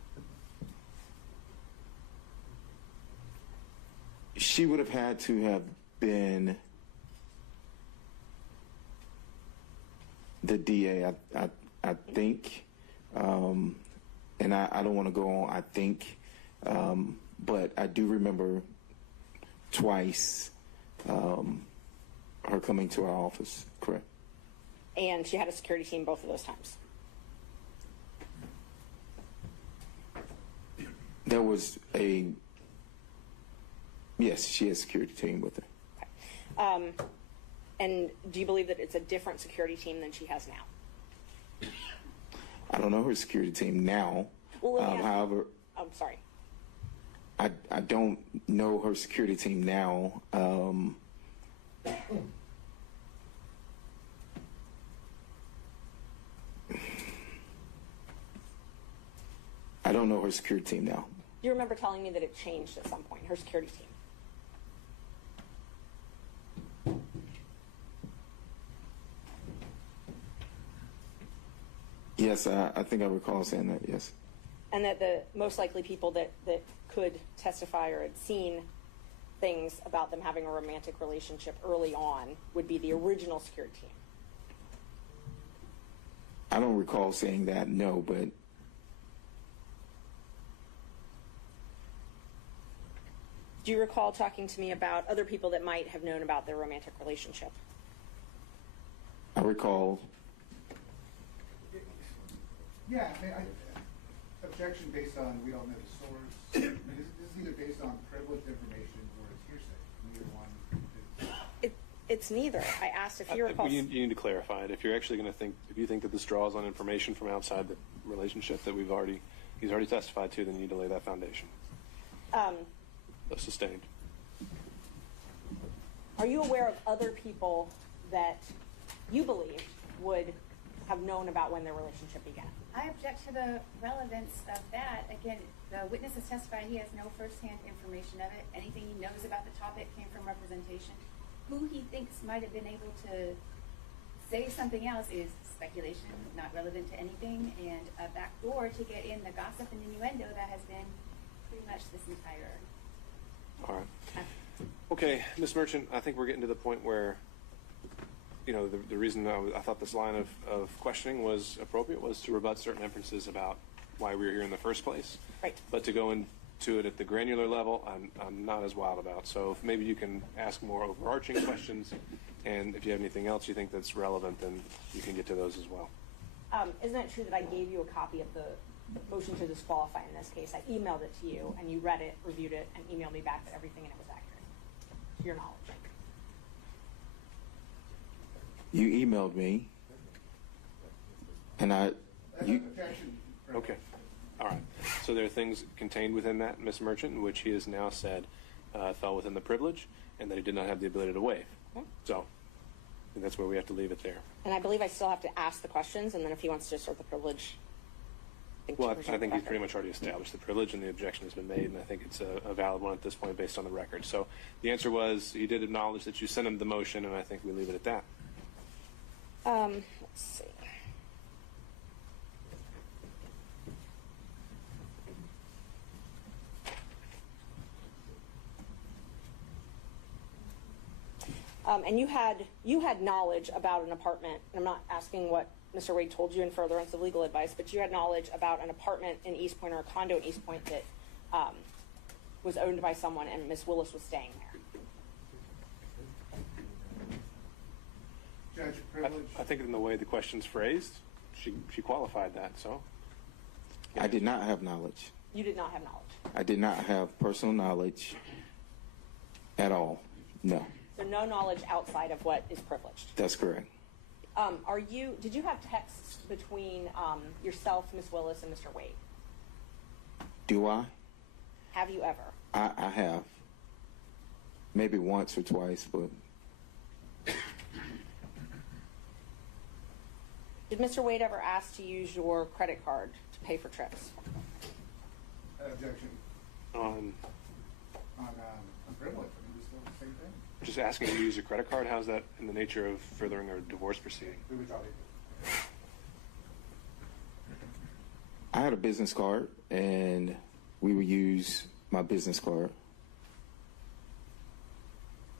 She would have had to have been the DA, I think, and I don't want to go on, I think, but I do remember twice her coming to our office, correct? And she had a security team both of those times. There was yes, she has a security team with her. Okay. And do you believe that it's a different security team than she has now? I don't know her security team now. Well, let me ask you- However, I'm sorry. I don't know her security team now. I don't know her security team now. Do you remember telling me that it changed at some point, her security team? Yes, I think I recall saying that, yes. And that the most likely people that could testify or had seen things about them having a romantic relationship early on would be the original security team. I don't recall saying that, no, but do you recall talking to me about other people that might have known about their romantic relationship? I recall. Yeah, I mean, objection based on we don't know the source. I mean, this is either based on privileged information or it's hearsay. Neither one. It's neither. I asked if you recall. You need to clarify it. If you're actually going to think, if you think that this draws on information from outside the relationship that he's already testified to, then you need to lay that foundation. Sustained. Are you aware of other people that you believe would have known about when their relationship began? I object to the relevance of that. Again, the witness has testified he has no firsthand information of it. Anything he knows about the topic came from representation. Who he thinks might have been able to say something else is speculation, not relevant to anything, and a backdoor to get in the gossip and innuendo that has been pretty much this entire. All right. Okay, Ms. Merchant, I think we're getting to the point where, you know, the reason I thought this line of questioning was appropriate was to rebut certain inferences about why we were here in the first place. Right. But to go into it at the granular level, I'm not as wild about. So if maybe you can ask more overarching questions, and if you have anything else you think that's relevant, then you can get to those as well. Isn't it true that I gave you a copy of the motion to disqualify in this case? I emailed it to you, and you read it, reviewed it, and emailed me back that everything in it was accurate, to your knowledge. You emailed me, and Objection. Okay. All right. So there are things contained within that, Ms. Merchant, in which he has now said fell within the privilege and that he did not have the ability to waive. Okay. So I think that's where we have to leave it there. And I believe I still have to ask the questions, and then if he wants to assert the privilege. Well, I think he's pretty much already established the privilege, and the objection has been made, and I think it's a valid one at this point based on the record. So the answer was he did acknowledge that you sent him the motion, and I think we leave it at that. Let's see. And you had knowledge about an apartment, and I'm not asking what Mr. Wade told you in furtherance of legal advice, but you had knowledge about an apartment in East Point or a condo in East Point that was owned by someone, and Ms. Willis was staying there. Judge, privilege. I think in the way the question's phrased, she qualified that, so. I did not have knowledge. You did not have knowledge. I did not have personal knowledge at all. No, So no knowledge outside of what is privileged. that's correct. Did you have texts between yourself, Ms. Willis, and Mr. Wade? Do I? Have you ever? I have. Maybe once or twice, but Did Mr. Wade ever ask to use your credit card to pay for trips? Objection. On On privilege. I mean, we still the same thing. just asking to use your credit card, how's that in the nature of furthering a divorce proceeding? Who we talking to? I had a business card, and we would use my business card.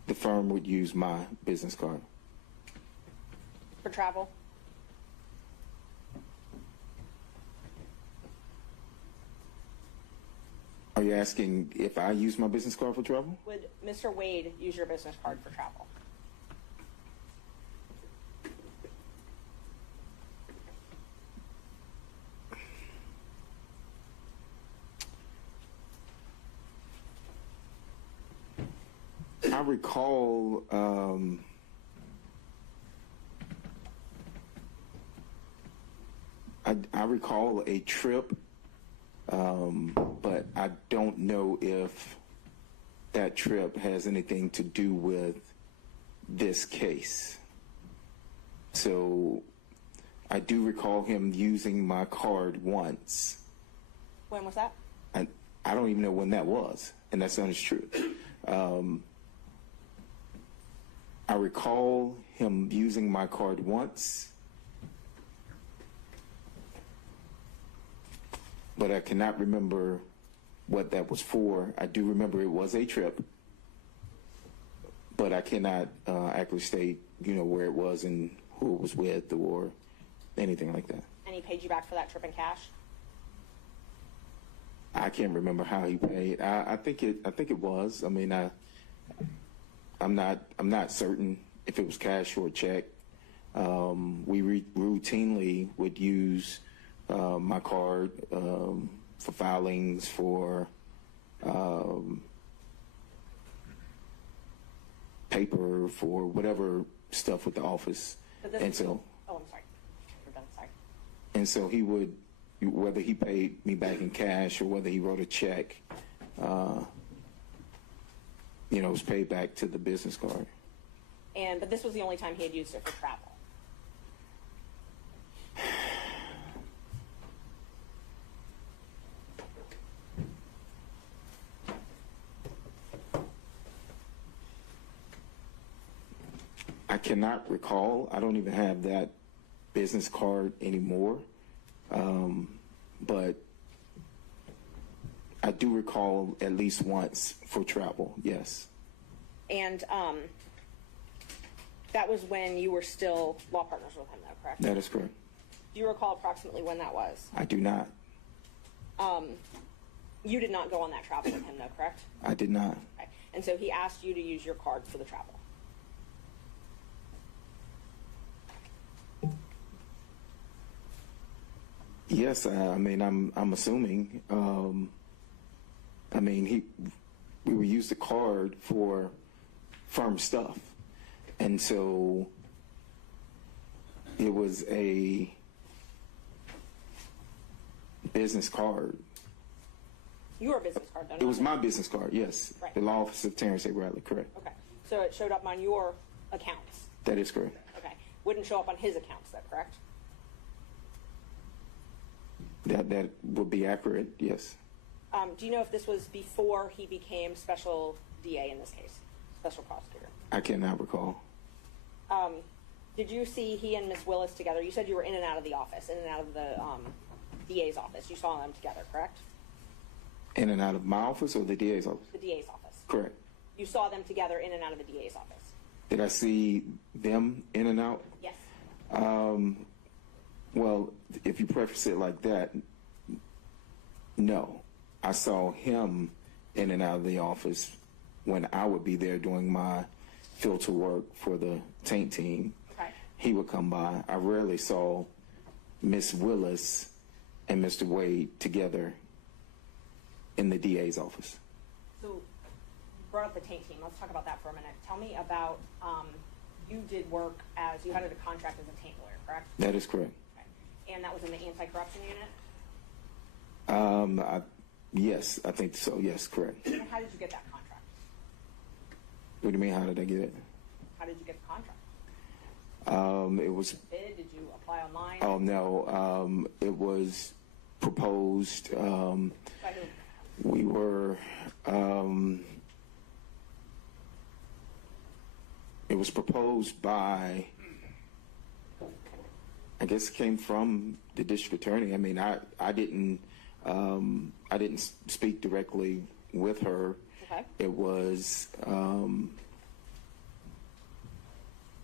the firm would use my business card. For travel? Are you asking if I use my business card for travel? Would Mr. Wade use your business card for travel? I recall I recall a trip, but I don't know if that trip has anything to do with this case. So I do recall him using my card once. When was that? I don't even know when that was, and that's the honest truth. I recall him using my card once, but I cannot remember what that was for. I do remember it was a trip, but I cannot accurately state, where it was and who it was with or anything like that. And he paid you back for that trip in cash? I can't remember how he paid. I think it was. I mean, I'm not certain if it was cash or a check. We routinely would use my card for filings, for paper, for whatever stuff with the office. And so, oh, I'm sorry. We're done. Sorry. And so he would, whether he paid me back in cash or whether he wrote a check, it was paid back to the business card. But this was the only time he had used it for travel. I cannot recall. I don't even have that business card anymore. But I do recall at least once for travel, yes. And that was when you were still law partners with him, though, correct? That is correct. Do you recall approximately when that was? I do not. You did not go on that travel with him, though, correct? I did not. Okay. And so he asked you to use your card for the travel. Yes, I mean, I'm assuming. I mean, we would use the card for firm stuff, and so it was a business card. Your business card, though. It was my business card, yes. Right. The law office of Terrence Bradley, correct. Okay. So it showed up on your accounts. That is correct. Okay. Wouldn't show up on his accounts, though, correct? That would be accurate, yes. Do you know if this was before he became special DA in this case, special prosecutor? I cannot recall. Did you see he and Ms. Willis together? You said you were in and out of the office, in and out of the DA's office. You saw them together, correct? In and out of my office or the DA's office? The DA's office. Correct. You saw them together in and out of the DA's office? Did I see them in and out? Yes. Well, if you preface it like that, no. I saw him in and out of the office when I would be there doing my filter work for the taint team. Okay. He would come by. I rarely saw Miss Willis and Mr. Wade together in the DA's office. So you brought up the taint team. Let's talk about that for a minute. Tell me about, you did work you had a contract as a taint lawyer, correct? That is correct. And that was in the anti-corruption unit? Yes, I think so. Yes, correct. And how did you get that contract? What do you mean, how did I get it? How did you get the contract? It was... Did you apply online? Oh, no. It was proposed. By who? We were... it was proposed by... I guess it came from the district attorney. I mean, I didn't speak directly with her. Okay. It was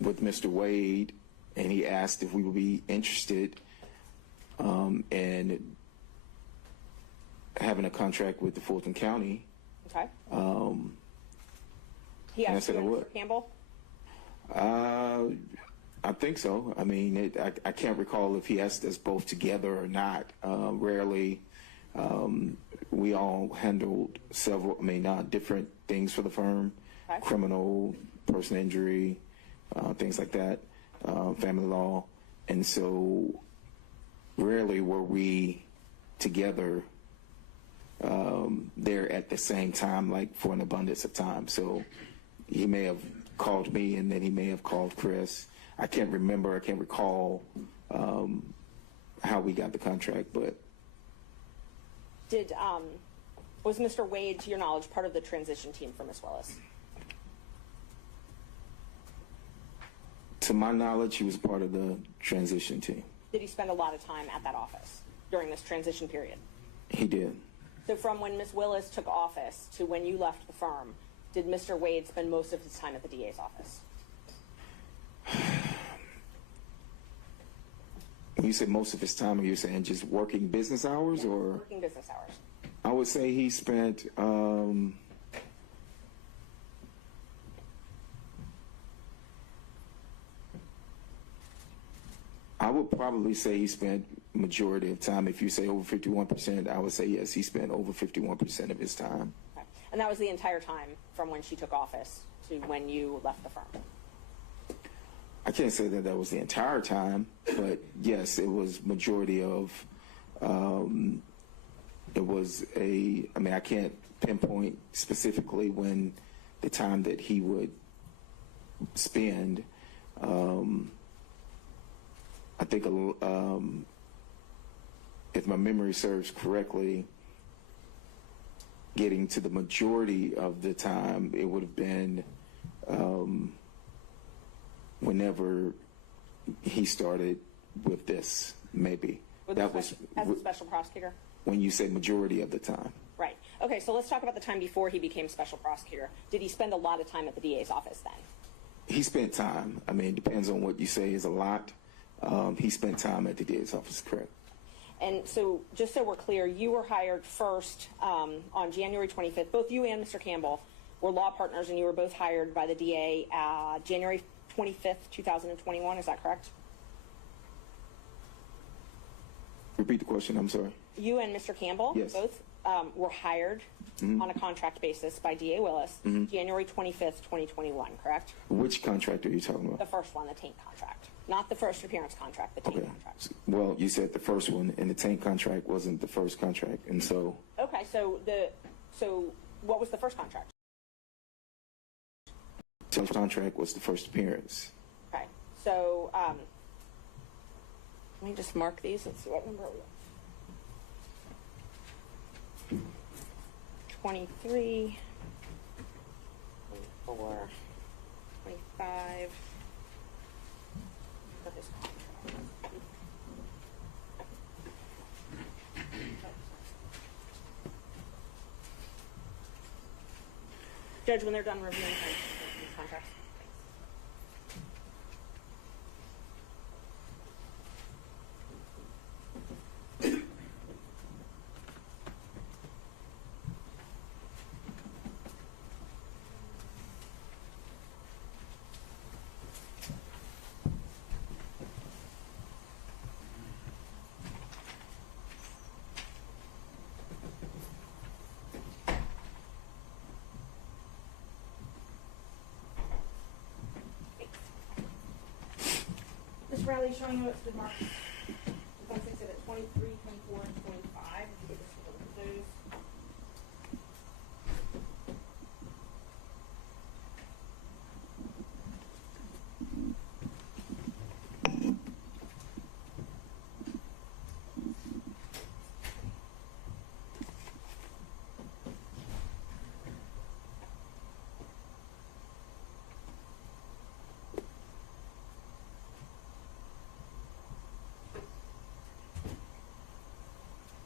with Mr. Wade, and he asked if we would be interested in having a contract with the Fulton County. Okay. He And I asked said you I and would. Mr. Campbell? I think so. I mean, I can't recall if he asked us both together or not. Rarely. We all handled several, different things for the firm, Okay. criminal, personal injury, things like that, family law. And so rarely were we together there at the same time, like for an abundance of time. So he may have called me and then he may have called Chris. I can't recall how we got the contract, but Was Mr. Wade, to your knowledge, part of the transition team for Ms. Willis? to my knowledge, he was part of the transition team. Did he spend a lot of time at that office during this transition period? He did. So from when Ms. Willis took office to when you left the firm, did Mr. Wade spend most of his time at the DA's office? When you say most of his time, are you saying just working business hours, or? Working business hours. I would say he spent, I would probably say he spent majority of time. If you say over 51%, I would say yes, he spent over 51% of his time. Okay. And that was the entire time from when she took office to when you left the firm? I can't say that was the entire time, but yes, it was majority of, it was I can't pinpoint specifically when the time that he would spend. I think if my memory serves correctly, getting to the majority of the time, it would have been whenever he started with this, maybe. As a special prosecutor? When you say majority of the time. Right. Okay, so let's talk about the time before he became special prosecutor. Did he spend a lot of time at the DA's office then? He spent time. It depends on what you say is a lot. He spent time at the DA's office, correct. And so, just so we're clear, you were hired first on January 25th. Both you and Mr. Campbell were law partners, and you were both hired by the DA January 25th, 2021. Is that correct? Repeat the question, I'm sorry. You and Mr. Campbell Yes. both were hired on a contract basis by DA Willis January 25th, 2021, correct? Which contract are you talking about? The first one, the taint contract. Not the first appearance contract, the taint Okay. contract. Well, you said the first one, and the taint contract wasn't the first contract, and so. Okay, so what was the first contract? The first contract was the first appearance. Okay, so let me just mark these. Let's see what number are we on. 23, 24, 25. For his contract. Judge, when they're done reviewing these contracts. Ms. Riley, showing you what's been marked. Defense exhibit 23, 24, and 25. If you could just look at those.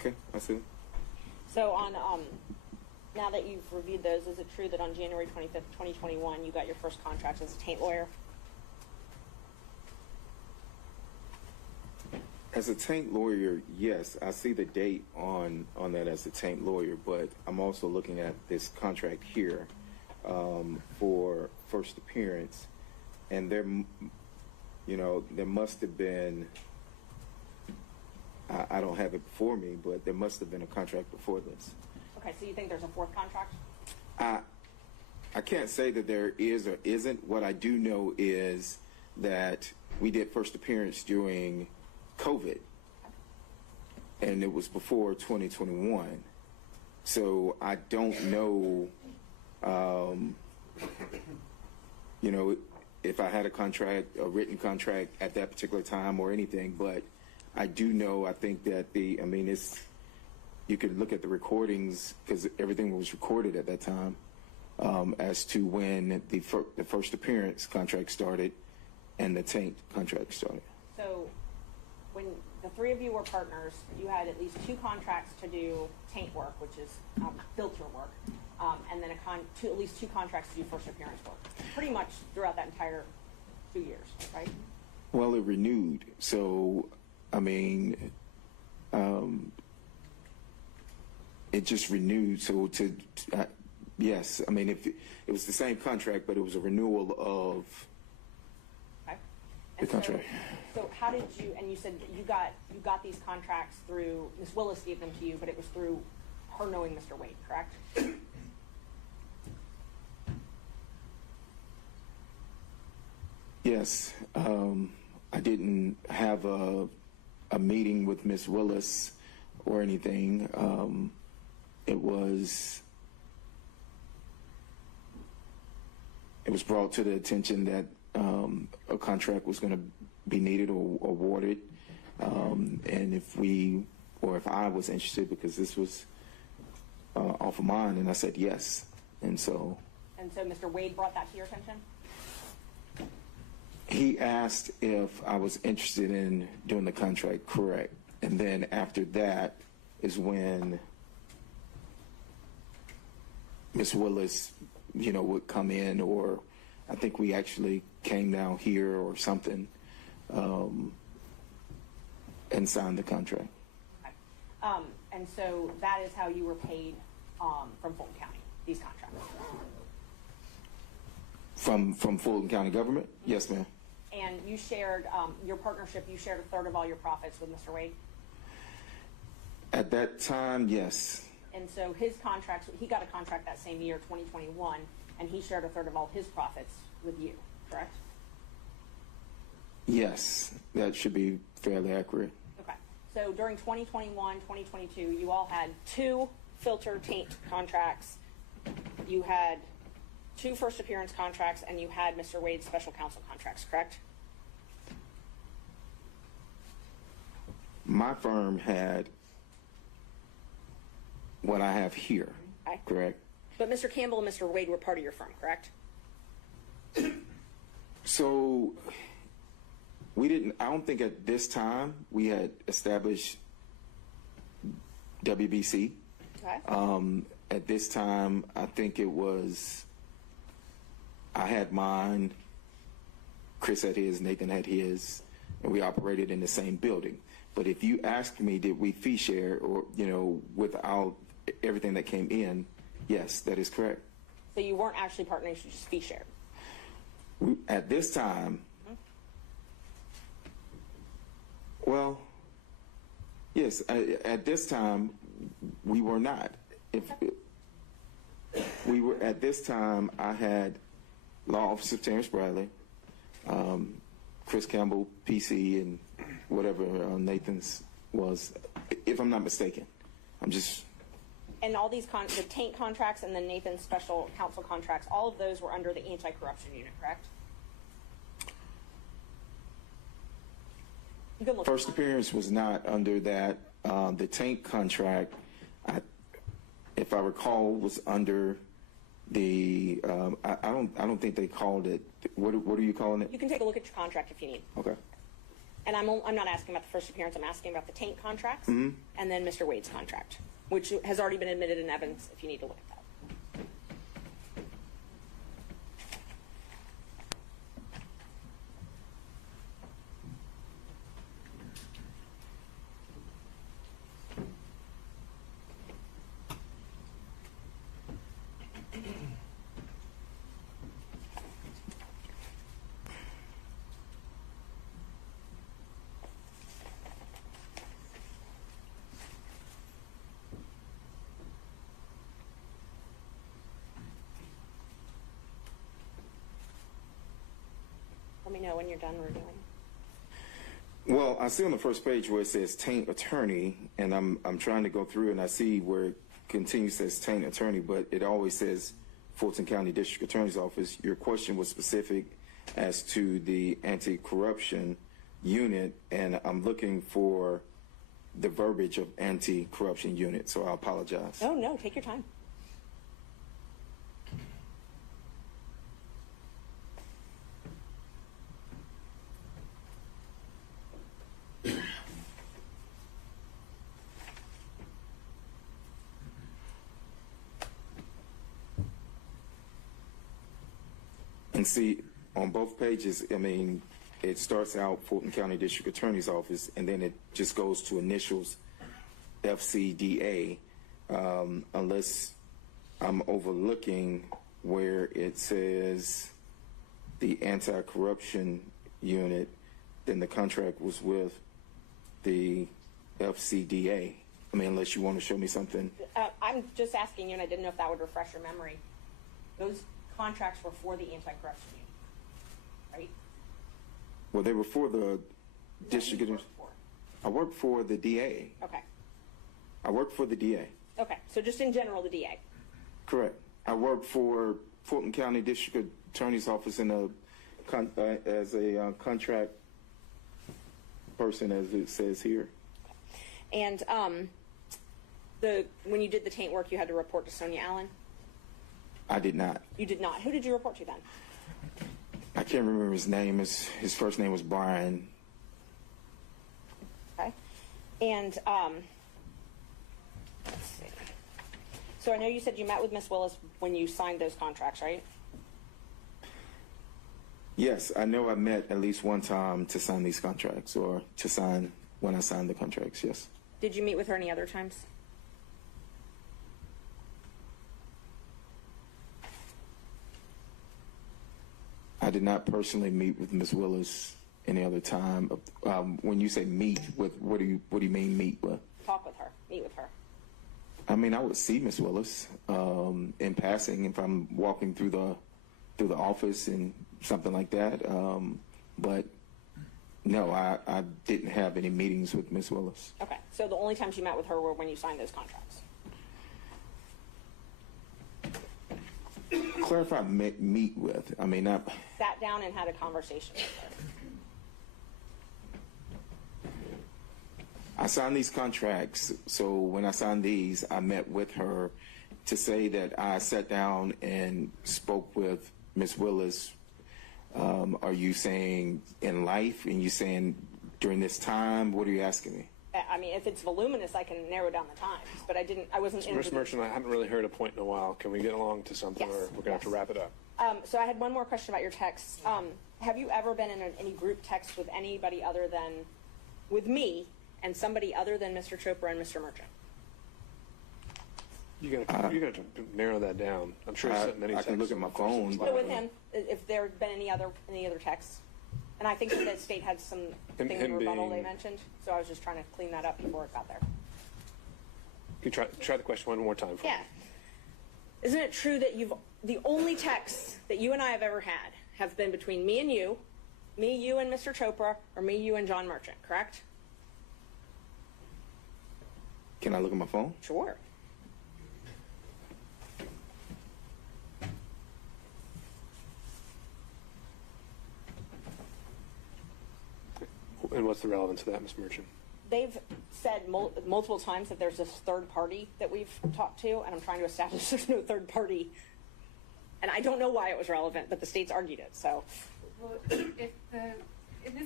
Okay, I see. So on, now that you've reviewed those, is it true that on January 25th, 2021, you got your first contract as a taint lawyer? As a taint lawyer, yes, I see the date on that as a taint lawyer, but I'm also looking at this contract here for first appearance, and there must have been, I don't have it before me, but there must have been a contract before this. Okay, so you think there's a fourth contract? I can't say that there is or isn't. What I do know is that we did first appearance during COVID, and it was before 2021. So I don't know, if I had a written contract at that particular time or anything, but I do know, I think that you could look at the recordings because everything was recorded at that time as to when the first appearance contract started and the taint contract started. So when the three of you were partners, you had at least 2 contracts to do taint work, which is filter work, and then at least 2 contracts to do first appearance work, pretty much throughout that entire 2 years, right? Well, it renewed. So, it just renewed. So yes, if it was the same contract, but it was a renewal of the contract. So how did you, and you said you got these contracts through, Ms. Willis gave them to you, but it was through her knowing Mr. Wade, correct? Yes. I didn't have a meeting with Ms. Willis or anything. It was brought to the attention that a contract was going to be needed or awarded, and if I was interested, because this was off of mine, and I said yes, and so Mr. Wade brought that to your attention? He asked if I was interested in doing the contract, correct, and then after that is when Ms. Willis, would come in, or I think we actually came down here or something, and signed the contract. Okay. And so that is how you were paid from Fulton County, these contracts? From Fulton County government? Yes, ma'am. And you shared, your partnership, you shared 1/3 of all your profits with Mr. Wade? At that time, yes. And so his contracts, he got a contract that same year, 2021, and he shared 1/3 of all his profits with you, correct? Yes, that should be fairly accurate. Okay. So during 2021, 2022, you all had 2 filter taint contracts. You had 2 first appearance contracts, and you had Mr. Wade's special counsel contracts, correct? My firm had what I have here, Okay. correct? But Mr. Campbell and Mr. Wade were part of your firm, correct? So I don't think at this time we had established WBC. Okay. At this time, I think I had mine, Chris had his, Nathan had his, and we operated in the same building. But if you ask me, did we fee share or, without everything that came in, yes, that is correct. So you weren't actually partners, you just fee shared? At this time, well, yes, at this time, we were not. At this time, I had Law Officer Terrence Bradley, Chris Campbell, PC, and whatever Nathan's was, if I'm not mistaken. And all these the taint contracts and then Nathan's special counsel contracts, all of those were under the anti-corruption unit, correct? You can look First appearance was not under that. The taint contract, if I recall, was under the. I don't think they called it. What are you calling it? You can take a look at your contract if you need. Okay. And I'm not asking about the first appearance, I'm asking about the taint contracts, and then Mr. Wade's contract, which has already been admitted in evidence if you need to look at that. Let me know when you're done reviewing. Well, I see on the first page where it says taint attorney, and I'm trying to go through and I see where it continues says taint attorney, but it always says Fulton County District Attorney's Office. Your question was specific as to the anti-corruption unit, and I'm looking for the verbiage of anti-corruption unit, so I apologize. Oh, no, take your time. And see, on both pages, I mean, it starts out Fulton County District Attorney's Office, and then it just goes to initials FCDA, unless I'm overlooking where it says the anti-corruption unit, then the contract was with the FCDA. I mean, unless you want to show me something. I'm just asking you, and I didn't know if that would refresh your memory. Those contracts were for the anti-corruption unit, right? Well, they were for the district. I worked for the DA. Okay. I worked for the DA. Okay, so just in general, the DA. Correct. I worked for Fulton County District Attorney's Office in as a contract person, as it says here. And when you did the taint work, you had to report to Sonia Allen? I did not. You did not. Who did you report to then? I can't remember his name. His first name was Brian. Okay. And let's see. So I know you said you met with Ms. Willis when you signed those contracts, right? Yes, I know I met at least one time to sign these contracts, or to sign when I signed the contracts, yes. Did you meet with her any other times? I did not personally meet with Ms. Willis any other time. When you say meet with, what do you mean meet with? Talk with her, meet with her. I mean, I would see Ms. Willis in passing if I'm walking through the office and something like that. But no, I didn't have any meetings with Ms. Willis. Okay, so the only times you met with her were when you signed those contracts. Clarify meet with. I mean, not. Sat down and had a conversation with her. I signed these contracts, so when I signed these, I met with her. To say that I sat down and spoke with Ms. Willis, are you saying in life, and you saying during this time? What are you asking me? I mean, if it's voluminous, I can narrow down the times, but I wasn't in. Mr. Merchant, I haven't really heard a point in a while. Can we get along to something, Yes. or we're going to have to wrap it up? So I had one more question about your text. Have you ever been in any group text with anybody other than, with me, and somebody other than Mr. Chopra and Mr. Merchant? You're going to narrow that down. I'm sure it's many. I can look at my phone. So with him, if there had been any other texts, and I think that the state had some thing in rebuttal they mentioned, so I was just trying to clean that up before it got there. Can you try the question one more time for me? Yeah. Isn't it true that the only texts that you and I have ever had have been between me, you and Mr. Chopra, or me, you and John Merchant, correct? Can I look at my phone? Sure. And what's the relevance of that, Ms. Merchant? They've said multiple times that there's this third party that we've talked to, and I'm trying to establish there's no third party. And I don't know why it was relevant, but the state's argued it, so. Well, if this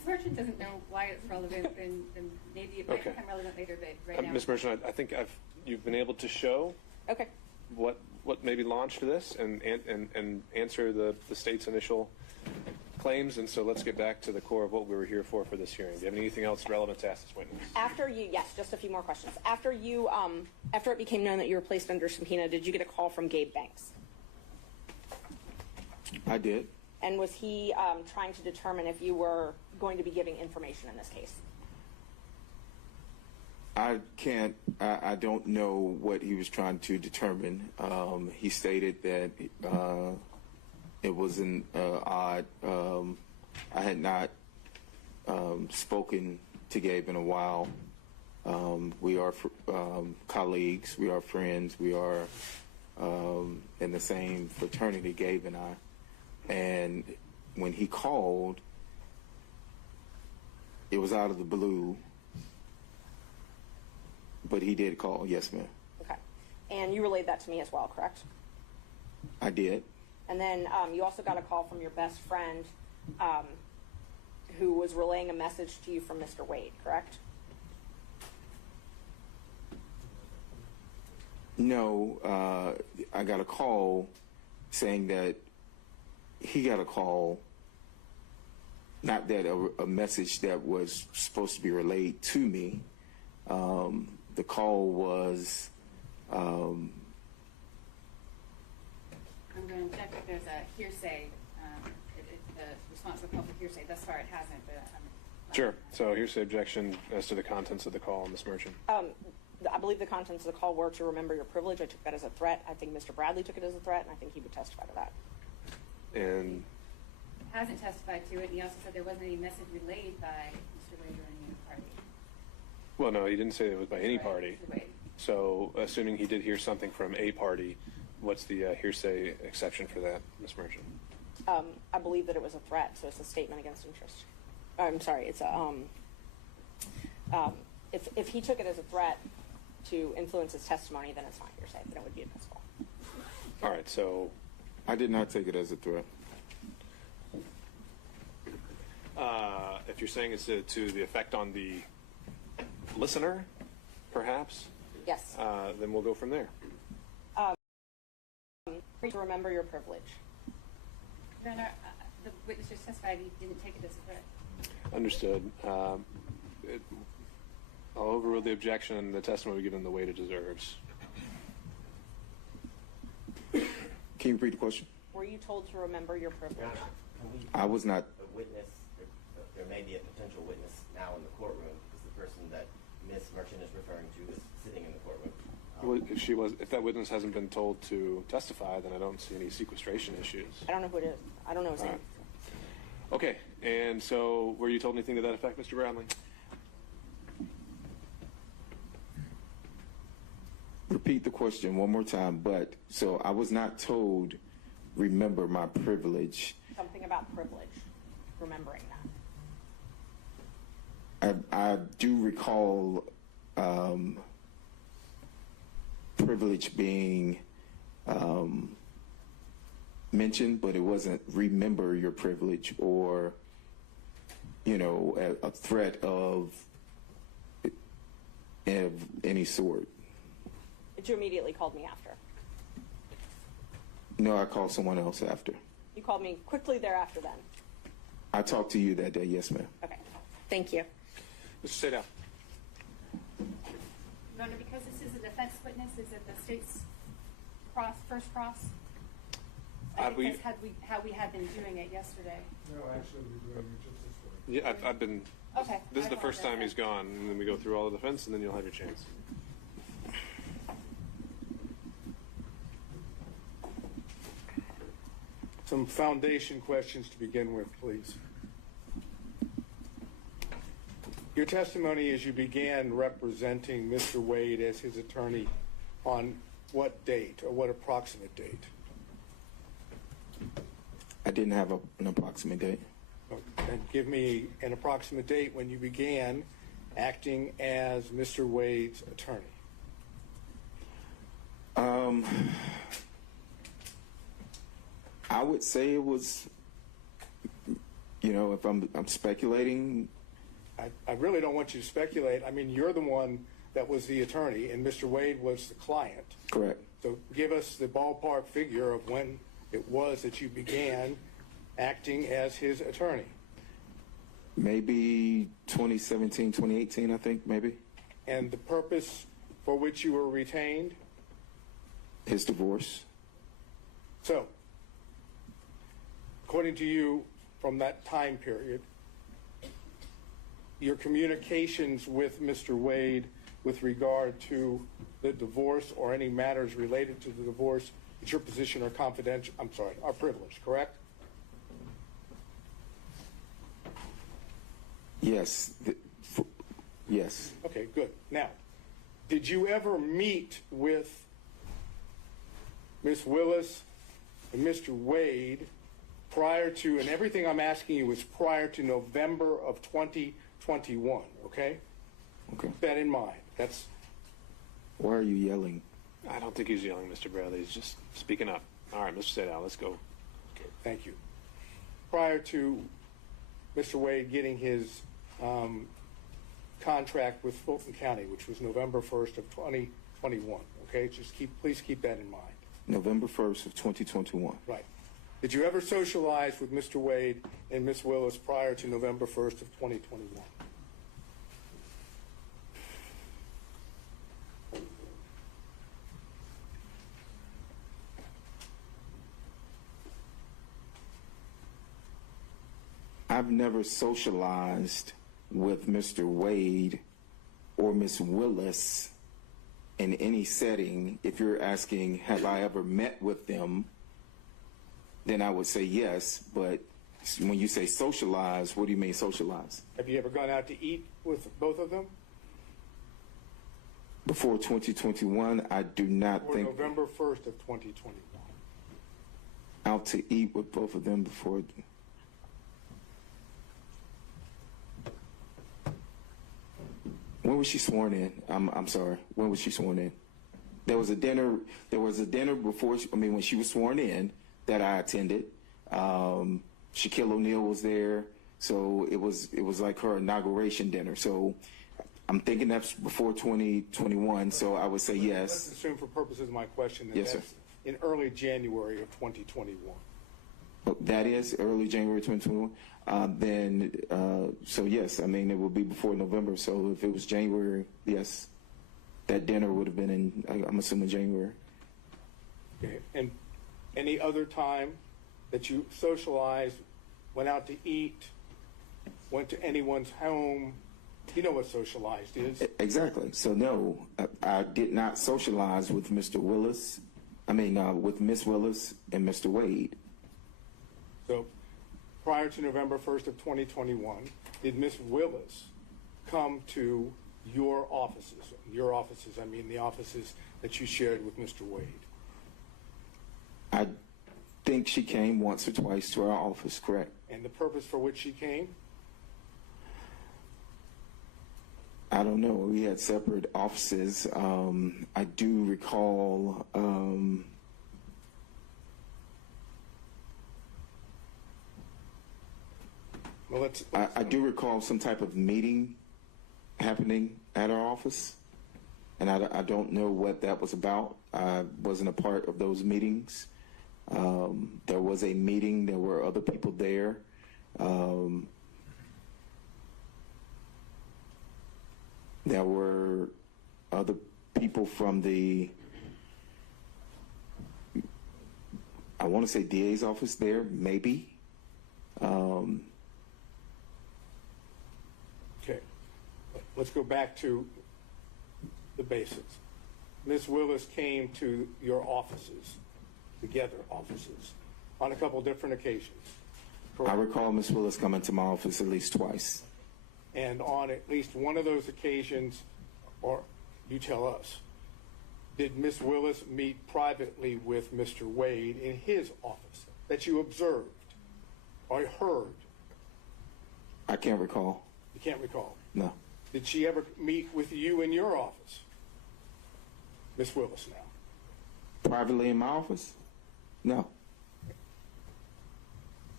Merchant doesn't know why it's relevant, then maybe it might Okay. become relevant later, but right now. Ms. Merchant, I think you've been able to show Okay. what maybe launched this and answer the state's initial claims, and so let's get back to the core of what we were here for this hearing. Do you have anything else relevant to ask this witness? After you, yes, just a few more questions. After you, after it became known that you were placed under subpoena, did you get a call from Gabe Banks? I did. And was he trying to determine if you were going to be giving information in this case? I don't know what he was trying to determine. He stated that it was an odd. I had not spoken to Gabe in a while. We are colleagues. We are friends. We are in the same fraternity, Gabe and I. And when he called, it was out of the blue. But he did call, yes, ma'am. Okay. And you relayed that to me as well, correct? I did. And then you also got a call from your best friend who was relaying a message to you from Mr. Wade, correct? No, I got a call saying that he got a call, not that a message that was supposed to be relayed to me. The call was. I'm going to check if there's a hearsay. The responsible call for hearsay. Thus far, it hasn't. But Sure. So here's the objection as to the contents of the call, Ms. Merchant. I believe the contents of the call were to remember your privilege. I took that as a threat. I think Mr. Bradley took it as a threat, and I think he would testify to that. And hasn't testified to it. And he also said there wasn't any message relayed by Mr. Wade or any party. well, no, he didn't say it was by any party. Mr. Wade. So assuming he did hear something from a party, what's the hearsay exception for that, Ms. Merchant? I believe that it was a threat, so it's a statement against interest. I'm sorry, it's a if he took it as a threat to influence his testimony, then it's not hearsay, then it would be admissible. All right, so I did not take it as a threat. if you're saying it's to the effect on the listener, perhaps, Yes. then we'll go from there. To remember your privilege. Your Honor, the witness just testified he didn't take it as a threat. Understood. I'll overrule the objection and the testimony given the weight it deserves. Can you repeat the question? Were you told to remember your privilege? I was not. A witness, there may be a potential witness now in the courtroom because the person that Ms. Merchant is referring to is sitting in the courtroom. Well, if that witness hasn't been told to testify, then I don't see any sequestration issues. I don't know who it is. I don't know his name. Right. Okay, and so were you told anything to that effect, Mr. Bradley? Repeat the question one more time, but so I was not told, remember my privilege. Something about privilege. Remembering that. I do recall privilege being mentioned, but it wasn't remember your privilege or, a threat of any sort. But you immediately called me after. No, I called someone else after. You called me quickly thereafter then. I talked to you that day, yes, ma'am. Okay. Thank you. Mr. Sadell. Your Honor, because this is a defense witness, is it the state's first cross? I think that's how we had been doing it yesterday. No, actually, we're doing it just this way. Yeah, I've been. Okay. This is the first time he's gone, and then we go through all the defense, and then you'll have your chance. Some foundation questions to begin with, please. Your testimony as you began representing Mr. Wade as his attorney on what date or what approximate date? I didn't have an approximate date. And give me an approximate date when you began acting as Mr. Wade's attorney. I would say it was, You know, if I'm speculating. I really don't want you to speculate. I mean, you're the one that was the attorney, and Mr. Wade was the client. Correct. So give us the ballpark figure of when it was that you began acting as his attorney. Maybe 2017, 2018, I think, maybe. And the purpose for which you were retained? His divorce. So, according to you, from that time period, your communications with Mr. Wade with regard to the divorce or any matters related to the divorce, it's your position are confidential, are privileged, correct? Yes. Yes. Okay, good. Now, did you ever meet with Ms. Willis and Mr. Wade prior to, and everything I'm asking you is prior to November of 2021, okay? Okay. Keep that in mind. That's. Why are you yelling? I don't think he's yelling, Mr. Bradley. He's just speaking up. All right, Mr. Sadal, let's go. Okay, thank you. Prior to Mr. Wade getting his contract with Fulton County, which was November 1st of 2021, okay? Just please keep that in mind. November 1st of 2021. Right. Did you ever socialize with Mr. Wade and Ms. Willis prior to November 1st of 2021? I've never socialized with Mr. Wade or Ms. Willis in any setting. If you're asking, have I ever met with them, then I would say yes. But when you say socialize, what do you mean socialize? Have you ever gone out to eat with both of them? Before 2021, I do not Or think. November 1st of 2021. Out to eat with both of them before. When was she sworn in? I'm sorry. When was she sworn in? There was a dinner. There was a dinner before. When she was sworn in, that I attended. Shaquille O'Neal was there, so it was like her inauguration dinner. So I'm thinking that's before 2021. So I would say yes. Let's assume, for purposes of my question, that Yes, that's sir. in early January of 2021. That is early January 2021. So yes, it will be before November. So if it was January, yes, that dinner would have been in, I'm assuming, January. Okay. And any other time that you socialized, went out to eat, went to anyone's home? You know what socialized is. Exactly. So no, I did not socialize with Mr. Willis. With Miss Willis and Mr. Wade. So prior to November 1st of 2021, did Miss Willis come to your offices? Your offices, the offices that you shared with Mr. Wade. I think she came once or twice to our office, correct? And the purpose for which she came? I don't know. We had separate offices. I do recall. I do recall some type of meeting happening at our office, and I don't know what that was about. I wasn't a part of those meetings. There was a meeting. There were other people there. There were other people from the, I want to say, DA's office there, maybe. Okay. Let's go back to the basics. Ms. Willis came to your offices, together offices, on a couple different occasions. Correct? I recall Ms. Willis coming to my office at least twice. And on at least one of those occasions, or you tell us, did Ms. Willis meet privately with Mr. Wade in his office that you observed or heard? I can't recall. You can't recall? No. Did she ever meet with you in your office? Ms. Willis now. Privately in my office? No.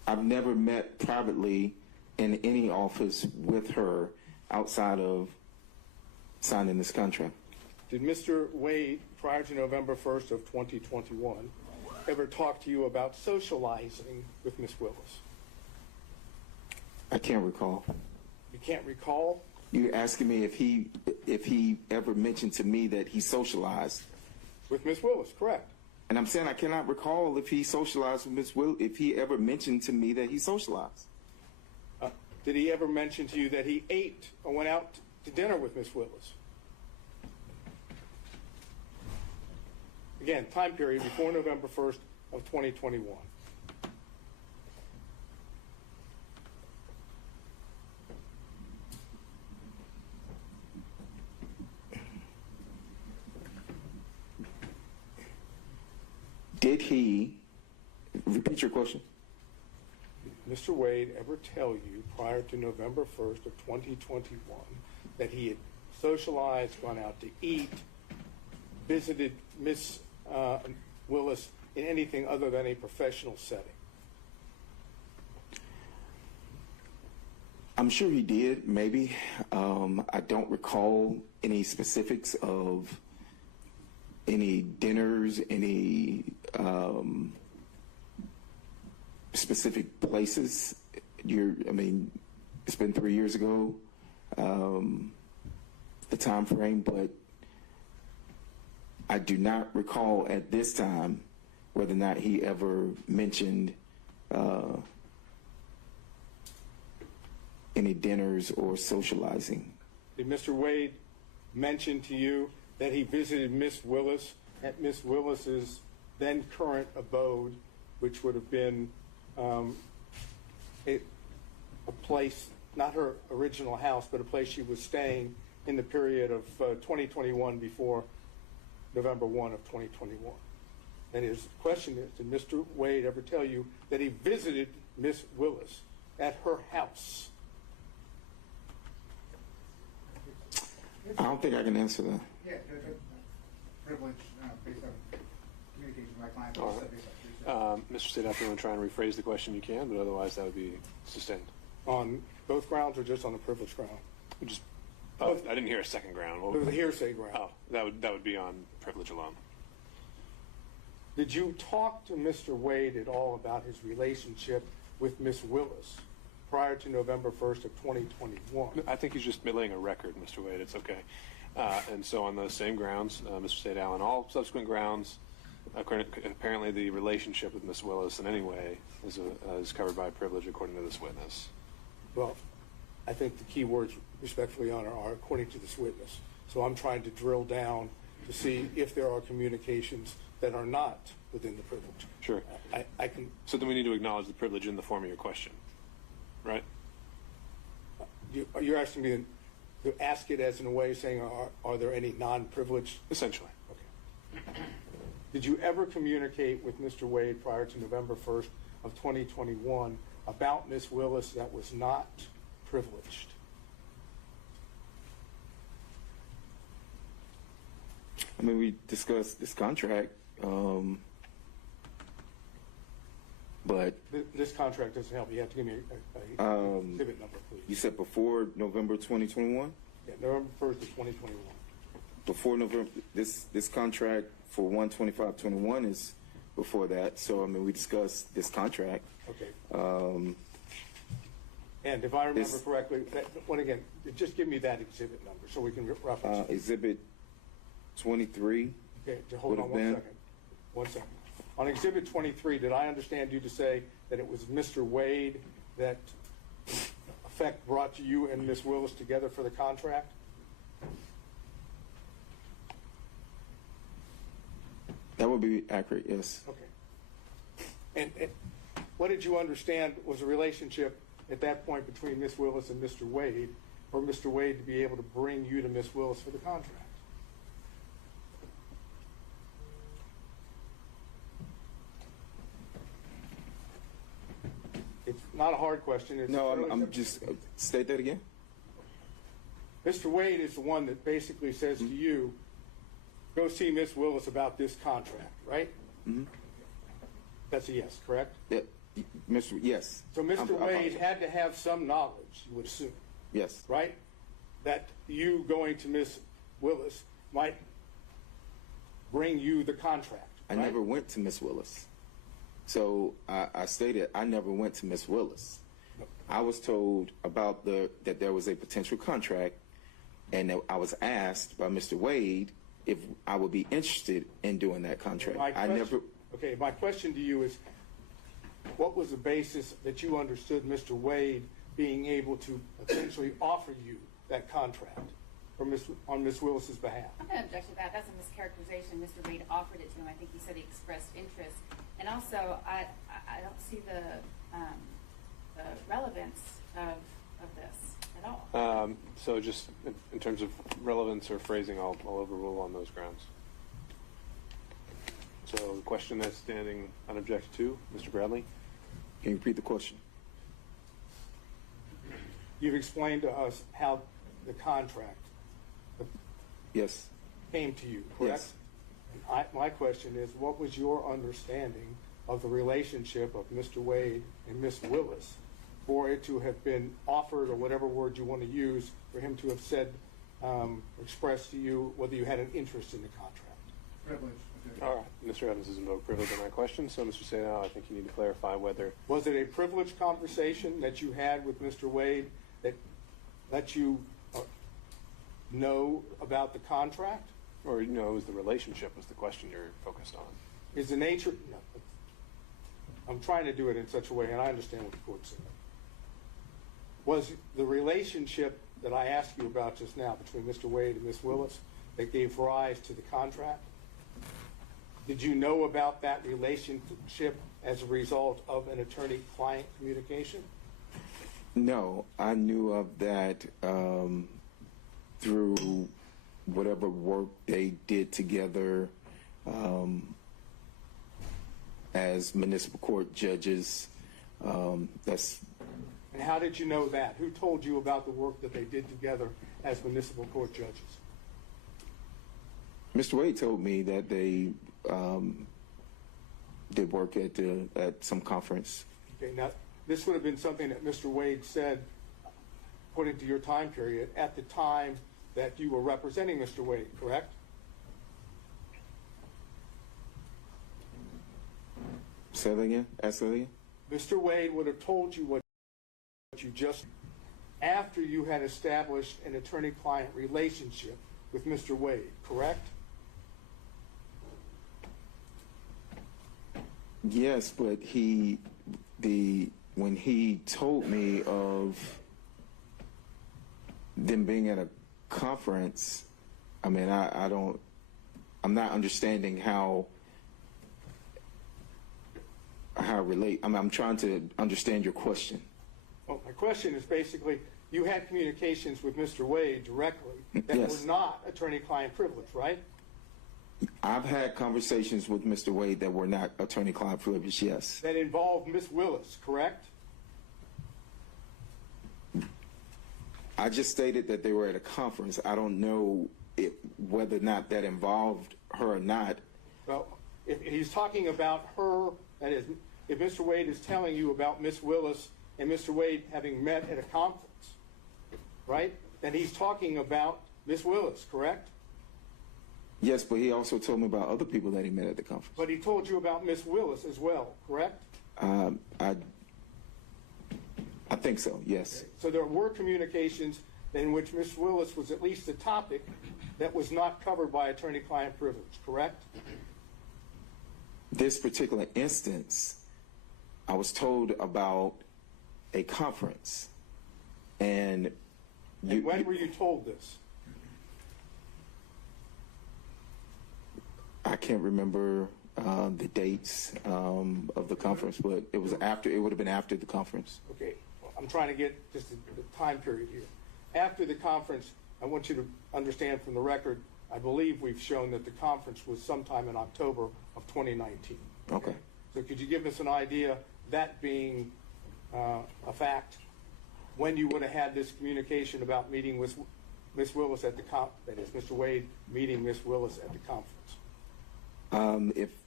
I've never met privately in any office with her outside of signing this contract. Did Mr. Wade, prior to November 1st of 2021, ever talk to you about socializing with Ms. Willis? I can't recall. You can't recall? You're asking me if he ever mentioned to me that he socialized With Ms. Willis, correct. and I'm saying I cannot recall if he socialized with Ms. Will, if he ever mentioned to me that he socialized. Did he ever mention to you that he ate or went out to dinner with Ms. Willis? Again, time period before November 1st of 2021. Did he, repeat your question? Mr. Wade ever tell you prior to November 1st of 2021 that he had socialized, gone out to eat, visited Ms. Willis in anything other than a professional setting? I'm sure he did, maybe. I don't recall any specifics of any dinners, any specific places. It's been 3 years ago, the time frame, but I do not recall at this time whether or not he ever mentioned any dinners or socializing. Did Mr. Wade mention to you that he visited Ms. Willis at Ms. Willis's then current abode, which would have been a place, not her original house, but a place she was staying in the period of 2021 before November 1 of 2021? And his question is, did Mr. Wade ever tell you that he visited Ms. Willis at her house? I don't think I can answer that. Yeah, privilege based on communication with my client. All right. Mr. State, if you want to try and rephrase the question, you can, but otherwise that would be sustained. On both grounds or just on the privilege ground? Just, I didn't hear a second ground. It was a hearsay ground. Oh, that would be on privilege alone. Did you talk to Mr. Wade at all about his relationship with Ms. Willis prior to November 1st of 2021? I think he's just laying a record, Mr. Wade. It's okay. And so on those same grounds, Mr. State Allen, all subsequent grounds, apparently the relationship with Ms. Willis in any way is covered by privilege according to this witness. Well, I think the key words, respectfully, Your Honor, are according to this witness. So I'm trying to drill down to see if there are communications that are not within the privilege. Sure. I can. So then we need to acknowledge the privilege in the form of your question, right? You're asking me to ask it as in a way saying, are there any non-privileged? Essentially. Okay. Did you ever communicate with Mr. Wade prior to November 1st of 2021 about Ms. Willis that was not privileged? We discussed this contract, but This contract doesn't help. You have to give me a exhibit number, please. you said before November 2021? Yeah, November 1st of 2021. Before November, this contract for 1/25/21 is before that. So we discussed this contract. Okay. And if I remember correctly, again, just give me that exhibit number so we can reference it. Exhibit 23. Okay, hold on 1 second. 1 second. On Exhibit 23, did I understand you to say that it was Mr. Wade that brought you and Ms. Willis together for the contract? That would be accurate, yes. Okay. And what did you understand was a relationship at that point between Ms. Willis and Mr. Wade, for Mr. Wade to be able to bring you to Ms. Willis for the contract? It's not a hard question. No, I'm just, state that again. Mr. Wade is the one that basically says to you, go see Ms. Willis about this contract, right? Mm-hmm. That's a yes, correct? Yeah. Mr. Yes. So Mr. I Wade apologize. had to have some knowledge, you would assume, Yes. right? That you going to Ms. Willis might bring you the contract. I right? never went to Miss Willis. So I stated I never went to Miss Willis. I was told about that there was a potential contract, and that I was asked by Mr. Wade if I would be interested in doing that contract. Okay, my question to you is, what was the basis that you understood Mr. Wade being able to essentially offer you that contract on Miss Willis's behalf? I'm going to object to that. That's a mischaracterization. Mr. Wade offered it to him. I think he said he expressed interest. And also, I don't see the relevance of this at all. So just in terms of relevance or phrasing, I'll overrule on those grounds. So the question that's standing unobjected to, Mr. Bradley? Can you repeat the question? You've explained to us how the contract Yes. came to you, correct? Yes. And my question is, what was your understanding of the relationship of Mr. Wade and Miss Willis for it to have been offered, or whatever word you want to use, for him to have said, expressed to you whether you had an interest in the contract? Privilege. Okay. All right. Mr. Evans has invoked privilege on that question, so Mr. Sadal, I think you need to clarify whether... Was it a privileged conversation that you had with Mr. Wade that let you know about the contract? Or, it was the relationship was the question you're focused on. Is the nature... No, I'm trying to do it in such a way, and I understand what the court said. Was the relationship that I asked you about just now between Mr. Wade and Miss Willis that gave rise to the contract? Did you know about that relationship as a result of an attorney-client communication? No, I knew of that through whatever work they did together as municipal court judges. And how did you know that? Who told you about the work that they did together as municipal court judges? Mr. Wade told me that they did work at some conference. Okay, now this would have been something that Mr. Wade said, according to your time period, at the time that you were representing Mr. Wade, correct? Say that again? Ask that again? Mr. Wade would have told you what you just, after you had established an attorney-client relationship with Mr. Wade, correct? Yes, but when he told me of them being at a conference, I mean, I'm not understanding how relate. I'm trying to understand your question. Well, my question is basically, you had communications with Mr. Wade directly that Yes. were not attorney-client privilege, right? I've had conversations with Mr. Wade that were not attorney-client privilege, yes. That involved Miss Willis, correct? I just stated that they were at a conference. I don't know whether or not that involved her or not. Well, if he's talking about her, that is, if Mr. Wade is telling you about Miss Willis and Mr. Wade having met at a conference, right, then he's talking about Miss Willis, correct? Yes, but he also told me about other people that he met at the conference. But he told you about Miss Willis as well, correct? I think so, yes. So there were communications in which Miss Willis was at least a topic that was not covered by attorney-client privilege, correct? This particular instance, I was told about a conference. And when were you told this? I can't remember the dates of the conference, but it would have been after the conference. Okay, well, I'm trying to get just the time period here. After the conference, I want you to understand from the record, I believe we've shown that the conference was sometime in October of 2019. Okay. So could you give us an idea, that being a fact, when you would have had this communication about meeting with Miss Willis at the that is, Mr. Wade meeting Miss Willis at the conference?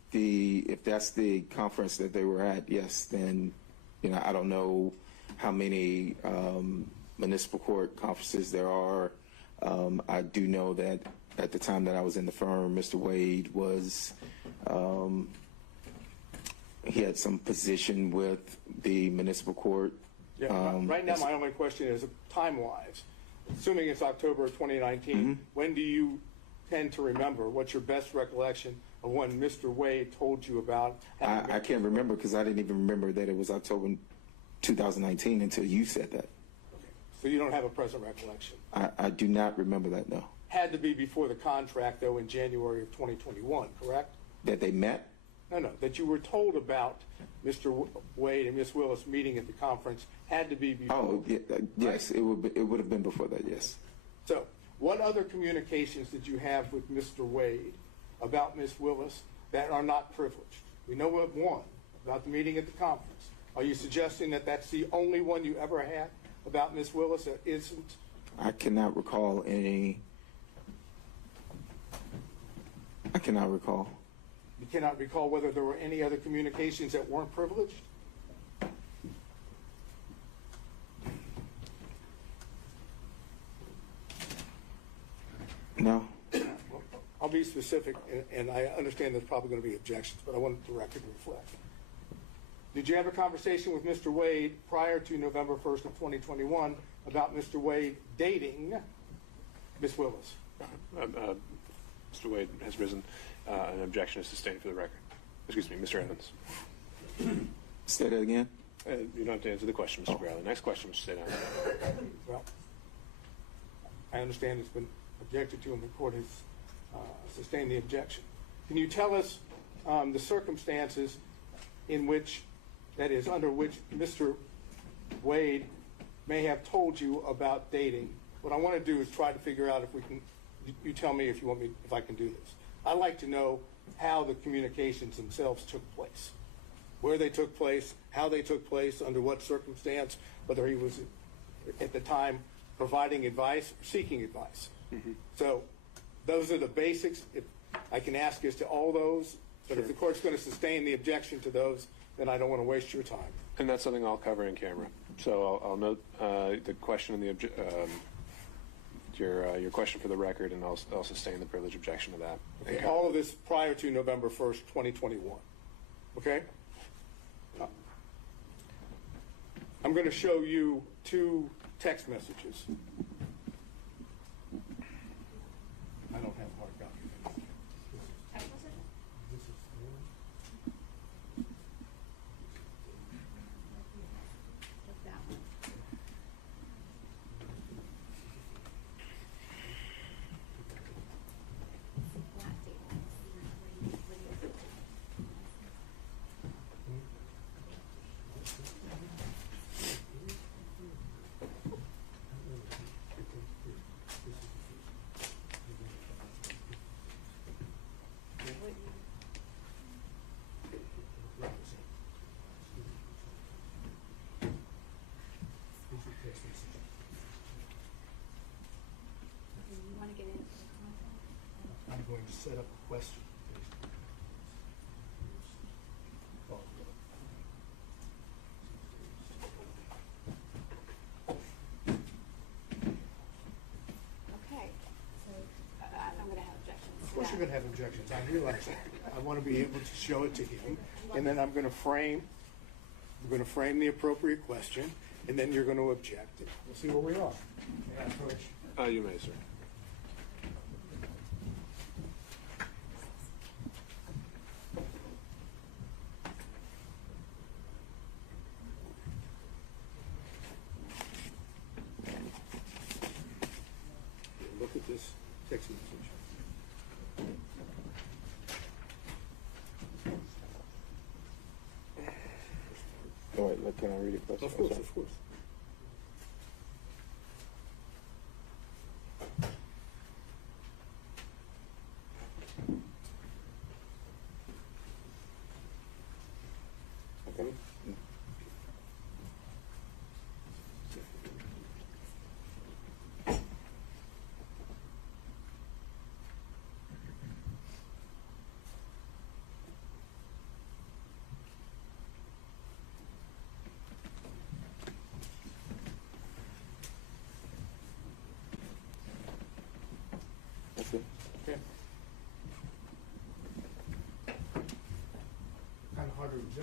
if that's the conference that they were at, yes, then, you know, I don't know how many municipal court conferences there are. I do know that at the time that I was in the firm, Mr. Wade was, he had some position with the municipal court. Yeah, right now, my only question is time-wise, assuming it's October of 2019, when do you tend to remember? What's your best recollection of when Mr. Wade told you about? I can't remember because I didn't even remember that it was October 2019 until you said that. Okay. So you don't have a present recollection? I do not remember that, no. Had to be before the contract, though, in January of 2021, correct? That they met? No, that you were told about Mr. Wade and Ms. Willis meeting at the conference had to be before. Oh, yeah, yes, it would have been before that, yes. So, what other communications did you have with Mr. Wade about Ms. Willis that are not privileged? We know of one, about the meeting at the conference. Are you suggesting that that's the only one you ever had about Ms. Willis that isn't? I cannot recall any. I cannot recall. You cannot recall whether there were any other communications that weren't privileged? No. I'll be specific, and I understand there's probably going to be objections, but I want the record to reflect. Did you have a conversation with Mr. Wade prior to November 1st of 2021 about Mr. Wade dating Ms. Willis? Mr. Wade has risen. An objection is sustained for the record. Excuse me, Mr. Evans. Say that again? You don't have to answer the question, Mr. Bradley. Next question, Mr. State. Well, I understand it's been objected to and the court has sustained the objection. Can you tell us the circumstances in which, that is, under which Mr. Wade may have told you about dating? What I want to do is try to figure out if we can, you tell me if you want me, if I can do this. I'd like to know how the communications themselves took place, where they took place, how they took place, under what circumstance, whether he was at the time providing advice or seeking advice. So those are the basics. If I can ask as to all those, but if the court's going to sustain the objection to those, then I don't want to waste your time. And that's something I'll cover in camera. So I'll note the question and your question for the record, and I'll sustain the privilege objection to that. Okay. All of this prior to November 1st, 2021. Okay? I'm going to show you two text messages. I don't have hard copy. I'm going to set up a question. Okay. So I'm going to have objections. Of course you're going to have objections. I realize that. I want to be able to show it to him, and then I'm going to frame the appropriate question, and then you're going to object. We'll see where we are. May I approach? You may, sir. Look at this text message. All right, can I read it first? Of course, of course. Okay.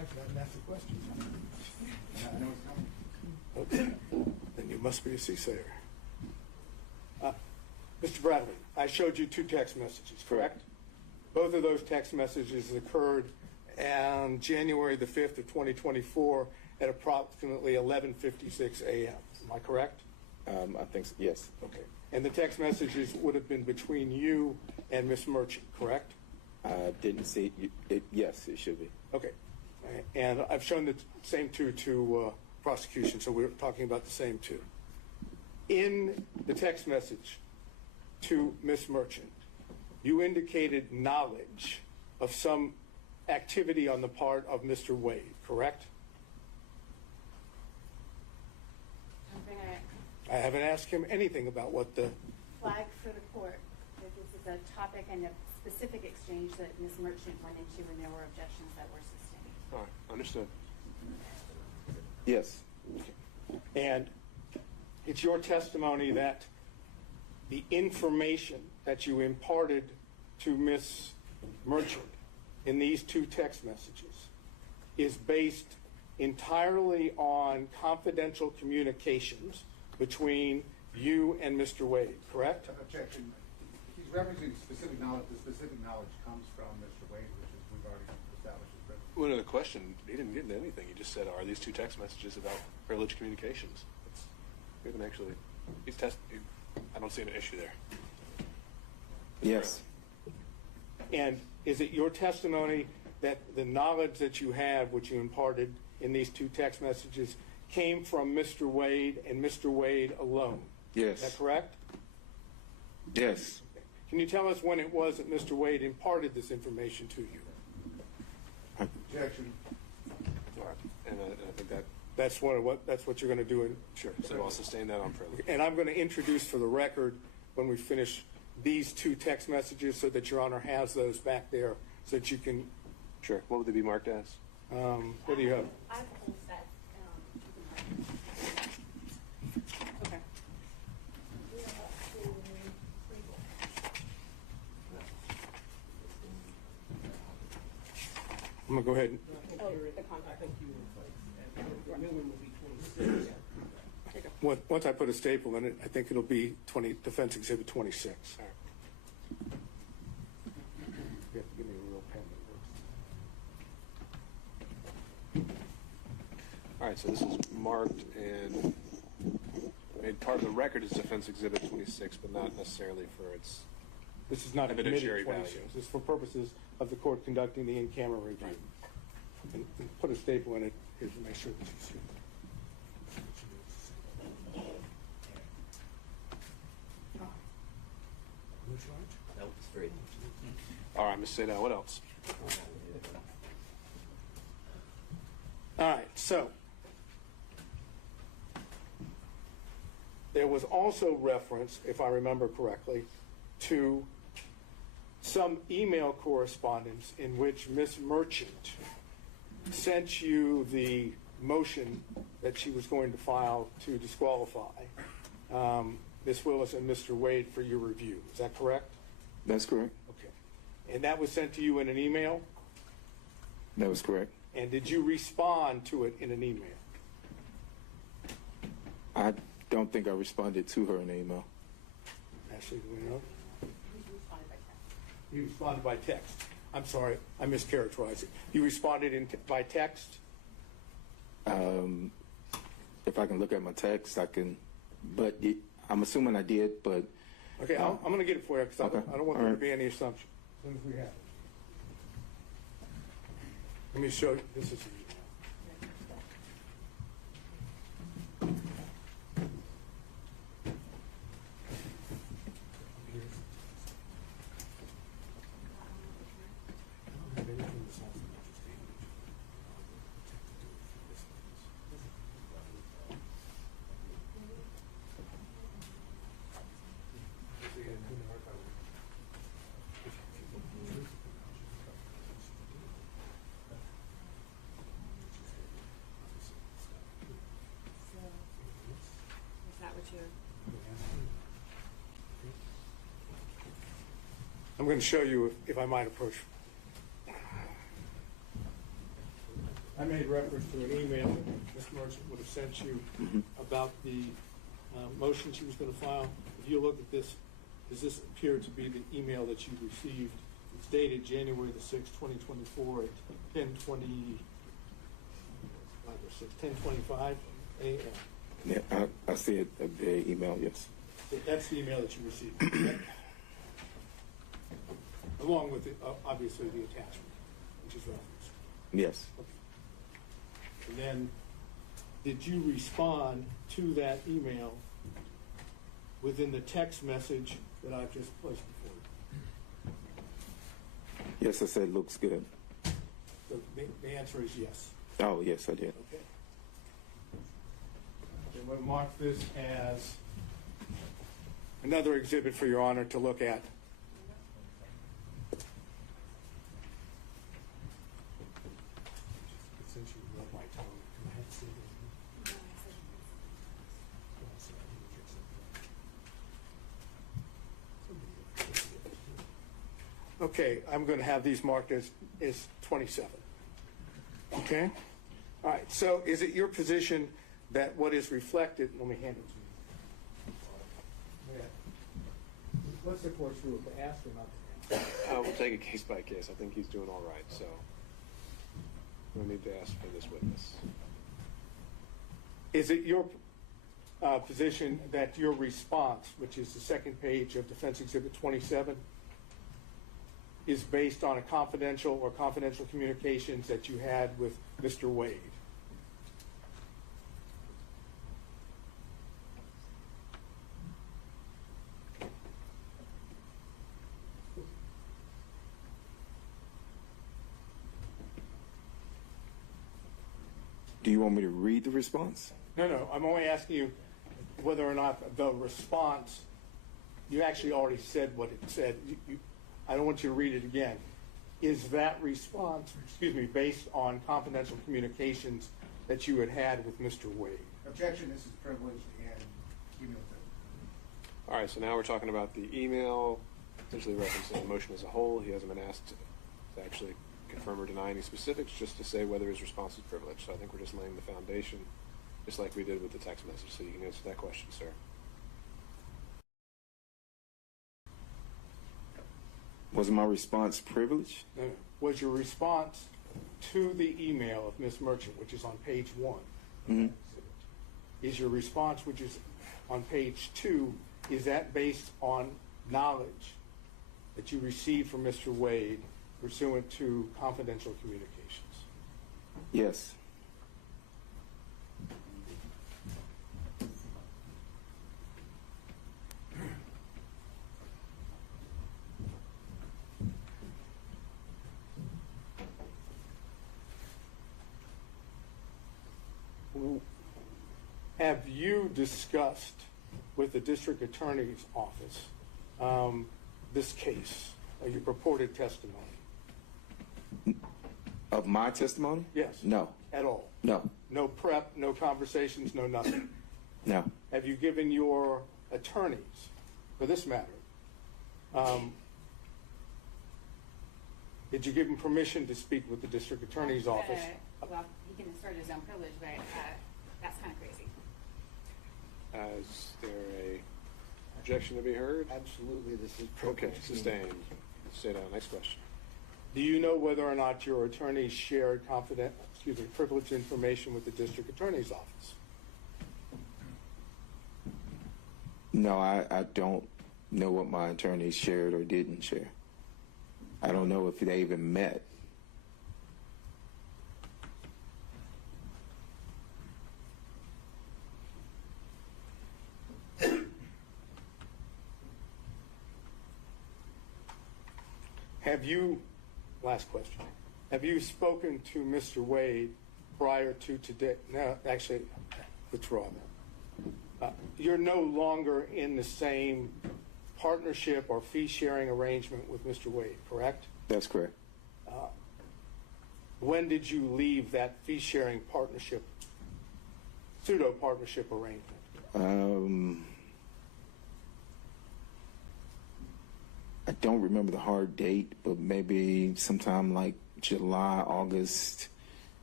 answer that and ask the question. I know it's coming. Okay. Then you must be a soothsayer. Mr. Bradley, I showed you 2 text messages, correct? Both of those text messages occurred on January the 5th of 2024 at approximately 11:56 a.m. Am I correct? I think so, yes. Okay. And the text messages would have been between you and Miss Merchant, correct? I didn't see it. Yes, it should be. Okay. And I've shown the same 2 to prosecution, so we're talking about the same 2. In the text message to Miss Merchant, you indicated knowledge of some activity on the part of Mr. Wade, correct? I'm going to I haven't asked him anything about what the... flag for the court that this is a topic and a specific exchange that Ms. Merchant went into when there were objections that were sustained. All right, understood. Yes. And it's your testimony that the information that you imparted to Ms. Merchant in these 2 text messages is based entirely on confidential communications between you and Mr. Wade, correct? Objection. He's referencing specific knowledge. The specific knowledge comes from Mr. Wade, which is we've already established as privilege. Well, no, the question, he didn't get into anything. He just said, are these 2 text messages about privileged communications? We haven't actually, I don't see an issue there. Yes. And is it your testimony that the knowledge that you have, which you imparted in these 2 text messages, came from Mr. Wade and Mr. Wade alone? Yes. Is that correct? Yes. Can you tell us when it was that Mr. Wade imparted this information to you? Objection. All right, and I think that, That's what you're going to do. sure, so I'll sustain that on privilege. And I'm going to introduce for the record when we finish these 2 text messages so that Your Honor has those back there so that you can... Sure, what would they be marked as? What do you have? I have a whole set. Okay. I'm going to go ahead and... Oh, the contract. Once I put a staple in it, I think it'll be Defense Exhibit 26. All right. You have to give me a real pen that works. All right, so this is marked and made part of the record as Defense Exhibit 26, but not necessarily for its... This is not evidentiary admitted 26. value. This is for purposes of the court conducting the in-camera review. And put a staple in it here to make sure that you see it. Nope, straight. All right, Ms. Sadell, what else? All right, so there was also reference, if I remember correctly, to some email correspondence in which Ms. Merchant sent you the motion that she was going to file to disqualify Ms. Willis and Mr. Wade for your review. Is that correct? That's correct. Okay. And that was sent to you in an email? That was correct. And did you respond to it in an email? I don't think I responded to her in the email. Ashley, do we know? You responded by text. I'm sorry, I mischaracterized it. You responded by text? If I can look at my text, I can, but I'm assuming I did, but... Okay, I'm going to get it for you because Okay. I don't want All there right. to be any assumption. As soon as we have it. Let me show you. This is the email. Is that what you're... I'm going to show you if I might approach. I made reference to an email that Ms. Merchant would have sent you about the motion she was going to file. If you look at this, does this appear to be the email that you received? It's dated January the 6th, 2024 at 10:25 a.m. Yeah, I see it, the email, yes. So that's the email that you received, okay? Along with, obviously, the attachment, which is referenced. Yes. Okay. And then, did you respond to that email within the text message that I've just placed before you? Yes, I said looks good. So the answer is yes. Oh, yes, I did. Okay. And we'll mark this as another exhibit for Your Honor to look at. Since you love my tone, can I have to see this? Okay, I'm going to have these marked as 27. Okay? All right, so is it your position that what is reflected, let me hand it to you. What's the court's rule, to ask or not to ask? We'll take it case by case. I think he's doing all right, so we'll need to ask for this witness. Is it your position that your response, which is the second page of Defense Exhibit 27, is based on a confidential or confidential communications that you had with Mr. Wade? Do you want me to read the response? No, I'm only asking you whether or not the response, you actually already said what it said. I don't want you to read it again. Is that response, based on confidential communications that you had with Mr. Wade? Objection, this is privileged and cumulative. All right, so now we're talking about the email, essentially referencing the motion as a whole. He hasn't been asked to actually confirm or deny any specifics, just to say whether his response is privileged. So I think we're just laying the foundation, just like we did with the text message. So you can answer that question, sir. Was my response privileged? No. Was your response to the email of Ms. Merchant, which is on page 1, is your response, which is on page 2, is that based on knowledge that you received from Mr. Wade pursuant to confidential communications? Yes. Have you discussed with the district attorney's office this case, your purported testimony? Of my testimony? Yes. No. At all? No. No prep, no conversations, no nothing? No. Have you given your attorneys, for this matter, did you give them permission to speak with the district attorney's office? Well, he can assert his own privilege, but that's kind of crazy. Is there a objection to be heard? Absolutely, this is Okay, privileged. sustained. Stay down. Next question. Do you know whether or not your attorneys shared privileged information with the district attorney's office? No, I don't know what my attorneys shared or didn't share. I don't know if they even met. Last question. Have you spoken to Mr. Wade prior to today? No, actually, withdraw that. You're no longer in the same partnership or fee-sharing arrangement with Mr. Wade, correct? That's correct. When did you leave that fee-sharing partnership, pseudo-partnership arrangement? I don't remember the hard date, but maybe sometime like July, August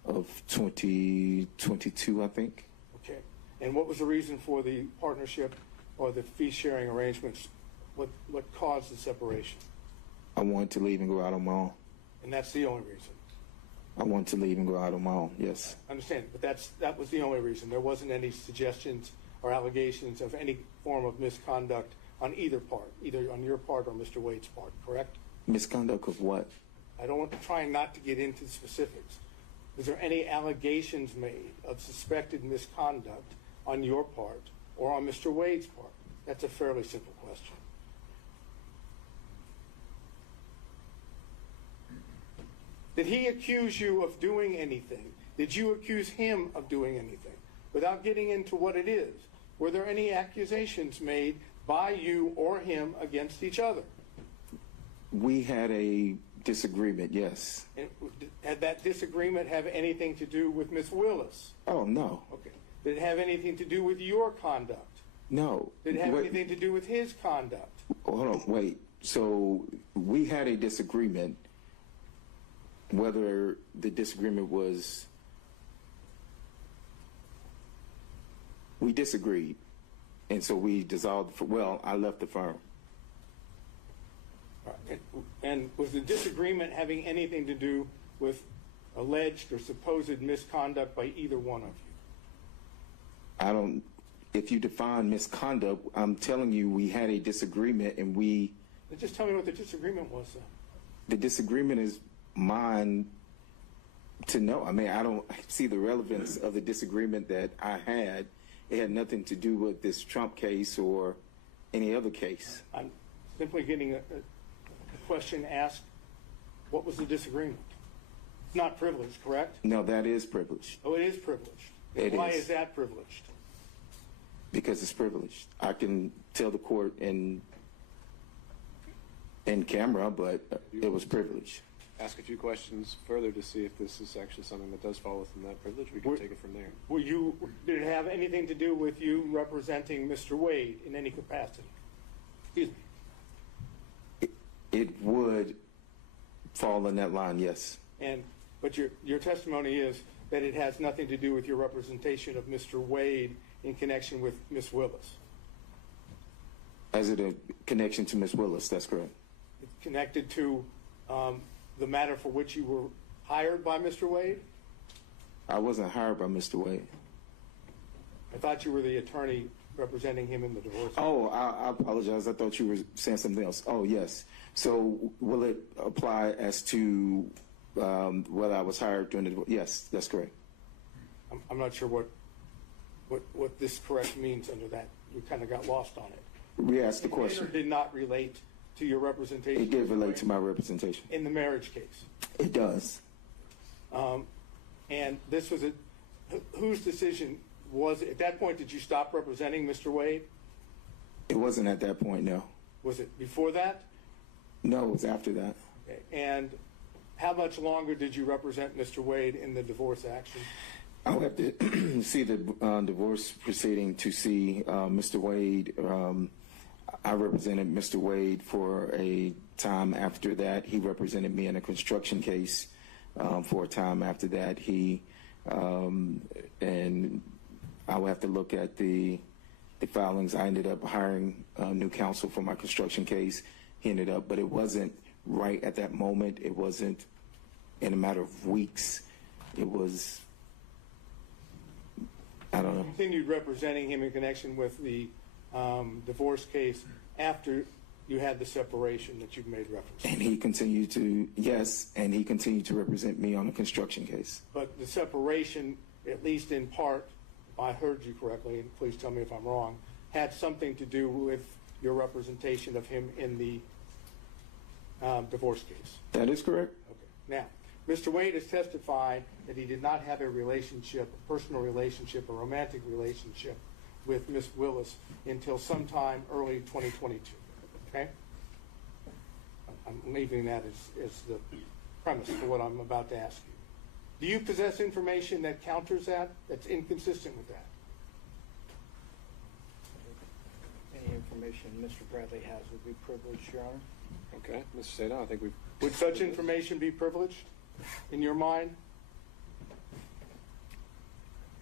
of 2022, I think. Okay. And what was the reason for the partnership or the fee-sharing arrangements? What caused the separation? I wanted to leave and go out on my own. And that's the only reason? I wanted to leave and go out on my own, yes. I understand, but that was the only reason. There wasn't any suggestions or allegations of any form of misconduct on either part, either on your part or Mr. Wade's part, correct? Misconduct of what? I'm trying not to get into the specifics. Was there any allegations made of suspected misconduct on your part or on Mr. Wade's part? That's a fairly simple question. Did he accuse you of doing anything? Did you accuse him of doing anything? Without getting into what it is, were there any accusations made by you or him against each other? We had a disagreement, yes. And had that disagreement have anything to do with Ms. Willis? Oh, no. Okay. Did it have anything to do with your conduct? No. Did it have anything to do with his conduct? Hold on, wait. So we had a disagreement. Whether the disagreement was, we disagreed, and so we dissolved. I left the firm. And was the disagreement having anything to do with alleged or supposed misconduct by either one of you? I don't. If you define misconduct, I'm telling you, we had a disagreement, and we. Just tell me what the disagreement was then. The disagreement is mine to know. I mean, I don't see the relevance of the disagreement that I had. It had nothing to do with this Trump case or any other case. I'm simply getting a question asked, what was the disagreement? It's not privileged, correct? No, that is privileged. Oh, it is privileged. Why is that privileged? Because it's privileged. I can tell the court in camera, but it was privileged. Ask a few questions further to see if this is actually something that does fall within that privilege. We can take it from there. Did it have anything to do with you representing Mr. Wade in any capacity? Excuse me. It would fall in that line, yes. But your testimony is that it has nothing to do with your representation of Mr. Wade in connection with Ms. Willis. As it a connection to Ms. Willis, that's correct. It's connected to the matter for which you were hired by Mr. Wade? I wasn't hired by Mr. Wade. I thought you were the attorney representing him in the divorce. Oh, I apologize. I thought you were saying something else. Oh, yes. So will it apply as to whether I was hired during the divorce? Yes, that's correct. I'm not sure what this correct means under that. You kind of got lost on it. Re-ask the question. It did not relate to your representation. It did relate to my representation. In the marriage case. It does. And this was whose decision was it? At that point, did you stop representing Mr. Wade? It wasn't at that point, no. Was it before that? No, it was after that. Okay. And how much longer did you represent Mr. Wade in the divorce action? I'll have to see the divorce proceeding to see Mr. Wade. I represented Mr. Wade for a time after that. He represented me in a construction case for a time after that. And I will have to look at the filings. I ended up hiring new counsel for my construction case. He ended up, but it wasn't right at that moment. It wasn't in a matter of weeks. It was, I don't know. You continued representing him in connection with the divorce case after you had the separation that you've made reference to. And he continued to, yes, and he continued to represent me on a construction case. But the separation, at least in part, if I heard you correctly, and please tell me if I'm wrong, had something to do with your representation of him in the divorce case. That is correct. Okay. Now, Mr. Wade has testified that he did not have a relationship, a personal relationship, a romantic relationship with Ms. Willis until sometime early 2022. Okay? I'm leaving that as the premise for what I'm about to ask you. Do you possess information that counters that, that's inconsistent with that? Any information Mr. Bradley has would be privileged, Your Honor. Okay, Mr. Sada, I think we've... Would such information be privileged in your mind?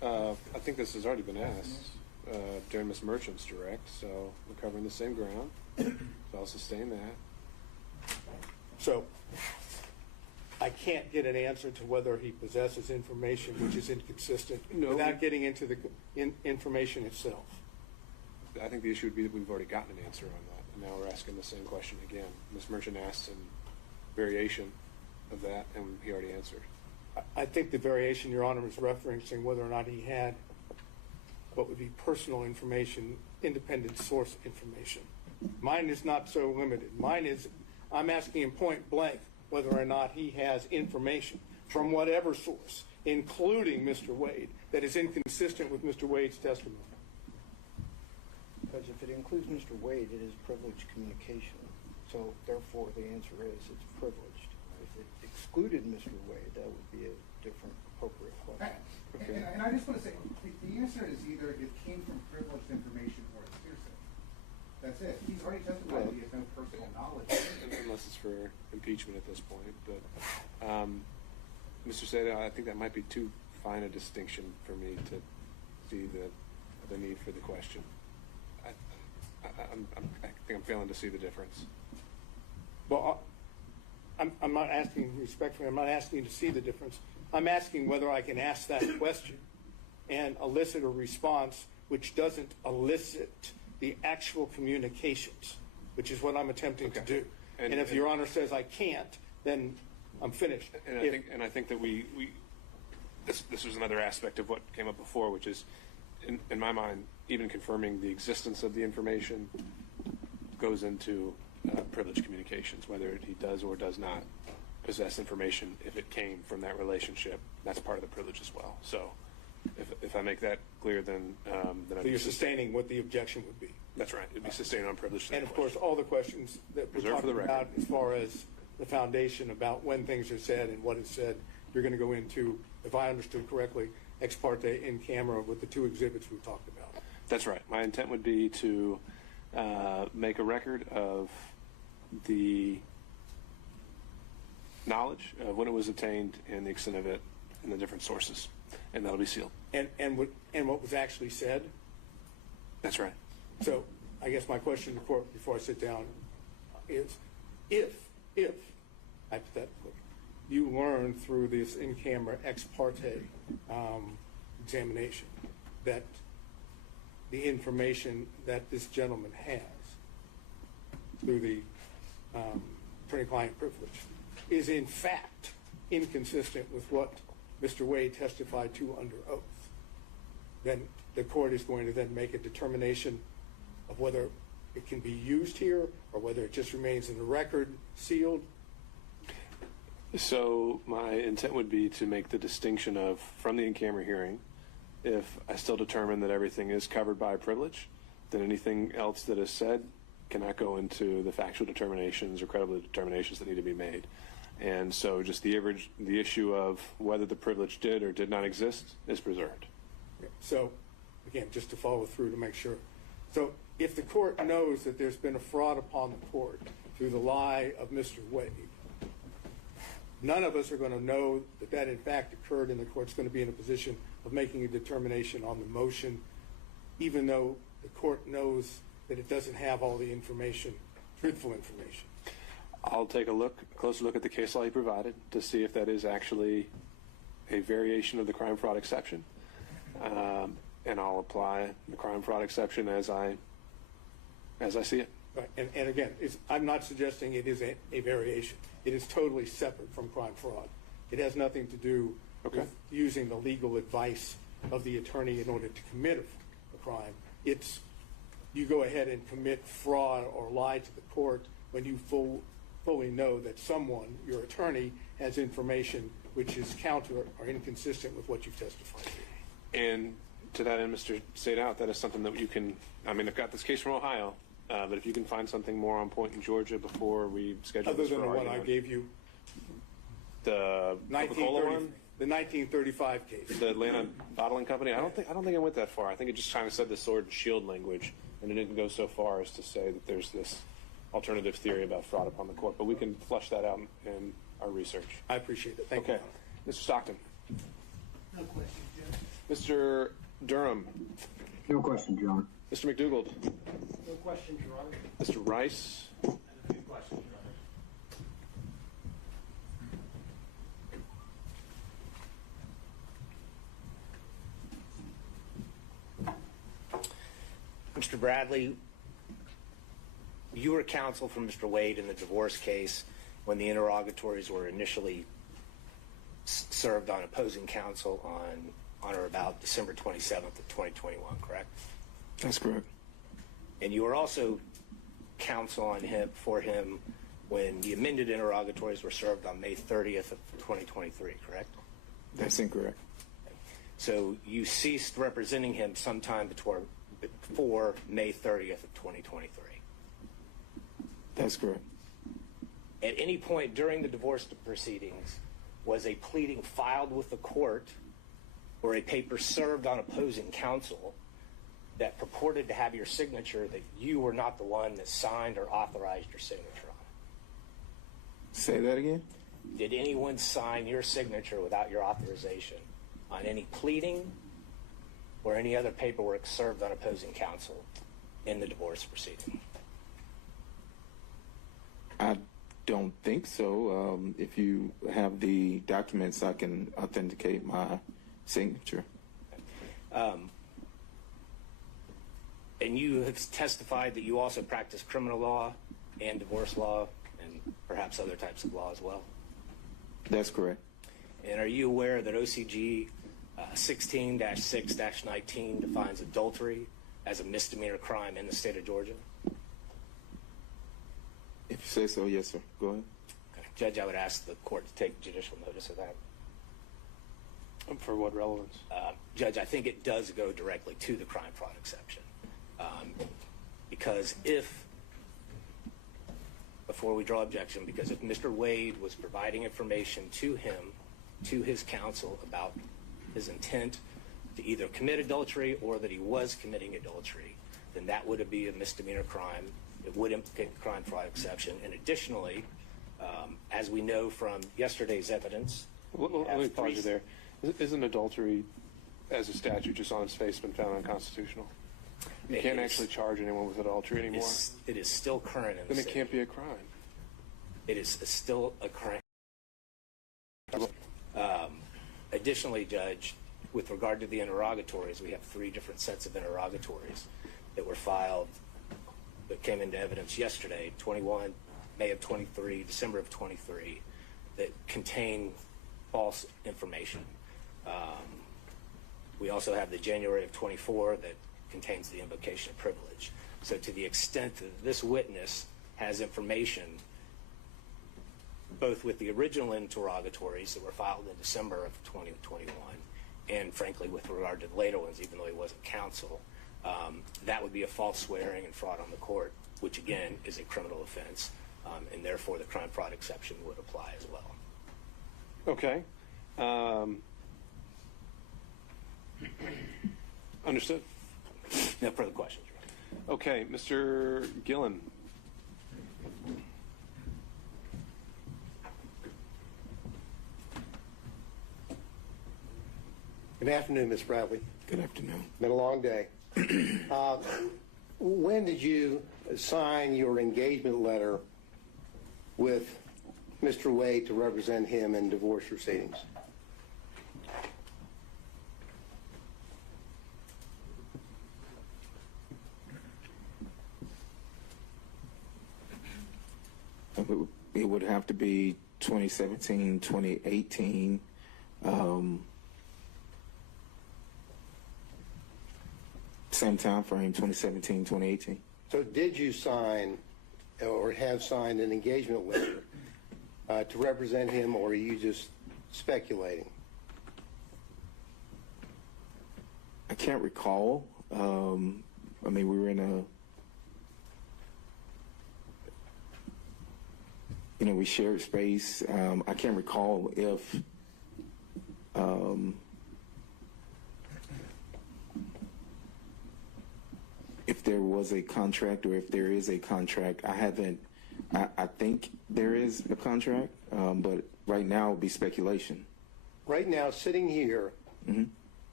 I think this has already been asked during Ms. Merchant's direct, so we're covering the same ground. So I'll sustain that. So I can't get an answer to whether he possesses information which is inconsistent without getting into the information itself. I think the issue would be that we've already gotten an answer on that, and now we're asking the same question again. Ms. Merchant asked some variation of that, and he already answered. I think the variation, Your Honor, is referencing whether or not he had what would be personal information, independent source information. Mine is not so limited. Mine is, I'm asking him point blank whether or not he has information from whatever source, including Mr. Wade, that is inconsistent with Mr. Wade's testimony. Because if it includes Mr. Wade, it is privileged communication. So therefore, the answer is it's privileged. If it excluded Mr. Wade, that would be a different appropriate question. And I just want to say, the answer is either it came from privileged information or it's hearsay. That's it. He's already testified that he has no personal knowledge. Unless it's for impeachment at this point. But Mr. Seda, I think that might be too fine a distinction for me to see the need for the question. I think I'm failing to see the difference. Well, I'm not asking respectfully, I'm not asking you to see the difference. I'm asking whether I can ask that question and elicit a response which doesn't elicit the actual communications, which is what I'm attempting to do. And if Your Honor says I can't, then I'm finished. And I think that this was another aspect of what came up before, which is, in my mind, even confirming the existence of the information goes into privileged communications, whether he does or does not possess information. If it came from that relationship, that's part of the privilege as well. So if I make that clear, then so you're sustaining what the objection would be. That's right. It'd be sustained on privilege. And of course, all the questions that we're talking about as far as the foundation about when things are said and what is said, you're going to go into, if I understood correctly, ex parte in camera with the two exhibits we've talked about. That's right. My intent would be to make a record of the knowledge of when it was obtained and the extent of it and the different sources, and that'll be sealed. And what was actually said? That's right. So I guess my question before I sit down is, if hypothetically you learn through this in-camera ex parte examination that the information that this gentleman has through the attorney-client privilege is in fact inconsistent with what Mr. Wade testified to under oath, then the court is going to then make a determination of whether it can be used here or whether it just remains in the record sealed. So my intent would be to make the distinction of, from the in-camera hearing, if I still determine that everything is covered by privilege, then anything else that is said cannot go into the factual determinations or credible determinations that need to be made. And so just the issue of whether the privilege did or did not exist is preserved. So, again, just to follow through to make sure. So if the court knows that there's been a fraud upon the court through the lie of Mr. Wade, none of us are going to know that that in fact occurred, and the court's going to be in a position of making a determination on the motion, even though the court knows that it doesn't have all the information, truthful information. I'll take a closer look at the case law he provided to see if that is actually a variation of the crime fraud exception, and I'll apply the crime fraud exception as I see it. Right. And again, I'm not suggesting it is a variation. It is totally separate from crime fraud. It has nothing to do with using the legal advice of the attorney in order to commit a crime. It's you go ahead and commit fraud or lie to the court when you fully know that someone, your attorney, has information which is counter or inconsistent with what you've testified to. And to that end, Mr. Sadout, that is something that you can, I mean, I've got this case from Ohio, but if you can find something more on point in Georgia before we schedule this for argument. Other than the one I gave you? The Coca-Cola one? The 1935 case. The Atlanta Bottling Company? I don't think I went that far. I think it just kind of said the sword and shield language, and it didn't go so far as to say that there's this alternative theory about fraud upon the court. But we can flush that out in our research. I appreciate it. Thank you. Mr. Stockton. No question, Judge. Mr. Durham. No question, John. Mr. McDougald. No questions, Your Honor. Mr. Rice. And a few questions, Your Honor. Mr. Bradley, you were counsel for Mr. Wade in the divorce case when the interrogatories were initially served on opposing counsel on or about December 27th of 2021, correct? That's correct. And you were also counsel on for him when the amended interrogatories were served on May 30th of 2023, correct? That's incorrect. So you ceased representing him sometime before May 30th of 2023. That's correct. At any point during the divorce proceedings, was a pleading filed with the court or a paper served on opposing counsel that purported to have your signature that you were not the one that signed or authorized your signature on? Say that again? Did anyone sign your signature without your authorization on any pleading or any other paperwork served on opposing counsel in the divorce proceeding? I don't think so. If you have the documents, I can authenticate my signature. And you have testified that you also practice criminal law and divorce law and perhaps other types of law as well? That's correct. And are you aware that OCG 16-6-19 defines adultery as a misdemeanor crime in the state of Georgia? If you say so, yes, sir. Go ahead. Okay. Judge, I would ask the court to take judicial notice of that. For what relevance? Judge, I think it does go directly to the crime fraud exception. Because before we draw objection, because if Mr. Wade was providing information to his counsel about his intent to either commit adultery or that he was committing adultery, then that would be a misdemeanor crime. It would implicate the crime fraud exception. And additionally, as we know from yesterday's evidence, Let me pause you there. Isn't adultery, as a statute, just on its face, been found unconstitutional? You can't actually charge anyone with adultery anymore. It is still current in the Then state. it can't be a crime. It is still a crime. Additionally, Judge, with regard to the interrogatories, we have 3 different sets of interrogatories that were filed that came into evidence yesterday, 21, May of 23, December of 23, that contain false information. We also have the January of 24 that contains the invocation of privilege. So to the extent that this witness has information, both with the original interrogatories that were filed in December of 2021, and frankly with regard to the later ones, even though he wasn't counsel, that would be a false swearing and fraud on the court, which again is a criminal offense, and therefore the crime fraud exception would apply as well. Okay. Understood. No further questions. Okay, Mr. Gillen. Good afternoon, Ms. Bradley. Good afternoon. Been a long day. When did you sign your engagement letter with Mr. Wade to represent him in divorce proceedings? It would have to be 2017, 2018. Same time frame, 2017, 2018. So did you sign or have signed an engagement letter to represent him, or are you just speculating? I can't recall. I mean, we were in a, we shared space. I can't recall if there was a contract or if there is a contract. I think there is a contract, but right now it would be speculation. Right now, sitting here,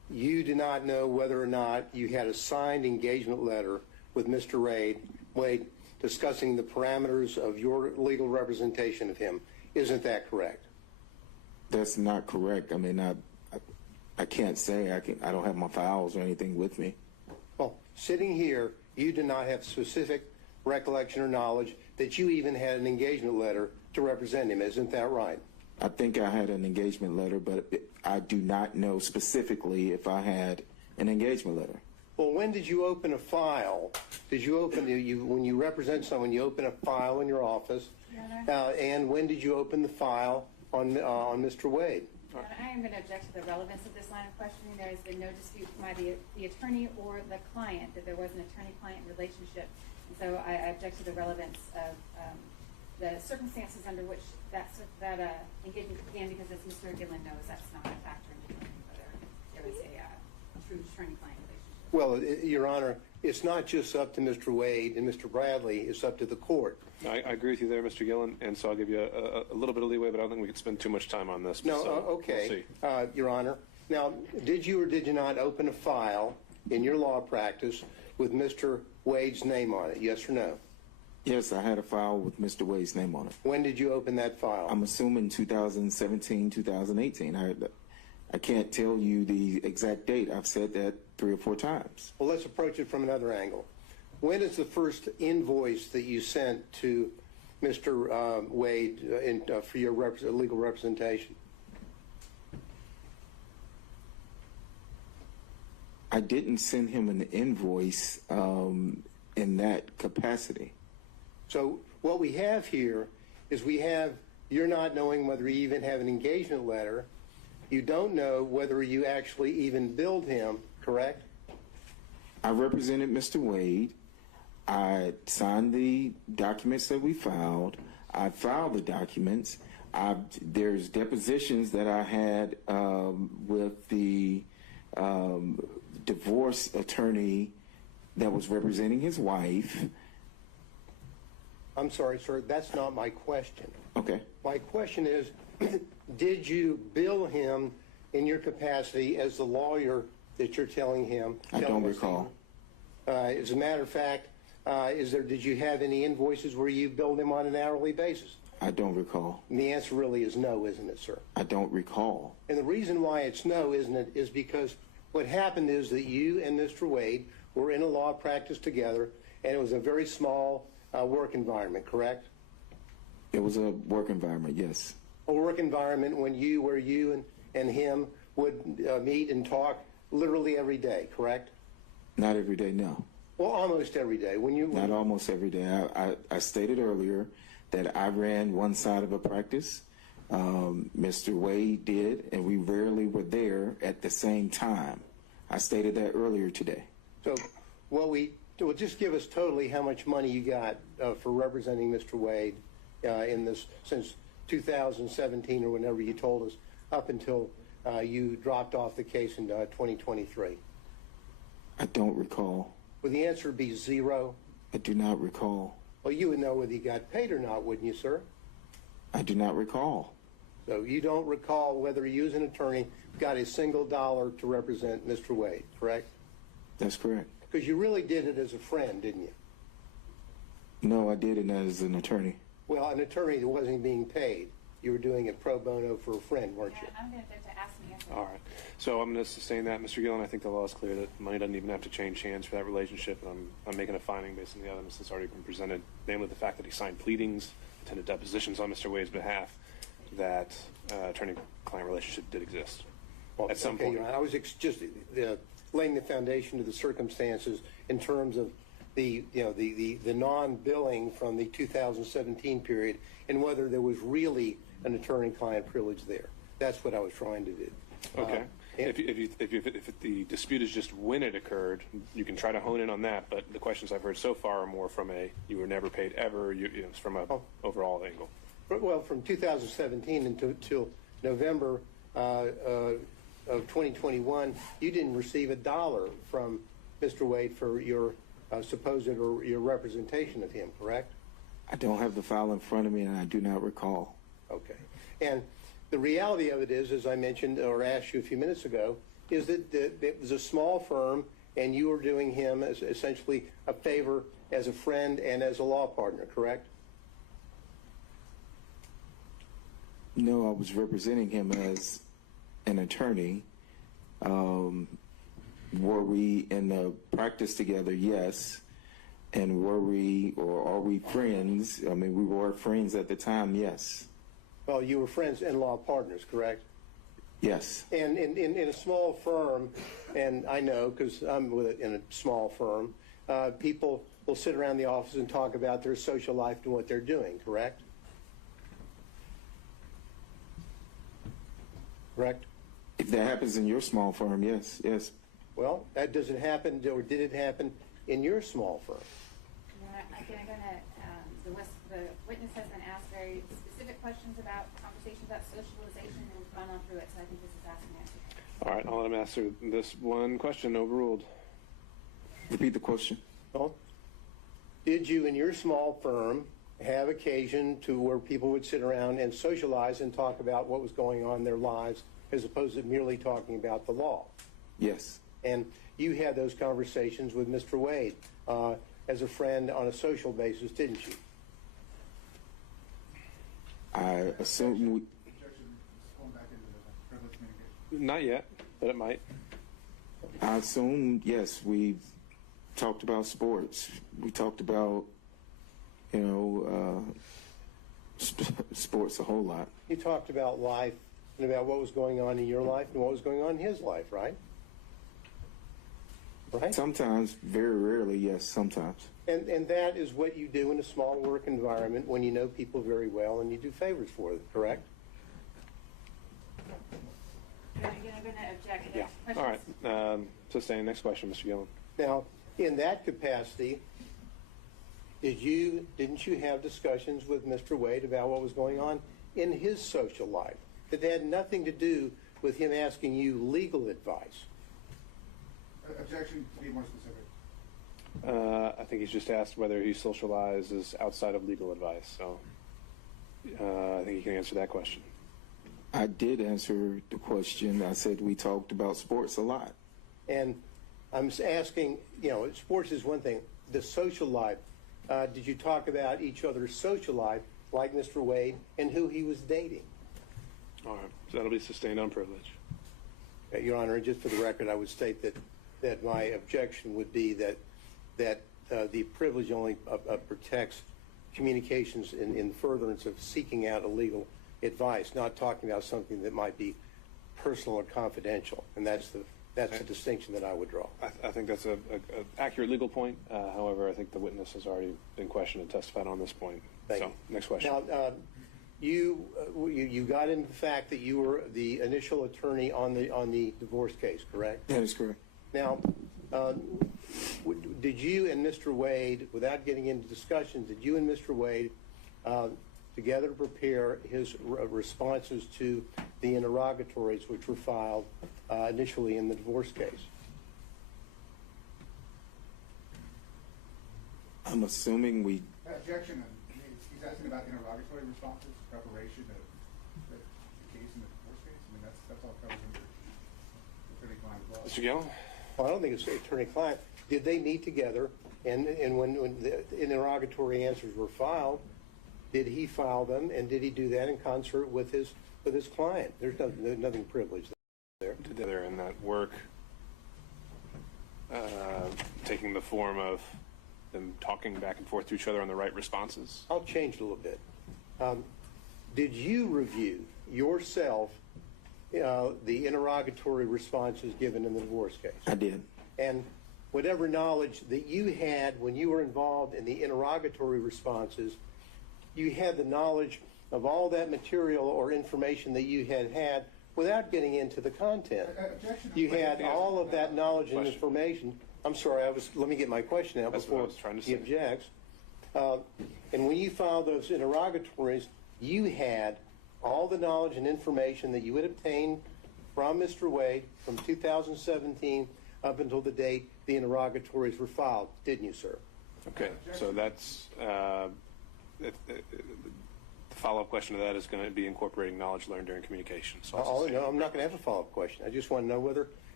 you do not know whether or not you had a signed engagement letter with Mr. Wade discussing the parameters of your legal representation of him. Isn't that correct? That's not correct. I mean, I can't say. I don't have my files or anything with me. Well, sitting here, you do not have specific recollection or knowledge that you even had an engagement letter to represent him. Isn't that right? I think I had an engagement letter, but I do not know specifically if I had an engagement letter. Well, when did you open a file? Did you open, when you represent someone, you open a file in your office? And when did you open the file on Mr. Wade? I am going to object to the relevance of this line of questioning. There has been no dispute by the attorney or the client that there was an attorney-client relationship. And so I object to the relevance of the circumstances under which that engagement began, because as Mr. Gillen knows, that's not a factor in determining whether there was a true attorney-client relationship. Well, Your Honor, it's not just up to Mr. Wade and Mr. Bradley, it's up to the court. I agree with you there, Mr. Gillen, and so I'll give you a little bit of leeway, but I don't think we could spend too much time on this. No, so okay, we'll see. Your Honor. Now, did you or did you not open a file in your law practice with Mr. Wade's name on it, yes or no? Yes, I had a file with Mr. Wade's name on it. When did you open that file? I'm assuming 2017, 2018. I can't tell you the exact date. I've said that 3 or 4 times. Well, let's approach it from another angle. When is the first invoice that you sent to Mr. Wade for your legal representation? I didn't send him an invoice in that capacity. So what we have here is you're not knowing whether you even have an engagement letter. You don't know whether you actually even billed him, correct? I represented Mr. Wade. I signed the documents that we filed. I filed the documents. There's depositions that I had with the divorce attorney that was representing his wife. I'm sorry, sir, that's not my question. Okay. My question is, did you bill him in your capacity as the lawyer that you're telling him? I don't recall. As a matter of fact, did you have any invoices where you billed him on an hourly basis? I don't recall. And the answer really is no, isn't it, sir? I don't recall. And the reason why it's no, isn't it, is because what happened is that you and Mr. Wade were in a law practice together, and it was a very small work environment, correct? It was a work environment, yes. A work environment where you and him would meet and talk literally every day, correct? Not every day, no. Well, almost every day. Not almost every day. I stated earlier that I ran one side of a practice. Mr. Wade did, and we rarely were there at the same time. I stated that earlier today. So, well, just give us totally how much money you got for representing Mr. Wade in this since 2017 or whenever you told us, up until you dropped off the case in 2023. I don't recall. Would the answer be zero? I do not recall. Well, you would know whether you got paid or not, wouldn't you, sir? I do not recall. So you don't recall whether you as an attorney got a single dollar to represent Mr. Wade, correct? That's correct. Because you really did it as a friend, didn't you? No, I did it as an attorney. Well, an attorney that wasn't being paid. You were doing it pro bono for a friend, weren't you? I'm going to ask me. All right. So I'm going to sustain that, Mr. Gillen. I think the law is clear that money doesn't even have to change hands for that relationship. I'm making a finding based on the evidence that's already been presented, namely the fact that he signed pleadings, attended depositions on Mr. Wade's behalf, that attorney-client relationship did exist at some point. I was just laying the foundation to the circumstances in terms of the non-billing from the 2017 period and whether there was really an attorney-client privilege there. That's what I was trying to do. Okay. If the dispute is just when it occurred, you can try to hone in on that. But the questions I've heard so far are more from you were never paid ever. It's from a overall angle. Well, from 2017 until November of 2021, you didn't receive a dollar from Mr. Wade for your supposed or your representation of him, correct? I don't have the file in front of me, and I do not recall. Okay. And the reality of it is, as I mentioned or asked you a few minutes ago, is that it was a small firm and you were doing him as essentially a favor as a friend and as a law partner, correct? No, I was representing him as an attorney. Were we in the practice together? Yes. And were we, or are we friends? I mean, we were friends at the time, yes. Well, you were friends and law partners, correct? Yes. And in a small firm, and I know because I'm in a small firm, people will sit around the office and talk about their social life and what they're doing, correct? Correct? If that happens in your small firm, yes, yes. Well, that doesn't happen, or did it happen in your small firm? Again, the witness has been asked very specific questions about conversations about socialization, and we've gone on through it, so I think this is asking answer. All right, I'll let him answer this one question. Overruled. Repeat the question. Well, did you in your small firm have occasion to where people would sit around and socialize and talk about what was going on in their lives as opposed to merely talking about the law? Yes. And you had those conversations with Mr. Wade as a friend on a social basis, didn't you? I assume we... Objection, going back into the privileged communication. Not yet, but it might. I assume, yes, we talked about sports. We talked about, sports a whole lot. You talked about life and about what was going on in your life and what was going on in his life, right? Right? Sometimes, very rarely, yes, sometimes. And that is what you do in a small work environment when you know people very well and you do favors for them, correct? Again, I'm going to object. Yeah. All right. Sustain. Next question, Mr. Gillen. Now, in that capacity, didn't you have discussions with Mr. Wade about what was going on in his social life that had nothing to do with him asking you legal advice? Objection, to be more specific. I think he's just asked whether he socializes outside of legal advice. So I think he can answer that question. I did answer the question. I said we talked about sports a lot. And I'm asking, sports is one thing. The social life, did you talk about each other's social life, like Mr. Wade, and who he was dating? All right. So that'll be sustained on privilege. Your Honor, just for the record, I would state that my objection would be that the privilege only protects communications in furtherance of seeking out a legal advice, not talking about something that might be personal or confidential. And that's the distinction that I would draw. I think that's an accurate legal point. However, I think the witness has already been questioned and testified on this point. Thank you. Next question. Now, you got into the fact that you were the initial attorney on the divorce case, correct? That is correct. Now, did you and Mr. Wade, without getting into discussions, did you and Mr. Wade together prepare his responses to the interrogatories which were filed initially in the divorce case? I'm assuming we... Objection. He's asking about interrogatory responses, preparation of the case in the divorce case. I mean, that's all covered under attorney-client law. Mr. Gillen? Well, I don't think it's attorney-client. Did they meet together? And when the interrogatory answers were filed, did he file them, and did he do that in concert with his client? There's nothing privileged there. Together in that work, taking the form of them talking back and forth to each other on the right responses? I'll change it a little bit. Did you review yourself the interrogatory responses given in the divorce case? I did. And whatever knowledge that you had when you were involved in the interrogatory responses, you had the knowledge of all that material or information that you had without getting into the content. You had all of that knowledge and information. I'm sorry, let me get my question out before he objects. And when you filed those interrogatories, you had all the knowledge and information that you had obtained from Mr. Wade from 2017 up until the date the interrogatories were filed, didn't you, sir? Okay, so that's the follow-up question to that is going to be incorporating knowledge learned during communication. So No, I'm not going to have a follow-up question. I just want to know whether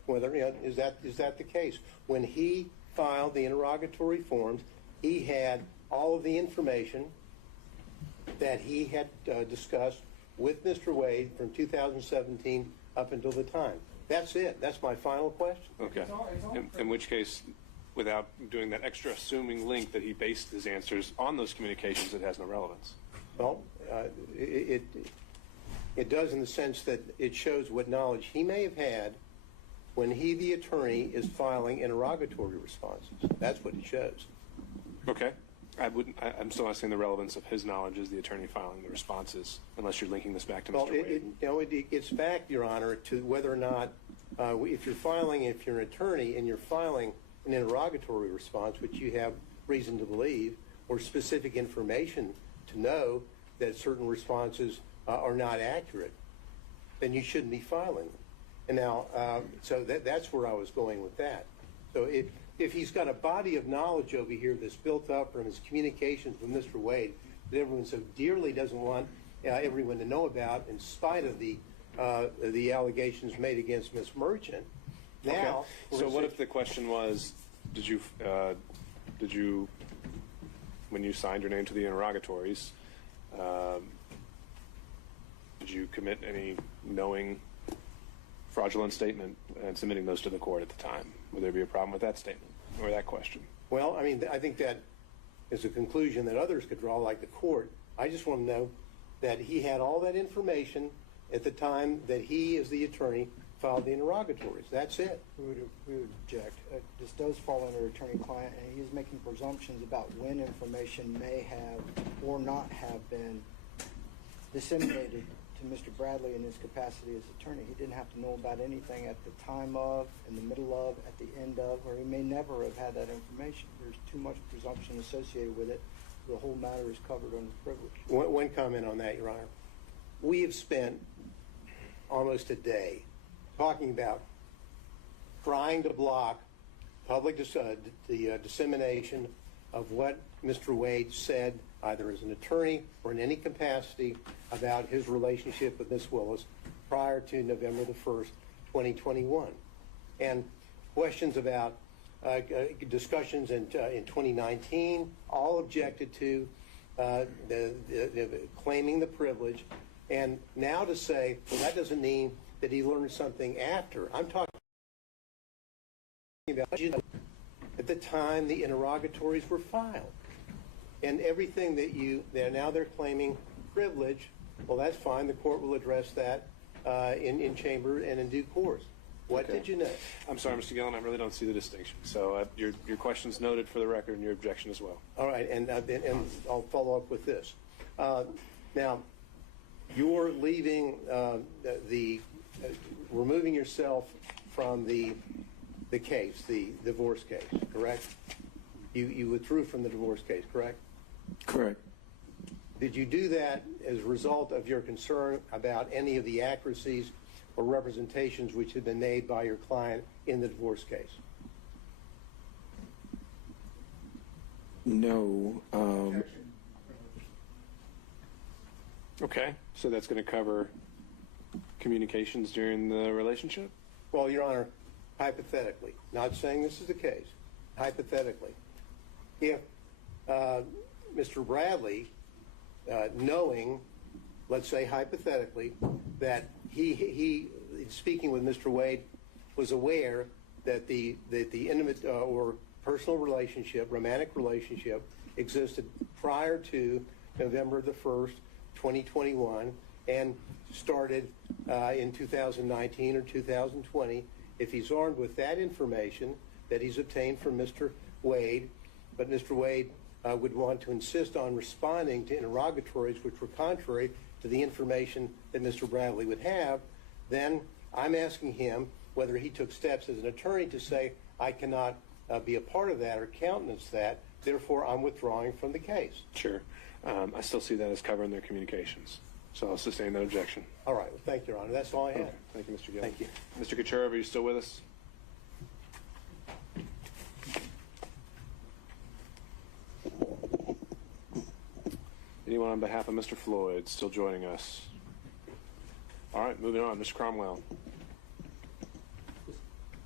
whether, is that the case? When he filed the interrogatory forms, he had all of the information that he had discussed with Mr. Wade from 2017 up until the time. That's it. That's my final question. Okay. In which case, without doing that extra assuming link that he based his answers on those communications, it has no relevance. Well, it does in the sense that it shows what knowledge he may have had when he, the attorney, is filing interrogatory responses. That's what it shows. Okay. I'm still asking the relevance of his knowledge as the attorney filing the responses, unless you're linking this back to Mr. Wade. It's back, Your Honor, to whether or not, if you're an attorney and you're filing an interrogatory response, which you have reason to believe, or specific information to know that certain responses are not accurate, then you shouldn't be filing them. And now, so that's where I was going with that. So if he's got a body of knowledge over here that's built up from his communications with Mr. Wade that everyone so dearly doesn't want everyone to know about, in spite of the allegations made against Ms. Merchant, now... Okay. So what if the question was, did you, when you signed your name to the interrogatories, did you commit any knowing fraudulent statement and submitting those to the court at the time? Would there be a problem with that statement or that question? Well, I mean, I think that is a conclusion that others could draw, like the court. I just want to know that he had all that information at the time that he, as the attorney, filed the interrogatories. That's it. We would object. This does fall under attorney-client, and he is making presumptions about when information may have or not have been disseminated to Mr. Bradley in his capacity as attorney. He didn't have to know about anything at the time of, in the middle of, at the end of, or he may never have had that information. There's too much presumption associated with it. The whole matter is covered under privilege. One comment on that, Your Honor. We have spent almost a day talking about trying to block public the dissemination of what Mr. Wade said, either as an attorney or in any capacity, about his relationship with Ms. Willis prior to November the 1st, 2021. And questions about discussions in 2019, all objected to, claiming the privilege. And now to say, well, that doesn't mean that he learned something after. I'm talking about at the time the interrogatories were filed. And everything that they're claiming privilege, well, that's fine. The court will address that in chamber and in due course. What did you know? I'm sorry, Mr. Gillen, I really don't see the distinction. So your question's noted for the record and your objection as well. All right, and I'll follow up with this. Now, you're leaving removing yourself from the case, the divorce case, correct? You withdrew from the divorce case, correct? Correct. Did you do that as a result of your concern about any of the accuracies or representations which had been made by your client in the divorce case? No. Okay, so that's going to cover communications during the relationship? Well, Your Honor, hypothetically, not saying this is the case, hypothetically, if Mr. Bradley, knowing, let's say hypothetically, that he speaking with Mr. Wade, was aware that the intimate or personal relationship, romantic relationship, existed prior to November the 1st, 2021, and started in 2019 or 2020, if he's armed with that information that he's obtained from Mr. Wade, but Mr. Wade would want to insist on responding to interrogatories which were contrary to the information that Mr. Bradley would have, then I'm asking him whether he took steps as an attorney to say, I cannot be a part of that or countenance that, therefore I'm withdrawing from the case. Sure. I still see that as covering their communications. So I'll sustain that objection. All right. Well, thank you, Your Honor. That's all I have. Okay. Thank you, Mr. Gill. Thank you. Mr. Kucherov, are you still with us? Anyone on behalf of Mr. Floyd still joining us? All right, moving on. Mr. Cromwell.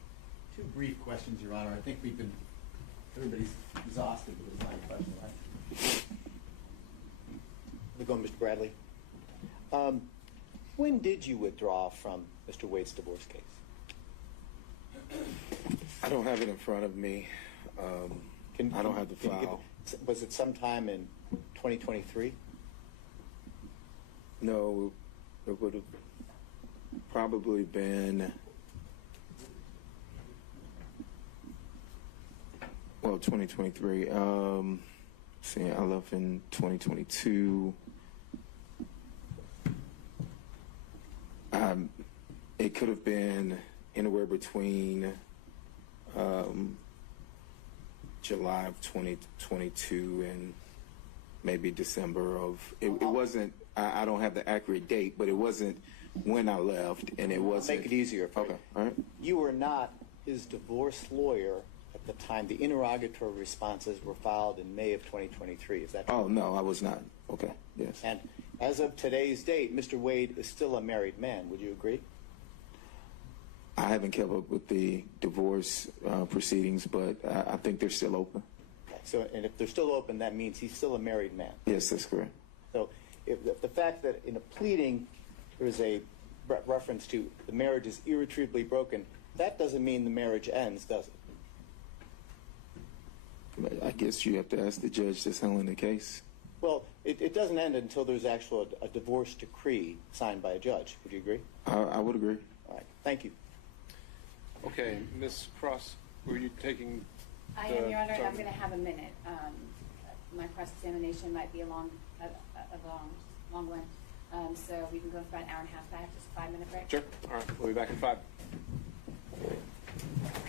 brief questions, Your Honor. I think everybody's exhausted with this line of questioning. We'll go, Mr. Bradley. When did you withdraw from Mr. Wade's divorce case? I don't have it in front of me. I don't have the Can you give file. was it sometime in 2023? No, it would have probably been, well, 2023. See, I left in 2022. It could have been anywhere between July of 2022 and maybe December of, it wasn't, I don't have the accurate date, but it wasn't when I left, and it wasn't. Make it easier for you. Okay, all right. You were not his divorce lawyer at the time the interrogatory responses were filed in May of 2023. Is that true? Oh, no, I was not. Okay, yes. And as of today's date, Mr. Wade is still a married man. Would you agree? I haven't kept up with the divorce proceedings, but I think they're still open. So, and if they're still open, that means he's still a married man. Yes, that's correct. So if the fact that in a pleading there is a reference to the marriage is irretrievably broken, that doesn't mean the marriage ends, does it? I guess you have to ask the judge that's handling the case. Well, it doesn't end until there's actually a divorce decree signed by a judge. Would you agree? I would agree. All right. Thank you. Okay, Ms. Cross, were you taking? I am, Your Honor. I'm going to have a minute. My cross-examination might be a long one. So we can go for about an hour and a half back, just a 5-minute break. Sure. All right, we'll be back in 5.